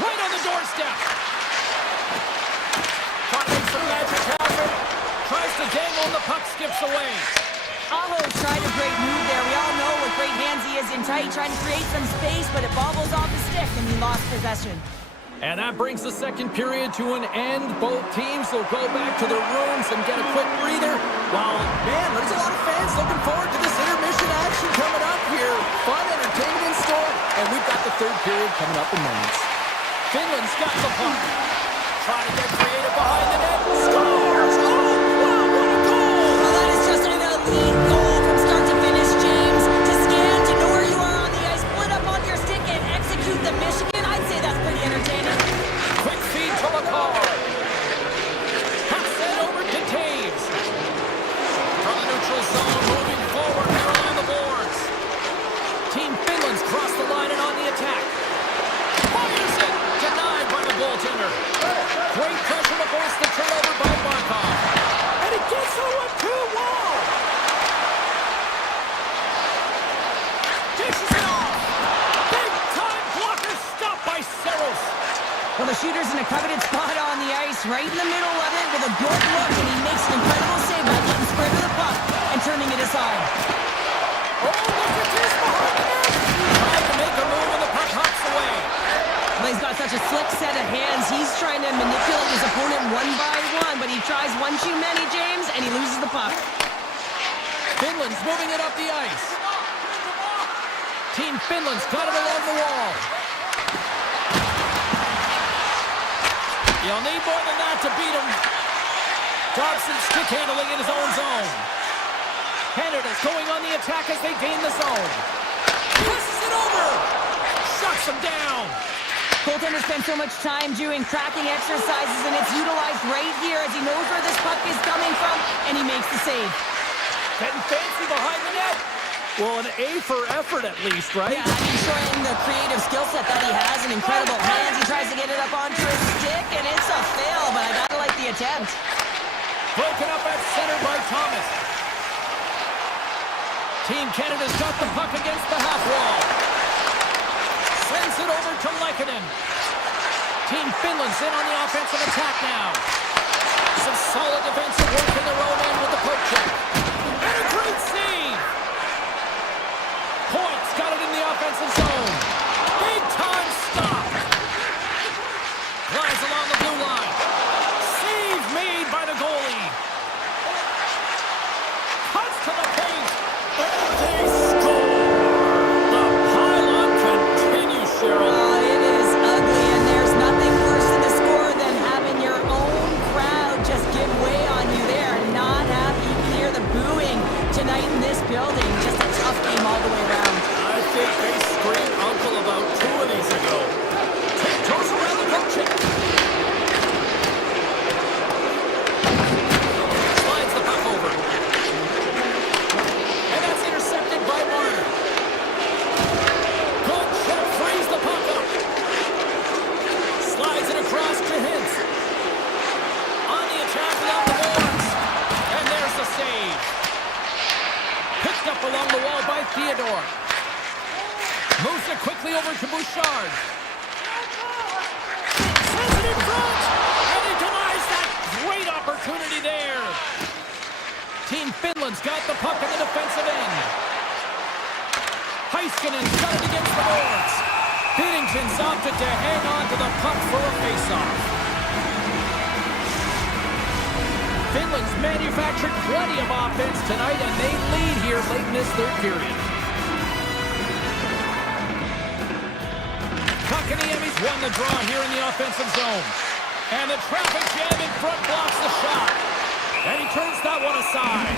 Right on the doorstep. Trying to make some magic happen. Tries to dangle, the puck skips away. Aho's tried a great move there. We all know what great hands he is in tight, trying to create some space, but it bobbles off his stick, and he lost possession. And that brings the second period to an end. Both teams will go back to their rooms and get a quick breather. While, man, there's a lot of fans third period coming up in moments. Finland's got the puck. Trying to get creative behind the net. Scores! Oh, wow, what a goal! Well, that is just an elite goal from start to finish, James. To scan, to know where you are on the ice, split up on your stick, and execute the Michigan. I'd say that's pretty entertaining. Quick feed to McCall. Puck sent over to Taves. From the neutral zone, moving forward here along the boards. Team Finland's crossed the line and on the attack. Fires it! Denied by the goaltender. Great pressure to force the turnover by Markov. And it gets through a 2-wall. Dishes it off. Big time blocker stopped by Saros. Well, the shooter's in a coveted spot on the ice, right in the middle of it with a good look, and he makes an incredible save by getting spread to the puck and turning it aside. Oh, look at this behind the net. Trying to make a move and the puck hops away. Well, he's got such a slick set of hands. He's trying to manipulate his opponent one by one, but he tries one too many, James, and he loses the puck. Finland's moving it up the ice. Team Finland's got it along the wall. You'll need more than that to beat him. Dobson stick handling in his own zone. Canada's going on the attack as they gain the zone. Passes it over. Shuts him down. Goaltender spends so much time doing tracking exercises, and it's utilized right here as he knows where this puck is coming from, and he makes the save. Getting fancy behind the net. Well, an A for effort at least, right? Yeah, I mean, showing the creative skill set that he has and incredible hands. He tries to get it up onto his stick, and it's a fail, but I gotta like the attempt. Broken up at center by Thomas. Team Canada's got the puck against the half wall. Sends it over to Lehkonen. Team Finland's in on the offensive attack now. Some solid defensive work in their own end with the poke check. And a great save! Point's got it in the offensive zone. Big time stop. Flies along the blue line. Save made by the goalie. Cuts to the paint. And they score. The pylon continues, Cheryl. It is ugly, and there's nothing worse in the score than having your own crowd just give way on you there and not have you can hear the booing tonight in this building. Just a tough game all the way around. I think they screamed uncle about 2 of these ago. Tiptoes around the coaching. Slides the puck over. And that's intercepted by Marner. Good check, frees the puck up. Slides it across to Hintz. On the attack along the boards. And there's the save. Picked up along the wall by Theodore. Moves it quickly over to Bouchard. Sends it in front. And he denies that great opportunity there. Team Finland's got the puck in the defensive end. Heiskanen's got it against the boards. Biddington's opted to hang on to the puck for a faceoff. Finland's manufactured plenty of offense tonight, and they lead here late in this third period. Kotkaniemi's won the draw here in the offensive zone. And the traffic jam in front blocks the shot. And he turns that one aside.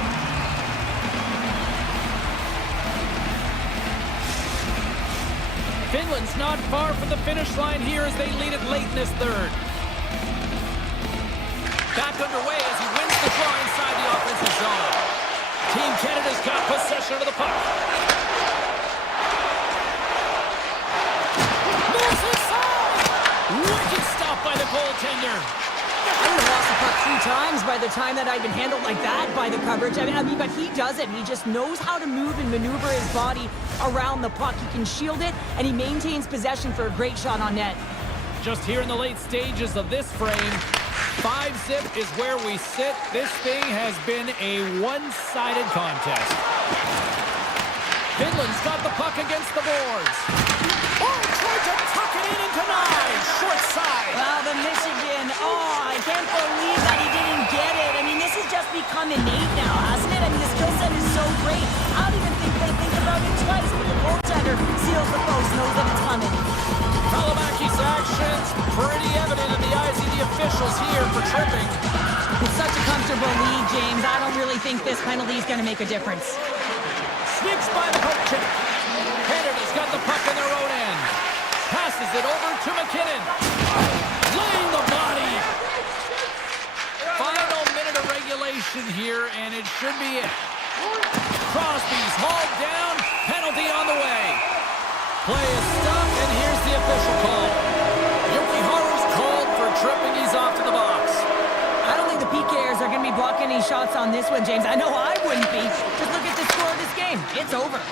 Finland's not far from the finish line here as they lead it late in this third. Back underway as he wins the draw inside the offensive zone. Team Canada's got possession of the puck. Moves inside! Wicked stop by the goaltender. I would have lost the puck 3 times by the time that I'd been handled like that by the coverage. I mean, but he does it. He just knows how to move and maneuver his body around the puck. He can shield it, and he maintains possession for a great shot on net. Just here in the late stages of this frame, 5-zip is where we sit. This thing has been a one-sided contest. Finland's got the puck against the boards. Oh, tried to tuck it in and denied. Short side. Well, the Michigan, I can't believe that he didn't get it. I mean, this has just become innate now, hasn't it? I mean, the skill set is so great. I don't even think they think about it twice, but the goaltender seals the post, knows that it's coming. Rookie's actions pretty evident in the eyes of the officials here for tripping. It's such a comfortable lead, James. I don't really think this penalty is going to make a difference. Sneaks by the poke check. Canada's got the puck in their own end. Passes it over to McKinnon. Laying the body. Final minute of regulation here, and it should be it. Crosby's hauled down. Penalty on the way. Play is stopped, and here's the official call. Yokiharu's called for tripping. He's off to the box. I don't think the PKers are going to be blocking any shots on this one, James. I know I wouldn't be. Just look at the score of this game. It's over.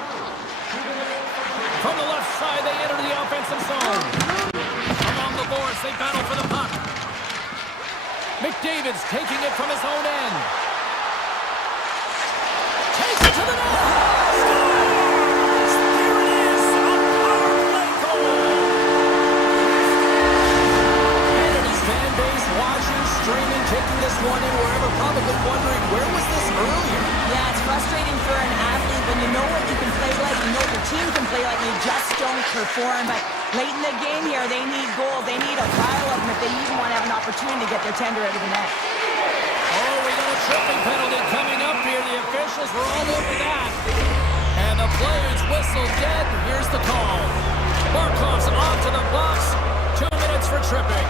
From the left side, they enter the offensive zone. Along the boards, they battle for the puck. McDavid's taking it from his own end. Takes it to the net. Scores! Here it is, a power play goal. Canada's fan base watching, streaming, taking this one in wherever, probably wondering, where was this earlier? Yeah, it's frustrating for an athlete when you know what you can play like, you know what your team can play like, you just don't perform. But late in the game here, they need goals. They need a pile of them if they even want to have an opportunity to get their tender out of the net. Oh, we got a tripping penalty coming up here. The officials were all over that. And the players whistle dead. Here's the call. Barkov's off to the box. 2 minutes for tripping.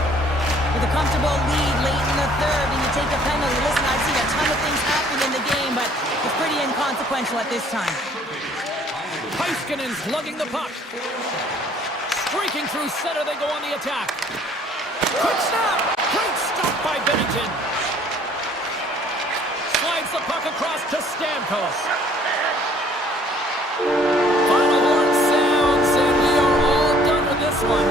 With a comfortable lead late in the third, and you take a penalty. Listen, I've seen a ton of things happen in the game, but it's pretty inconsequential at this time. Heiskanen's lugging the puck. Streaking through center, they go on the attack. Quick snap! Great stop by Bennington. Slides the puck across to Stamkos. Final horn sounds, and we are all done with this one.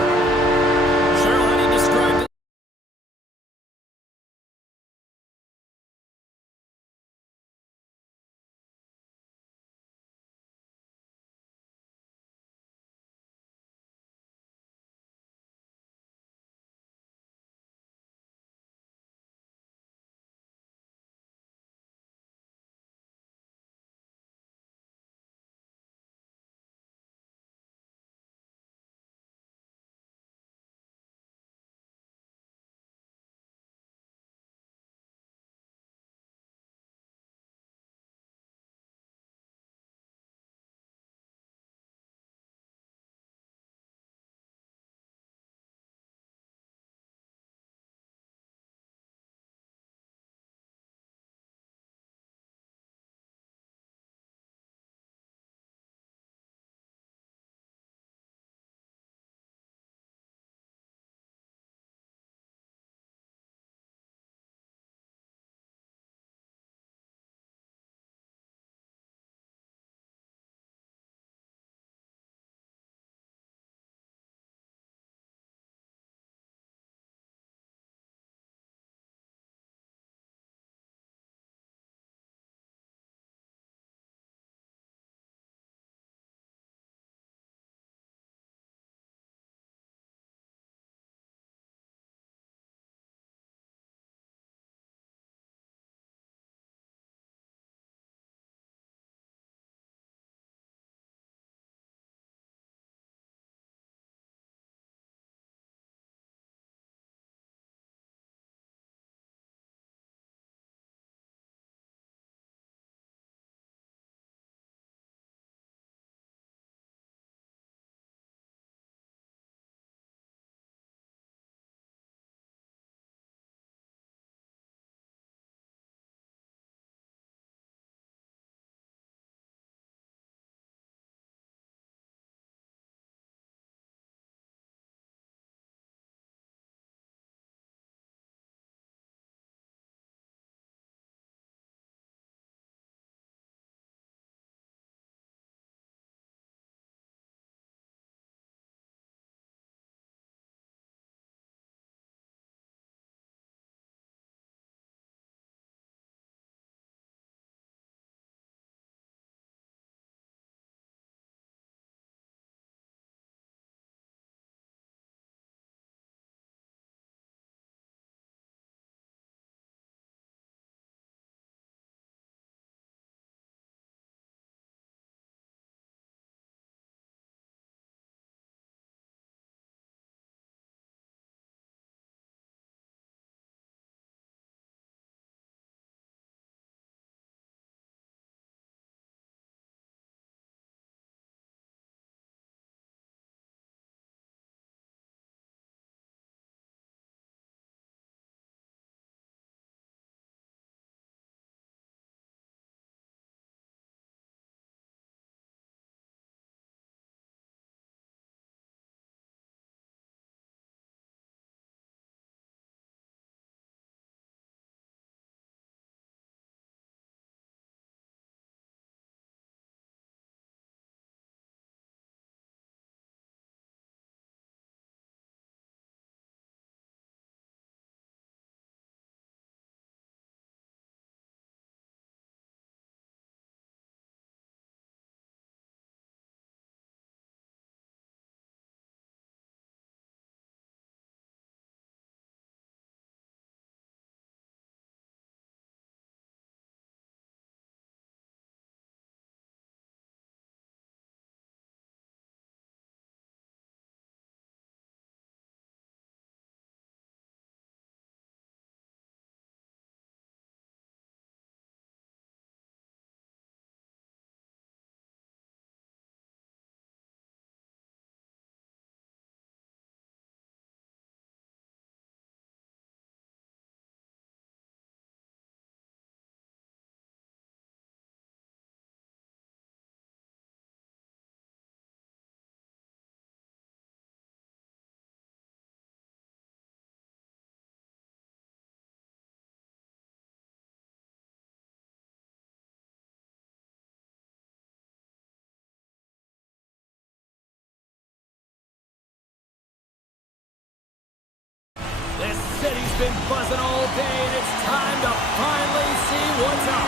been buzzing all day, and it's time to finally see what's up.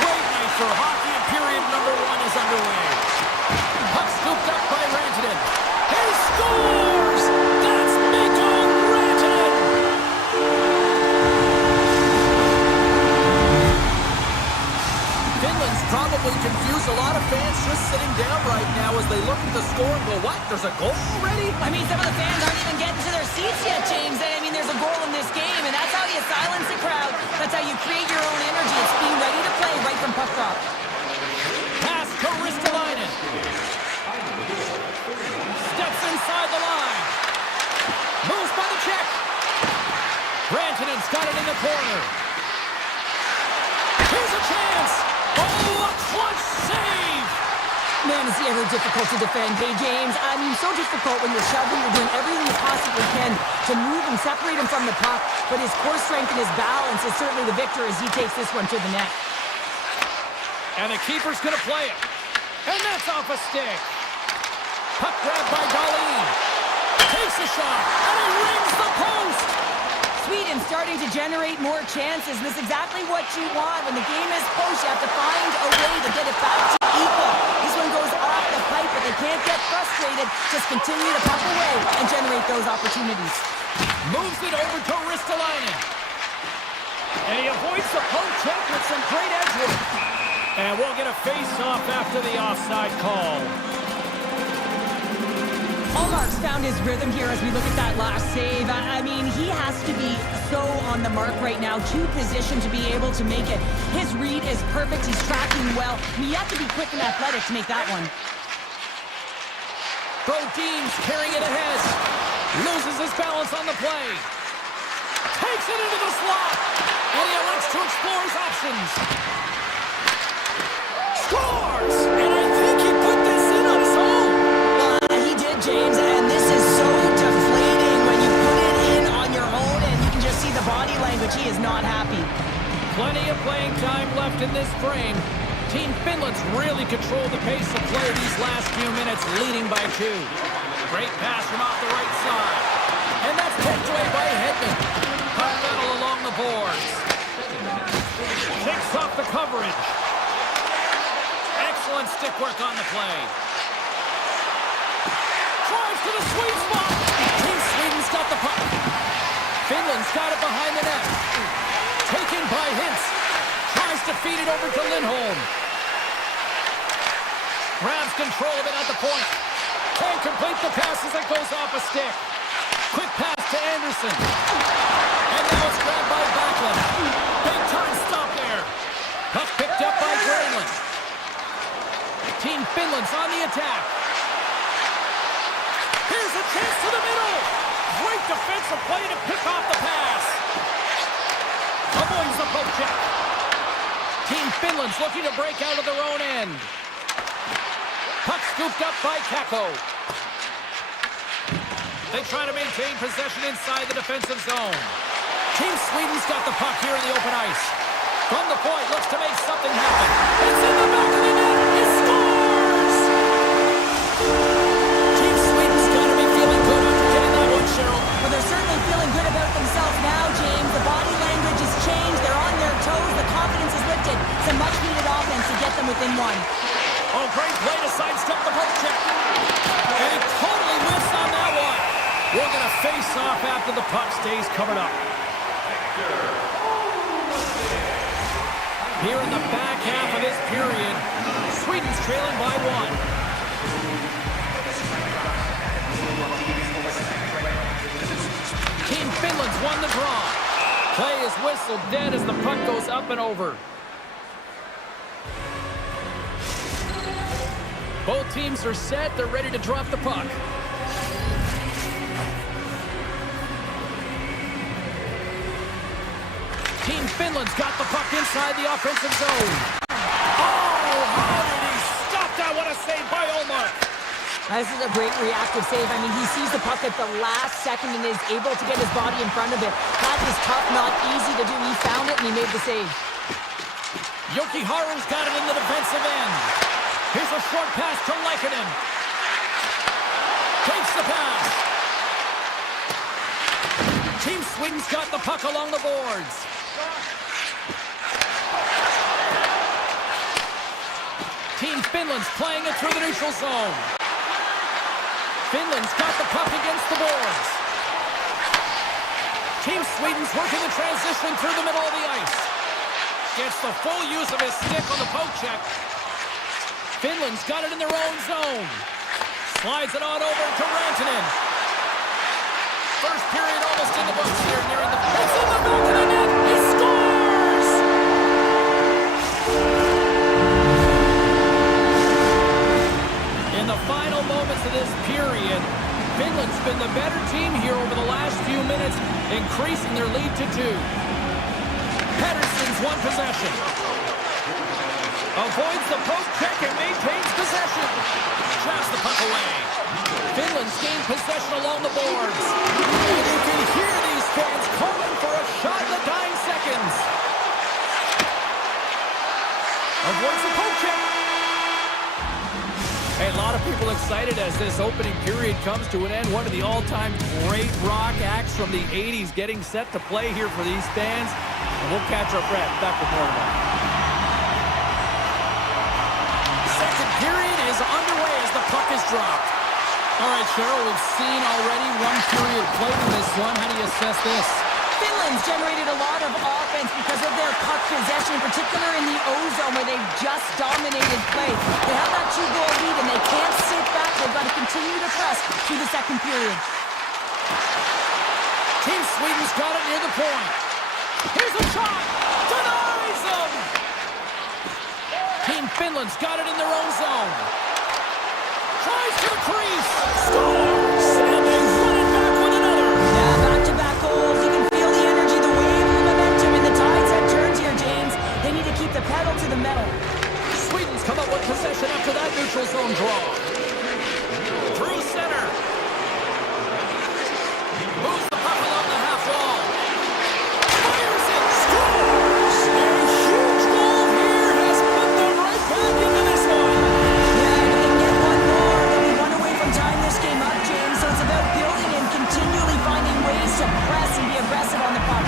Great night for hockey, and period number 1 is underway. Puck scooped up by Rantanen. He scores! That's Mikko Rantanen! Finland's probably confused a lot of fans just sitting down right now as they look at the score and go, what? There's a goal already? I mean, some of the fans aren't even getting to their seats yet, James. I mean, there's a goal in this game, and that's how you silence a crowd. That's how you create your own energy. It's being ready to play right from puck drop. Pass to Ristolainen. Steps inside the line. Moves by the check. Rantanen's got it in the corner. Here's a chance. Oh, a clutch save. Man, is he ever difficult to defend. Hey, James, I mean, so difficult when you're shoving. You're doing everything you possibly can to move and separate him from the puck. But his core strength and his balance is certainly the victor as he takes this one to the net. And the keeper's going to play it. And that's off a stick. Puck grabbed by Dahlin. Takes a shot, and he rings the post. Sweden starting to generate more chances, and that's exactly what you want. When the game is close, you have to find a way to get it back to equal. This one goes off the pipe, but they can't get frustrated. Just continue to puck away and generate those opportunities. Moves it over to Ristolainen. And he avoids the poke check with some great edge work. And we'll get a face-off after the offside call. Allmark's found his rhythm here as we look at that last save. I mean, he has to be so on the mark right now, too positioned to be able to make it. His read is perfect. He's tracking well. I mean, you have to be quick and athletic to make that one. Brodin's carrying it ahead. Loses his balance on the play. Takes it into the slot. And he elects to explore his options. Scores! And I think he put this in on his own. He did, James, and this is so deflating when you put it in on your own and you can just see the body language. He is not happy. Plenty of playing time left in this frame. Team Finland's really controlled the pace of play these last few minutes, leading by 2. Great pass from off the right side. And that's poked away by Hedman. Puck battle along the boards. Takes off the coverage. Excellent stick work on the play. Drives to the sweet spot. Team Sweden's got the puck. Finland's got it behind the net. Taken by Hintz. Tries to feed it over to Lindholm. Grabs control of it at the point. Can't complete the pass as it goes off a stick. Quick pass to Anderson. And now it's grabbed by Backlund. Big time stop there. Puck picked up by Granlund. Team Finland's on the attack. Here's a chance to the middle. Great defensive play to pick off the pass. Avoids the poke check. Team Finland's looking to break out of their own end. Puck scooped up by Kakko. They try to maintain possession inside the defensive zone. Team Sweden's got the puck here in the open ice. From the point, looks to make something happen. It's in the back of the net. He scores! Team Sweden's got to be feeling good after getting that one, Cheryl. Well, they're certainly feeling good about themselves now, James. The body language has changed. They're on their toes. The confidence is lifted. Some much-needed offense to get them within 1. Oh, great play to sidestep the poke check. And he totally missed on that one. We're going to face off after the puck stays covered up. Here in the back half of this period, Sweden's trailing by 1. Team Finland's won the draw. Play is whistled dead as the puck goes up and over. Both teams are set. They're ready to drop the puck. Team Finland's got the puck inside the offensive zone. Oh, how did he stop that? What a save by Ullmark. This is a great reactive save. I mean, he sees the puck at the last second and is able to get his body in front of it. That is tough, not easy to do. He found it and he made the save. Joki Haru's got it in the defensive end. Here's a short pass to Leikonen. Takes the pass. Team Sweden's got the puck along the boards. Team Finland's playing it through the neutral zone. Finland's got the puck against the boards. Team Sweden's working the transition through the middle of the ice. Gets the full use of his stick on the poke check. Finland's got it in their own zone. Slides it on over to Rantanen. First period almost in the books here, nearing the... It's in the back of the net! He scores! In the final moments of this period, Finland's been the better team here over the last few minutes, increasing their lead to 2. Pettersson's won possession. Avoids the poke check and maintains possession. Shouts the puck away. Finland's gained possession along the boards. And you can hear these fans calling for a shot in the dying seconds. Avoids the poke check. Hey, a lot of people excited as this opening period comes to an end. One of the all-time great rock acts from the 80s getting set to play here for these fans. And we'll catch our breath. Back with more of that. Second period is underway as the puck is dropped. All right, Cheryl, we've seen already one period played in this one. How do you assess this? Finland's generated a lot of offense because of their puck possession, in particular in the O-zone where they've just dominated play. They have that 2-goal lead and they can't sit back. They've got to continue to press through the second period. Team Sweden's got it near the point. Here's a shot! Denies them! Team Finland's got it in their own zone. Tries to the crease. Scores! And they run it back with another. Yeah, back-to-back goals. You can feel the energy, the wave, the momentum, and the tides have turned here, James. They need to keep the pedal to the metal. Sweden's come up with possession after that neutral zone draw. Through center. Moves the puck along the half wall. Fires it. Scores! A huge goal here has put them right back into this one. Yeah, if they can get one more, they'll be one away from tying this game up, James. So it's about building and continually finding ways to press and be aggressive on the puck.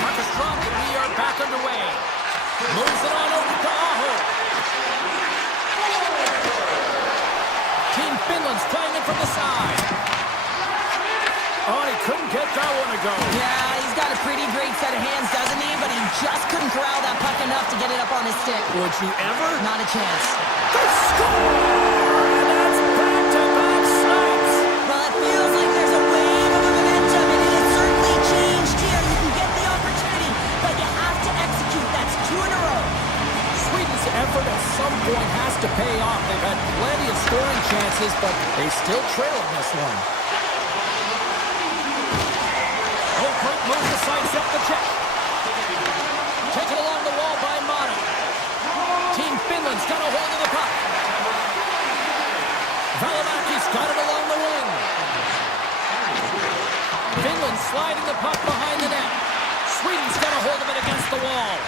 Puck is dropped and we are back underway. Moves it on over to Aho. Team Finland's playing it from the side. Oh, he couldn't get that one to go. Yeah, he's got a pretty great set of hands, doesn't he? But he just couldn't corral that puck enough to get it up on his stick. Would you ever? Not a chance. They score! And that's back-to-back snipes. Well, it feels like there's a wave of momentum, and it has certainly changed here. You can get the opportunity, but you have to execute. That's 2 in a row. Sweden's effort at some point has to pay off. They've had plenty of scoring chances, but they still trail in this one. Oakland moves to sidestep the check. Taken along the wall by Mata. Team Finland's got a hold of the puck. Valimaki's got it along the wing. Finland sliding the puck behind the net. Sweden's got a hold of it against the wall.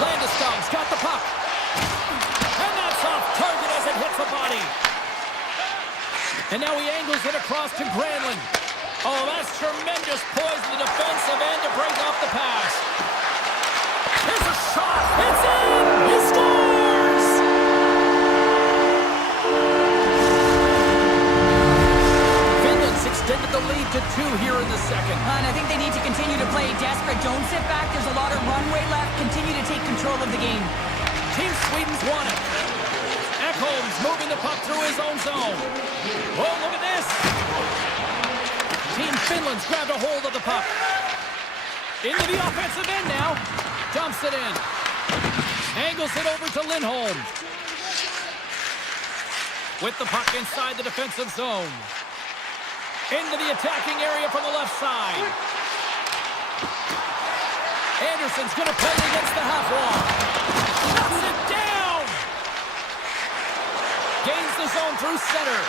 Landeskog's got the puck. And that's off target as it hits the body. And now he angles it across to Granlund. Oh, that's tremendous poise in the defensive end to break off the pass. Here's a shot. It's in! He scores! Finland's extended the lead to 2 here in the second. And I think they need to continue to play desperate. Don't sit back. There's a lot of runway left. Continue to take control of the game. Team Sweden's won it. Ekholm's moving the puck through his own zone. Oh, look at this. Team Finland's grabbed a hold of the puck. Into the offensive end now. Dumps it in. Angles it over to Lindholm. With the puck inside the defensive zone. Into the attacking area from the left side. Anderson's going to play against the half wall. Shuts it down. Gains the zone through center.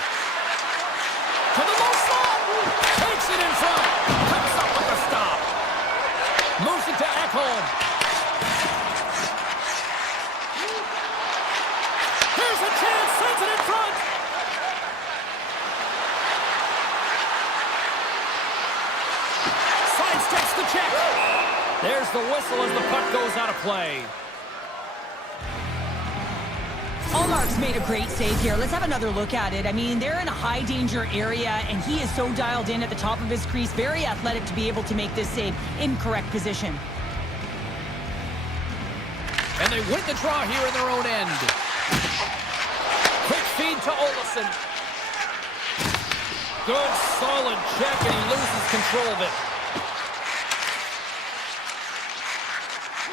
To the low slot. Takes it in front. Comes up with a stop. Moves it to Ekholm. Here's a chance. Sends it in front. the check. There's the whistle as the puck goes out of play. Allmark's made a great save here. Let's have another look at it. I mean, they're in a high-danger area, and he is so dialed in at the top of his crease. Very athletic to be able to make this save in correct position. And they win the draw here in their own end. Quick feed to Olsen. Good, solid check, and he loses control of it.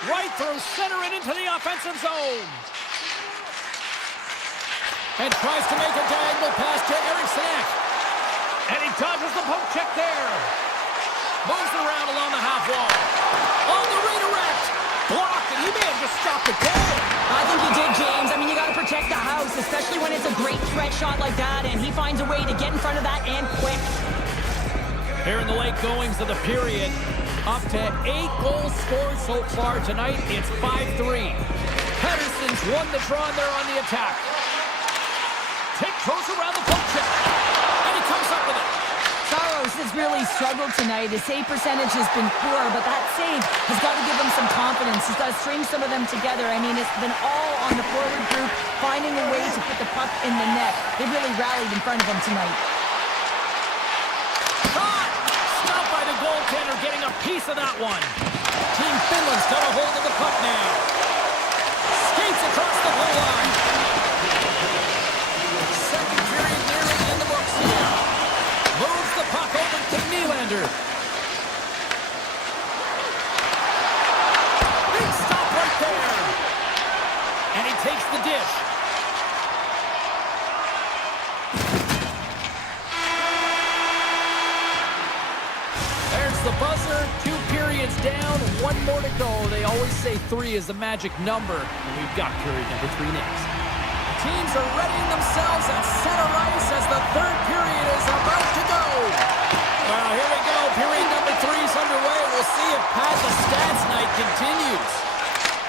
Right through center and into the offensive zone. And tries to make a diagonal pass to Eriksson. And he dodges the poke check there. Moves it around along the half wall. On the redirect. Blocked, and he may have just stopped the goal. I think he did, James. I mean, you got to protect the house, especially when it's a great threat shot like that, and he finds a way to get in front of that and quick. Here in the late goings of the period, up to 8 goals scored so far tonight. It's 5-3. Pettersson's won the draw, and they're on the attack. Tiptoes around the poke check, and he comes up with it. Saros has really struggled tonight. His save percentage has been poor, but that save has got to give him some confidence. He's got to string some of them together. I mean, it's been all on the forward group, finding a way to put the puck in the net. They really rallied in front of him tonight. Shot! Stopped by the goaltender, getting a piece of that one. Team Finland's got a hold of the puck now. Skates across the blue line. Second period nearly in the books here. Moves the puck over to Nylander. Big stop right there. And he takes the dish. There's the buzzer. 2 periods down, 1 more to go. They always say 3 is the magic number. And we've got period number 3 next. Teams are readying themselves at center ice as the third period is about to go. Well, here we go. Period number 3 is underway. We'll see if Pat the Stats night continues.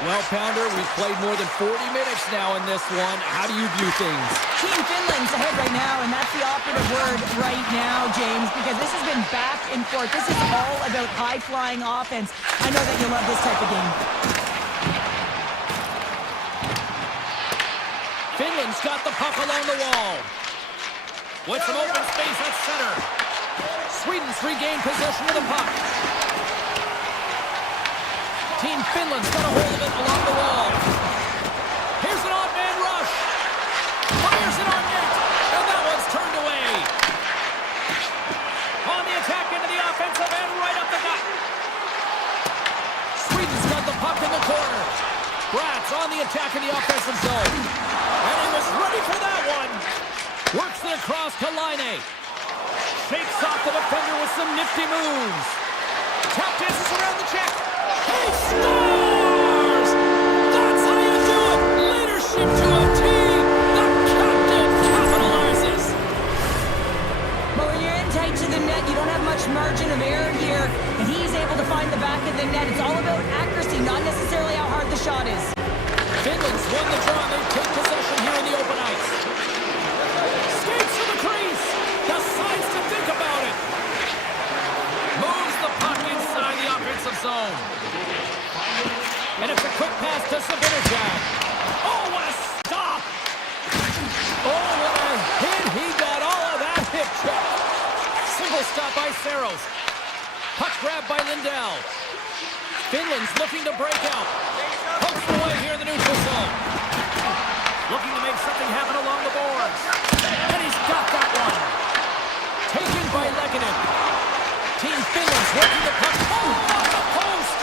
Well, Pounder, we've played more than 40 minutes now in this one. How do you view things? Team Finland's ahead right now, and that's the operative word right now, James, because this has been back and forth. This is all about high-flying offense. I know that you love this type of game. Finland's got the puck along the wall. With some open space at center. Sweden's regained possession of the puck. Team Finland's got a hold of it along the wall. Here's an odd man rush. Fires it on net. And that one's turned away. On the attack into the offensive end, right up the gut. Sweden's got the puck in the corner. Bratz on the attack in the offensive zone. And he was ready for that one. Works it across to Laine. Shakes off the defender with some nifty moves. Tap dances around the check. He scores! That's how you do it! Leadership to a team! The captain capitalizes! But when you're in tight to the net, you don't have much margin of error here, and he's able to find the back of the net. It's all about accuracy, not necessarily how hard the shot is. Finland's won the draw. They take possession here in the open ice. Skates to the crease. Decides to think about it. Moves the puck inside the offensive zone. And it's a quick pass to Sabinajad. Oh, what a stop! Oh, what a hit. He got all of that hip check. Single stop by Saros. Puck grab by Lindell. Finland's looking to break out. Pokes away here in the neutral zone. Looking to make something happen along the boards. And he's got that one. Taken by Lehkonen. Team Finland's working the puck. Oh, off the post!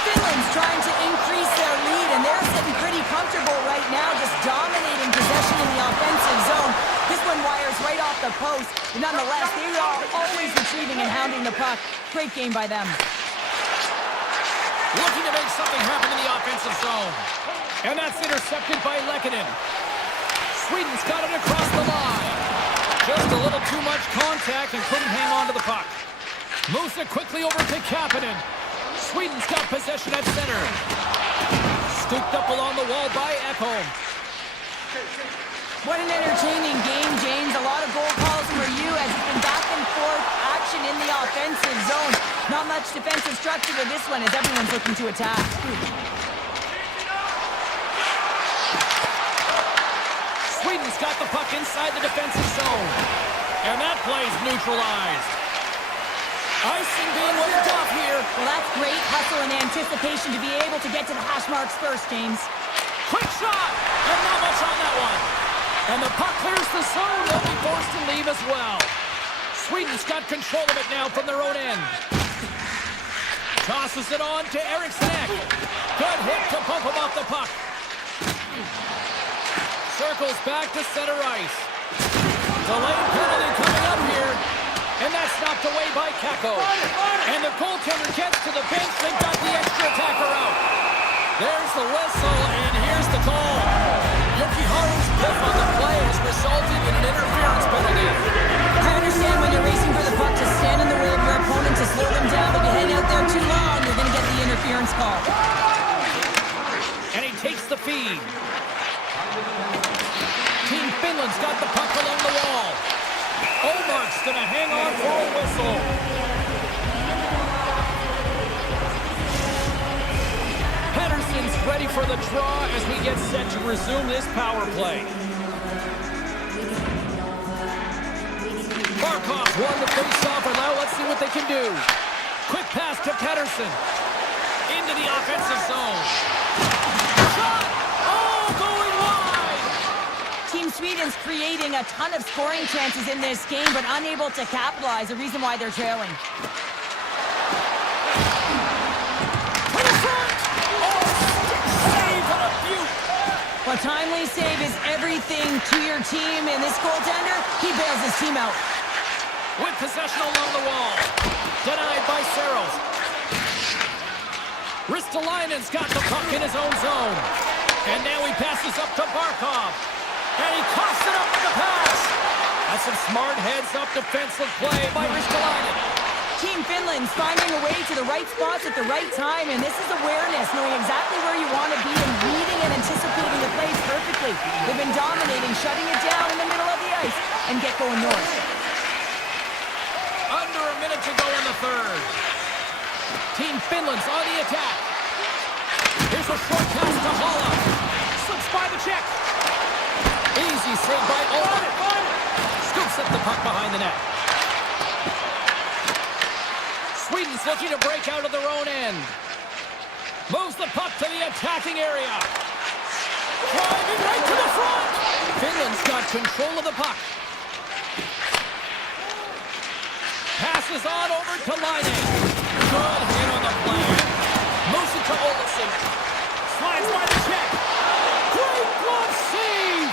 Finland's trying to increase their lead, and they're sitting pretty comfortable right now, just dominating possession in the offensive zone. This one wires right off the post, but nonetheless, they are always retrieving and hounding the puck. Great game by them. Looking to make something happen in the offensive zone. And that's intercepted by Lehkonen. Sweden's got it across the line. Just a little too much contact and couldn't hang on to the puck. Moves it quickly over to Kapanen. Sweden's got possession at center. Scooped up along the wall by Ekholm. What an entertaining game, James. A lot of goal calls for you as it's been back and forth, possession in the offensive zone. Not much defensive structure to this one as everyone's looking to attack. Sweden's got the puck inside the defensive zone. And that play's neutralized. Icing being waved off here. Well, that's great hustle and anticipation to be able to get to the hash marks first, James. Quick shot! And not much on that one. And the puck clears the zone. They'll be forced to leave as well. Sweden's got control of it now from their own end. Tosses it on to Eriksson. Good hit to bump him off the puck. Circles back to center ice. Delayed penalty coming up here. And that's knocked away by Kako. And the goaltender gets to the bench. They've got the extra attacker out. There's the whistle, and here's the call. Yokiharu's pick on the play has resulted in an interference penalty. I understand when you're racing for the puck to stand in the way of your opponent to slow them down, but if you hang out there too long, you're going to get the interference call. And he takes the feed. Team Finland's got the puck along the wall. Omark's going to hang on for a whistle. Pettersson's ready for the draw as we get set to resume this power play. Barkov won the face-off, and now let's see what they can do. Quick pass to Pettersson. Into the offensive zone. Shot! Oh, going wide! Team Sweden's creating a ton of scoring chances in this game, but unable to capitalize, the reason why they're trailing. To the front! Oh, stick save and a beaut! A timely save is everything to your team, and this goaltender, he bails his team out. With possession along the wall. Denied by Saros. Ristolainen's got the puck in his own zone. And now he passes up to Barkov. And he coughs it up with the pass. That's some smart heads-up defensive play by Ristolainen. Team Finland's finding a way to the right spots at the right time, and this is awareness, knowing exactly where you want to be and reading and anticipating the plays perfectly. They've been dominating, shutting it down in the middle of the ice, and get going north. Under a minute to go in the third. Team Finland's on the attack. Here's a short pass to Halla. Slips by the check. Easy save by Owen. Scoops up the puck behind the net. Sweden's looking to break out of their own end. Moves the puck to the attacking area. Driving right to the front. Finland's got control of the puck. Passes on over to Laine. Good hit on the play. Moves it to Olsson. Slides by the check. Great glove save.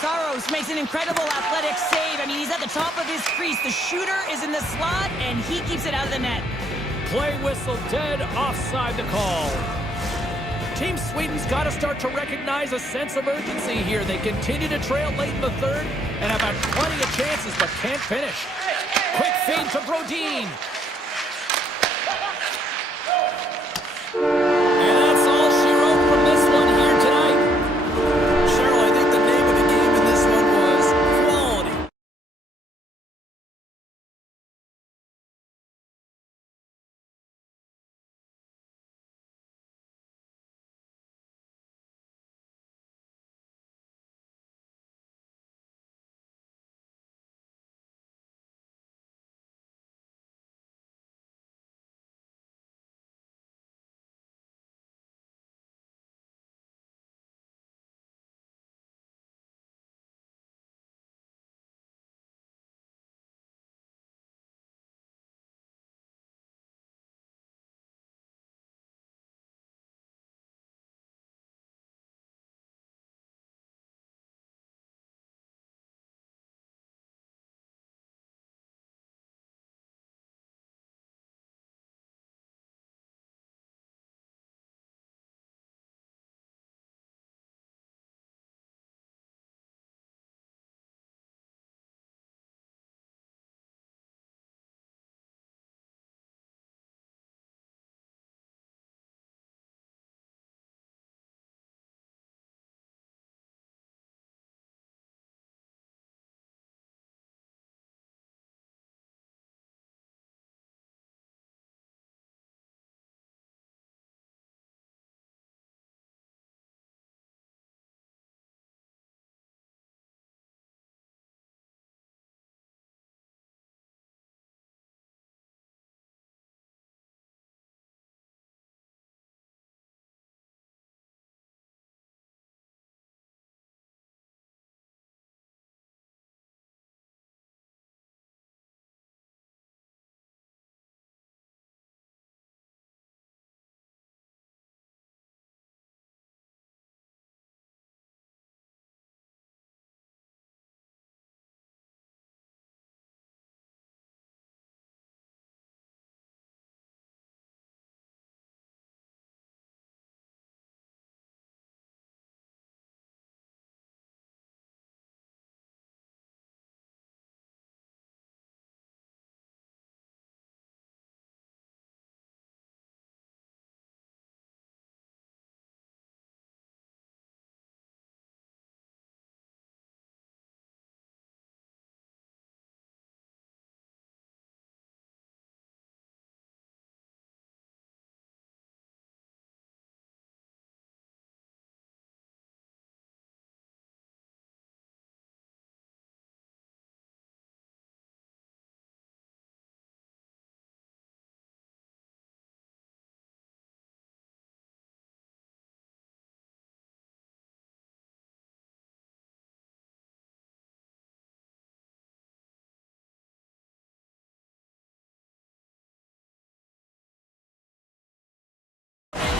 Saros makes an incredible athletic save. I mean, he's at the top of his crease. The shooter is in the slot, and he keeps it out of the net. Play whistle dead, offside the call. Team Sweden's got to start to recognize a sense of urgency here. They continue to trail late in the third and have had plenty of chances but can't finish. Quick feed to Brodin.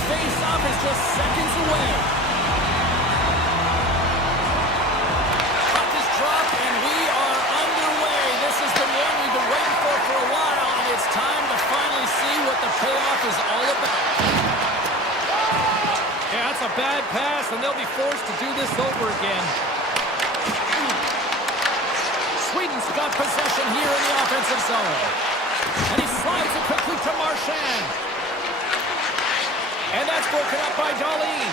face-off is just seconds away. Puck is dropped, and we are underway. This is the one we've been waiting for a while, and it's time to finally see what the payoff is all about. Yeah, that's a bad pass, and they'll be forced to do this over again. Sweden's got possession here in the offensive zone. And he slides it quickly to Marchand. And that's broken up by Dahlin.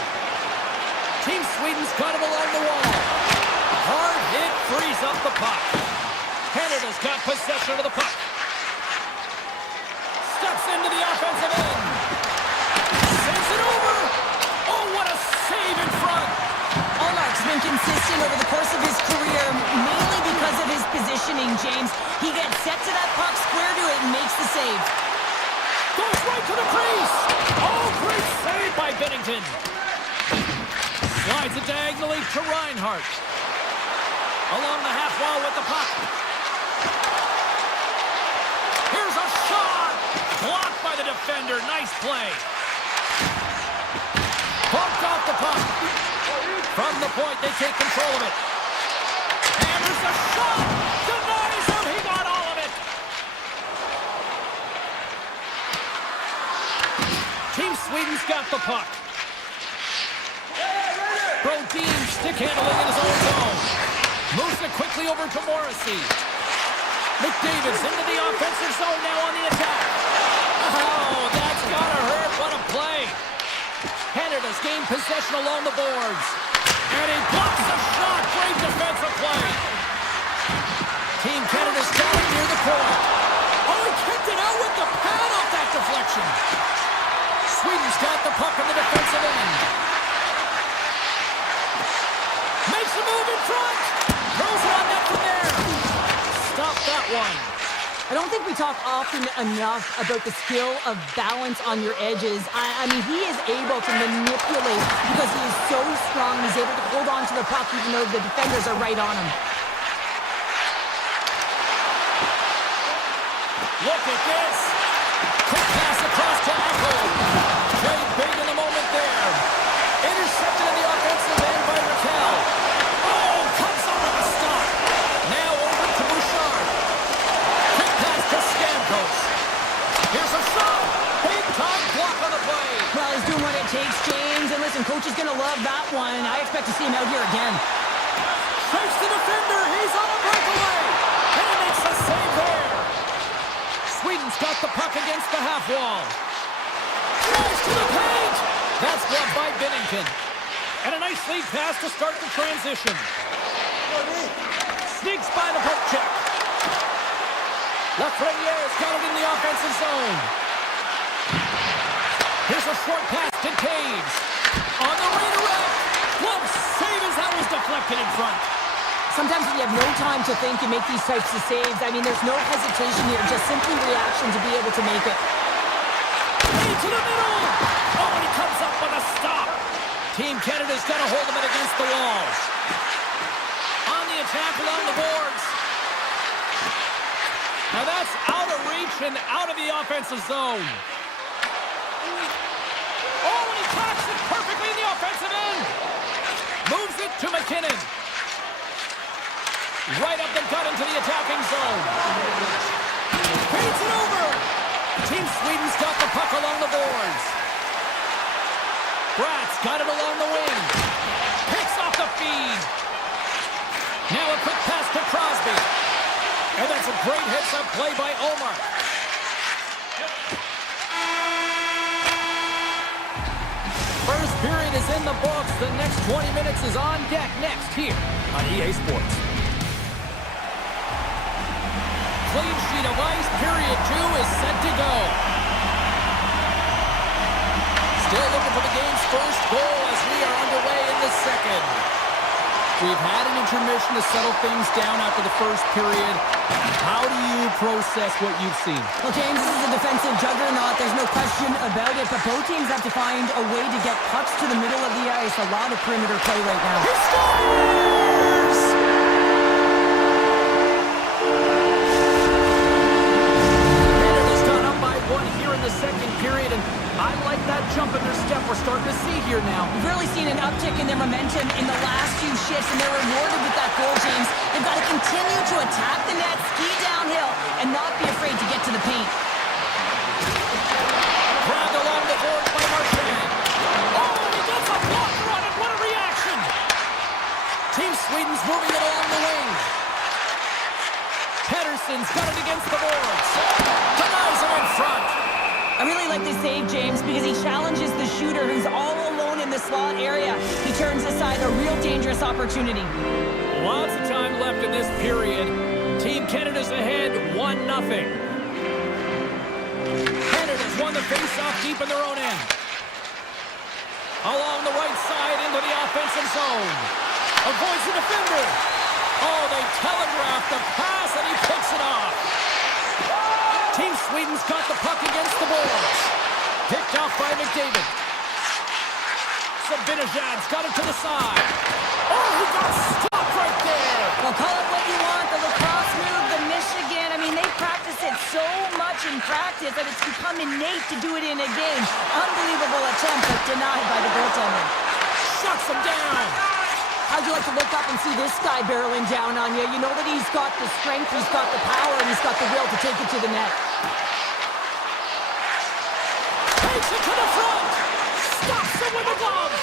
Team Sweden's got it along the wall. Hard hit frees up the puck. Canada's got possession of the puck. Steps into the offensive end. Sends it over. Oh, what a save in front. Allmark's been consistent over the course of his career, mainly because of his positioning, James. He gets set to that puck, square to it, and makes the save. Goes right to the crease. Oh, great save by Bennington. Slides it diagonally to Reinhart. Along the half wall with the puck. Here's a shot. Blocked by the defender. Nice play. Bumped off the puck. From the point, they take control of it. And there's a shot. Denies him. He got all of it. Team Sweden's got the puck. Brodin stick handling in his own zone. Moves it quickly over to Morrissey. McDavid's into the offensive zone now on the attack. Oh, that's gotta hurt. What a play. Canada's gained possession along the boards. And he blocks the shot. Great defensive play. Team Canada's got it near the point. Oh, he kicked it out with the pad off that deflection. Sweden's got the puck on the defensive end. Makes a move in front. Throws it on net from there. Stop that one. I don't think we talk often enough about the skill of balance on your edges. I mean, he is able to manipulate because he is so strong. He's able to hold on to the puck even though the defenders are right on him. Look at this. Quick pass across to Echo. Very big in the moment there. Intercepted in the offensive end by Raquel. Oh, comes up with a stop. Now over to Bouchard. Quick pass to Stamkos. Here's a shot. Big time block on the play. Well, he's doing what it takes, James. And listen, coach is going to love that one. I expect to see him out here again. Strikes the defender. He's on a breakaway. And he makes the save there. Sweden's got the puck against the half wall. Tries to the paint. That's blocked by Bennington. And a nice lead pass to start the transition. Sneaks by the poke check. Lafreniere's got it in the offensive zone. Here's a short pass to Taves. On the redirect. Glove save as that was deflected in front. Sometimes when you have no time to think, you make these types of saves. I mean, there's no hesitation here, just simply reaction to be able to make it. To the middle! Oh, and he comes up with a stop. Team Canada's got a hold of it against the walls. On the attack along the boards. Now that's out of reach and out of the offensive zone. Oh, and he cocks it perfectly in the offensive end. Moves it to McKinnon. Right up the gut into the attacking zone. Paints it over. Team Sweden's got the puck along the boards. Bratt's got it along the wing. Picks off the feed. Now a quick pass to Crosby. And that's a great heads-up play by Omar. First period is in the books. The next 20 minutes is on deck next here on EA Sports. Clean sheet of ice, period 2 is set to go. Still looking for the game's first goal as we are underway in the second. We've had an intermission to settle things down after the first period. How do you process what you've seen? Well, James, this is a defensive juggernaut. There's no question about it, but both teams have to find a way to get pucks to the middle of the ice. A lot of perimeter play right now. He scores! Canada's gone up by 1 here in the second period, and I like that jump in their step we're starting to see here now. We've really seen an uptick in their momentum in the last few shifts, and they're rewarded with that goal, James. They've got to continue to attack the net, ski downhill, and not be afraid to get to the paint. Grabbed along the boards by Marchand. Oh, he gets a blocker on it. What a reaction. Team Sweden's moving it along the wing. Pettersson's got it against the boards. Denies him in front. I really like this save, James, because he challenges the shooter who's all alone in the slot area. He turns aside a real dangerous opportunity. Lots of time left in this period. Team Canada's ahead 1-0. Canada's won the face-off deep in their own end. Along the right side into the offensive zone. Avoids the defender. Oh, they telegraphed the pass and he picks it off. Team Sweden's got the puck against the boards. Picked off by McDavid. Sabinajad's got it to the side. Oh, he got stopped right there. Well, call it what you want, the lacrosse move, the Michigan. I mean, they practice it so much in practice that it's become innate to do it in a game. Unbelievable attempt, but denied by the goaltender. Shuts him down. How'd you like to look up and see this guy barreling down on you? You know that he's got the strength, he's got the power, and he's got the will to take it to the net. Takes it to the front. Stops him with a glove.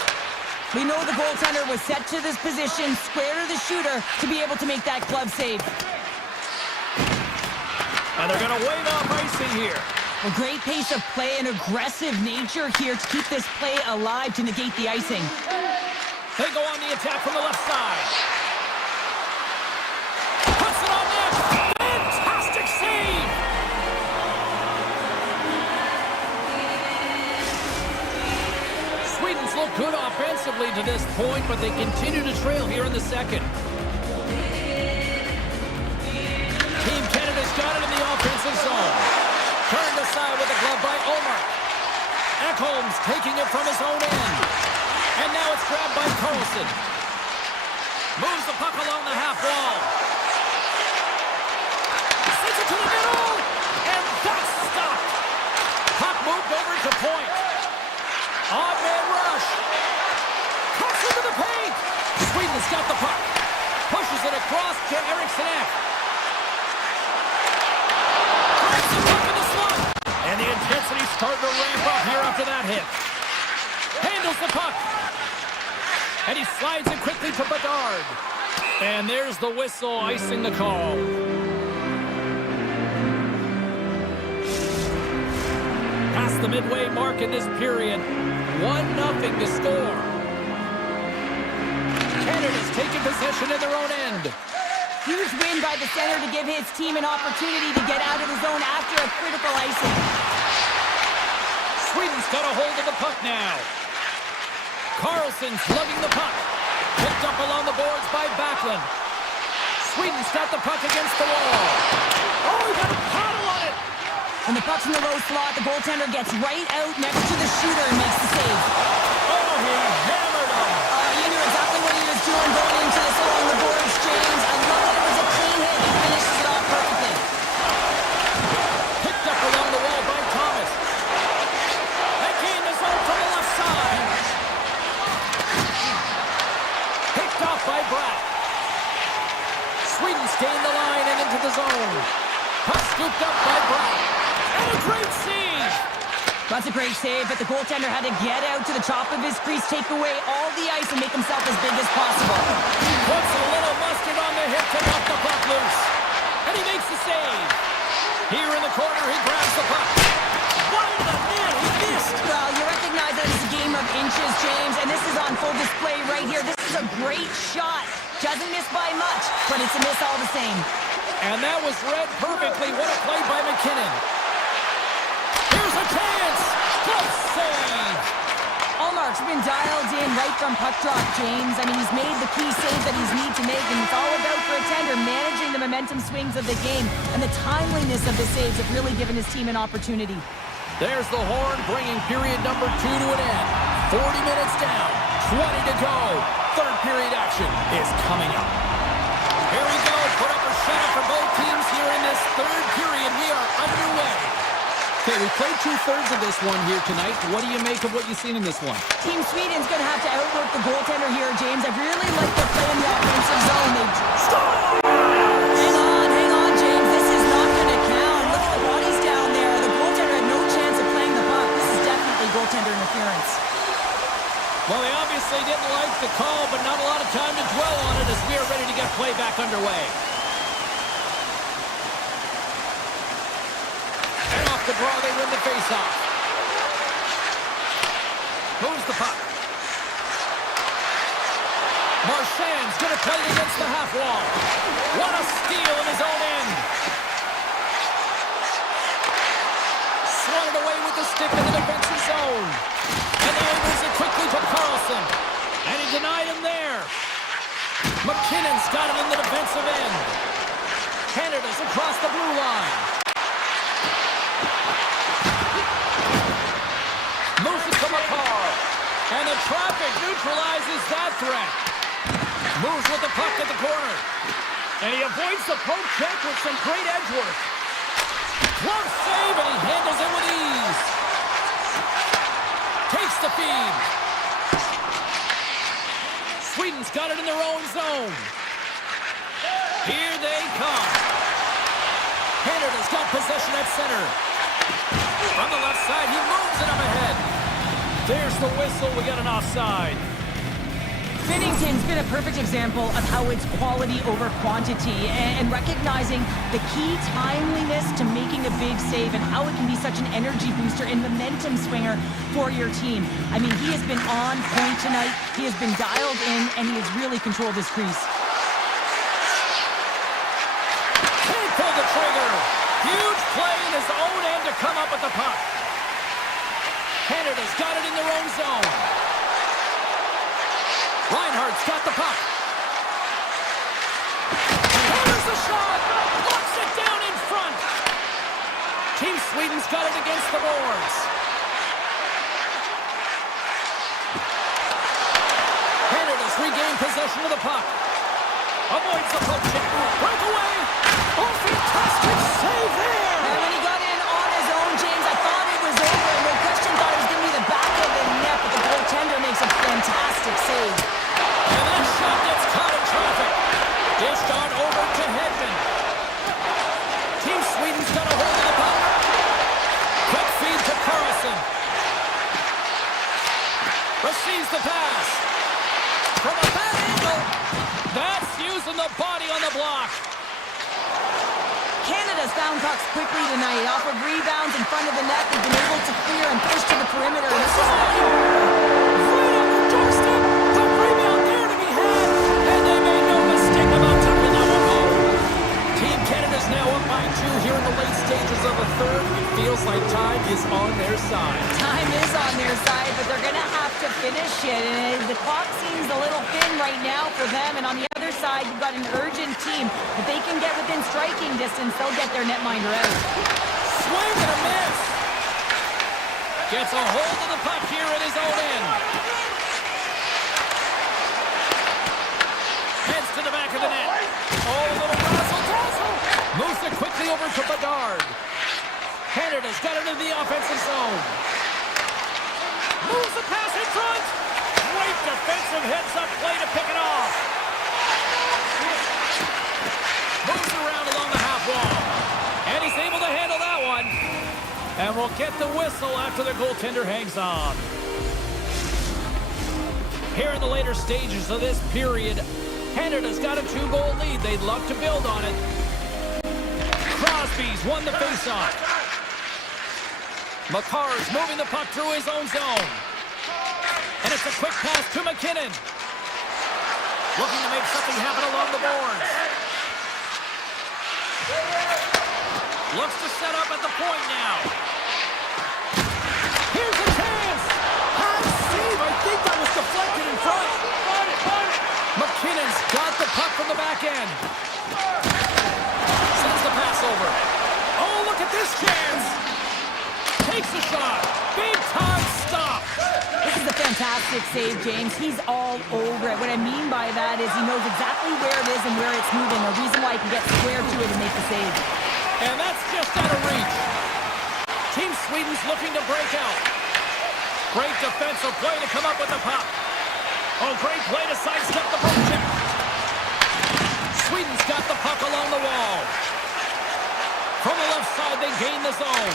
We know the goaltender was set to this position, square to the shooter, to be able to make that glove save. And they're going to wave off icing here. A great pace of play and aggressive nature here to keep this play alive to negate the icing. They go on the attack from the left side. Puts it on net. Fantastic save. Sweden's looked good offensively to this point, but they continue to trail here in the second. Team Canada's got it in the offensive zone. Turned aside with a glove by Omar. Ekholm's taking it from his own end. And now it's grabbed by Carlson. Moves the puck along the half wall. Sends it to the middle. And that's stopped. Puck moved over to point. Odd man rush. Cuts into the paint. Sweden's got the puck. Pushes it across to Eriksson Ek. Grabs the puck in the slot. And the intensity's starting to ramp up here after that hit. Handles the puck. And he slides it quickly to Bedard. And there's the whistle icing the call. Past the midway mark in this period. 1-0 to score. Canada's taking possession in their own end. Huge win by the center to give his team an opportunity to get out of the zone after a critical icing. Sweden's got a hold of the puck now. Carlson's lugging the puck. Picked up along the boards by Backlund. Sweden's got the puck against the wall. Oh, he got a paddle on it. When the puck's in the low slot, the goaltender gets right out next to the shooter and makes the save. Oh, he hammered him. You knew exactly what he was doing going into this along the boards, James. I love that it was a clean hit. He finishes it off perfectly. Picked up along the wall by Thomas. That game is on from the left side. Picked off by Bratt. Sweden's gained the line and into the zone. Puck scooped up by Bratt. And a great save. That's a great save, but the goaltender had to get out to the top of his crease, take away all the ice, and make himself as big as possible. He puts a little mustard on the hip to knock the puck loose. And he makes the save. Here in the corner, he grabs the puck. Wide of the net, he missed. Well, you recognize that it's a game of inches, James, and this is on full display right here. This is a great shot. Doesn't miss by much, but it's a miss all the same. And that was read perfectly. What a play by McKinnon. Here's a chance. Good save. Allmark's been dialed in right from puck drop, James. I mean, he's made the key save that he's need to make, and it's all about for a tender managing the momentum swings of the game, and the timeliness of the saves have really given his team an opportunity. There's the horn, bringing period number 2 to an end. 40 minutes down, 20 to go. Third period action is coming up. Here we go. Put up or shut up for both teams here in this third period. We are underway. Okay, we played two-thirds of this one here tonight. What do you make of what you've seen in this one? Team Sweden's going to have to outwork the goaltender here, James. I really like their play in the offensive zone. They score! Hang on, James. This is not going to count. Look at the bodies down there. The goaltender had no chance of playing the puck. This is definitely goaltender interference. Well, they obviously didn't like the call, but not a lot of time to dwell on it as we are ready to get play back underway. And off the draw, they win the face-off. Moves the puck. Marchand's going to play it against the half wall. What a steal in his own end. Swung it away with the stick in the defensive zone. And now he moves it quickly to Carlson. And he denied him there. McKinnon's got it in the defensive end. Canada's across the blue line. Moves it to McCarr. And the traffic neutralizes that threat. Moves with the puck at the corner. And he avoids the poke check with some great edge work. Glove save, and he handles it with ease. Takes the feed. Sweden's got it in their own zone. Here they come. Canada's got possession at center. From the left side, he moves it up ahead. There's the whistle. We got an offside. Binnington's been a perfect example of how it's quality over quantity and recognizing the key timeliness to making a big save and how it can be such an energy booster and momentum swinger for your team. I mean, he has been on point tonight. He has been dialed in, and he has really controlled his crease. Can't pull the trigger. Huge play in his own end to come up with the puck. Canada's got it in their own zone. Reinhardt's got the puck. Here's the shot. Knocks it down in front. Team Sweden's got it against the boards. Canada's regained possession of the puck. Avoids the poke check. Breakaway. Oh, fantastic save there. And when he got in on his own, James, I thought it was over. No question thought it was going to be the back of the net, but the goaltender makes a fantastic save. And that shot gets caught in traffic. Dished on over to Hedman. Team Sweden's got a hold of the puck. Quick feed to Carlson. Receives the pass. From a bad angle. That's using the body on the block. Canada's found pucks quickly tonight. Off of rebounds in front of the net, they've been able to clear and push to the perimeter. This is right on the doorstep. The rebound there to be had. And they made no mistake about tucking that one home. Team Canada's now up by 2 here in the late stages of the third. It feels like time is on their side. Time is on their side, but they're going to have to finish it. And the clock seems a little thin right now for them. And on the other side, you've got an urgent team. If they can get within striking distance, they'll get their netminder out. Swing and a miss. Gets a hold of the puck here at his own end. Heads to the back of the net. Oh, a little razzle-dazzle. Moves it quickly over to Bedard. Canada's got it in the offensive zone. Moves the pass in front. Great defensive heads-up play to pick it off. Moves around along the half wall. And he's able to handle that one. And we'll get the whistle after the goaltender hangs on. Here in the later stages of this period, Canada's got a 2-goal lead. They'd love to build on it. Crosby's won the faceoff. McCarr's moving the puck through his own zone. And it's a quick pass to McKinnon. Looking to make something happen along the boards. Looks to set up at the point now. Here's a chance. High save. I think that was deflected in front. McKinnon's got the puck from the back end. Sends the pass over. Oh, look at this chance. Takes the shot. Big time stop. This is a fantastic save, James. He's all over it. What I mean by that is he knows exactly where it is and where it's moving. A reason why he can get square to it and make the save. And that's just out of reach. Team Sweden's looking to break out. Great defensive play to come up with the puck. Oh, great play to sidestep the poke check. Sweden's got the puck along the wall. From the left side, they gain the zone.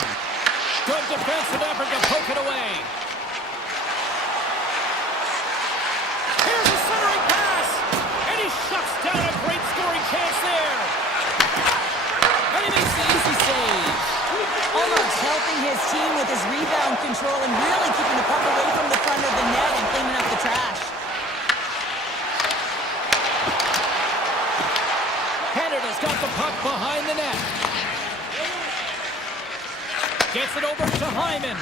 Good defensive effort to poke it away. Here's a centering pass. And he shuts down a great scoring chance there. And he makes the easy save. Almost helping his team with his rebound control and really keeping the puck away from the front of the net and cleaning up the trash. Canada's got the puck behind the net. Gets it over to Hyman.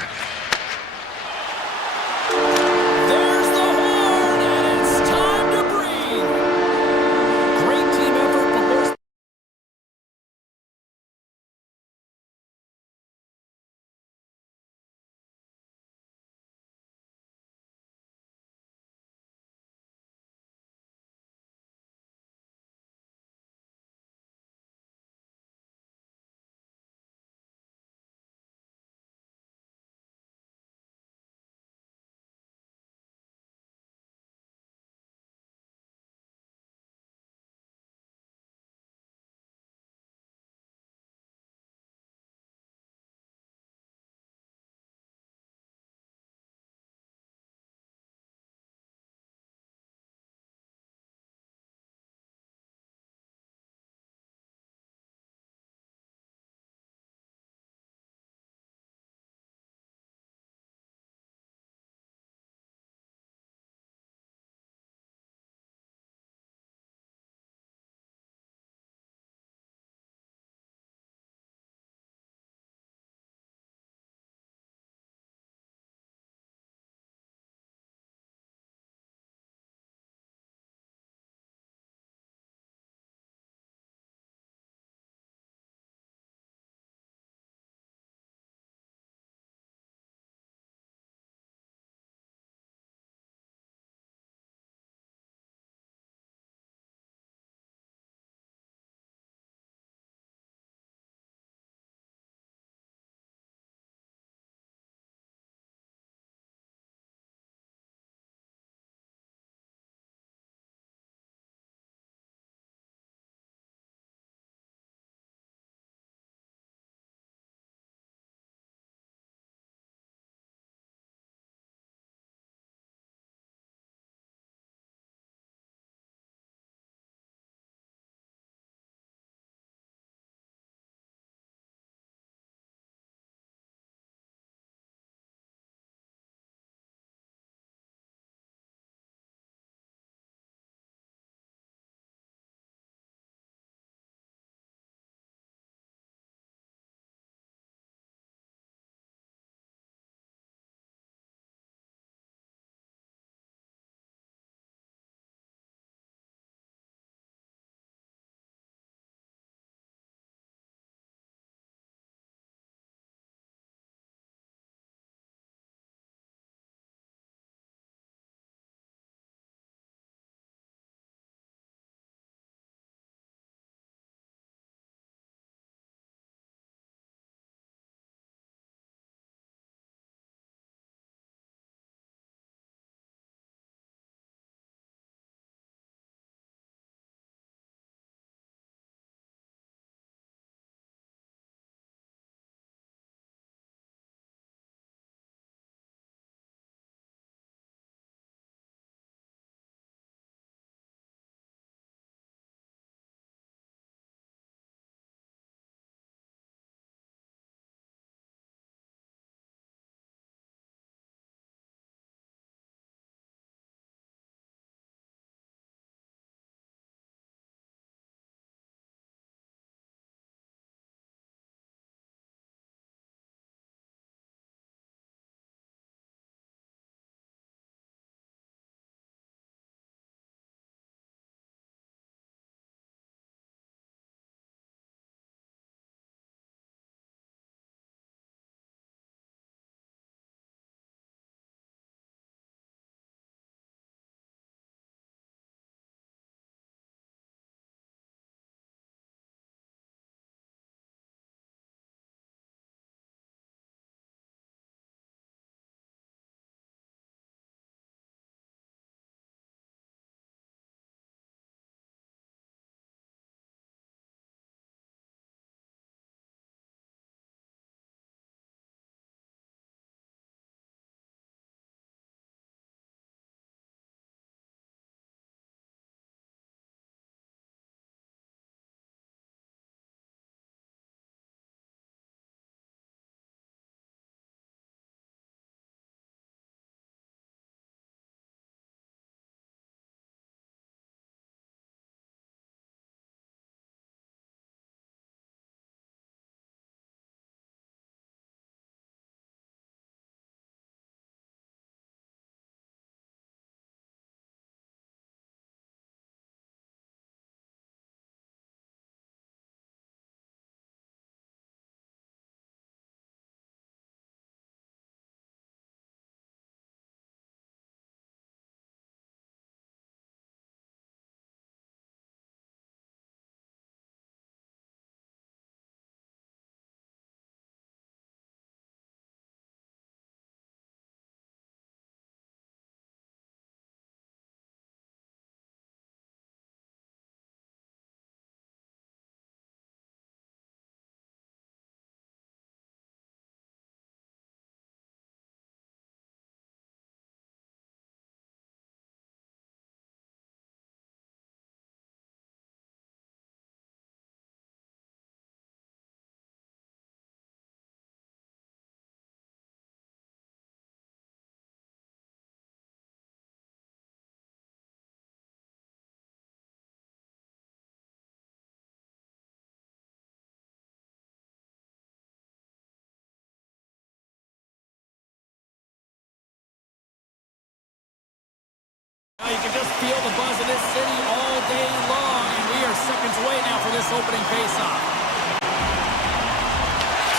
You can just feel the buzz in this city all day long, and we are seconds away now for this opening face-off.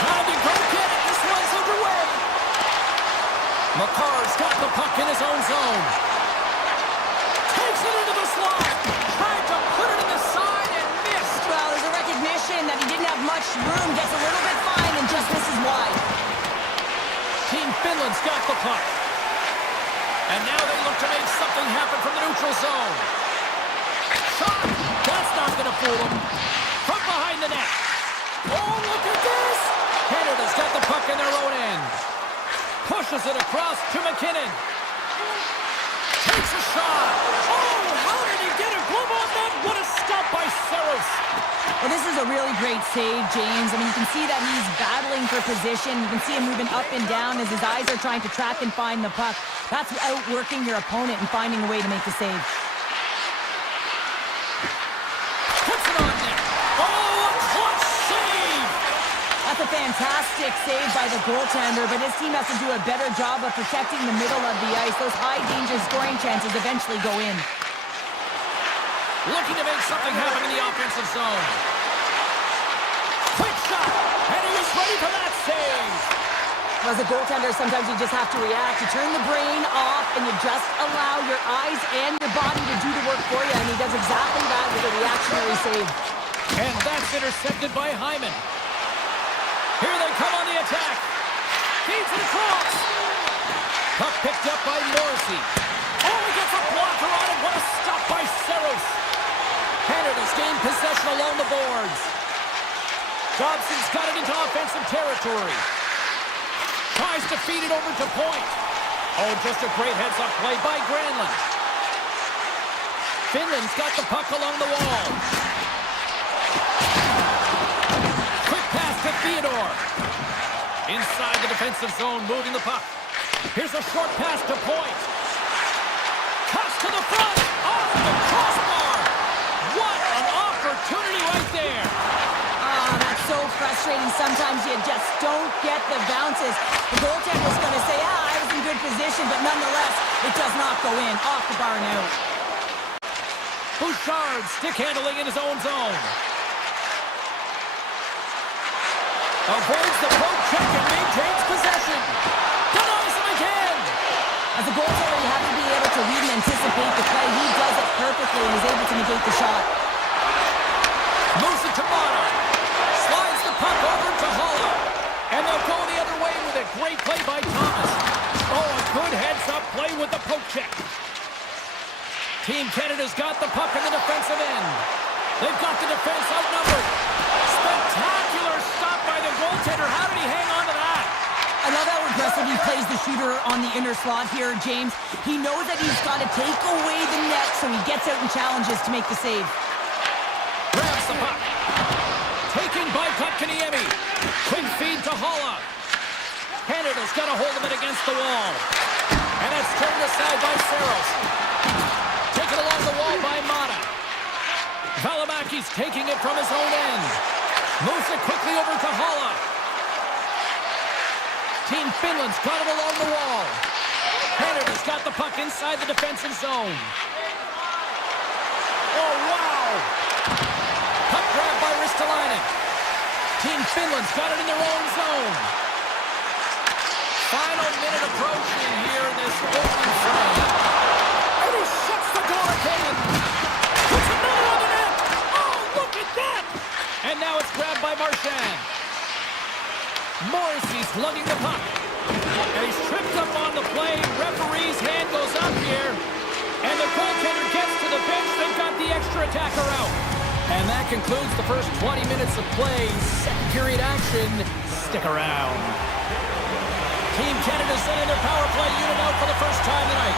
Time to go get it. This one's underway. McCarr's got the puck in his own zone. Takes it into the slot. Tried to put it in the side and missed. Well, there's a recognition that he didn't have much room. Gets a little bit fine and just misses wide. Team Finland's got the puck. And now they look to make something happen from the neutral zone. Shot! That's not going to fool them. From behind the net. Oh, look at this! Canada's got the puck in their own end. Pushes it across to McKinnon. Takes a shot. Oh, how did he get a glove on that? What a stop by Saros. Well, this is a really great save, James. I mean, you can see that he's battling for position. You can see him moving up and down as his eyes are trying to track and find the puck. That's outworking your opponent and finding a way to make the save. Puts it on net. Oh, a clutch save! That's a fantastic save by the goaltender, but his team has to do a better job of protecting the middle of the ice. Those high-danger scoring chances eventually go in. Looking to make something happen in the offensive zone. Quick shot, and he was ready for that save. As a goaltender, sometimes you just have to react. You turn the brain off, and you just allow your eyes and your body to do the work for you, and he does exactly that with a reactionary save. And that's intercepted by Hyman. Here they come on the attack. Feeds it across. Puck picked up by Morrissey. Oh, he gets a blocker on it. What a stop by Saros. Canada's gained possession along the boards. Dobson's got it into offensive territory. Tries to feed it over to point. Oh, just a great heads-up play by Granlund. Finland's got the puck along the wall. Quick pass to Theodore. Inside the defensive zone, moving the puck. Here's a short pass to point. Cuts to the front. Off the crossbar. What an opportunity right there. That's so frustrating. Sometimes you just don't get the bounces. The goaltender's going to say, I was in good position, but nonetheless, it does not go in. Off the bar and out. Bouchard stick handling in his own zone. Avoids the poke check and maintains possession. Denies him again. As a goaltender, you have to be able to read and anticipate the play. He does it perfectly and is able to negate the shot. Moves it to Mata. Slides the puck over to Holla. And they'll go the other way with a great play by Thomas. Oh, a good heads-up play with the poke check. Team Canada's got the puck in the defensive end. They've got the defense outnumbered. Spectacular stop by the goaltender. How did he hang on to that? I love how aggressive he plays the shooter on the inner slot here, James. He knows that he's got to take away the net, so he gets out and challenges to make the save. Grabs the puck. Taken by Kotkaniemi. Quick feed to Holla. Canada's got a hold of it against the wall. And it's turned aside by Saros. Taken along the wall by Mata. Valimaki's taking it from his own end. Moves it quickly over to Holla. Team Finland's got it along the wall. Canada's got the puck inside the defensive zone. Oh, wow! Puck grab by Ristolainen. Team Finland's got it in their own zone. Final minute approaching here in this opening frame. And he shuts the door again. Puts another on the net. Oh, look at that! And now it's grabbed by Marchand. Morrissey's lugging the puck. And he's tripped up on the play. Referee's hand goes up here. And the goaltender gets to the bench. They've got the extra attacker out. And that concludes the first 20 minutes of play. Second period action. Stick around. Team Canada sending their power play unit out for the first time tonight.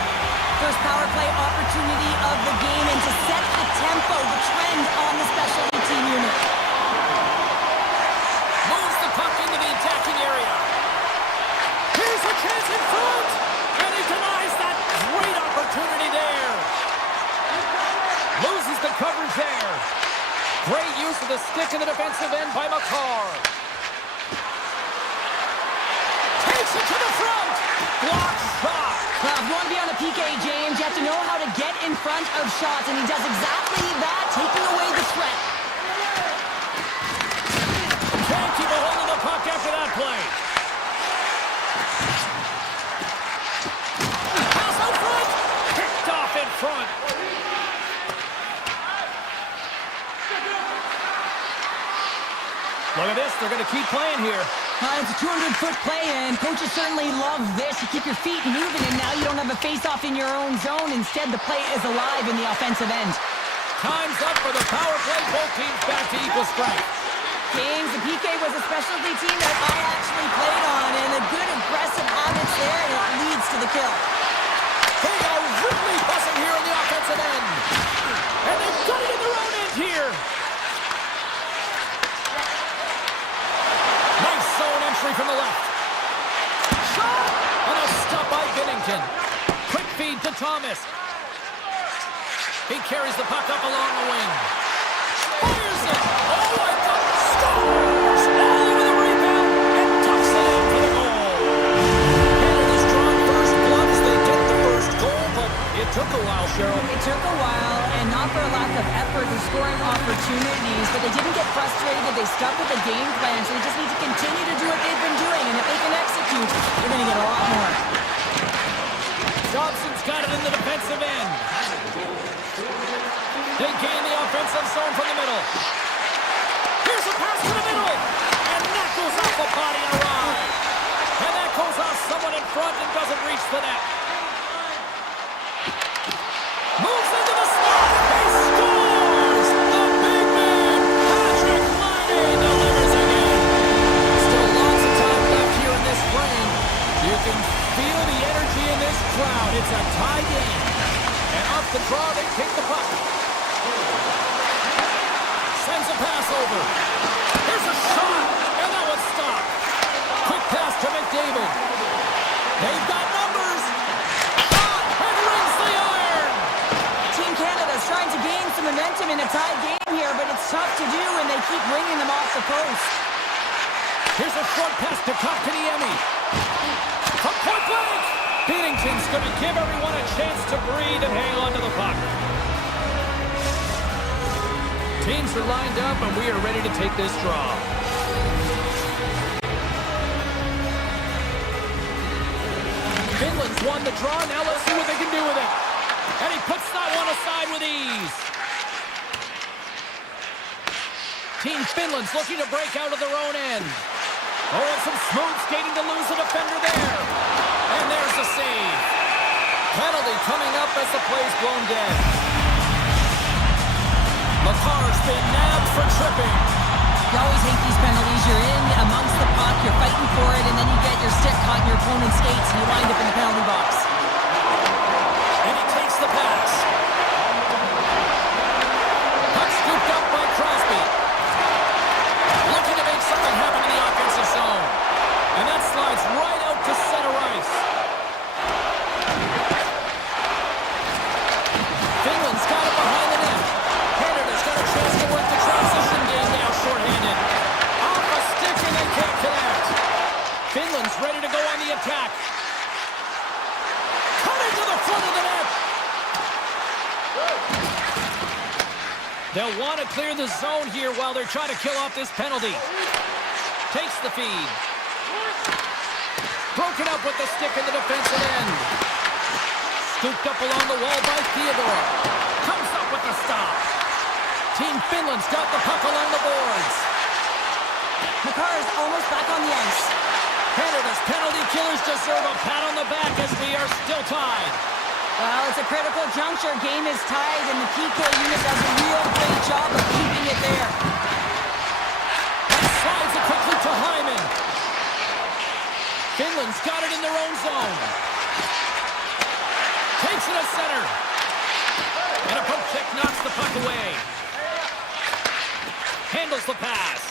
First power play opportunity of the game, and to set the tempo, the trend on the specialty team unit. Moves the puck into the attacking area. Here's a chance in front. And he denies that great opportunity there. Loses the coverage there. Great use of the stick in the defensive end by McCarr. Takes it to the front. Block shot. If you want to be on the PK, James, you have to know how to get in front of shots, and he does exactly that, taking away the threat. Can't keep a hold of the puck after that play. Pass out front. Picked off in front. Look at this. They're going to keep playing here. It's a 200-foot play, and coaches certainly love this. You keep your feet moving, and now you don't have a face-off in your own zone. Instead, the play is alive in the offensive end. Time's up for the power play. Both teams back to equal strength. James, the PK was a specialty team that I actually played on, and a good aggressive habits there, and it leads to the kill. They are really buzzing here in the offensive end. And they've got it in their own end here. Nice zone entry from the left. Shot! And a stop by Binnington. Quick feed to Thomas. He carries the puck up along the wing. Fires it! Oh, my God! Scores! All over the rebound and tucks it in for the goal. Canada's drawn first blood as they get the first goal, but it took a while, Cheryl. It took a while, and not for a lack of effort in scoring opportunities, but they didn't get frustrated. They stuck with the game plan, so they just need to continue to do what they've been doing, and if they can execute, they're going to get a lot more. Dobson's got it in the defensive end. They gain the offensive zone from the middle. Here's a pass to the middle. And that goes off the body and a ride. And that goes off someone in front and doesn't reach the net. Moves into the slot. He scores! The big man, Patrick Laine, delivers again. Still lots of time left here in this frame. You can feel the energy in this crowd. It's a tie game. And off the draw, they kick the puck. Sends a pass over. Here's a shot, and that one's stopped. Quick pass to McDavid. They've got numbers. Shot, and rings the iron. Team Canada's trying to gain some momentum in a tie game here, but it's tough to do, and they keep ringing them off the post. Here's a short pass to Kotkaniemi. From point blank. Binnington's going to give everyone a chance to breathe and hang on to the puck. Teams are lined up, and we are ready to take this draw. Finland's won the draw. Now let's see what they can do with it. And he puts that one aside with ease. Team Finland's looking to break out of their own end. Oh, and some smooth skating to lose a defender there. And there's the save. Penalty coming up as the play's blown dead. McCarr's been nabbed for tripping. You always hate these penalties. You're in amongst the puck, you're fighting for it, and then you get your stick caught in your opponent's skates, and you wind up in the penalty box. And he takes the pass. Puck scooped up by Crosby. Looking to make something happen in the offensive zone. And that slides right out to center ice. Finland's got it behind the net. Canada's got a chance to work the transition game now shorthanded. Off a stick and they can't connect. Finland's ready to go on the attack. Coming to the front of the net. They'll want to clear the zone here while they're trying to kill off this penalty. Takes the feed. Broken up with the stick in the defensive end. Scooped up along the wall by Theodore. Comes up with the stop. Team Finland's got the puck along the boards. McCarr's almost back on the ice. Canada's penalty killers deserve a pat on the back as we are still tied. Well, it's a critical juncture. Game is tied, and the PK unit does a real great job of keeping it there. And slides it quickly to Hyman. Finland's got it in their own zone. Takes it to center. And a poke check knocks the puck away. Handles the pass.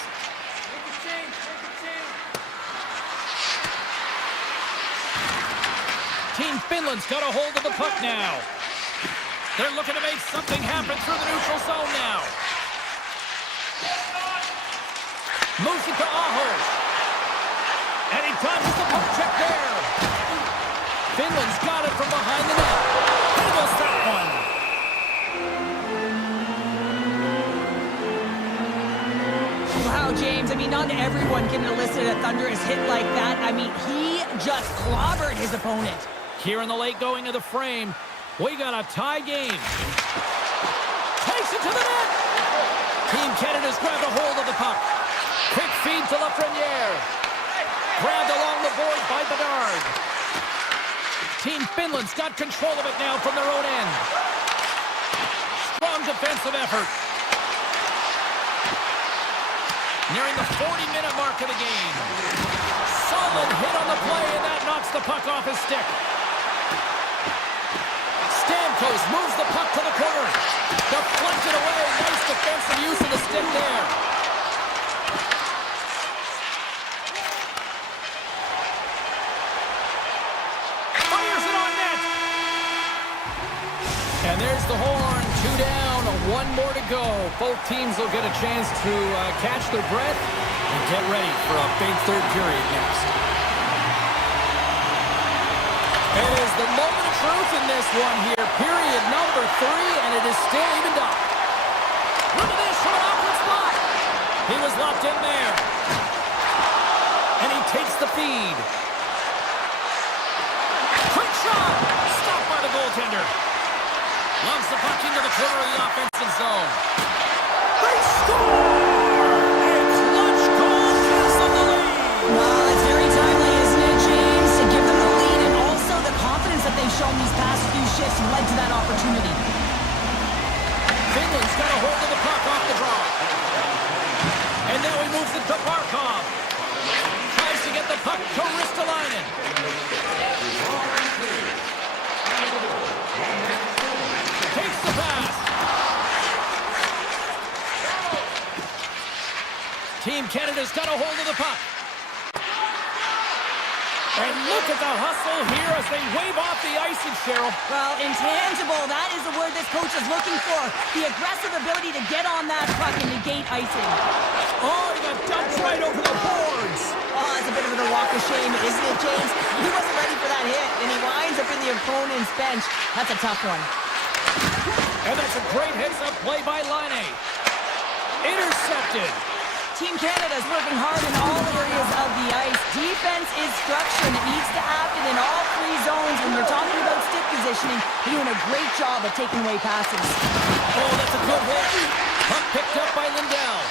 Team Finland's got a hold of the puck now. They're looking to make something happen through the neutral zone now. Moves it to Aho. And he dodges the poke check there. Finland's got it from behind the net. Handles that one. mean, not everyone can elicit a thunderous hit like that. I mean, he just clobbered his opponent. Here in the late going of the frame, we got a tie game. Takes it to the net. Team Canada's grabbed a hold of the puck. Quick feed to Lafreniere. Grabbed along the board by Bedard. Team Finland's got control of it now from their own end. Strong defensive effort. Nearing the 40-minute mark of the game. Solid hit on the play, and that knocks the puck off his stick. Stamkos moves the puck to the corner. Deflected away. Nice defensive use of the stick there. Fires it on net. And there's the horn. 2 down, 1 more to go. Both teams will get a chance to catch their breath and get ready for a big third period next. It is the moment of truth in this one here. Period number 3, and it is still evened up. Look at this from an awkward spot. He was locked in there. And he takes the feed. Quick shot. Stopped by the goaltender. Loves the puck into the corner of the offensive zone. They score! A clutch goal gives them the lead. Well, it's very timely, isn't it, James? To give them the lead and also the confidence that they've shown these past few shifts led to that opportunity. Finland's got a hold of the puck off the draw. And now he moves it to Barkov. Tries to get the puck to Ristolainen. Takes the pass. Team Canada's got a hold of the puck. And look at the hustle here as they wave off the icing, Cheryl. Well, intangible, that is the word this coach is looking for. The aggressive ability to get on that puck and negate icing. Oh, he got dumped right over the boards. Oh, it's a bit of a walk of shame, isn't it, James? He wasn't ready for that hit, and he winds up in the opponent's bench. That's a tough one. And that's a great heads-up play by Laine. Intercepted. Team Canada is working hard in all areas of the ice. Defense is structure, and it needs to happen in all 3 zones. When you're talking about stick positioning, they're doing a great job of taking away passes. Oh, that's a good hit. Puck picked up by Lindell.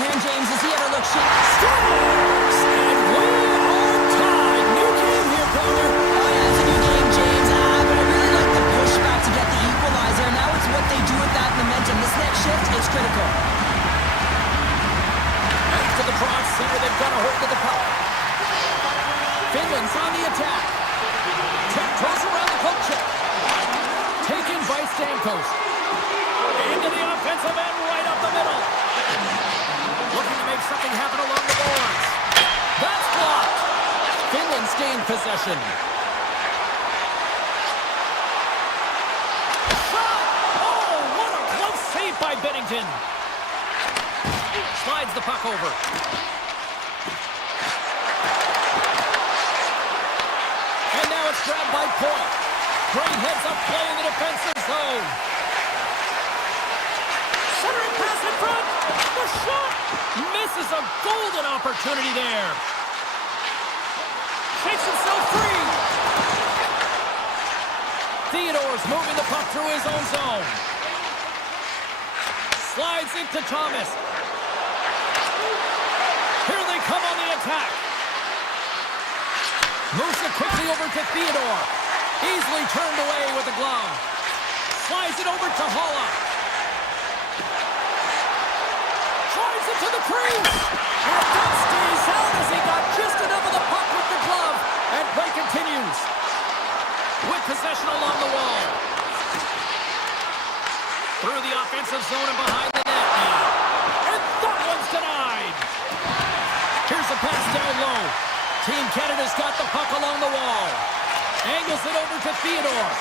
Man, James, does he ever look shit? Scores! And we are tied. New game here, brother. Oh, yeah, it's a new game, James. But I really like the pushback to get the equalizer. Now it's what they do with that momentum. This next shift is critical. To the cross center, they've got a hold of the puck. Finland's on the attack. Tiptoes around the poke check. Taken by Stamkos. Into the offensive end, right up the middle. Looking to make something happen along the boards. That's blocked. Finland's gained possession. Shot! Oh, what a close save by Bennington. Slides the puck over. And now it's grabbed by Point. Great heads-up play in the defensive zone. Centering pass in front. The shot misses a golden opportunity there. Shakes himself free. Theodore's moving the puck through his own zone. Slides into Thomas. Here they come on the attack. Moves it quickly over to Theodore. Easily turned away with the glove. Slides it over to Halla. Drives it to the crease. And that stays out as he got just enough of the puck with the glove. And play continues. With possession along the wall. Through the offensive zone and behind the net now. And that one's denied. Here's a pass down low. Team Canada's got the puck along the wall. Angles it over to Theodore.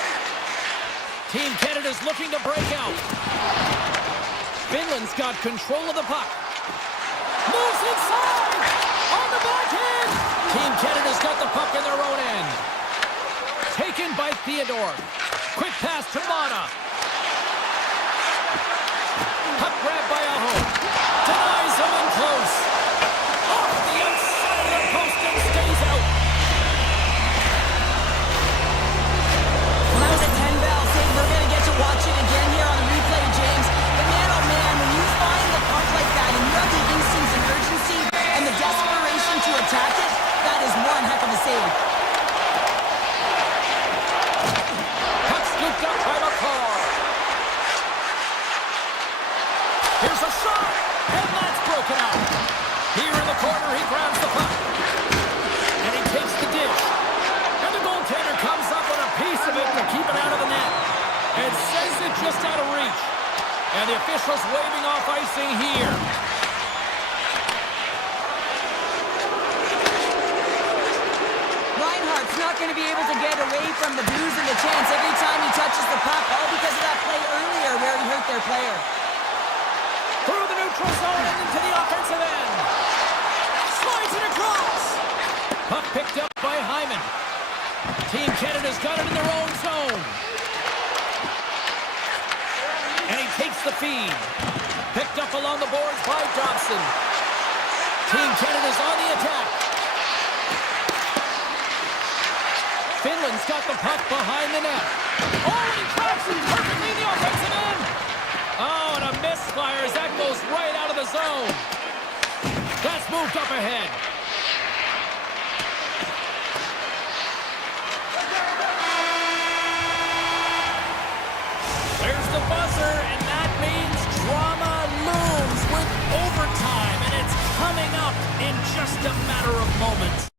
Team Canada's looking to break out. Finland's got control of the puck. Moves inside. On the backhand. Team Canada's got the puck in their own end. Taken by Theodore. Quick pass to Mata. Puck grabbed by Aho. Denies him in close. just out of reach. And the officials waving off icing here. Reinhardt's not going to be able to get away from the boos and the chants every time he touches the puck, all because of that play earlier where he hurt their player. Through the neutral zone and into the offensive end. Slides it across. Puck picked up by Hyman. Team Canada's got it in their own zone. And he takes the feed. Picked up along the boards by Dobson. Team Canada's on the attack. Finland's got the puck behind the net. Oh, and he cracks it perfectly in the offensive end. Oh, and a misfire as that goes right out of the zone. That's moved up ahead. There's the buzzer, and that means drama looms with overtime, and it's coming up in just a matter of moments.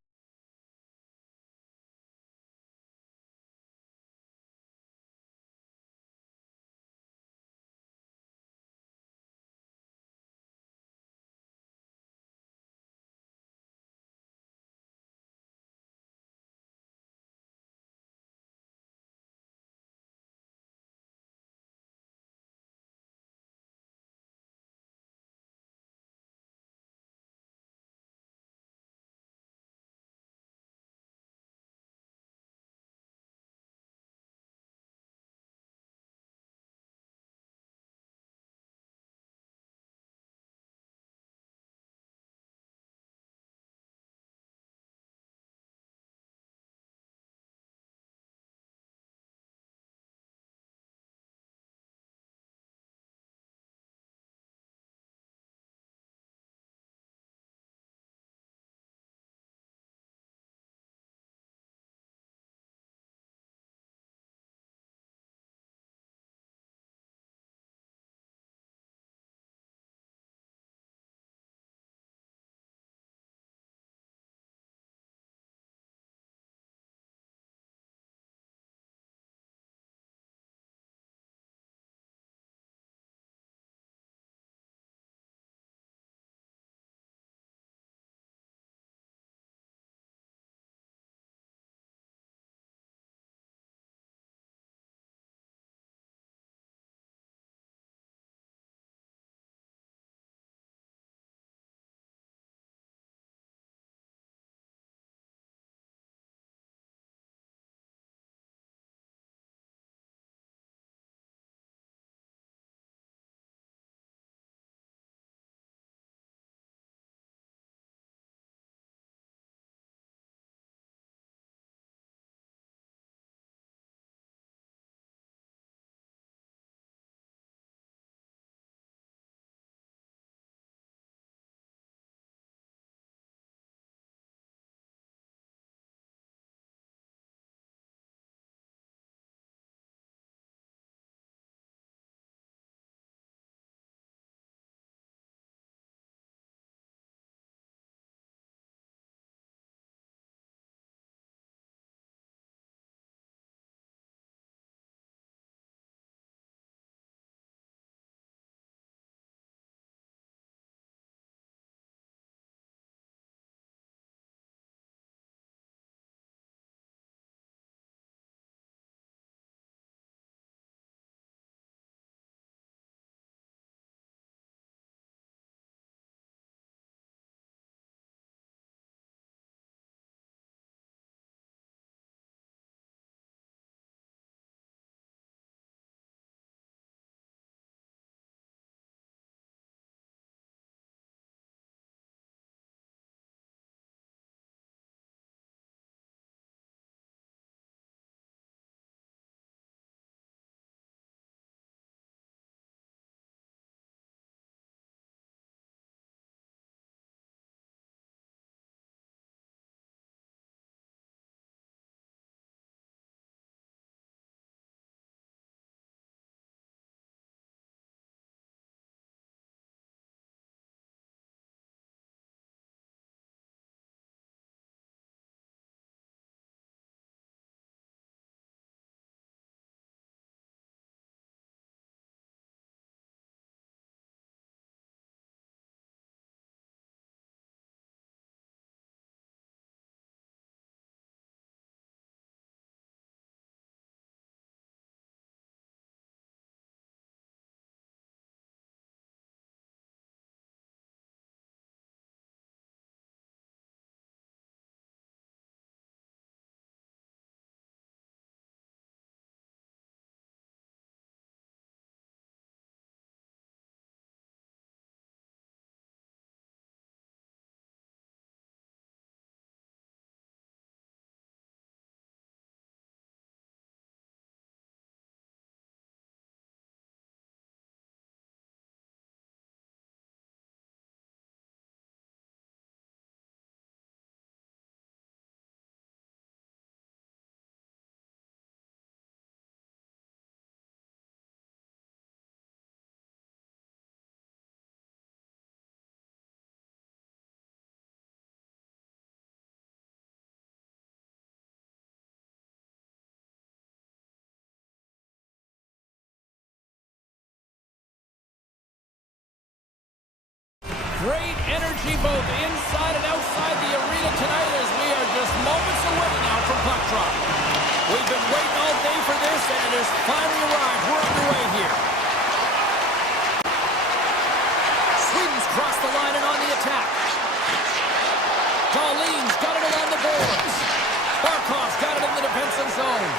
Great energy both inside and outside the arena tonight as we are just moments away now from puck drop. We've been waiting all day for this, and it has finally arrived. We're underway here. Sweden's crossed the line and on the attack. Dahlin's got it along the boards. Barkov's got it in the defensive zone.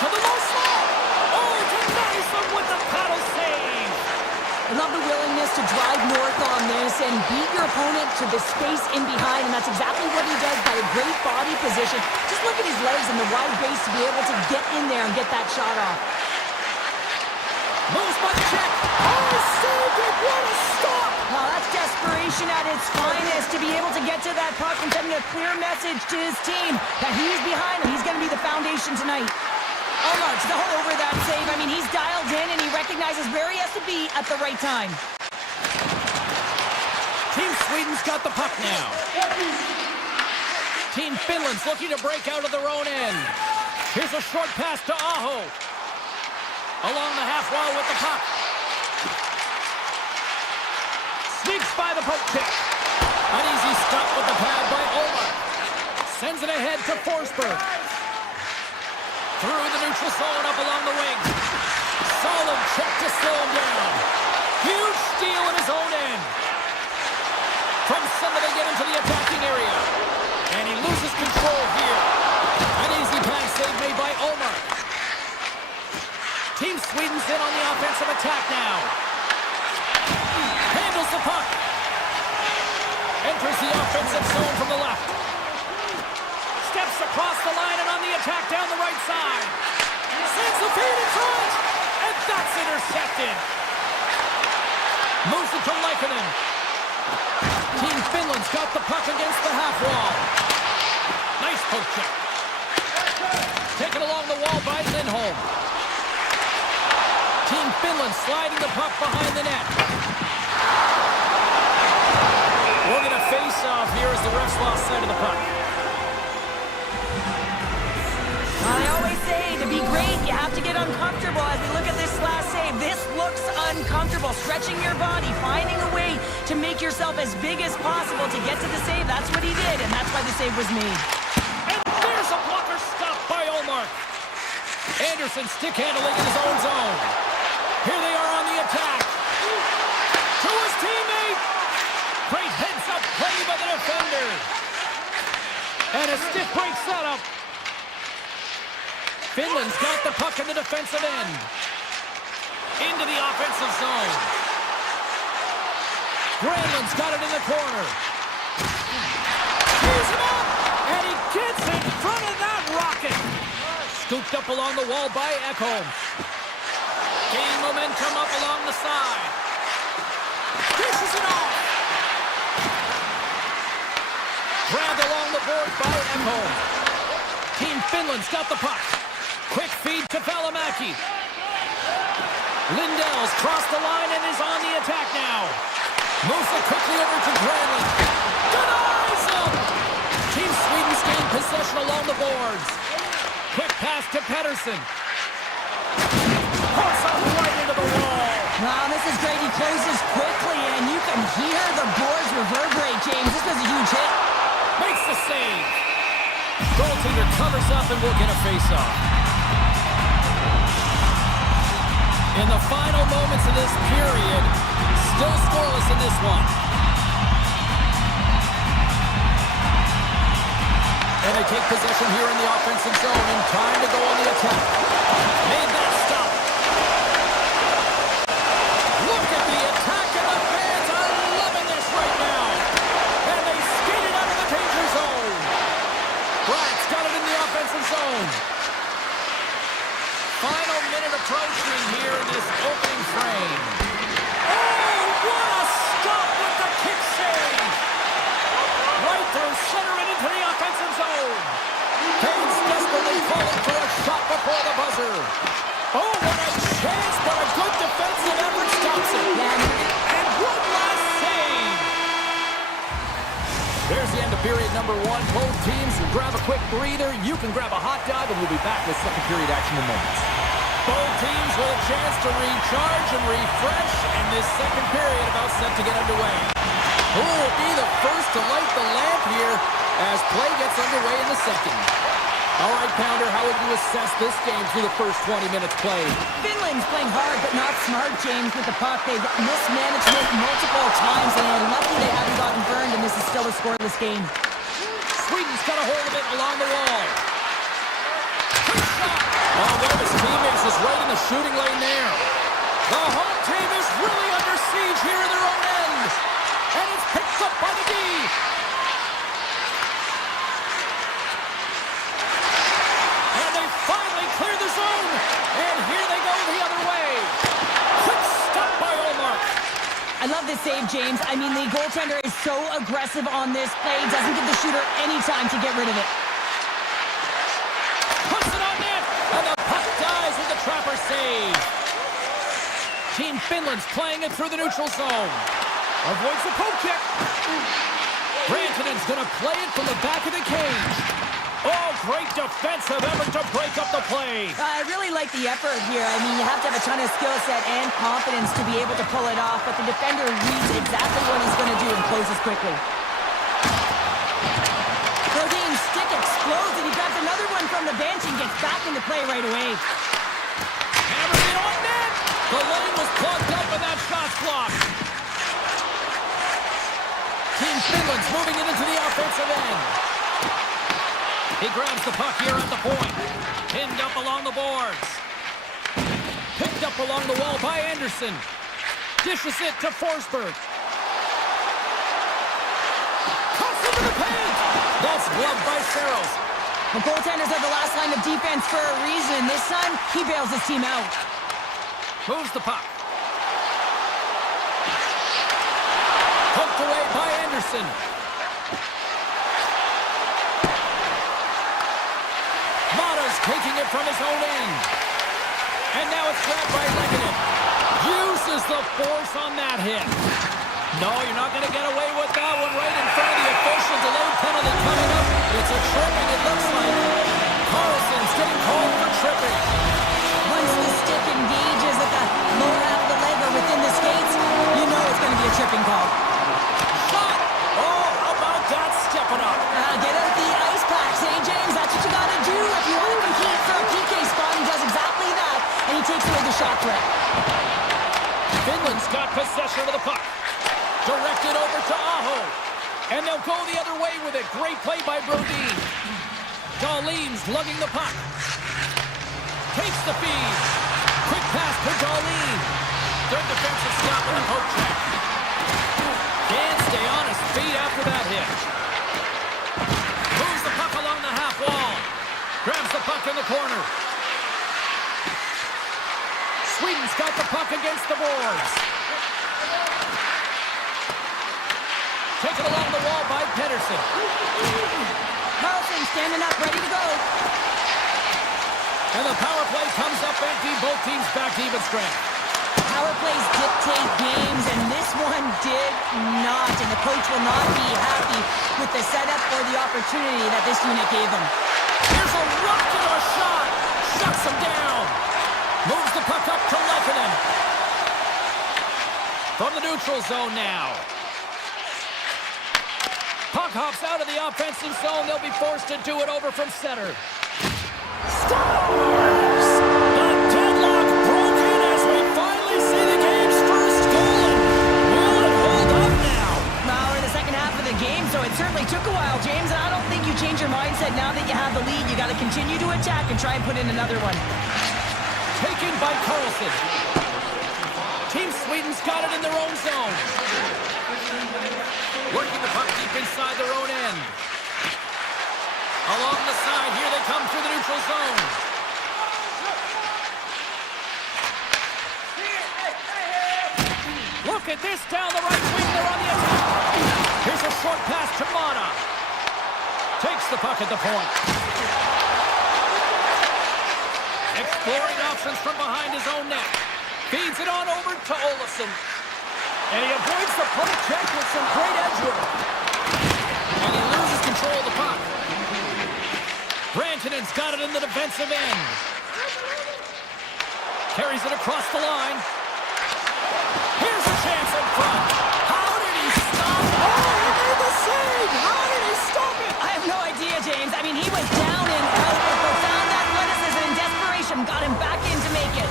To the low slot. Oh, denies them with the paddle save. I love the willingness to drive north on this and beat your opponent to the space in behind, and that's exactly what he does by a great body position. Just look at his legs and the wide base to be able to get in there and get that shot off. Moves by the check. Oh, saved it. What a stop. Oh, that's desperation at its finest to be able to get to that puck and sending a clear message to his team that he's behind him. He's going to be the foundation tonight. Omar's all over that save. I mean, he's dialed in and he recognizes where he has to be at the right time. Team Sweden's got the puck now. Team Finland's looking to break out of their own end. Here's a short pass to Aho. Along the half wall with the puck. Sneaks by the poke check. An easy stop with the pad by Omar. Sends it ahead to Forsberg. Through the neutral zone, up along the wing. Solid check to slow him down. Huge steal in his own end. From center they get into the attacking area. And he loses control here. An easy pass save made by Omar. Team Sweden's in on the offensive attack now. Handles the puck. Enters the offensive zone from the left. Steps across the line and on the attack down the right side. Sends the feed in front. And that's intercepted. Moves it to Leikonen. Team Finland's got the puck against the half wall. Nice poke check. Taken along the wall by Lindholm. Team Finland sliding the puck behind the net. We're going to face off here as the refs lost sight of the puck. I always say, to be great, you have to get uncomfortable. As we look at this last save, this looks uncomfortable. Stretching your body, finding a way to make yourself as big as possible to get to the save. That's what he did, and that's why the save was made. And there's a blocker stop by Omar. Anderson stick handling in his own zone. Here they are on the attack. To his teammate. Great heads-up play by the defender. And a stiff break setup. Finland's got the puck in the defensive end. Into the offensive zone. Granlund's got it in the corner. Here's him up. And he gets in front of that rocket. Scooped up along the wall by Ekholm. Gain momentum up along the side. Dishes it off. Grabbed along the board by Ekholm. Team Finland's got the puck. Quick feed to Välimäki. Lindell's crossed the line and is on the attack now. Moves it quickly over to Granlund. Denies him! Team Sweden's gained possession along the boards. Quick pass to Pettersson. Cross up right into the wall. Wow, this is great. He closes quickly, and you can hear the boards reverberate, James. This was a huge hit. Makes the save. Goaltender covers up and will get a face-off. In the final moments of this period, still scoreless in this one. And they take possession here in the offensive zone in time to go on the attack. Made that stop. Look at the attack and the fans are loving this right now. And they skated out of the danger zone. Bryant's got it in the offensive zone. Final minute approaching here in this opening frame. Oh, what a stop with the kick save! Right through center and into the offensive zone. Kane's desperately calling for a shot before the buzzer. Oh, what a chance, but a good defensive effort stops it. And one last save. There's the end of period number one. Both teams will grab a quick breather. You can grab a hot dog, and we'll be back with second period action in moments. Both teams with a chance to recharge and refresh, and this second period about set to get underway. Who will be the first to light the lamp here as play gets underway in the second? All right, Pounder, how would you assess this game through the first 20 minutes played? Finland's playing hard but not smart, James, with the puck. They've mismanagement multiple times, and they're lucky they haven't gotten burned, and this is still a scoreless game. Sweden's got a hold of it along the wall. Quick shot! Oh, one of his teammates is right in the shooting lane there. The home team is really under siege here in their own end. And it's picked up by the D. And they finally clear the zone. And here they go the other way. Quick stop by Olmark. I love this save, James. I mean, the goaltender is so aggressive on this play. Doesn't give the shooter any time to get rid of it. Puts it on net. And the puck dies with the trapper save. Team Finland's playing it through the neutral zone. Avoids the poke check. Rantanen's going to play it from the back of the cage. Oh, great defensive effort to break up the play. I really like the effort here. I mean, you have to have a ton of skill set and confidence to be able to pull it off, but the defender reads exactly what he's going to do and closes quickly. Brodin's stick explodes, and he grabs another one from the bench and gets back into play right away. Hammers it on net. The lane was plugged up and that shot's blocked. Team Finland's moving it into the offensive end. He grabs the puck here at the point. Pinned up along the boards. Picked up along the wall by Anderson. Dishes it to Forsberg. Cuts into the paint. That's gloved by Saros. The goaltenders are the last line of defense for a reason. This time, he bails his team out. Moves the puck. Poked away by Anderson. Mata's taking it from his own end. And now it's grabbed by Lekkinen. Uses the force on that hit. No, you're not going to get away with that one right in front of the official. Delayed penalty coming up. It's a tripping, it looks like. Carlson's getting called for tripping. Once the stick engages at the lower half of the leg or within the skates, you know it's going to be a tripping call. Shot! Oh, how about that stepping up? Get out the ice packs, hey, James? That's what you got to do if you want to compete for a PK spot. He does exactly that, and he takes away the shot threat. Finland's got possession of the puck. Directed over to Aho. And they'll go the other way with it. Great play by Brodin. Dahlin's lugging the puck. Takes the feed. Quick pass to Dahlin. Third defensive stop with a poke check. Can't stay on his feet after that hit. Moves the puck along the half wall. Grabs the puck in the corner. Sweden's got the puck against the boards. Taken along the wall by Pedersen. Carlson standing up, ready to go. And the power play comes up empty. Both teams back to even strength. Power plays dictate games, and this one did not. And the coach will not be happy with the setup or the opportunity that this unit gave them. Here's a rocket or a shot. Shuts him down. Moves the puck up to Lekkinen. From the neutral zone now. Puck hops out of the offensive zone. They'll be forced to do it over from center. Scores! The deadlock broken as we finally see the game's first goal. Will it hold up now? Well, we're in the second half of the game, so it certainly took a while, James. And I don't think you change your mindset now that you have the lead. You got to continue to attack and try and put in another one. Taken by Carlson. Team Sweden's got it in their own zone. Working the puck deep inside their own end. Along the side, here they come through the neutral zone. Look at this down the right wing, they're on the attack. Here's a short pass to Mata. Takes the puck at the point. Exploring options from behind his own net. Feeds it on over to Olofsson. And he avoids the poke check with some great edge work. And he loses control of the puck. Rantanen's got it in the defensive end. Carries it across the line. Here's a chance in front. How did he stop? Oh, he made the save! How did he stop it? I have no idea, James. I mean, he was down and out, but profound athleticism and desperation got him back in to make it.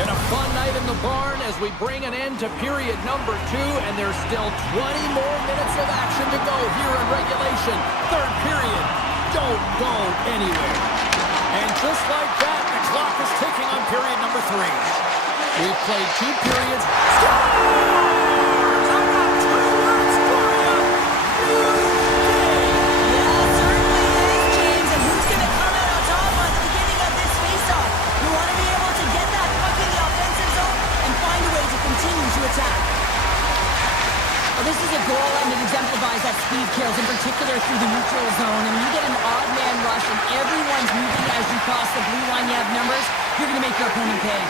Been a fun night in the barn as we bring an end to period number 2, and there's still 20 more minutes of action to go here in regulation. Third period. Don't go anywhere. And just like that, the clock is ticking on period number 3. We've played 2 periods. Scores! I got 2 words for you. Yeah, certainly is, James. And who's going to come out on top at the beginning of this face-off? You want to be able to get that puck in the offensive zone and find a way to continue to attack. Well, this is a goal, and it exemplifies that speed kills, in particular through the neutral zone. And you get an odd man rush, and everyone's moving as you cross the blue line. You have numbers. You're going to make your opponent pay.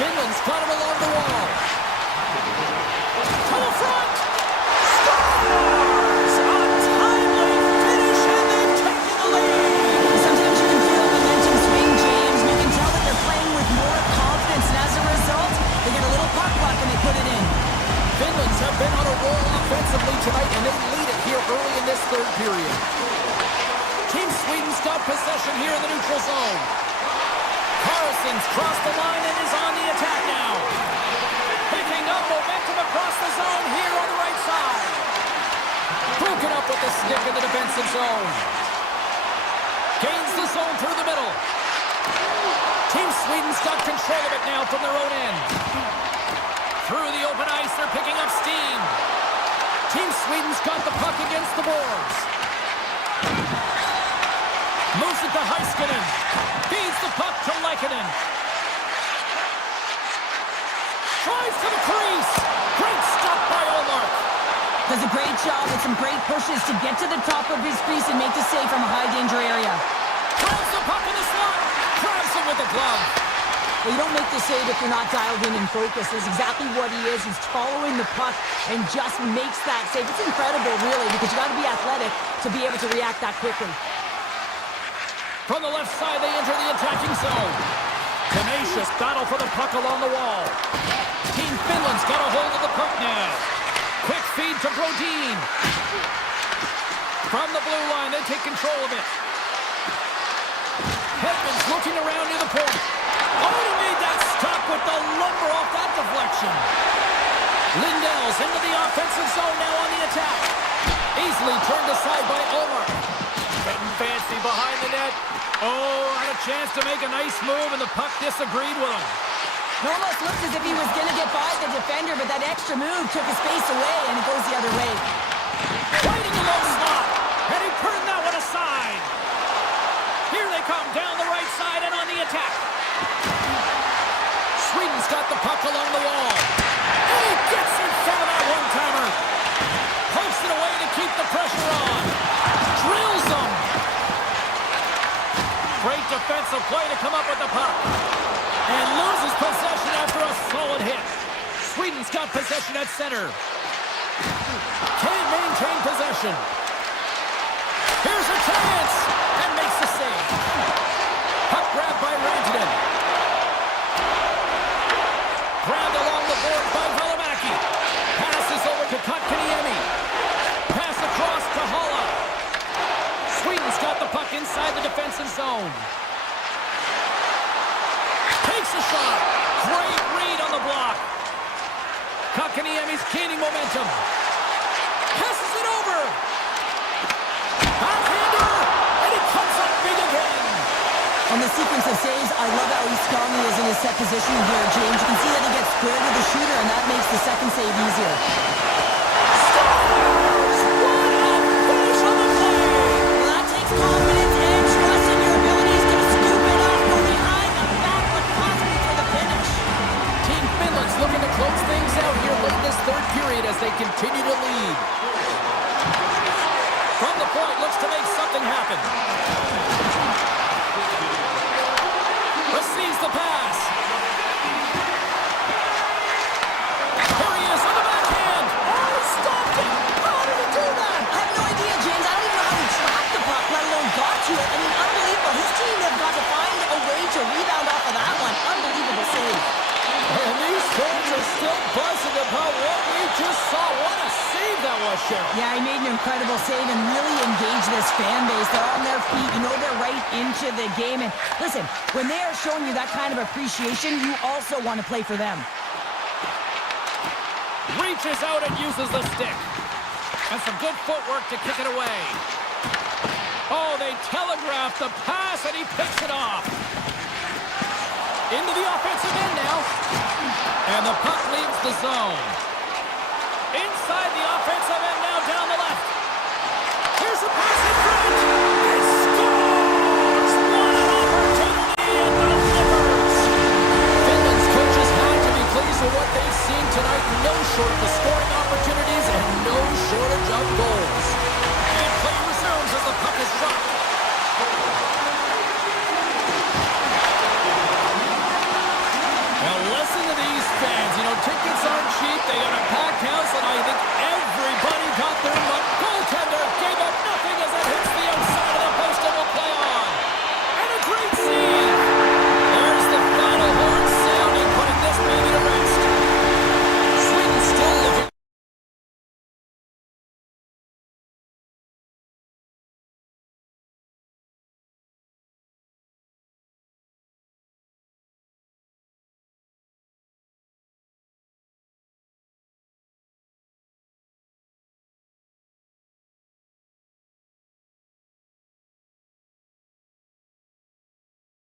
Finland's got him along the wall. To the front. Scores! A timely finish, and they've taken the lead. Sometimes you can feel momentum swing, James. You can tell that they're playing with more confidence, and as a result, they get a little puck luck and they put it in. Finland's have been on a roll offensively tonight, and they lead it here early in this third period. Team Sweden's got possession here in the neutral zone. Carlson's crossed the line and is on the attack now. Picking up momentum across the zone here on the right side. Broken up with the stick in the defensive zone. Gains the zone through the middle. Team Sweden's got control of it now from their own end. Through the open ice, they're picking up steam. Team Sweden's got the puck against the boards. Moves it to Heiskanen. Feeds the puck to Lekkinen. Drives to the crease. Great stop by Ullmark. Does a great job with some great pushes to get to the top of his crease and make the save from a high-danger area. Grabs the puck in the slot. Grabs it with the glove. Well, you don't make the save if you're not dialed in and focused. That's exactly what he is. He's following the puck and just makes that save. It's incredible, really, because you got to be athletic to be able to react that quickly. From the left side, they enter the attacking zone. Tenacious battle for the puck along the wall. Team Finland's got a hold of the puck now. Quick feed to Brodin. From the blue line, they take control of it. Hedman's looking around near the point. Oh, he made that stop with the lumber off that deflection. Lindell's into the offensive zone now on the attack. Easily turned aside by Omar. Getting fancy behind the net. Oh, had a chance to make a nice move, and the puck disagreed with him. It almost looked as if he was going to get by the defender, but that extra move took his space away, and it goes the other way. Fighting a low slot, and he turned that one aside. Here they come down the right side and on the attack. Sweden's got the puck along the wall. And he gets in front of that one-timer. Pokes it away to keep the pressure on. Drills them. Great defensive play to come up with the puck. And loses possession after a solid hit. Sweden's got possession at center. Can't maintain possession. Here's a chance. And makes the save. Puck grabbed by Rantanen. Grabbed along the board by Valimaki. Passes over to Kotkaniemi. Pass across to Halla. Sweden's got the puck inside the defensive zone. Takes a shot. Great read on the block. Kotkaniemi's gaining momentum. Passes it over. Backhander. And it comes up big again. On the sequence of saves, I love how strong he is in his set position here, James. You can see that he gets square to the shooter, and that makes the second save easier. Scores! What a finish on the play! Well, that takes confidence and trust in your abilities to scoop it up, go behind the back, but possibly for the finish. Team Finland's looking to close things out here late in this third period as they continue to lead. From the point, looks to make something happen. Receives the pass. Here he is on the backhand. pressure. Yeah, he made an incredible save and really engaged this fan base. They're on their feet. You know they're right into the game. And listen, when they are showing you that kind of appreciation, you also want to play for them. Reaches out and uses the stick. And some good footwork to kick it away. Oh, they telegraphed the pass and he picks it off. Into the offensive end now. And the puck leaves the zone. Inside the offensive end now down the left. Here's the pass.